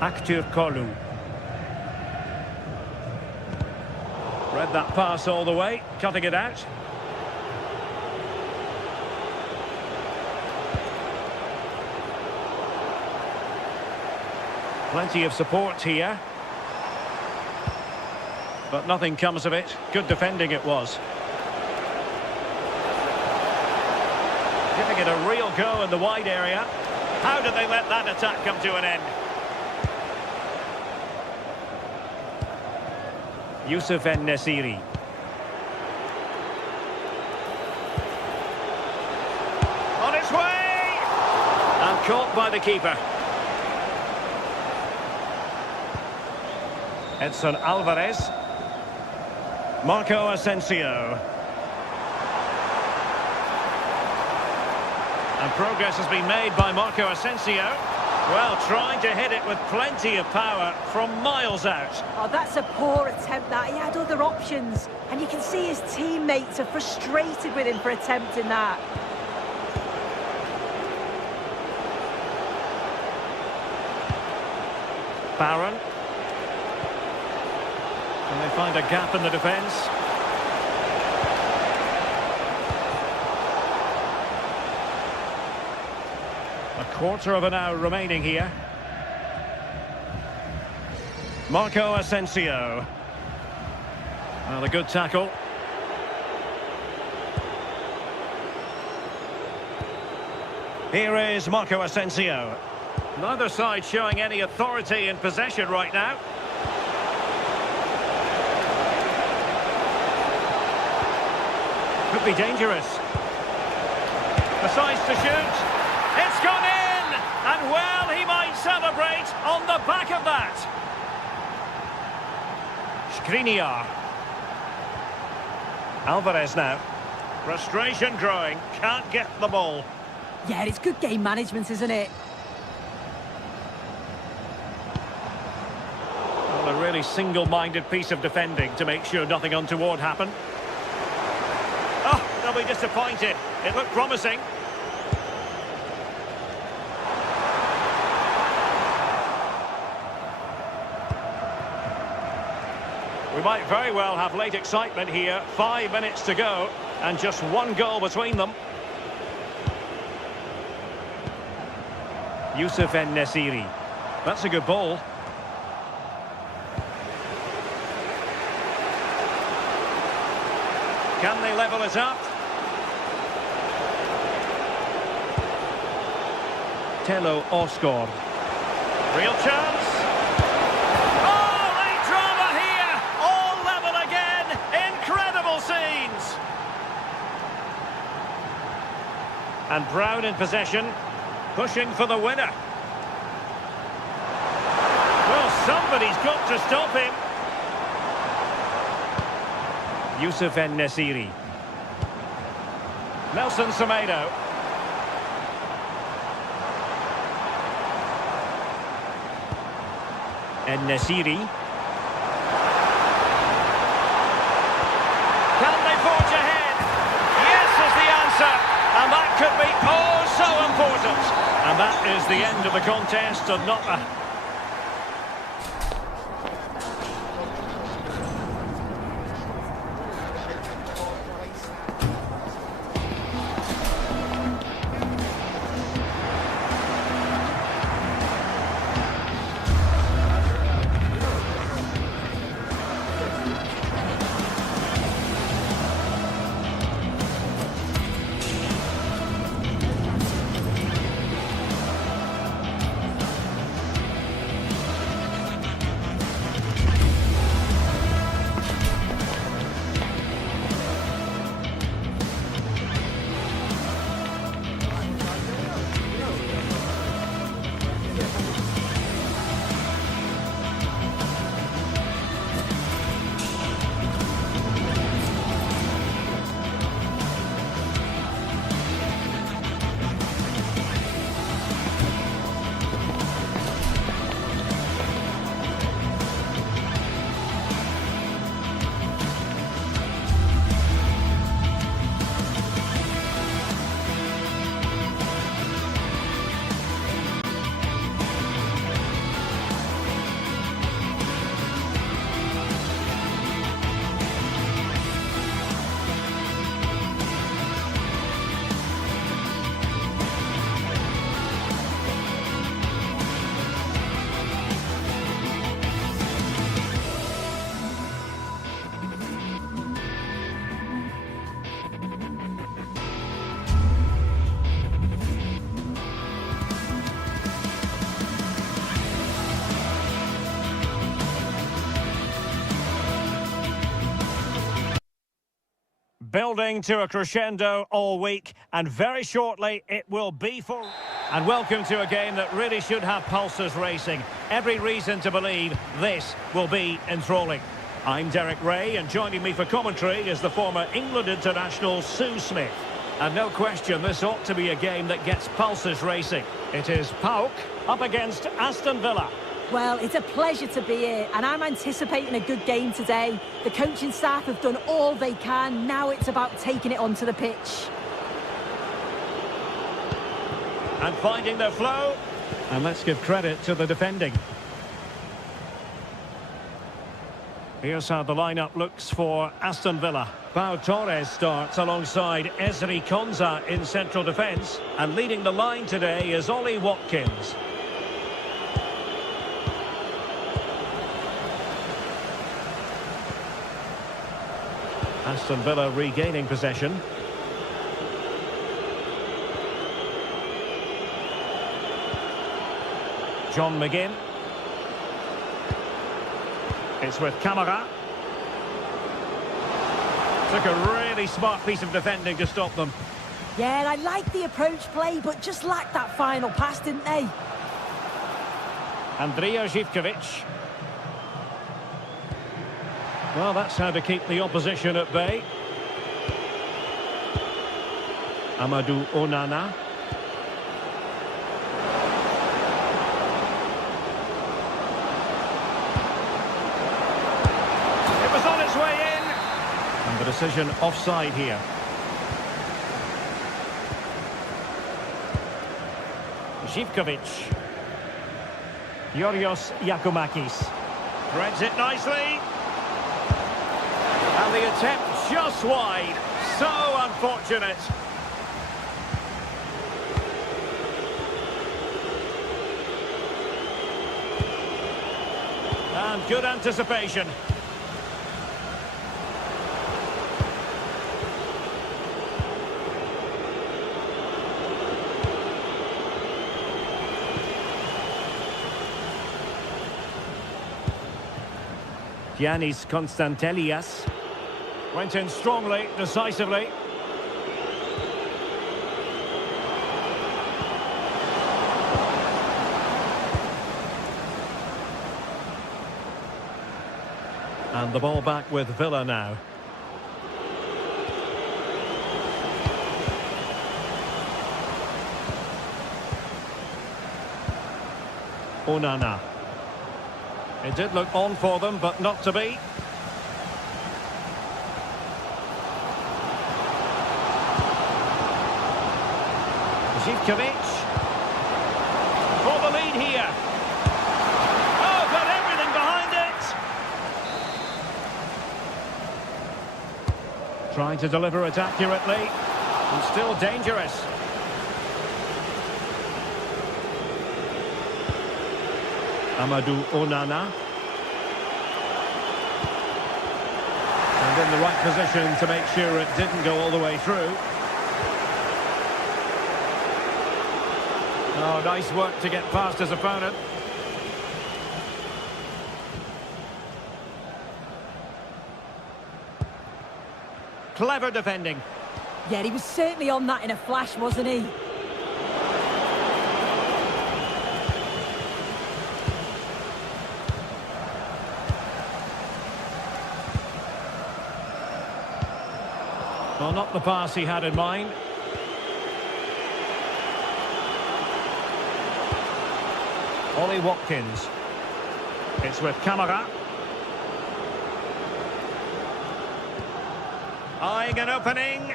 Aktür Kolu. Read that pass all the way, cutting it out. Plenty of support here. But nothing comes of it. Good defending it was. Giving it a real go in the wide area. How did they let that attack come to an end? Youssef En-Nesyri. On its way! And caught by the keeper. Edson Alvarez. Marco Asensio. And progress has been made by Marco Asensio. Well, trying to hit it with plenty of power from miles out. Oh, that's a poor attempt, that. He had other options. And you can see his teammates are frustrated with him for attempting that. Barron. Can they find a gap in the defence? A quarter of an hour remaining here. Marco Asensio. Well, a good tackle. Here is Marco Asensio. Neither side showing any authority in possession right now. Could be dangerous. Decides to shoot. It's gone in! And well, he might celebrate on the back of that. Skriniar. Alvarez now. Frustration growing. Can't get the ball. Yeah, it's good game management, isn't it? Well, a really single-minded piece of defending to make sure nothing untoward happened. Oh, they'll be disappointed. It looked promising. We might very well have late excitement here. 5 minutes to go, and just one goal between them. Youssef En-Nesyri. That's a good ball. Can they level it up? Tello Osgård. Real chance. Oh, late drama here. All level again. Incredible scenes. And Brown in possession. Pushing for the winner. Well, somebody's got to stop him. Youssef En-Nesyri. Nelson Semedo. En-Nesyri. Can they forge ahead? Yes is the answer. And that could be oh so important. And that is the end of the contest, and not a... Building to a crescendo all week, and very shortly it will be for... And welcome to a game that really should have pulses racing. Every reason to believe this will be enthralling. I'm Derek Ray, and joining me for commentary is the former England international Sue Smith. And no question, this ought to be a game that gets pulses racing. It is PAOK up against Aston Villa. Well, it's a pleasure to be here, and I'm anticipating a good game today. The coaching staff have done all they can. Now it's about taking it onto the pitch. And finding their flow. And let's give credit to the defending. Here's how the lineup looks for Aston Villa. Pau Torres starts alongside Ezri Konsa in central defence. And leading the line today is Ollie Watkins. Aston Villa regaining possession. John McGinn. It's with Camara. Took a really smart piece of defending to stop them. Yeah, I like the approach play, but just lacked that final pass, didn't they? Andrija Zivkovic. Well, that's how to keep the opposition at bay. Amadou Onana. It was on its way in. And the decision offside here. Zivkovic. Yorios Yakumakis. Threads it nicely. And the attempt just wide. So unfortunate. And good anticipation. Giannis Konstantelias. Went in strongly, decisively. And the ball back with Villa now. Onana. It did look on for them, but not to be. Zivkovic. For the lead here. Oh, got everything behind it. Trying to deliver it accurately. And still dangerous. Amadou Onana. And in the right position to make sure it didn't go all the way through. Oh, nice work to get past his opponent. Clever defending. Yeah, he was certainly on that in a flash, wasn't he? Well, not the pass he had in mind. Ollie Watkins. It's with Camara. Eyeing an opening.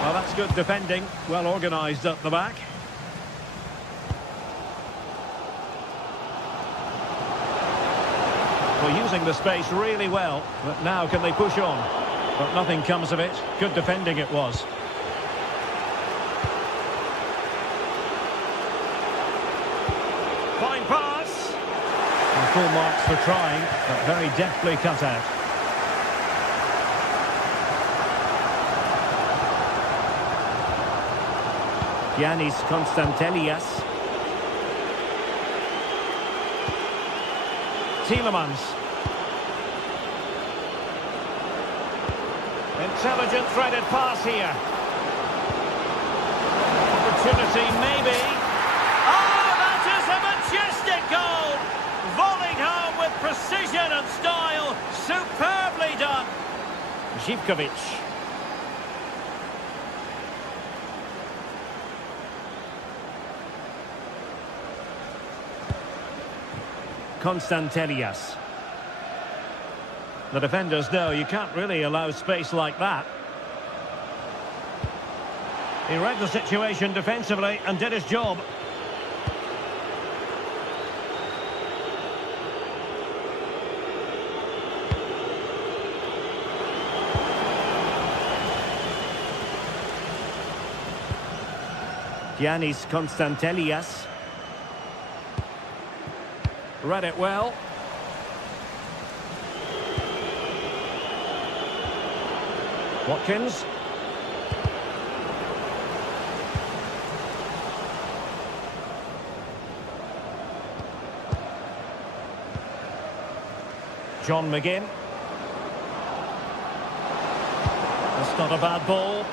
Well, that's good defending. Well organised up the back. Well, using the space really well. But now can they push on? But nothing comes of it. Good defending it was. Fine pass. And full marks for trying, but very deftly cut out. Giannis Konstantelias. Tielemans. Intelligent threaded pass here. Opportunity maybe. Oh, that is a majestic goal! Volleyed home with precision and style. Superbly done. Zivkovic. Konstantelias. The defenders know you can't really allow space like that. He read the situation defensively and did his job. Giannis Constantelias. Read it well. Watkins. John McGinn. That's not a bad ball.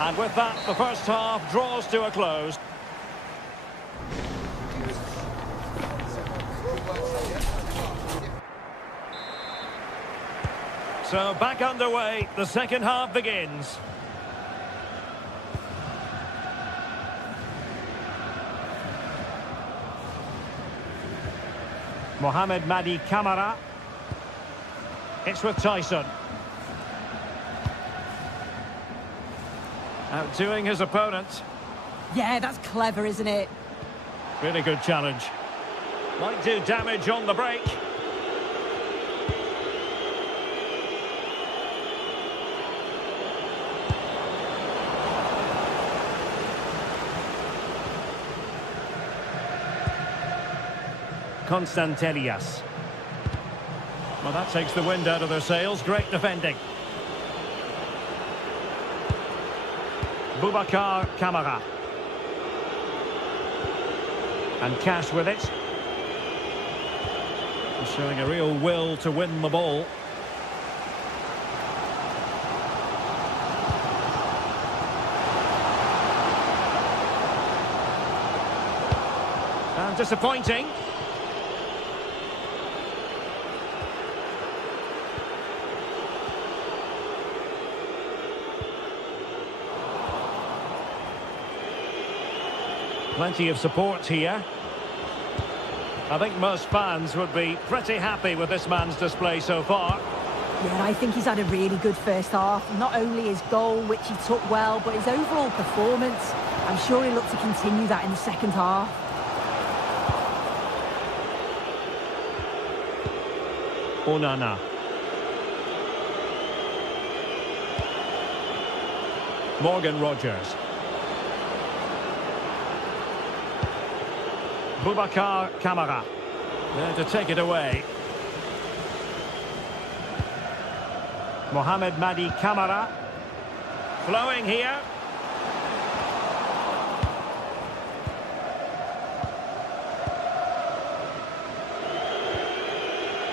And with that, the first half draws to a close. So back underway, the second half begins. Mohamed Madi Camara. It's with Tyson. Outdoing his opponent. Yeah, that's clever, isn't it? Really good challenge. Might do damage on the break. Constantelias. Well, that takes the wind out of their sails. Great defending. Boubacar Kamara. And Cash with it. He's showing a real will to win the ball. And disappointing. Plenty of support here. I think most fans would be pretty happy with this man's display so far. Yeah, I think he's had a really good first half. Not only his goal, which he took well, but his overall performance. I'm sure he'll look to continue that in the second half. Onana. Morgan Rogers. Boubacar Kamara. There to take it away. Mohamed Madi Camara. Flowing here.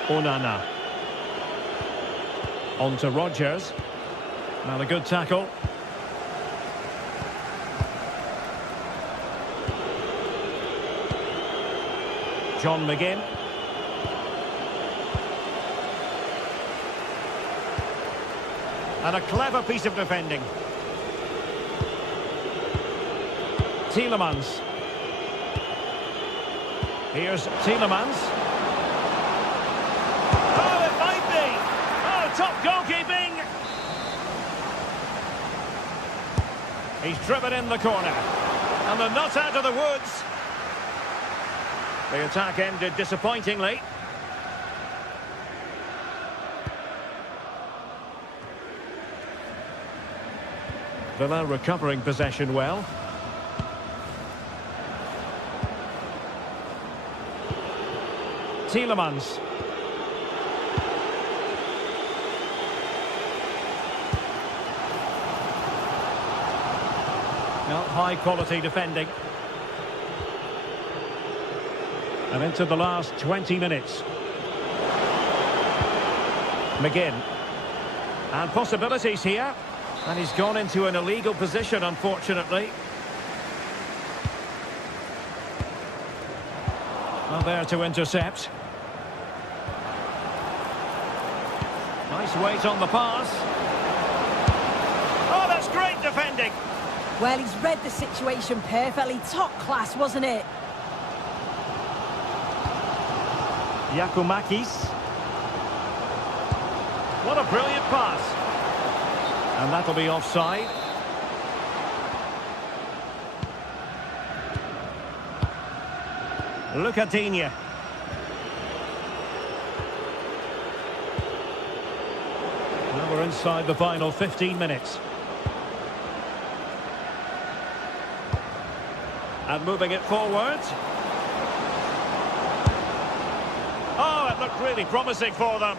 Onana. On to Rogers. Now a good tackle. John McGinn. And a clever piece of defending. Tielemans. Here's Tielemans. Oh, it might be! Oh, top goalkeeping! He's driven in the corner. And they're not out of the woods. The attack ended disappointingly. Villa recovering possession well. Tielemans. Well, high quality defending. And into the last 20 minutes. McGinn. And possibilities here. And he's gone into an illegal position, unfortunately. Well, there to intercept. Nice weight on the pass. Oh, that's great defending. Well, he's read the situation perfectly. Top class, wasn't it? Giacomakis. What a brilliant pass. And that'll be offside. Lucadinha. Now we're inside the final 15 minutes. And moving it forward. Oh, it looked really promising for them.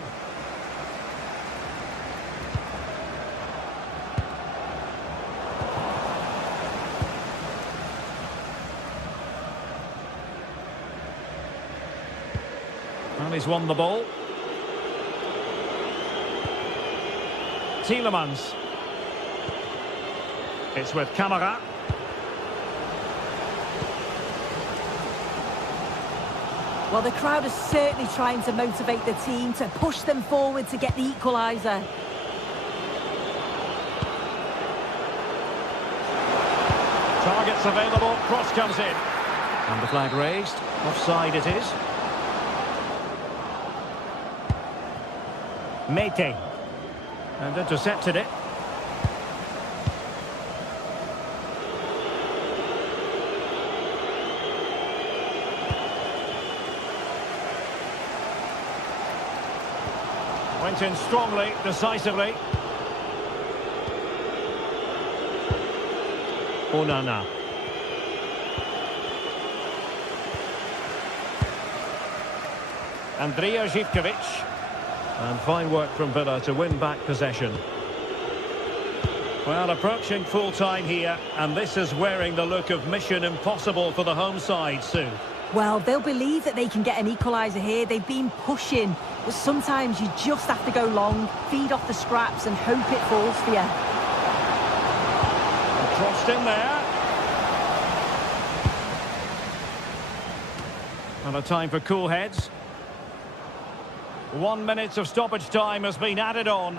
And he's won the ball. Tielemans. It's with Camara. Well, the crowd is certainly trying to motivate the team to push them forward to get the equaliser. Targets available, cross comes in. And the flag raised. Offside it is. Mete. And intercepted it. Went in strongly, decisively. Onana. Andrija Živković. And fine work from Villa to win back possession. Well, approaching full-time here, and this is wearing the look of mission impossible for the home side soon. Well, they'll believe that they can get an equaliser here. They've been pushing, but sometimes you just have to go long, feed off the scraps and hope it falls for you. Crossed in there. And a time for cool heads. 1 minute of stoppage time has been added on.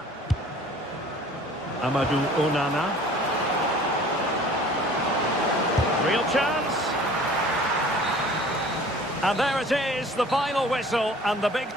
Amadou Onana. Real chance. And there it is, the final whistle and the big...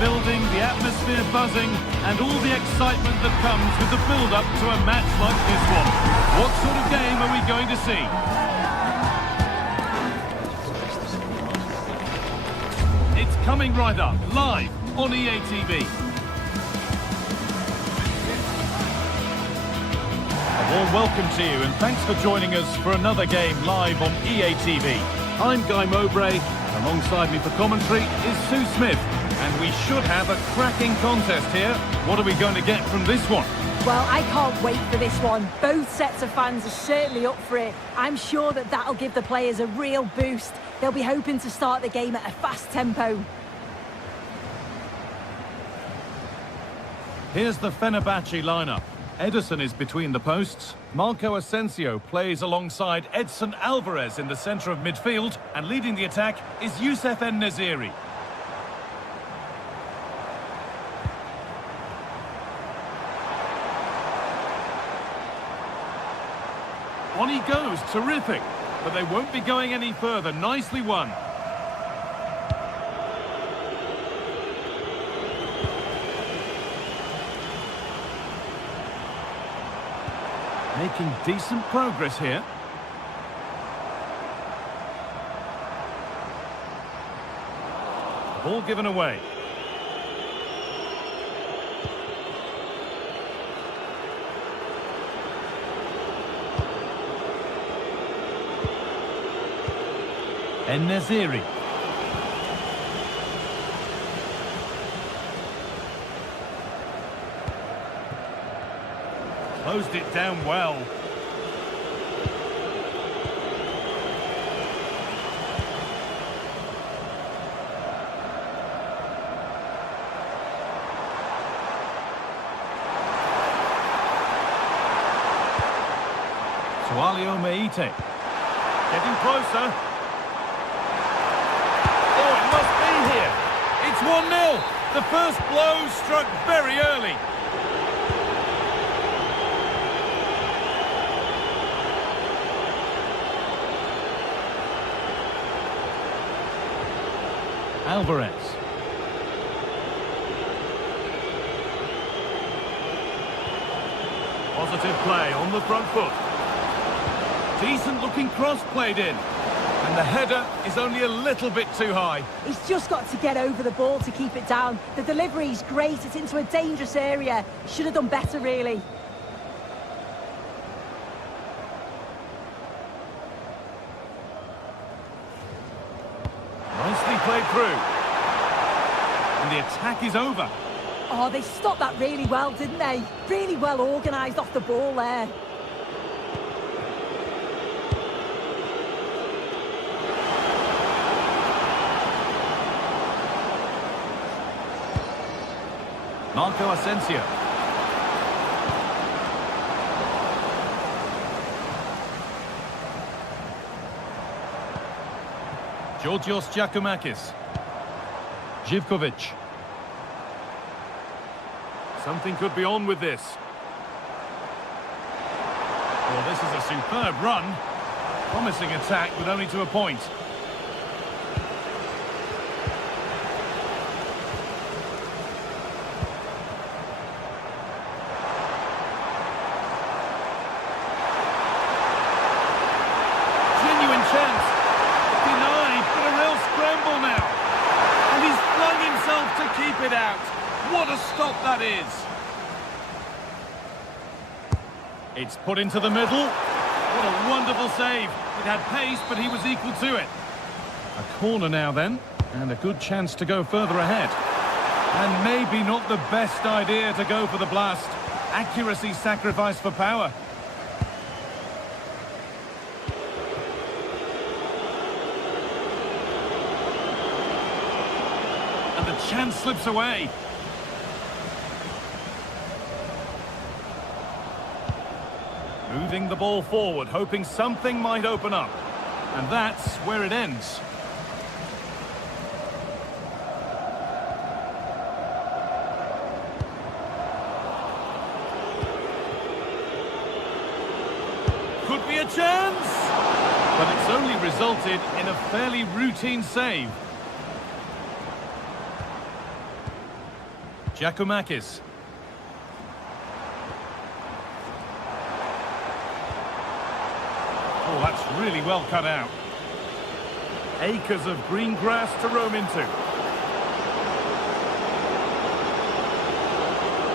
Building, the atmosphere buzzing, and all the excitement that comes with the build-up to a match like this one. What sort of game are we going to see? It's coming right up, live on EA TV. A warm welcome to you, and thanks for joining us for another game live on EA TV. I'm Guy Mowbray, and alongside me for commentary is Sue Smith. And we should have a cracking contest here. What are we going to get from this one? Well, I can't wait for this one. Both sets of fans are certainly up for it. I'm sure that that'll give the players a real boost. They'll be hoping to start the game at a fast tempo. Here's the Fenerbahce lineup. Ederson is between the posts. Marco Asensio plays alongside Edson Alvarez in the centre of midfield. And leading the attack is Youssef En-Nesyri. On he goes, terrific. But they won't be going any further. Nicely won. Making decent progress here. Ball given away. En-Nesyri. Closed it down well. Sualio Meite. Getting closer. Oh, it must be here. It's 1-0. The first blow struck very early. Alvarez. Positive play on the front foot. Decent looking cross played in. And the header is only a little bit too high. He's just got to get over the ball to keep it down. The delivery's great. It's into a dangerous area. Should have done better, really. Nicely played through. And the attack is over. Oh, they stopped that really well, didn't they? Really well organised off the ball there. Marco Asensio. Georgios Giacomakis. Živkovic. Something could be on with this. Well, this is a superb run. Promising attack with only to a point. Genuine chance. Denied, but a real scramble now. And he's flung himself to keep it out. What a stop that is. It's put into the middle. What a wonderful save. It had pace, but he was equal to it. A corner now then, and a good chance to go further ahead. And maybe not the best idea to go for the blast. Accuracy sacrificed for power. And the chance slips away. Moving the ball forward, hoping something might open up. And that's where it ends. Could be a chance! But it's only resulted in a fairly routine save. Giacomakis. Oh, that's really well cut out. Acres of green grass to roam into.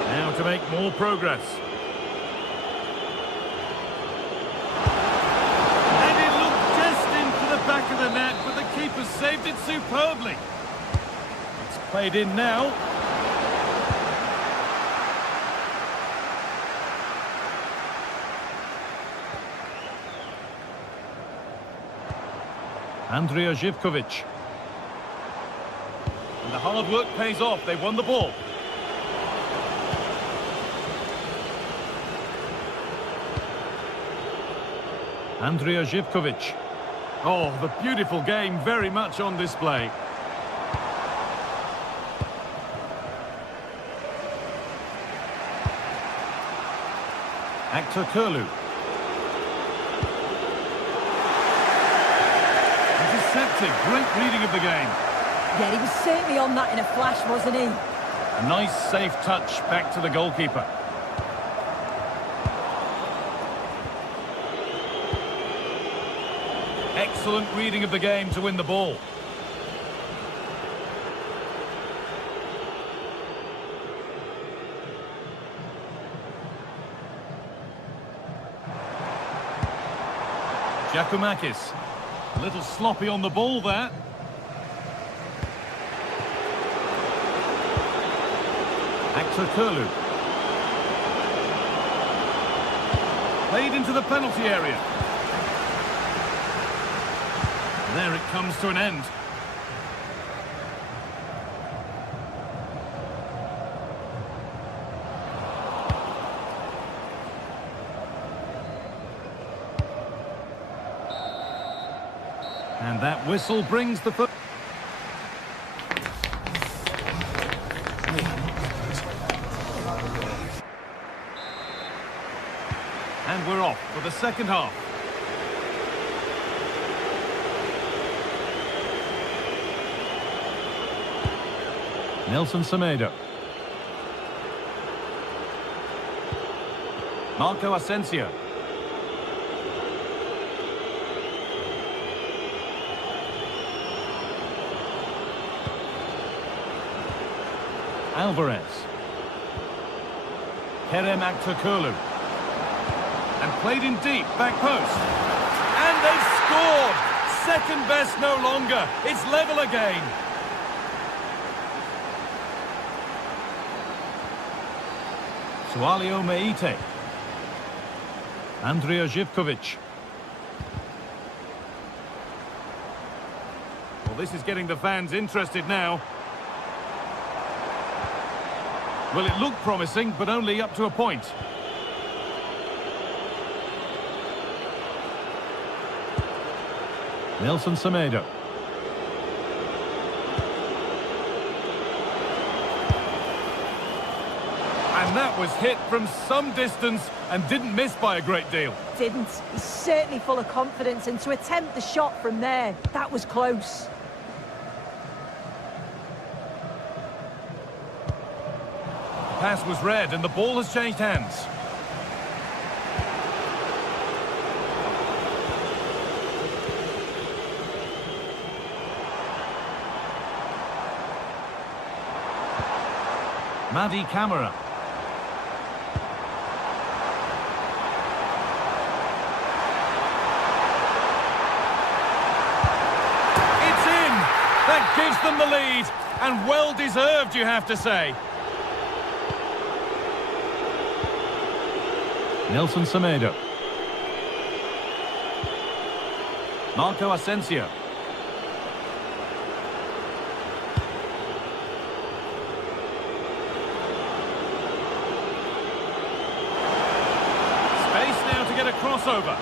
Now to make more progress. And it looked destined for the back of the net, but the keeper saved it superbly. It's played in now. Andrija Živkovic. And the hard work pays off. They won the ball. Andrija Živkovic. Oh, the beautiful game very much on display. Actor Kurlu. Great reading of the game. Yeah, he was certainly on that in a flash, wasn't he? A nice, safe touch back to the goalkeeper. Excellent reading of the game to win the ball. Giacomakis. A little sloppy on the ball there. Akturkulu. Played into the penalty area. There it comes to an end. And that whistle brings the foot. And we're off for the second half. Nelson Semedo. Marco Asensio. Alvarez. Kerem Akturkulu. And played in deep, back post. And they've scored! Second best no longer. It's level again. Sualio Meite. Andrija Živković. Well, this is getting the fans interested now. Well, it looked promising, but only up to a point. Nelson Semedo. And that was hit from some distance and didn't miss by a great deal. Didn't. He's certainly full of confidence, and to attempt the shot from there, that was close. Pass was read and the ball has changed hands. Madi Camara. It's in! That gives them the lead, and well deserved, you have to say. Nelson Semedo. Marco Asensio. Space now to get a crossover.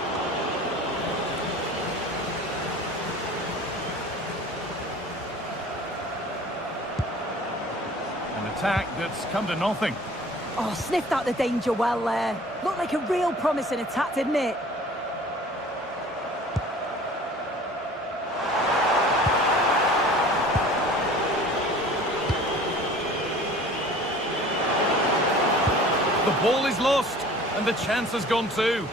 An attack that's come to nothing. Oh, sniffed out the danger well there. Looked like a real promising attack, didn't it? The ball is lost, and the chance has gone too.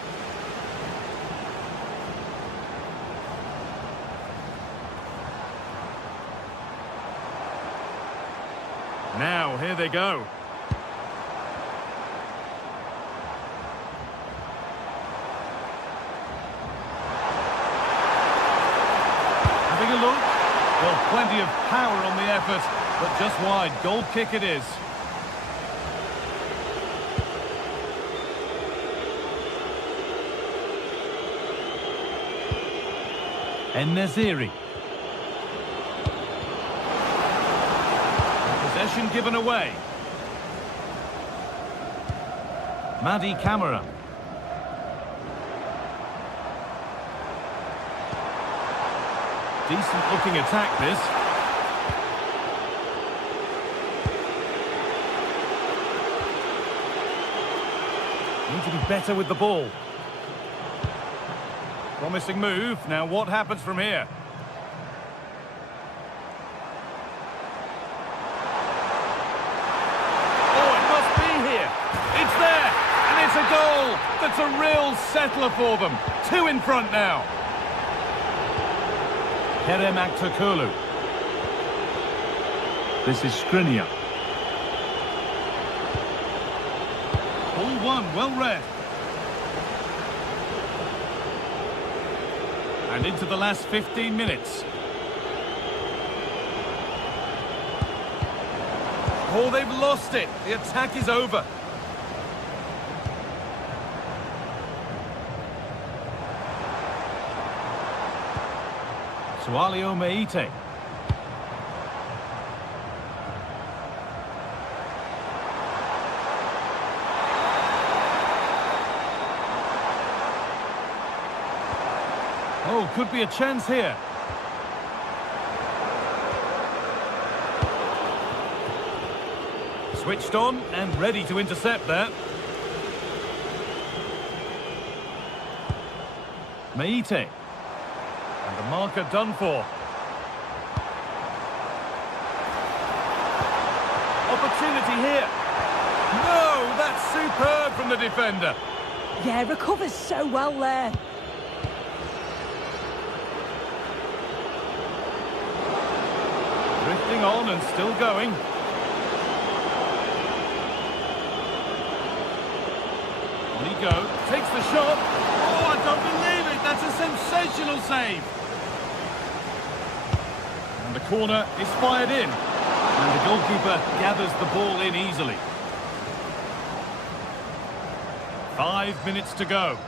Now, here they go. Having a look. Well, plenty of power on the effort, but just wide. Goal kick it is. En-Nesyri. Possession given away. Madi Camara. Decent looking attack this. Need to be better with the ball. Promising move. Now what happens from here? Oh, it must be here. It's there. And it's a goal. That's a real settler for them. 2 in front now. Kerem Akturkulu. This is Skriniar. Ball 1, well read. And into the last 15 minutes. Oh, they've lost it. The attack is over. Sualio Meite. Oh, could be a chance here. Switched on and ready to intercept that. Meite. And the marker done for. Opportunity here. No, that's superb from the defender. Yeah, recovers so well there. Drifting on and still going. On he goes. Takes the shot. Oh, I don't believe it. That's a sensational save. And the corner is fired in. And the goalkeeper gathers the ball in easily. 5 minutes to go.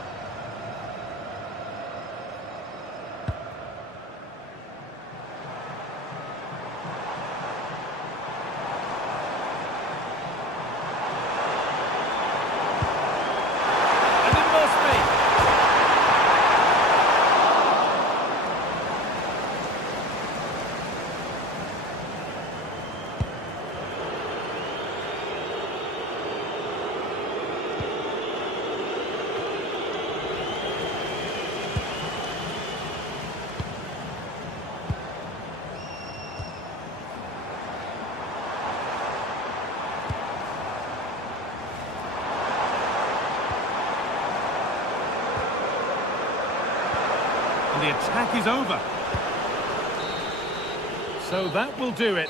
And the attack is over. So that will do it.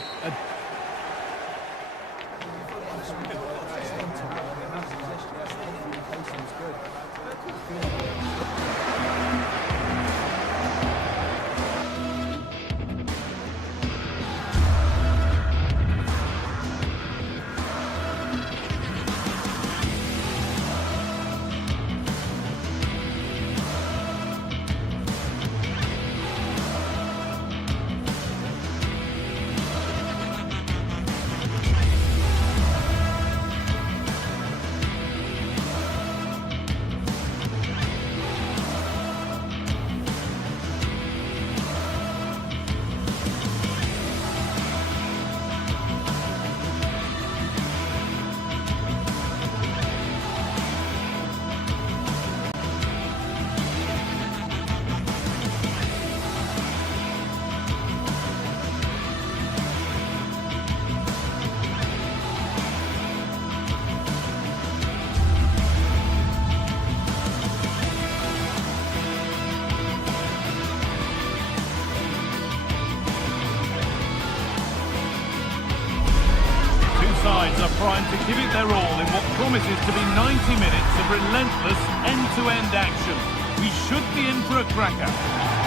Sides are primed to give it their all in what promises to be 90 minutes of relentless end-to-end action. We should be in for a cracker.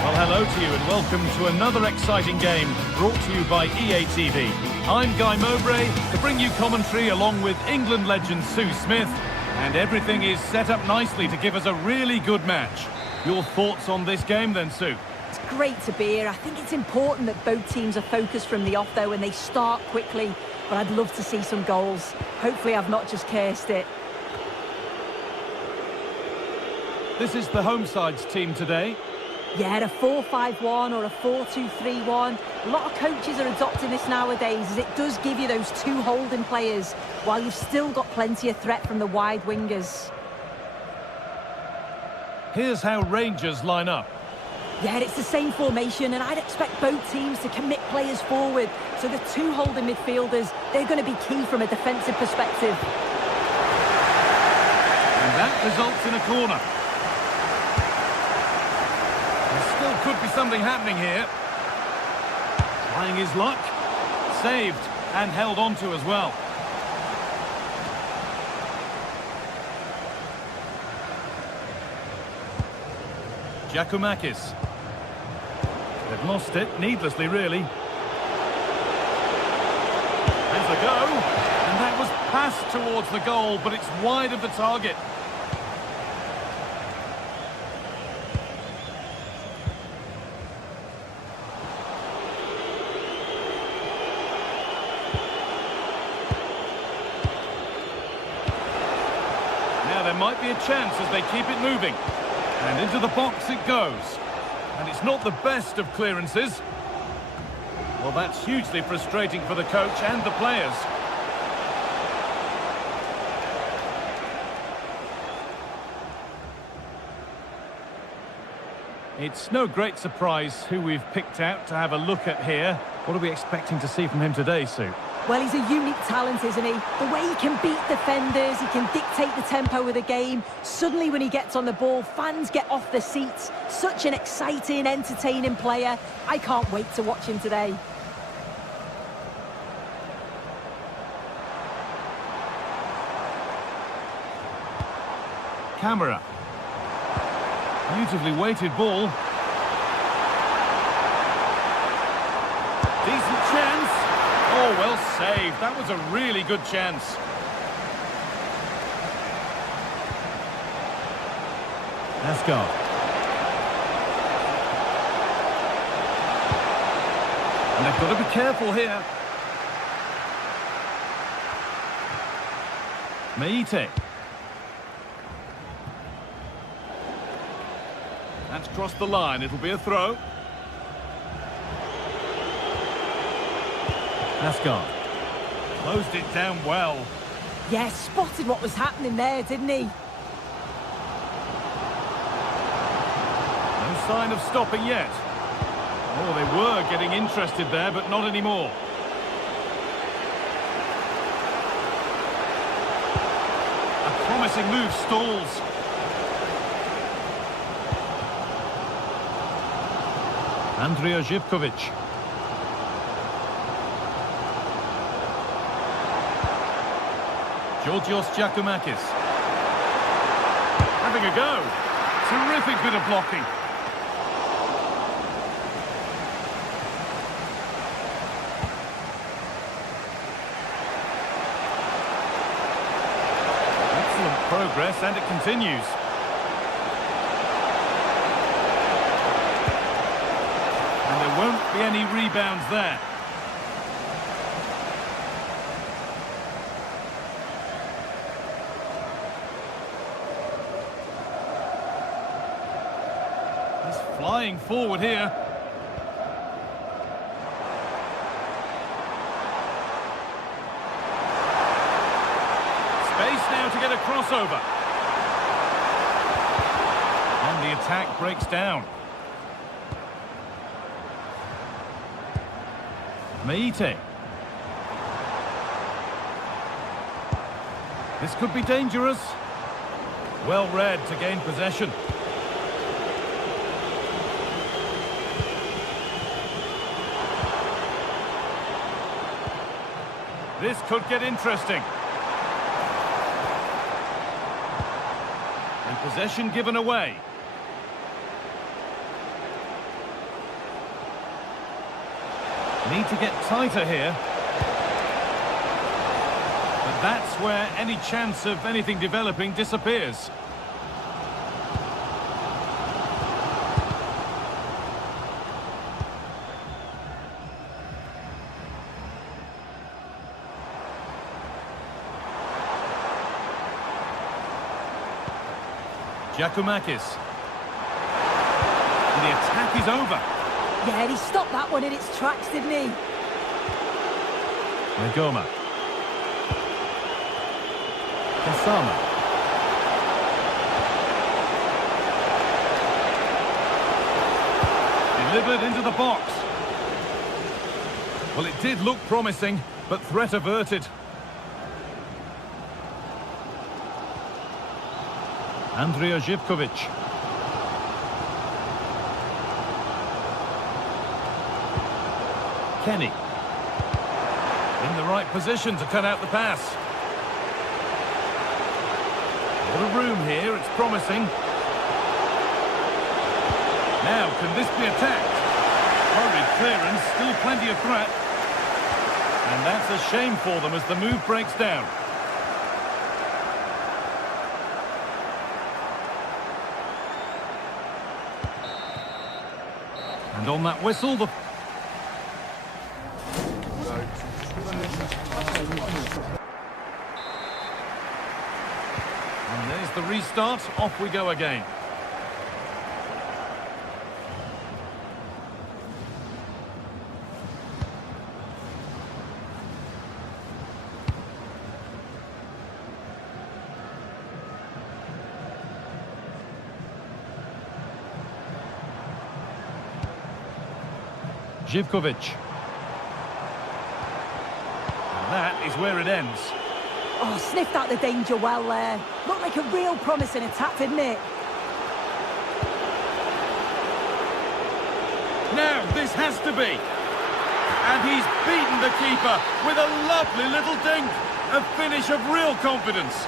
Well, hello to you and welcome to another exciting game brought to you by EA TV. I'm Guy Mowbray to bring you commentary along with England legend Sue Smith, and everything is set up nicely to give us a really good match. Your thoughts on this game then, Sue? It's great to be here. I think it's important that both teams are focused from the off, though, and they start quickly. But I'd love to see some goals. Hopefully I've not just cursed it. This is the home side's team today. Yeah, a 4-5-1 or a 4-2-3-1. A lot of coaches are adopting this nowadays, as it does give you those two holding players, while you've still got plenty of threat from the wide wingers. Here's how Rangers line up. Yeah, it's the same formation, and I'd expect both teams to commit players forward. So the two holding midfielders, they're going to be key from a defensive perspective. And that results in a corner. There still could be something happening here. Trying his luck. Saved and held on to as well. Giacomakis. They've lost it, needlessly really. There's a go, and that was passed towards the goal, but it's wide of the target. Now there might be a chance as they keep it moving. And into the box it goes. And it's not the best of clearances. Well, that's hugely frustrating for the coach and the players. It's no great surprise who we've picked out to have a look at here. What are we expecting to see from him today, Sue? Well, he's a unique talent, isn't he? The way he can beat defenders, he can dictate the tempo of the game. Suddenly, when he gets on the ball, fans get off their seats. Such an exciting, entertaining player. I can't wait to watch him today. Camera. Beautifully weighted ball. Decent chance. Oh, well saved. That was a really good chance. Asgard. And they've got to be careful here. Meite. That's crossed the line. It'll be a throw. Asgard. Closed it down well. Yeah, spotted what was happening there, didn't he? No sign of stopping yet. Oh, they were getting interested there, but not anymore. A promising move stalls. Andrija Živković. Georgios Giacomakis. Having a go. Terrific bit of blocking. Excellent progress, and it continues. And there won't be any rebounds there. Flying forward here. Space now to get a crossover. And the attack breaks down. Meite. This could be dangerous. Well read to gain possession. This could get interesting. And possession given away. Need to get tighter here. But that's where any chance of anything developing disappears. Giacomakis. And the attack is over. Yeah, he stopped that one in its tracks, didn't he? Negoma. Kasama. Delivered into the box. Well, it did look promising, but threat averted. Andrija Živković. Kenny. In the right position to cut out the pass. A lot of room here, it's promising. Now, can this be attacked? Hurried clearance, still plenty of threat. And that's a shame for them as the move breaks down. And on that whistle, the... And there's the restart. Off we go again. Živkovic. And that is where it ends. Oh, sniffed out the danger well there. Looked like a real promising attack, didn't it? Now, this has to be. And he's beaten the keeper with a lovely little dink. A finish of real confidence.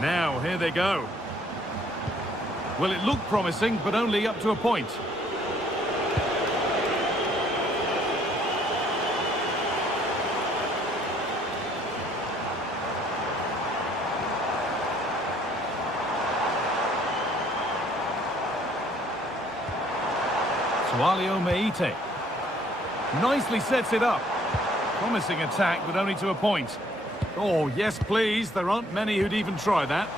Now, here they go. Well, it looked promising, but only up to a point. Sualio Meite. Nicely sets it up. Promising attack, but only to a point. Oh, yes, please. There aren't many who'd even try that.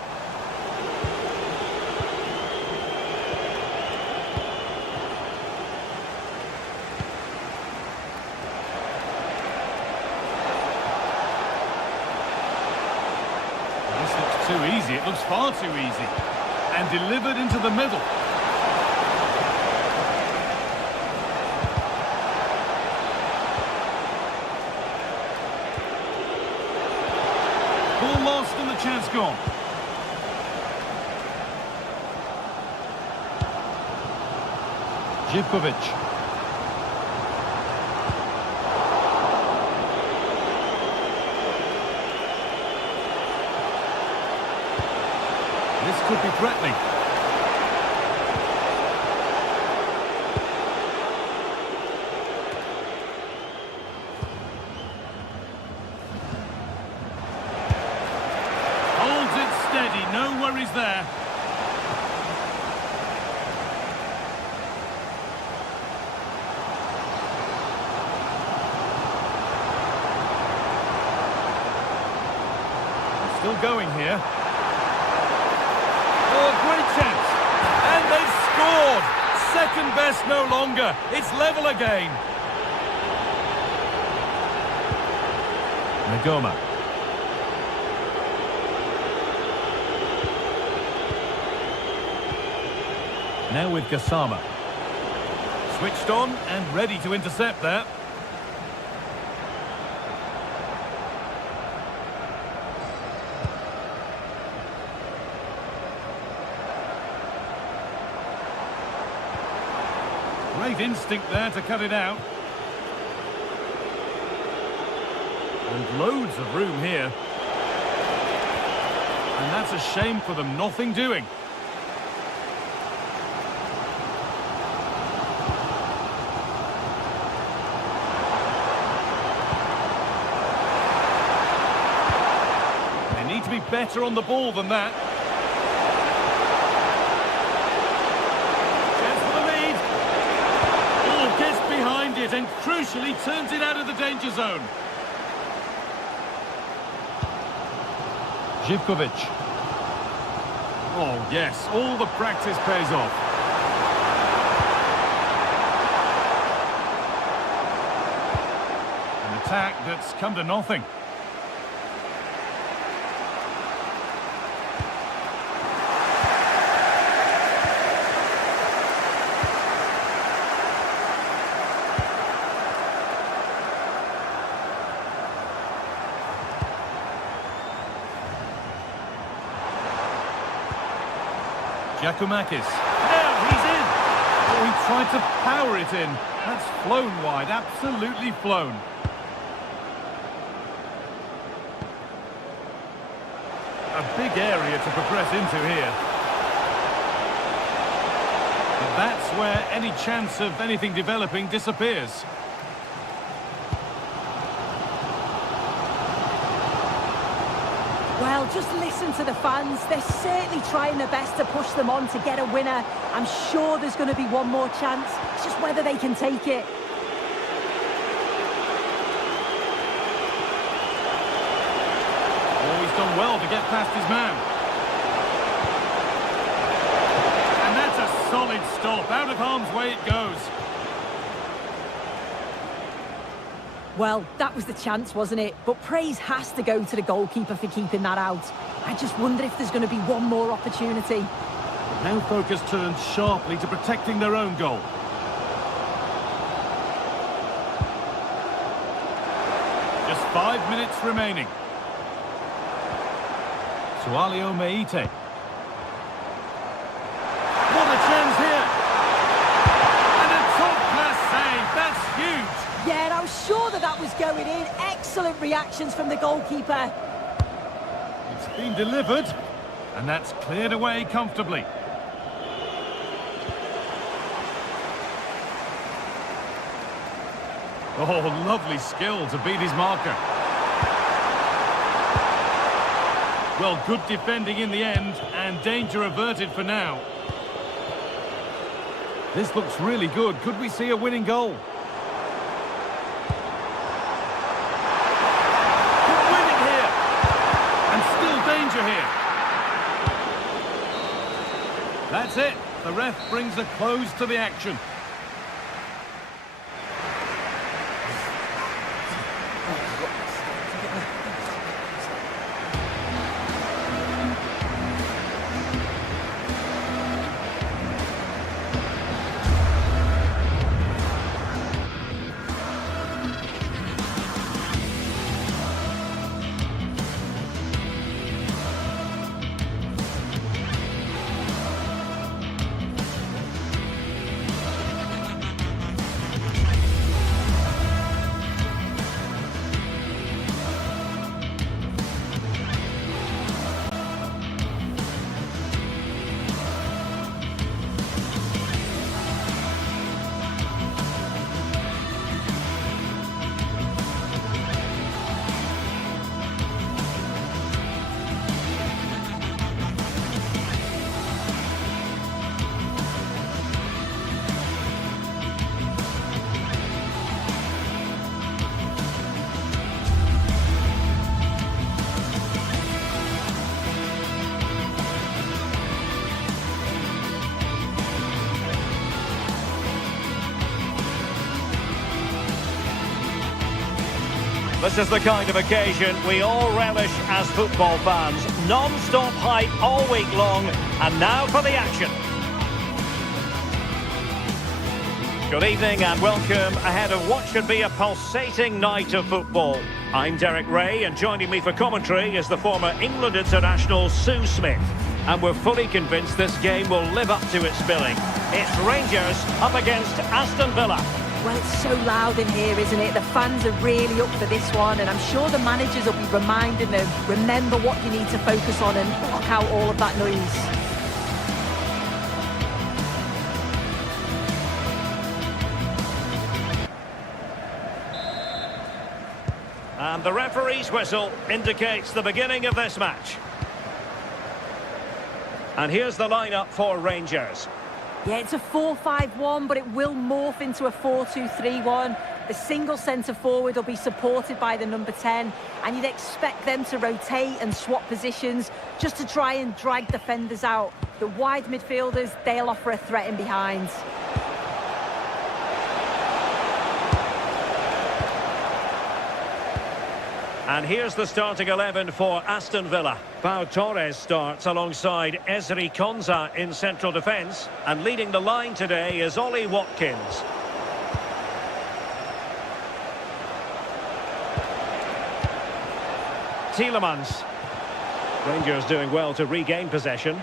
This looks too easy. It looks far too easy. And delivered into the middle. Ball lost and the chance gone. Živkovic. This could be threatening. No worries there. Still going here. Oh, great chance. And they've scored. Second best no longer. It's level again. Nagoma. Now with Gassama. Switched on and ready to intercept that. Great instinct there to cut it out. And loads of room here. And that's a shame for them, nothing doing. To be better on the ball than that. Chance for the lead. Oh, gets behind it and crucially turns it out of the danger zone. Živkovic. Oh yes, all the practice pays off. An attack that's come to nothing. Giacomakis. Now he's in. Oh, he tried to power it in. That's flown wide, absolutely flown. A big area to progress into here. But that's where any chance of anything developing disappears. Well, just listen to the fans. They're certainly trying their best to push them on to get a winner. I'm sure there's going to be one more chance. It's just whether they can take it. Oh, he's done well to get past his man. And that's a solid stop. Out of harm's way it goes. Well, that was the chance, wasn't it? But praise has to go to the goalkeeper for keeping that out. I just wonder if there's going to be one more opportunity. Now focus turns sharply to protecting their own goal. Just 5 minutes remaining. Sualio Meite. What a chance here! And a top-class save, that's huge! Yeah, I was sure that was going in. Excellent reactions from the goalkeeper. It's been delivered, and that's cleared away comfortably. Oh, lovely skill to beat his marker. Well, good defending in the end, and danger averted for now. This looks really good. Could we see a winning goal? Could win it here. And still danger here. That's it. The ref brings a close to the action. This is the kind of occasion we all relish as football fans. Non-stop hype all week long, and now for the action. Good evening and welcome ahead of what should be a pulsating night of football. I'm Derek Ray, and joining me for commentary is the former England international Sue Smith. And we're fully convinced this game will live up to its billing. It's Rangers up against Aston Villa. Well, it's so loud in here, isn't it? The fans are really up for this one, and I'm sure the managers will be reminding them, remember what you need to focus on and block out all of that noise. And the referee's whistle indicates the beginning of this match. And here's the lineup for Rangers. Yeah, it's a 4-5-1, but it will morph into a 4-2-3-1. The single centre-forward will be supported by the number 10, and you'd expect them to rotate and swap positions just to try and drag defenders out. The wide midfielders, they'll offer a threat in behind. And here's the starting 11 for Aston Villa. Pau Torres starts alongside Ezri Konsa in central defence. And leading the line today is Ollie Watkins. Tielemans. Rangers doing well to regain possession.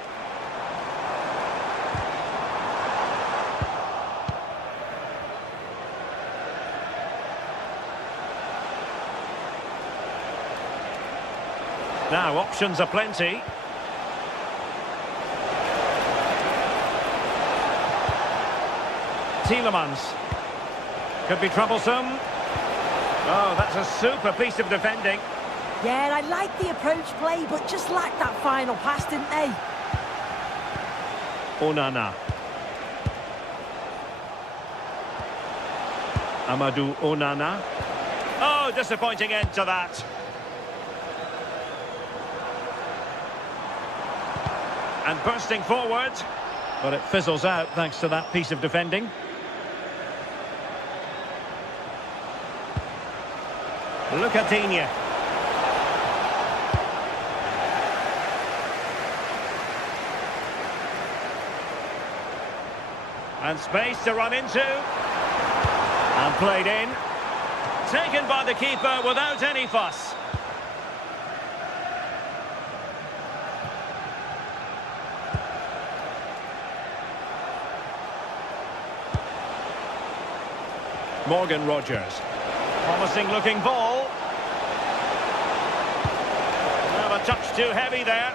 Now, options are plenty. Tielemans. Could be troublesome. Oh, that's a super piece of defending. Yeah, and I like the approach play, but just lacked that final pass, didn't they? Onana. Amadou Onana. Oh, disappointing end to that. And bursting forward. But it fizzles out thanks to that piece of defending. Look at Digne. And space to run into. And played in. Taken by the keeper without any fuss. Morgan Rogers. Promising looking ball. Well, a touch too heavy there.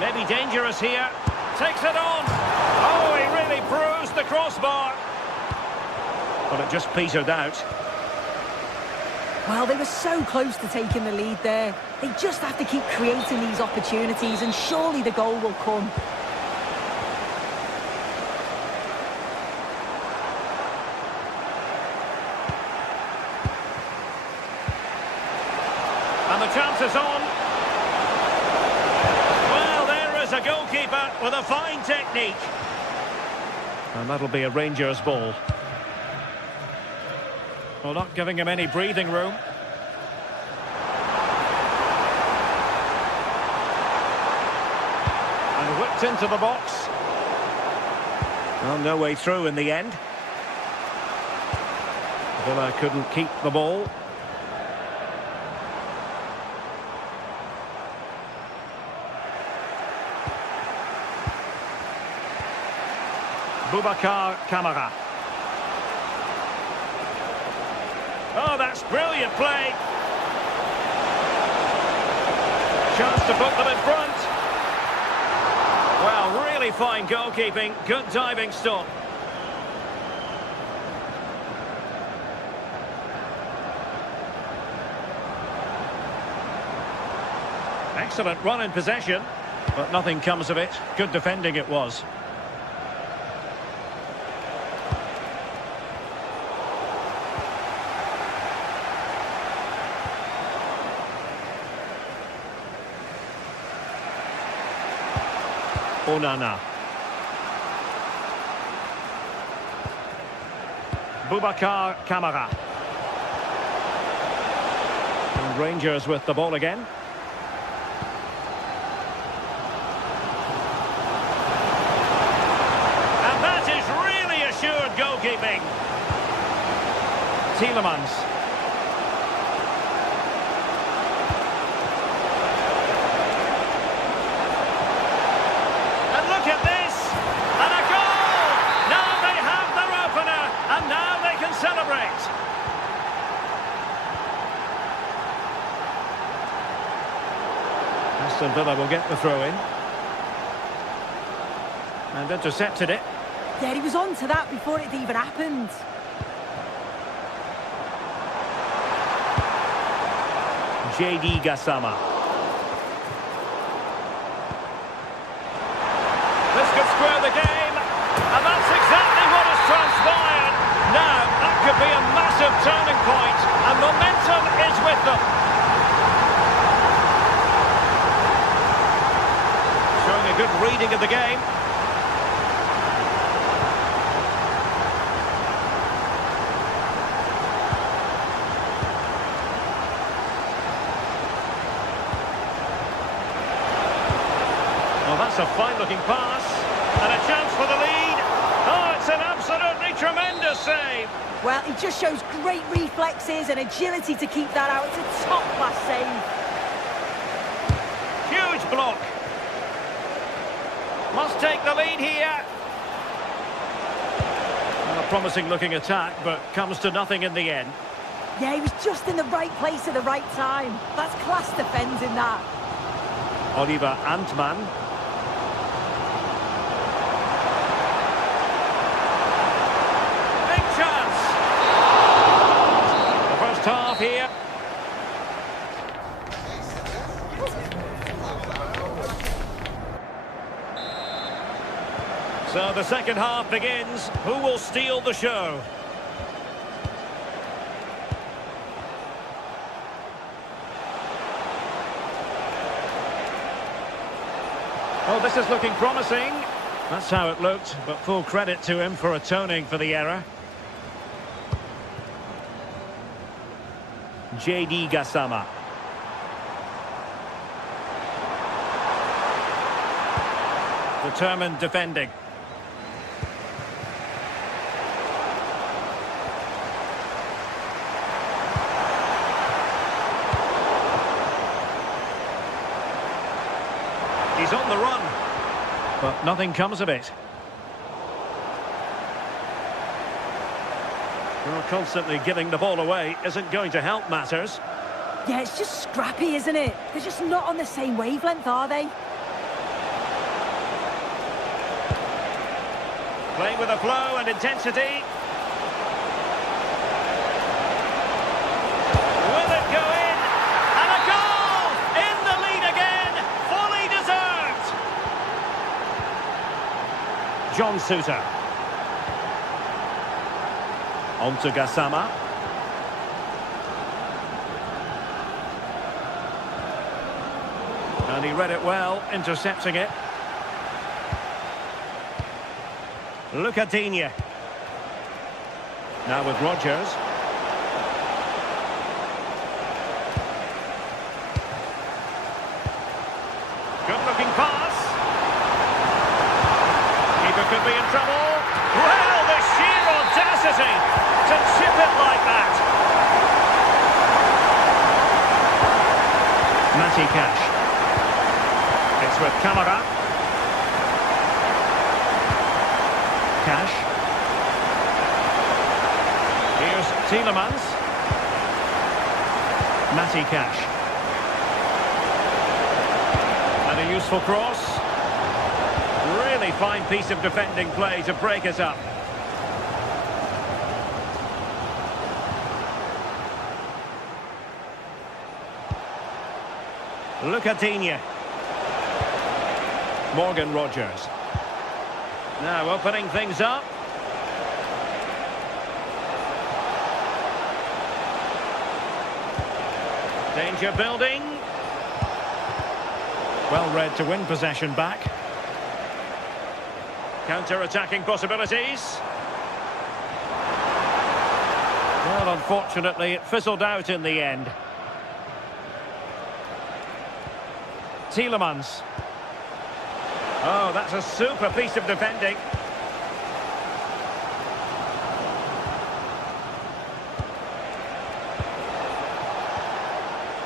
Maybe dangerous here. Takes it on. Oh, he really bruised the crossbar. But it just petered out. Well, they were so close to taking the lead there. They just have to keep creating these opportunities, and surely the goal will come. And the chance is on. Well, there is a goalkeeper with a fine technique. And that'll be a Rangers ball. Well, not giving him any breathing room. And whipped into the box. Well, no way through in the end. Villa couldn't keep the ball. Boubacar Kamara. Oh, that's brilliant play. Chance to put them in front. Well, really fine goalkeeping. Good diving stop. Excellent run in possession, but nothing comes of it. Good defending it was. Onana. Boubacar Kamara. And Rangers with the ball again. And that is really assured goalkeeping. Tielemans. Aston Villa will get the throw-in. And intercepted it. Yeah, he was on to that before it even happened. JD Gassama. This could square the game. And that's exactly what has transpired. Now, that could be a massive turning point. And momentum is with them. Showing a good reading of the game. Well, that's a fine-looking pass. And a chance for the lead. Oh, it's an absolutely tremendous save. Well, he just shows great reflexes and agility to keep that out. It's a top-class save. Huge block. must take the lead here. Well, a promising looking attack, but comes to nothing in the end. Yeah, he was just in the right place at the right time. That's class defending, that. Oliver Antman. Big chance. The first half here. So the second half begins. Who will steal the show? Oh, this is looking promising. That's how it looked, but full credit to him for atoning for the error. JD Gassama. Determined defending. He's on the run, but nothing comes of it. Well, constantly giving the ball away isn't going to help matters. Yeah, it's just scrappy, isn't it? They're just not on the same wavelength, are they? Playing with a flow and intensity. Will it go in? And a goal! In the lead again! Fully deserved! John Souter. On to Gassama. And he read it well, intercepting it. Lucadinha. Now with Rogers. Good looking pass. Keeper could be in trouble. Well, the sheer audacity to chip it like that. Matty Cash. It's with Camara. Cash. Here's Tielemans. Matty Cash. And a useful cross. Really fine piece of defending play to break it up. Lucadinha. Morgan Rogers. Now opening things up. Danger building. Well read to win possession back. Counter-attacking possibilities. Well, unfortunately, it fizzled out in the end. Tielemans. Oh, that's a super piece of defending.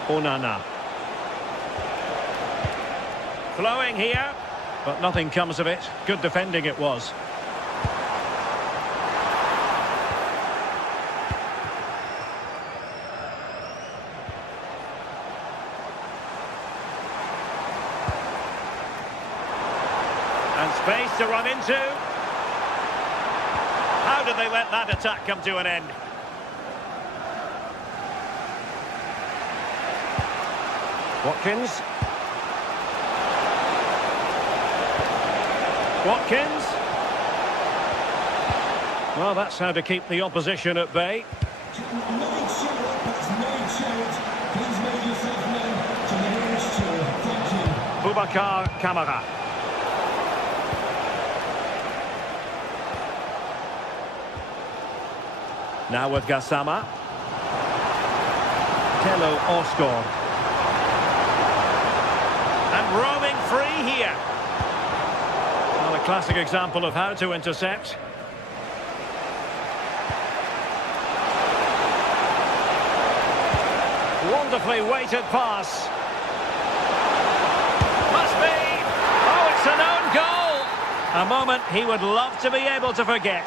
Onana. Flowing here, but nothing comes of it. Good defending it was. And space to run into. How did they let that attack come to an end? Watkins. Watkins. Well, that's how to keep the opposition at bay. Boubacar Kamara. Now with Gassama. Tello Osgård. And roaming free here. Well, a classic example of how to intercept. Wonderfully weighted pass. Must be. Oh, it's an own goal. A moment he would love to be able to forget.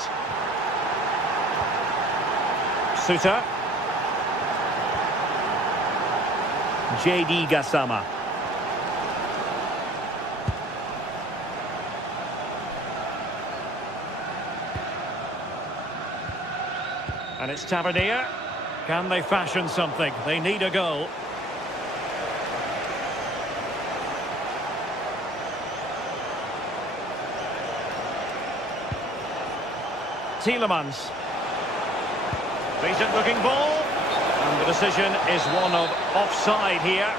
Suter. JD Gassama. And it's Tavernier. Can they fashion something? They need a goal. Tielemans. Decent looking ball. And the decision is one of offside here.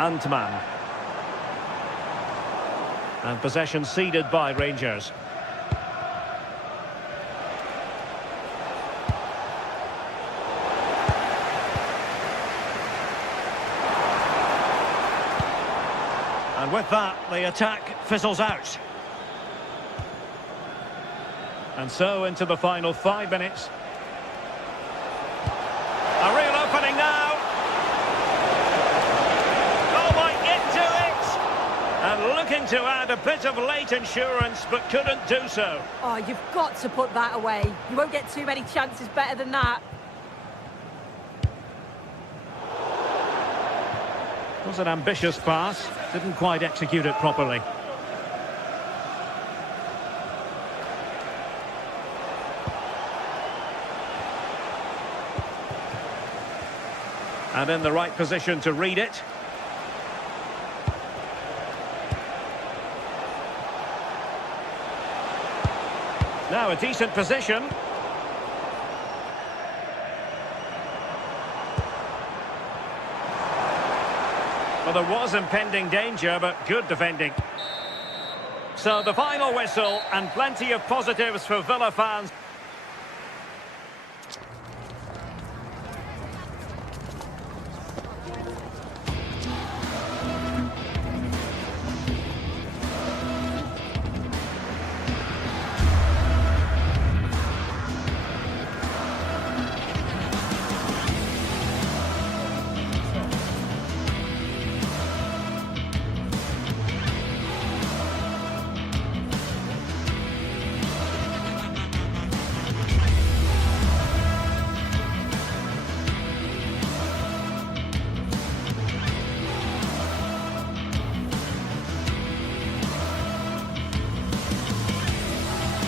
Antman. And possession ceded by Rangers. And with that, the attack fizzles out. And so into the final 5 minutes. A real opening now. Oh, might get to it. And looking to add a bit of late insurance, but couldn't do so. Oh, you've got to put that away. You won't get too many chances better than that. It was an ambitious pass. Didn't quite execute it properly. And in the right position to read it. Now a decent position. Well, there was impending danger, but good defending. So the final whistle, and plenty of positives for Villa fans.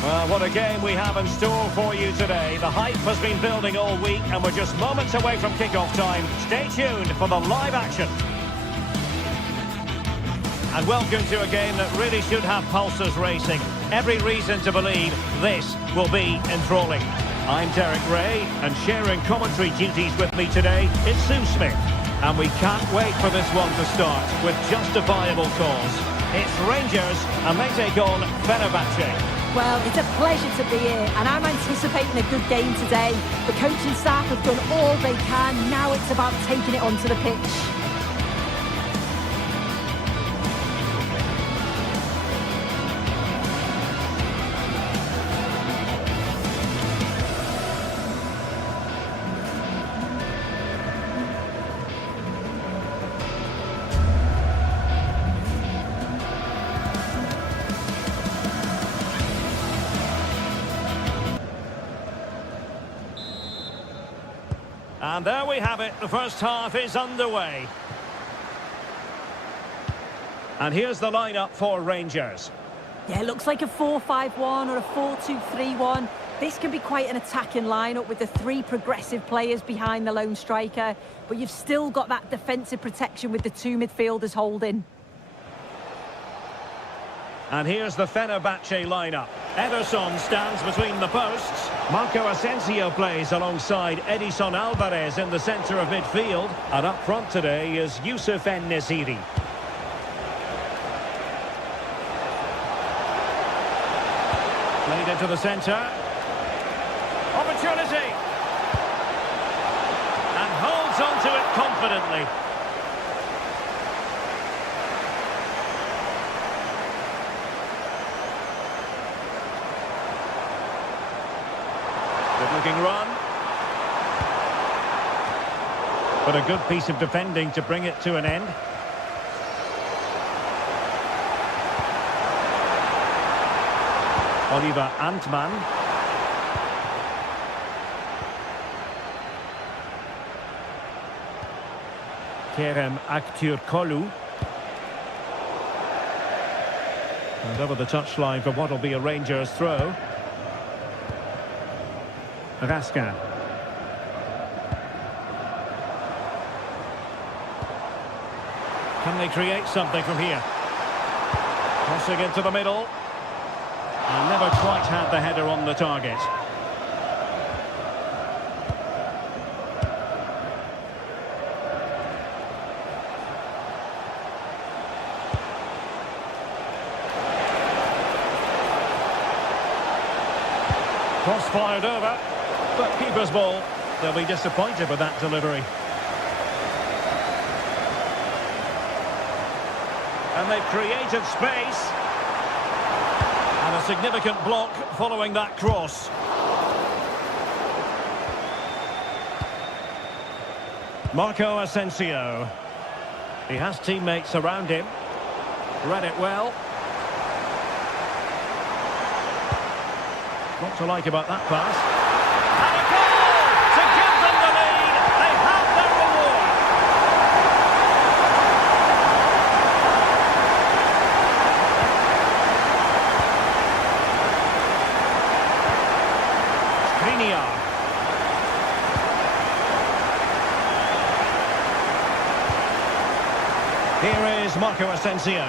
Well, what a game we have in store for you today. The hype has been building all week and we're just moments away from kick-off time. Stay tuned for the live action. And welcome to a game that really should have pulses racing. Every reason to believe this will be enthralling. I'm Derek Ray, and sharing commentary duties with me today is Sue Smith. And we can't wait for this one to start with justifiable cause. It's Rangers, and they take on Fenerbahce. Well, it's a pleasure to be here, and I'm anticipating a good game today. The coaching staff have done all they can. Now it's about taking it onto the pitch. And there we have it, the first half is underway. And here's the lineup for Rangers. Yeah, it looks like a 4-5-1 or a 4-2-3-1. This can be quite an attacking lineup with the 3 progressive players behind the lone striker. But you've still got that defensive protection with the 2 midfielders holding. And here's the Fenerbahce lineup. Ederson stands between the posts. Marco Asensio plays alongside Edison Alvarez in the centre of midfield. And up front today is Youssef En-Nesyri. Played into the centre. Opportunity. And holds on to it confidently. Good-looking run. But a good piece of defending to bring it to an end. Oliver Antman. Kerem Aktürkoğlu. And over the touchline for what will be a Rangers throw. Raska. Can they create something from here? Crossing into the middle. And never quite had the header on the target. Cross fired over, but keeper's ball. They'll be disappointed with that delivery. And they've created space. And a significant block following that cross. Marco Asensio. He has teammates around him. Read it well. What to like about that pass. And a goal to give them the lead. They have their reward. Skriniar. Here is Marco Asensio.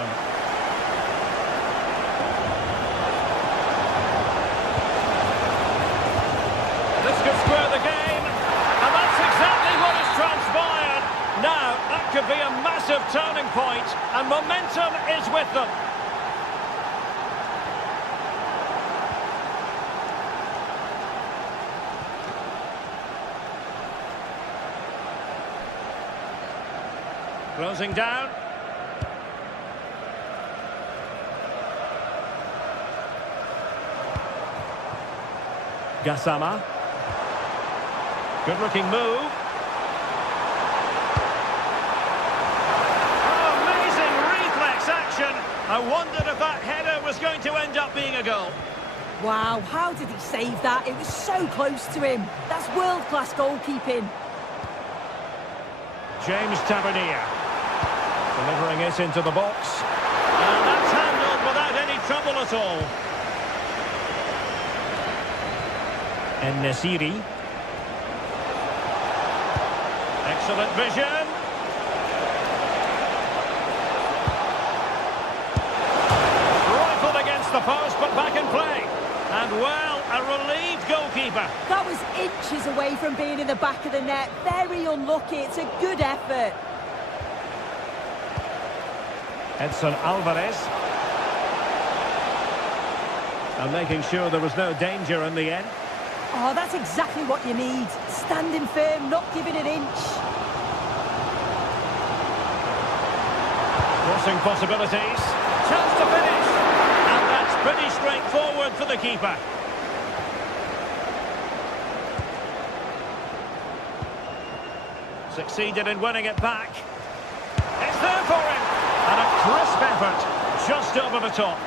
Square the game, and that's exactly what has transpired. Now, that could be a massive turning point, and momentum is with them. Closing down. Gassama. Good-looking move. Oh, amazing reflex action. I wondered if that header was going to end up being a goal. Wow, how did he save that? It was so close to him. That's world-class goalkeeping. James Tavernier. Delivering it into the box. And that's handled without any trouble at all. En-Nesyri. Excellent vision. Rifled against the post, but back in play. And, well, a relieved goalkeeper. That was inches away from being in the back of the net. Very unlucky. It's a good effort. Edson Alvarez. And making sure there was no danger in the end. Oh, that's exactly what you need. Standing firm, not giving an inch. Crossing possibilities. Chance to finish. And that's pretty straightforward for the keeper. Succeeded in winning it back. It's there for him. And a crisp effort just over the top.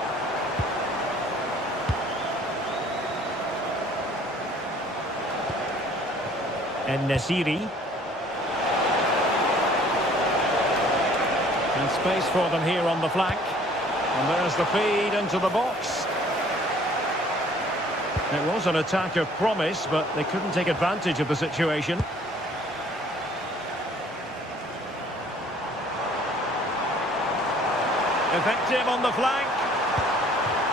En-Nesyri. And space for them here on the flank. And there's the feed into the box. It was an attack of promise, but they couldn't take advantage of the situation. Effective on the flank.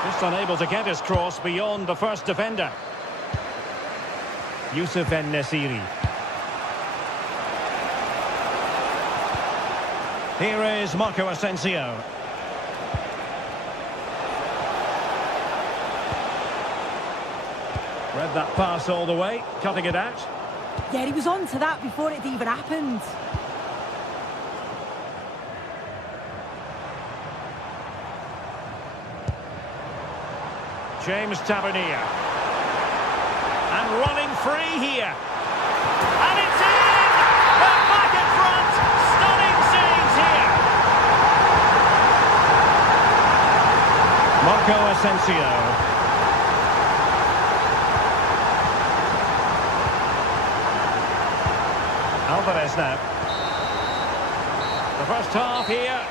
Just unable to get his cross beyond the first defender. Youssef En-Nesyri. Here is Marco Asensio. Read that pass all the way, cutting it out. Yeah, he was on to that before it even happened. James Tavernier. And running free here. And it's in! They're back in front! Stunning saves here! Marco Asensio. Alvarez now. The first half here.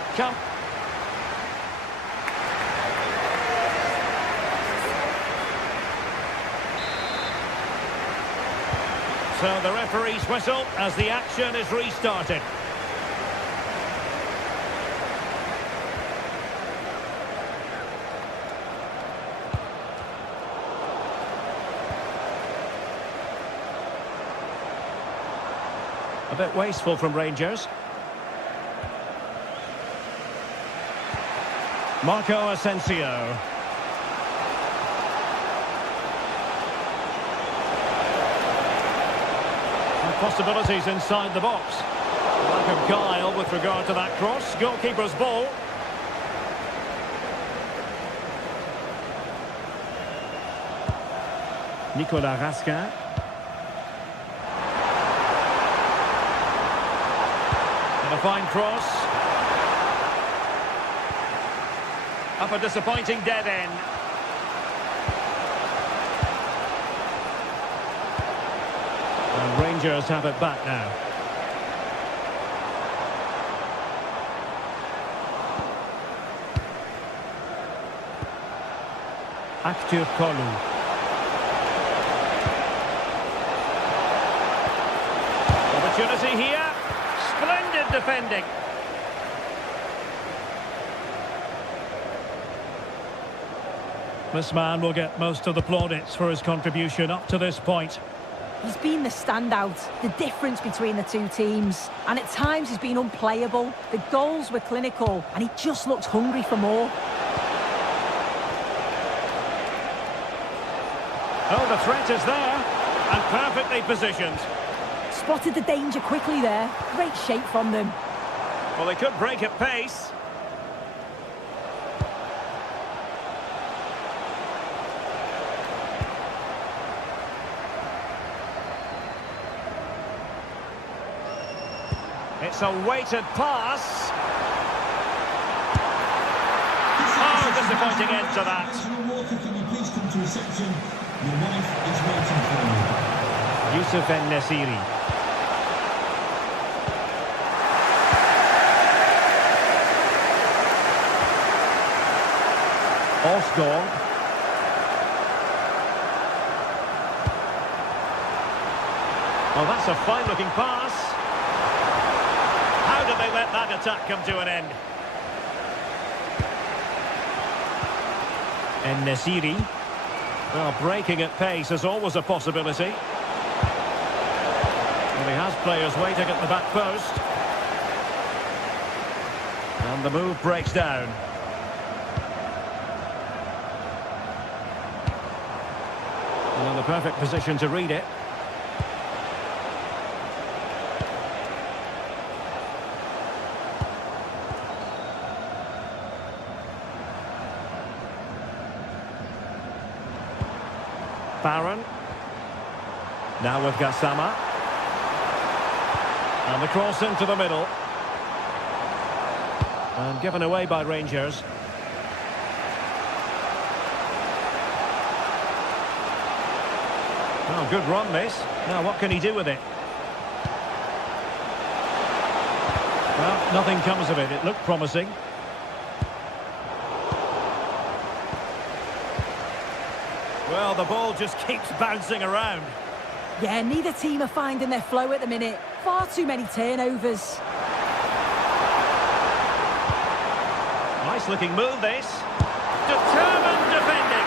So the referee's whistle as the action is restarted. A bit wasteful from Rangers. Marco Asensio. Some possibilities inside the box. Lack of guile with regard to that cross. Goalkeeper's ball. Nicolas Raskin. And a fine cross. Up a disappointing dead end. And Rangers have it back now. Acteur Kolu. Opportunity here. Splendid defending. This man will get most of the plaudits for his contribution up to this point. He's been the standout, the difference between the two teams. And at times he's been unplayable. The goals were clinical and he just looks hungry for more. Oh, the threat is there. And perfectly positioned. Spotted the danger quickly there. Great shape from them. Well, they could break at pace. It's a weighted pass. Oh, disappointing end to that. Can you please come to reception? Your wife is waiting for you. Youssef En-Nesyri. Osgård. Well, that's a fine-looking pass. How did they let that attack come to an end? En-Nesyri. Well, breaking at pace is always a possibility. And he has players waiting at the back post. And the move breaks down. And in the perfect position to read it. Barron. Now with Gassama. And the cross into the middle. And given away by Rangers. Oh, good run this. Now what can he do with it? Well, nothing comes of it. It looked promising. Well, the ball just keeps bouncing around. Yeah, neither team are finding their flow at the minute. Far too many turnovers. Nice looking move this. Determined defending.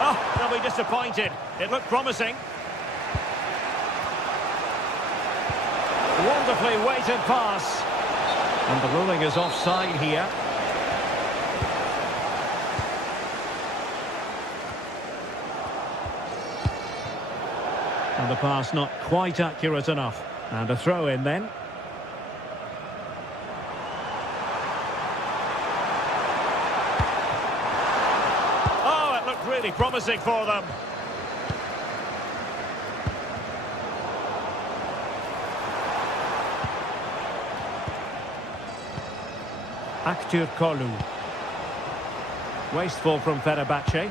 Oh, they'll be disappointed. It looked promising. Wonderfully weighted pass. And the ruling is offside here. And the pass not quite accurate enough. And a throw in then. Oh, it looked really promising for them. Acteur Kolu. Wasteful from Fenerbahce.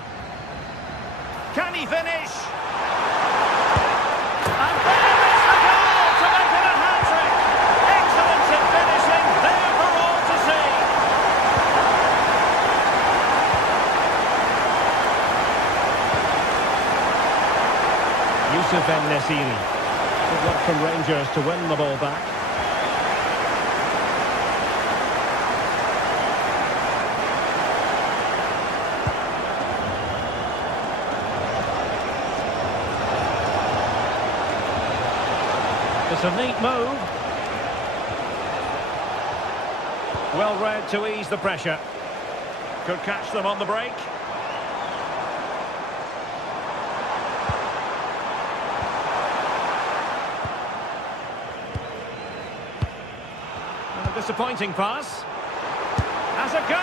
Can he finish? And there is the goal! Siri. Good luck from Rangers to win the ball back. It's a neat move. Well read to ease the pressure. Could catch them on the break. And a disappointing pass. Has a goal!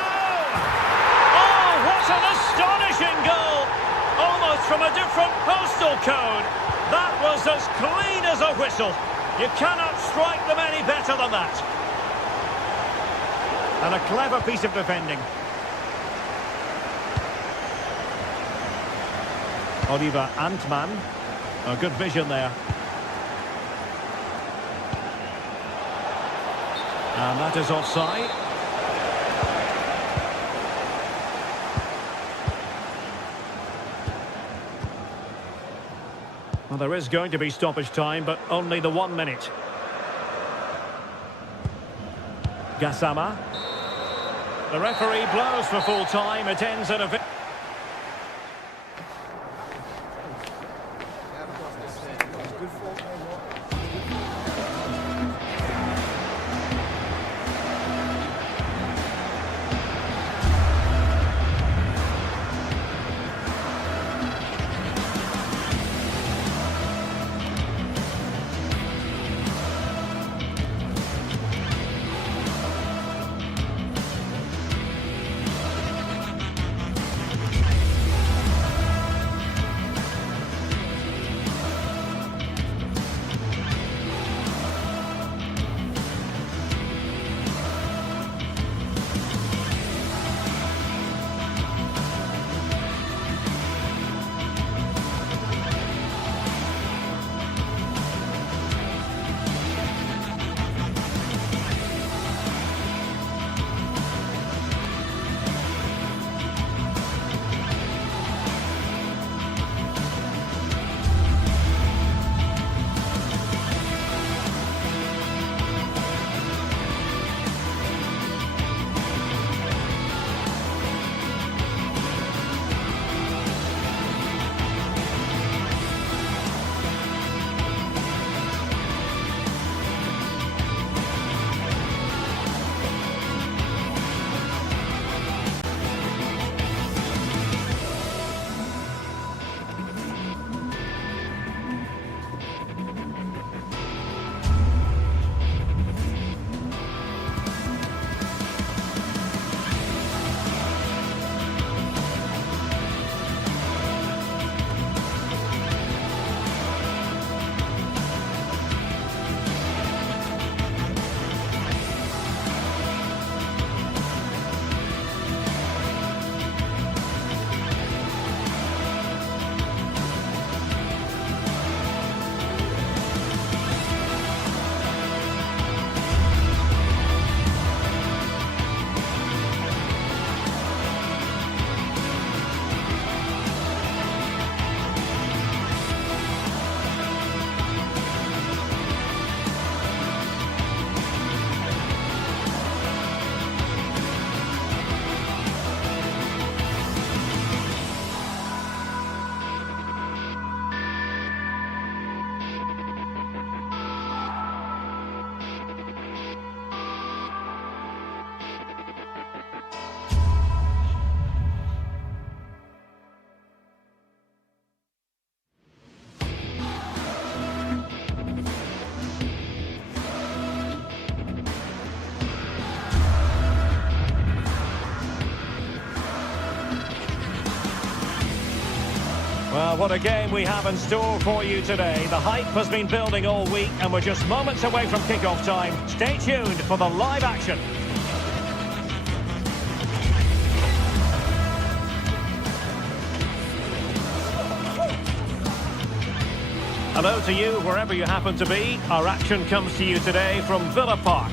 Oh, what an astonishing goal! Almost from a different postal code. That was as clean as a whistle. You cannot strike them any better than that. And a clever piece of defending. Oliver Antman. Oh, good vision there. And that is offside. Well, there is going to be stoppage time, but only the 1 minute. Gassama. The referee blows for full time. It ends at a... Well, what a game we have in store for you today. The hype has been building all week and we're just moments away from kick-off time. Stay tuned for the live action. Hello to you, wherever you happen to be. Our action comes to you today from Villa Park.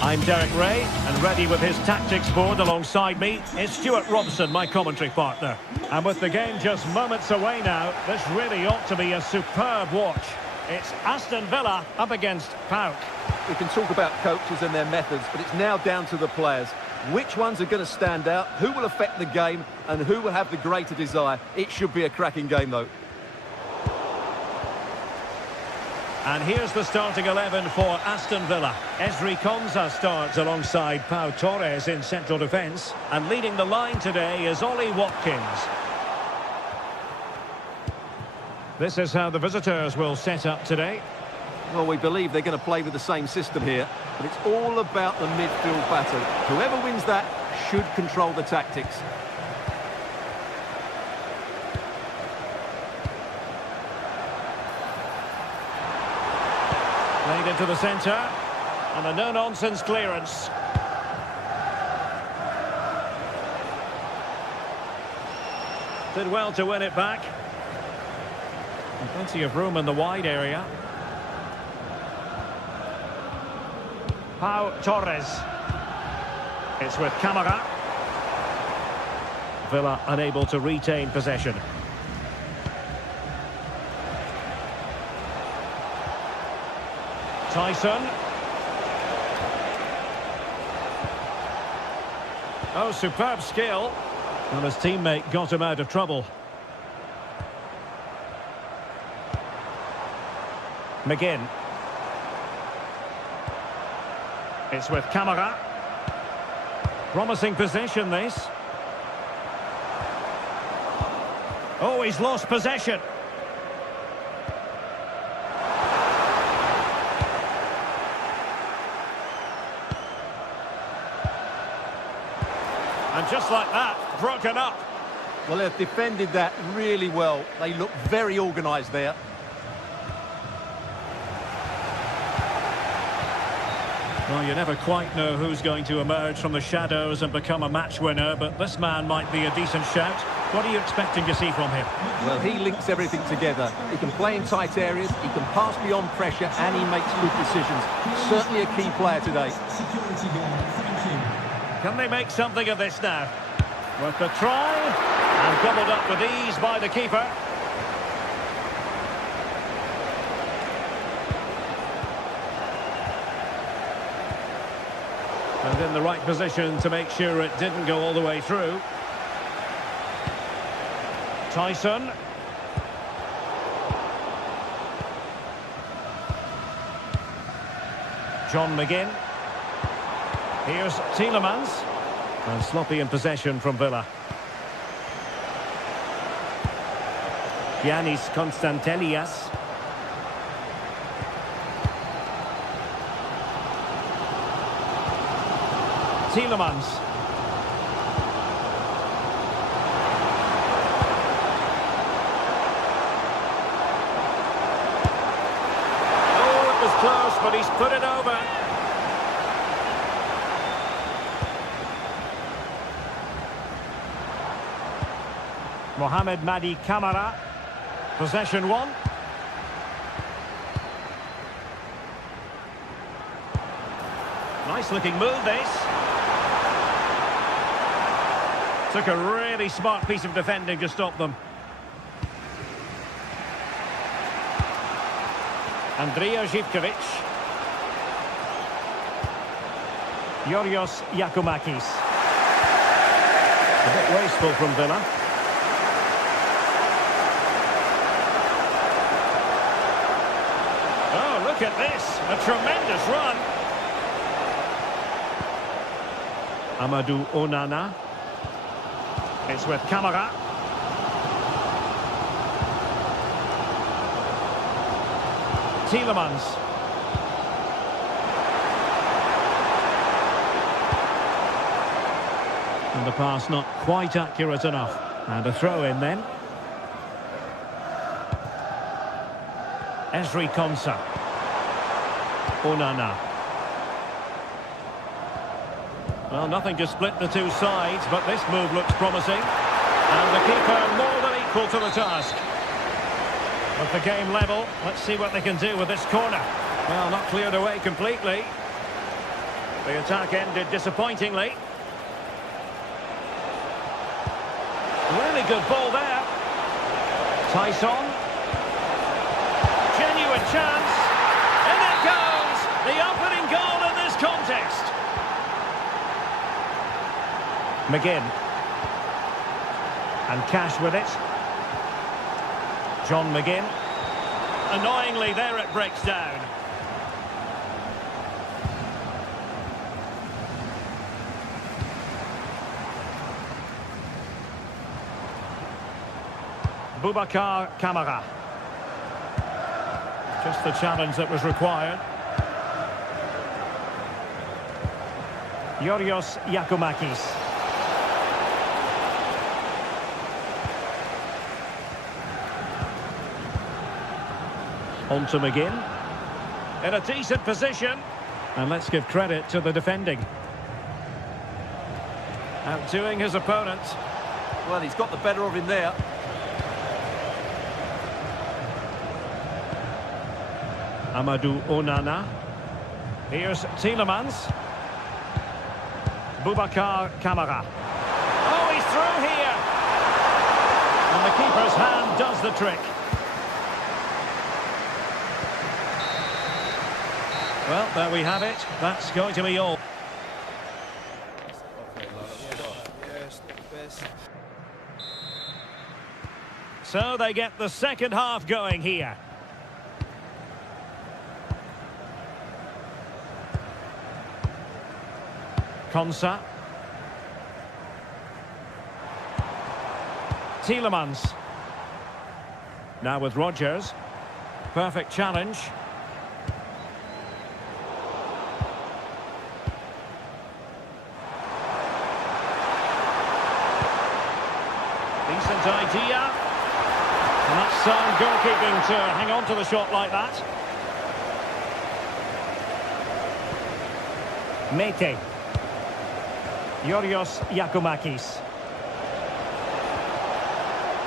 I'm Derek Ray, and ready with his tactics board alongside me is Stuart Robson, my commentary partner. And with the game just moments away now, this really ought to be a superb watch. It's Aston Villa up against PAOK. We can talk about coaches and their methods, but it's now down to the players. Which ones are going to stand out, who will affect the game, and who will have the greater desire? It should be a cracking game, though. And here's the starting 11 for Aston Villa. Ezri Konsa starts alongside Pau Torres in central defence. And leading the line today is Ollie Watkins. This is how the visitors will set up today. Well, we believe they're going to play with the same system here, but it's all about the midfield battle. Whoever wins that should control the tactics. Played into the centre, and a no-nonsense clearance. Did well to win it back. And plenty of room in the wide area. Pau Torres. It's with Camara. Villa unable to retain possession. Tyson. Oh, superb skill. Well, his teammate got him out of trouble. McGinn. It's with Camara. Promising possession, this. Oh, he's lost possession. And just like that, broken up. Well, they've defended that really well. They look very organised there. Well, you never quite know who's going to emerge from the shadows and become a match winner, but this man might be a decent shout. What are you expecting to see from him? Well, he links everything together. He can play in tight areas, he can pass beyond pressure, and he makes good decisions. Certainly a key player today. Can they make something of this now? Worth a try, and gobbled up with ease by the keeper. And in the right position to make sure it didn't go all the way through. Tyson. John McGinn. Here's Tielemans. And sloppy in possession from Villa. Giannis Konstantelias. Tielemans. Oh, it was close, but he's put it over. Mohamed Madi Camara. Possession one. Nice looking move, this. Took a really smart piece of defending to stop them. Andrija Živkovic. Yorios Yakumakis. A bit wasteful from Villa. Oh, look at this. A tremendous run. Amadou Onana. It's with Camara. Tielemans. And the pass not quite accurate enough. And a throw in then. Ezri Konsa. Onana. Well, nothing to split the two sides, but this move looks promising. And the keeper more than equal to the task. With the game level, let's see what they can do with this corner. Well, not cleared away completely. The attack ended disappointingly. Really good ball there. Tyson. Genuine chance. In it goes! The opening goal in this contest. McGinn. And Cash with it. John McGinn. Annoyingly, there it breaks down. Boubacar Kamara. Just the challenge that was required. Yorios Giacomakis. On to McGinn. In a decent position. And let's give credit to the defending. Outdoing his opponent. Well, he's got the better of him there. Amadou Onana. Here's Tielemans. Boubacar Kamara. Oh, he's through here. And the keeper's hand does the trick. Well, there we have it. That's going to be all. So they get the second half going here. Konsa. Tielemans. Now with Rodgers. Perfect challenge. Decent idea. And that's sound goalkeeping to hang on to the shot like that. Mete. Yorios Giacomakis.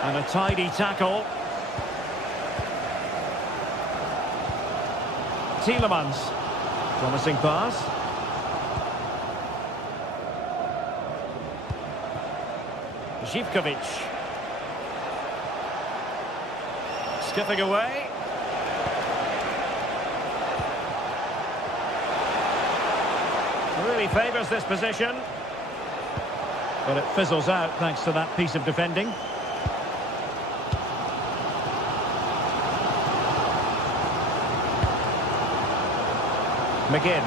And a tidy tackle. Tielemans. Promising pass. Zivkovic. Skipping away. Really favours this position. But it fizzles out thanks to that piece of defending. McGinn.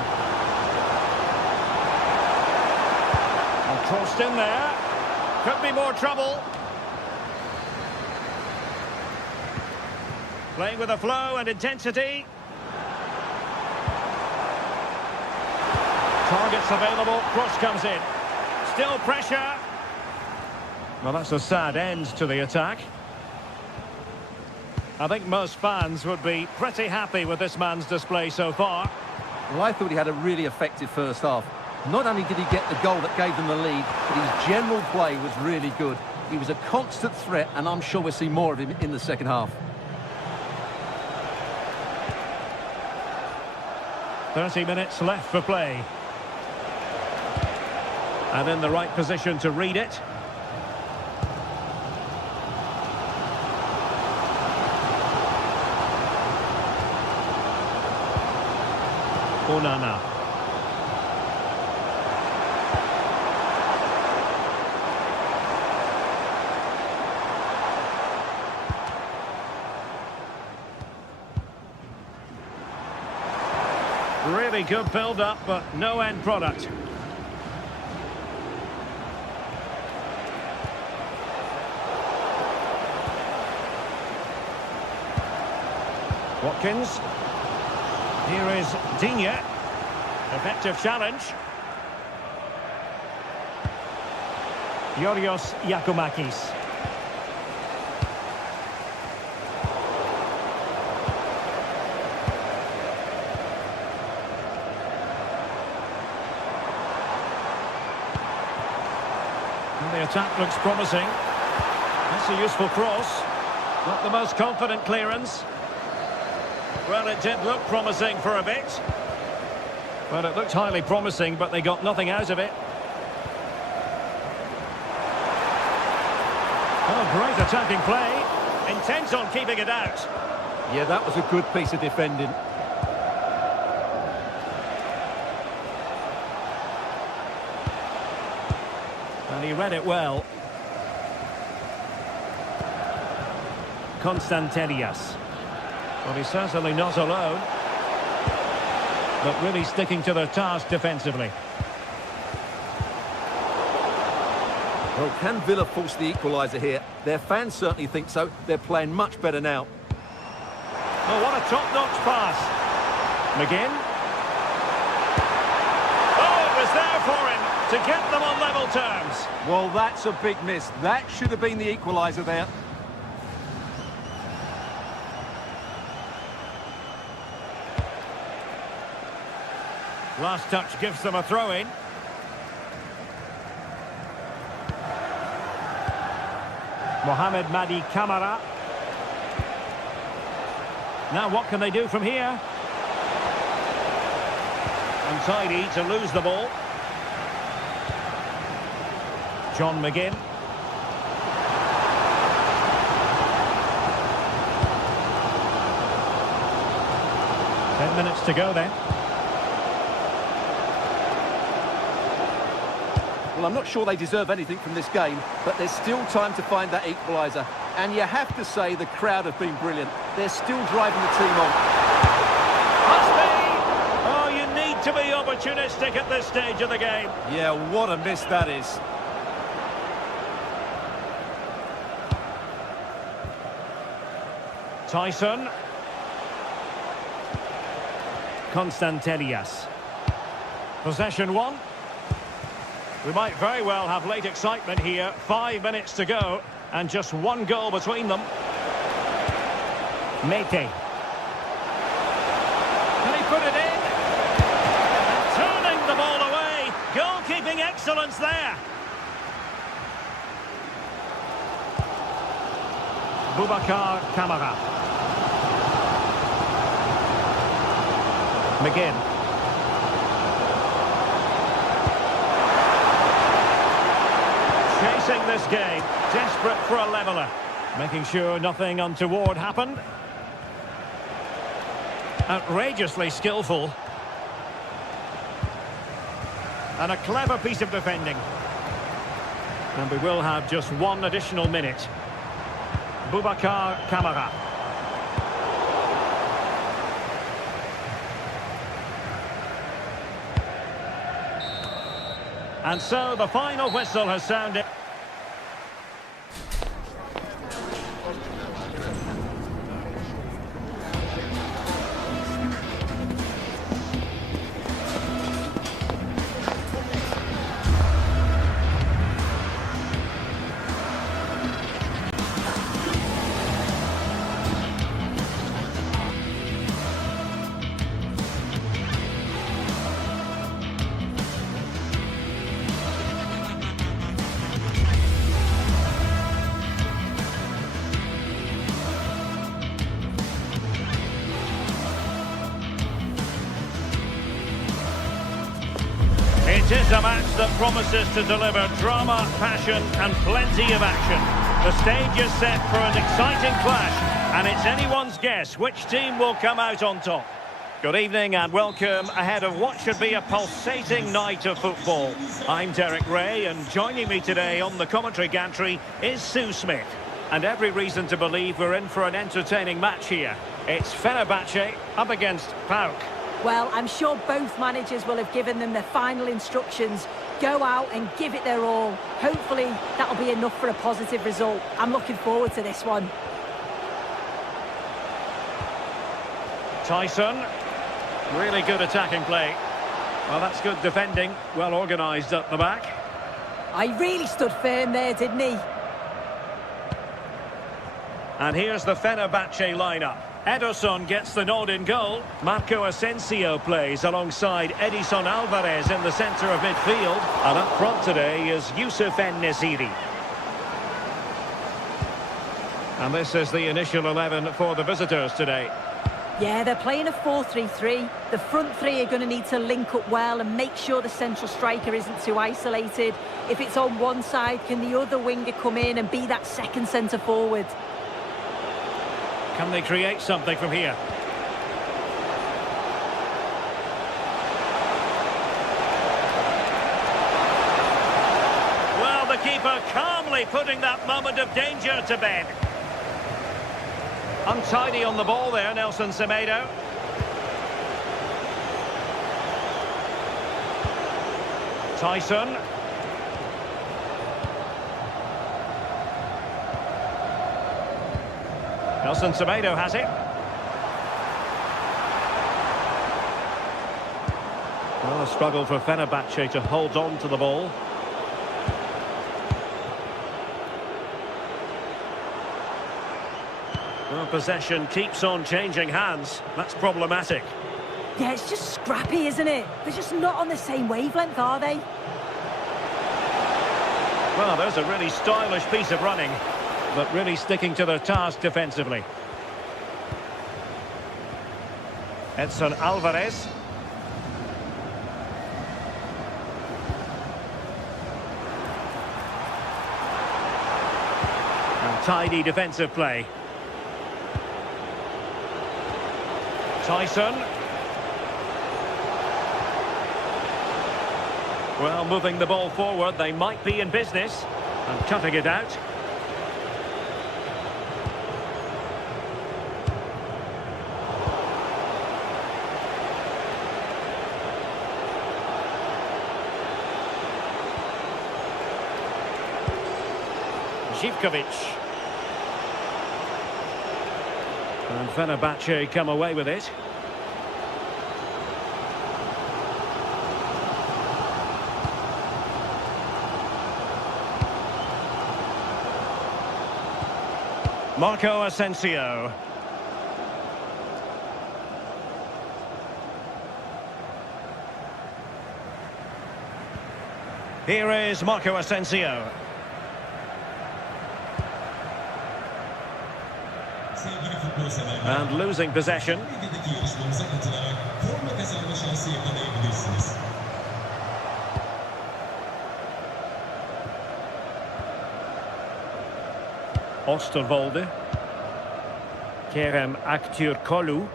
And crossed in there. Could be more trouble. Playing with a flow and intensity. Targets available. Cross comes in. Still pressure. Well, that's a sad end to the attack. I think most fans would be pretty happy with this man's display so far. Well, I thought he had a really effective first half. Not only did he get the goal that gave them the lead, but his general play was really good. He was a constant threat, and I'm sure we'll see more of him in the second half. 30 minutes left for play. And in the right position to read it. Onana. Really good build-up, but no end product. Watkins. Here is Digne. Effective challenge. Yorios Giacomakis. And the attack looks promising. That's a useful cross. Not the most confident clearance. Well, it did look promising for a bit. Well, it looked highly promising, but they got nothing out of it. Oh, great attacking play. Intent on keeping it out. Yeah, that was a good piece of defending. And he read it well. Constantelias. Well, he's certainly not alone, but really sticking to their task defensively. Well, can Villa force the equaliser here? Their fans certainly think so. They're playing much better now. Oh, what a top-notch pass. McGinn. Oh, it was there for him to get them on level terms. Well, that's a big miss. That should have been the equaliser there. Last touch gives them a throw-in. Mohamed Madi Camara. Now what can they do from here? Untidy to lose the ball. John McGinn. Ten minutes to go then. Well, I'm not sure they deserve anything from this game, but there's still time to find that equaliser. And you have to say the crowd have been brilliant. They're still driving the team on. Must be! Oh, you need to be opportunistic at this stage of the game. Yeah, what a miss that is. Tyson. Constantelias. Possession one. We might very well have late excitement here. 5 minutes to go, and just one goal between them. Mete. Can he put it in? And turning the ball away. Goalkeeping excellence there. Boubacar Kamara. McGinn. Chasing this game, desperate for a leveller. Making sure nothing untoward happened. Outrageously skillful. And a clever piece of defending. And we will have just one additional minute. Boubacar Kamara. And so the final whistle has sounded. It is a match that promises to deliver drama, passion and plenty of action. The stage is set for an exciting clash, and it's anyone's guess which team will come out on top. Good evening and welcome ahead of what should be a pulsating night of football. I'm Derek Ray, and joining me today on the commentary gantry is Sue Smith. And every reason to believe we're in for an entertaining match here. It's Fenerbahce up against PAOK. Well, I'm sure both managers will have given them their final instructions. Go out and give it their all. Hopefully, that'll be enough for a positive result. I'm looking forward to this one. Tyson. Really good attacking play. Well, that's good defending. Well organised at the back. I really stood firm there, didn't he? And here's the Fenerbahce lineup. Ederson gets the nod in goal. Marco Asensio plays alongside Edison Alvarez in the centre of midfield. And up front today is Youssef En-Nesyri. And this is the initial 11 for the visitors today. Yeah, they're playing a 4-3-3. The front three are going to need to link up well and make sure the central striker isn't too isolated. If it's on one side, can the other winger come in and be that second centre forward? Can they create something from here? Well, the keeper calmly putting that moment of danger to bed. Untidy on the ball there, Nelson Semedo. Tyson. Nelson Semedo has it. Well, a struggle for Fenerbahce to hold on to the ball. Well, possession keeps on changing hands. That's problematic. Yeah, it's just scrappy, isn't it? They're just not on the same wavelength, are they? Well, there's a really stylish piece of running, but really sticking to their task defensively. Edson Alvarez. And tidy defensive play. Tyson. Well, moving the ball forward, they might be in business. And cutting it out. Živkovic. And Fenerbahce come away with it. Marco Asensio. Here is Marco Asensio. And losing possession. Osterwolde. Kerem Aktürkoğlu.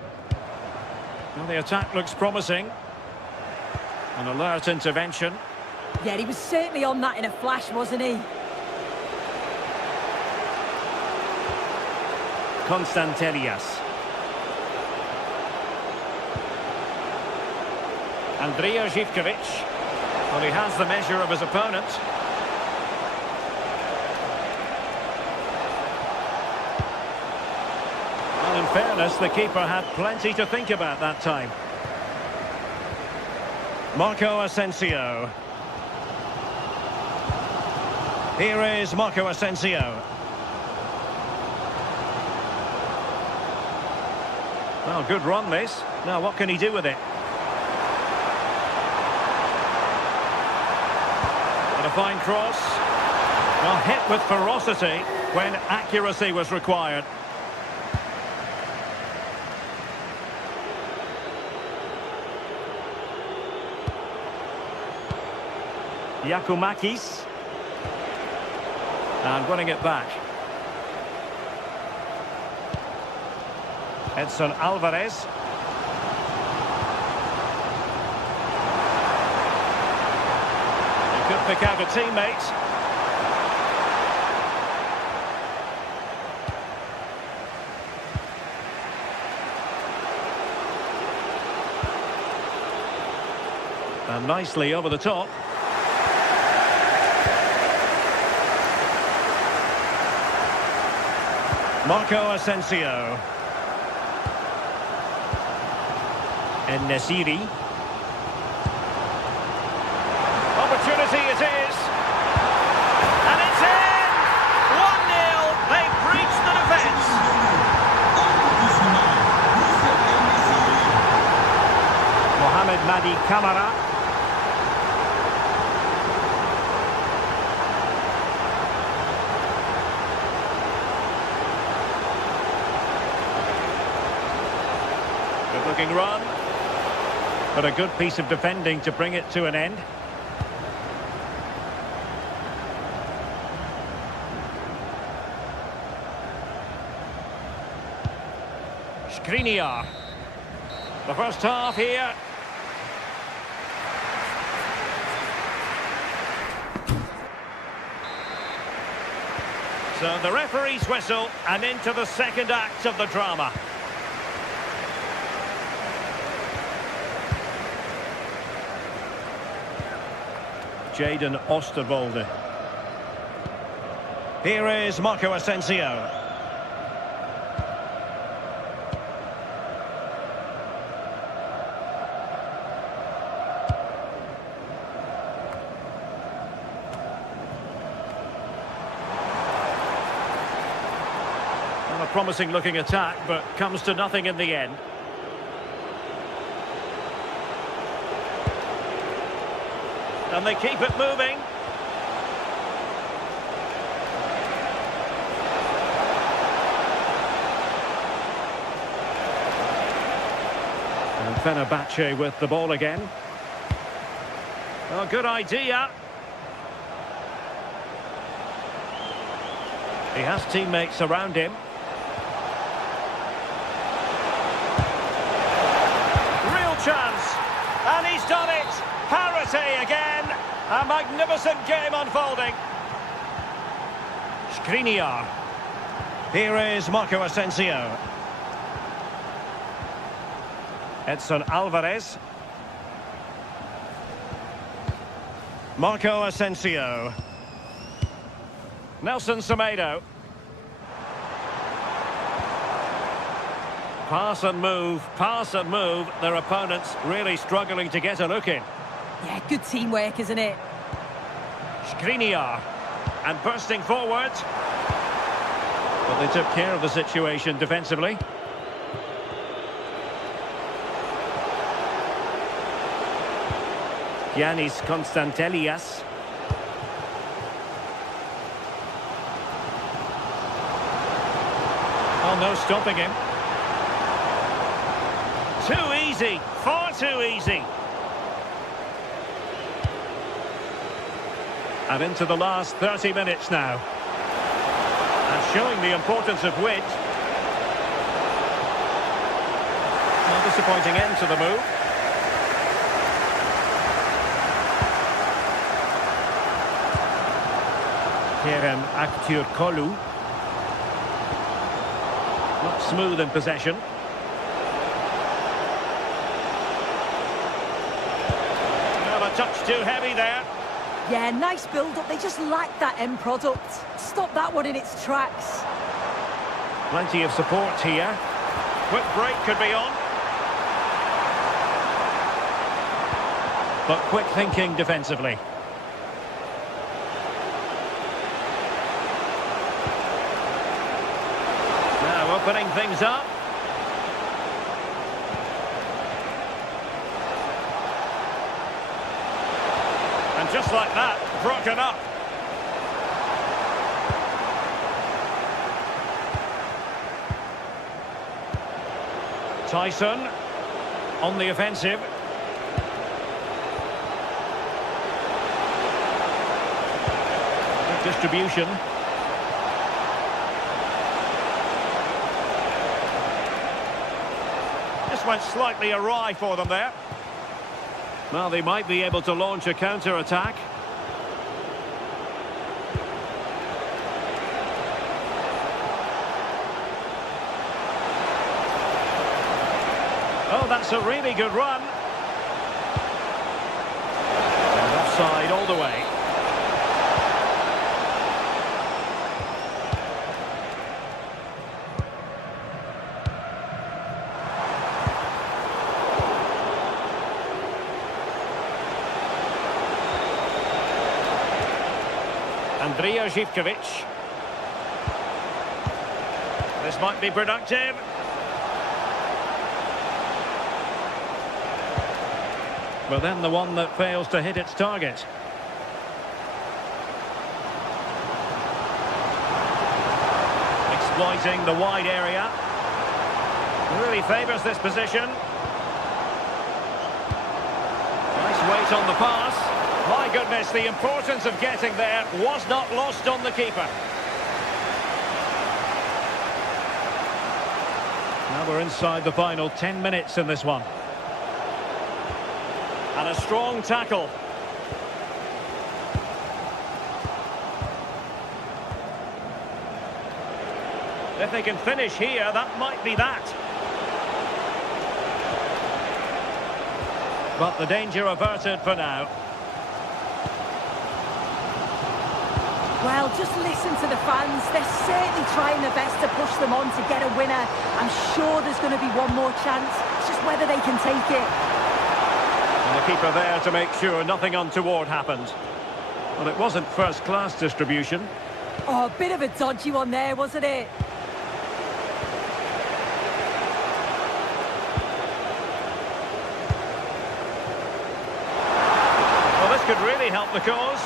Well, the attack looks promising. An alert intervention. Yeah, he was certainly on that in a flash, wasn't he? Konstantelias. Andrija Živkovic. Well, he has the measure of his opponent. Well, in fairness, the keeper had plenty to think about that time. Marco Asensio. Here is Marco Asensio. Well, good run this. Now, what can he do with it? And a fine cross. Well, hit with ferocity when accuracy was required. Giacomakis. And winning it back. Edson Alvarez. He could pick out a teammate. And nicely over the top. Marco Asensio. And Nesiri. Opportunity it is. And it's in! 1-0. They breached the defence. Mohamed Madi Camara. Good looking run. But a good piece of defending to bring it to an end. Skriniar. The first half here. So the referee's whistle, and into the second act of the drama. Jadon Oosterwolde. Here is Marco Asensio. Well, a promising looking attack, but comes to nothing in the end. And they keep it moving. And Fenerbahce with the ball again. Oh, good idea. He has teammates around him. Real chance. And he's done it. Parity again. A magnificent game unfolding. Skriniar. Here is Marco Asensio. Edson Alvarez. Marco Asensio. Nelson Semedo. Pass and move. Their opponents really struggling to get a look in. Yeah, good teamwork, isn't it? Skriniar. And bursting forward. But they took care of the situation defensively. Giannis Konstantelias. Oh, no stopping him. Too easy, far too easy. And into the last 30 minutes now. And showing the importance of wit. No disappointing end to the move. Kerem Aktürkoğlu. Not smooth in possession. Well, a touch too heavy there. Yeah, nice build-up. They just lack that end product. Stop that one in its tracks. Plenty of support here. Quick break could be on. But quick thinking defensively. Now opening things up. And just like that, broken up. Tyson on the offensive. Good distribution. This went slightly awry for them there. Well, they might be able to launch a counter-attack. Oh, that's a really good run. And offside all the way. Andrija Živković. This might be productive. But then the one that fails to hit its target. Exploiting the wide area. Really favours this position. Nice weight on the pass. My goodness, the importance of getting there was not lost on the keeper. Now Well, we're inside the final 10 minutes in this one. And a strong tackle. If they can finish here, that might be that. But the danger averted for now. Well, just listen to the fans. They're certainly trying their best to push them on to get a winner. I'm sure there's going to be one more chance. It's just whether they can take it. And the keeper there to make sure nothing untoward happened. Well, it wasn't first-class distribution. Oh, a bit of a dodgy one there, wasn't it? Well, this could really help the cause.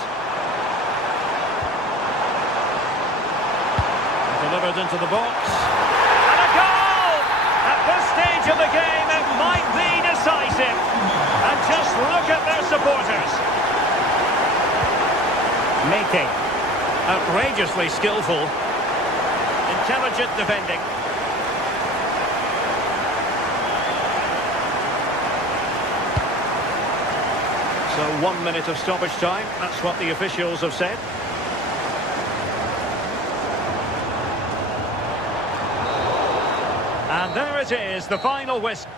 Delivered into the box. And a goal! At this stage of the game, it might be decisive. And just look at their supporters. Making. Outrageously skillful. Intelligent defending. So 1 minute of stoppage time. That's what the officials have said. And there it is, the final whistle.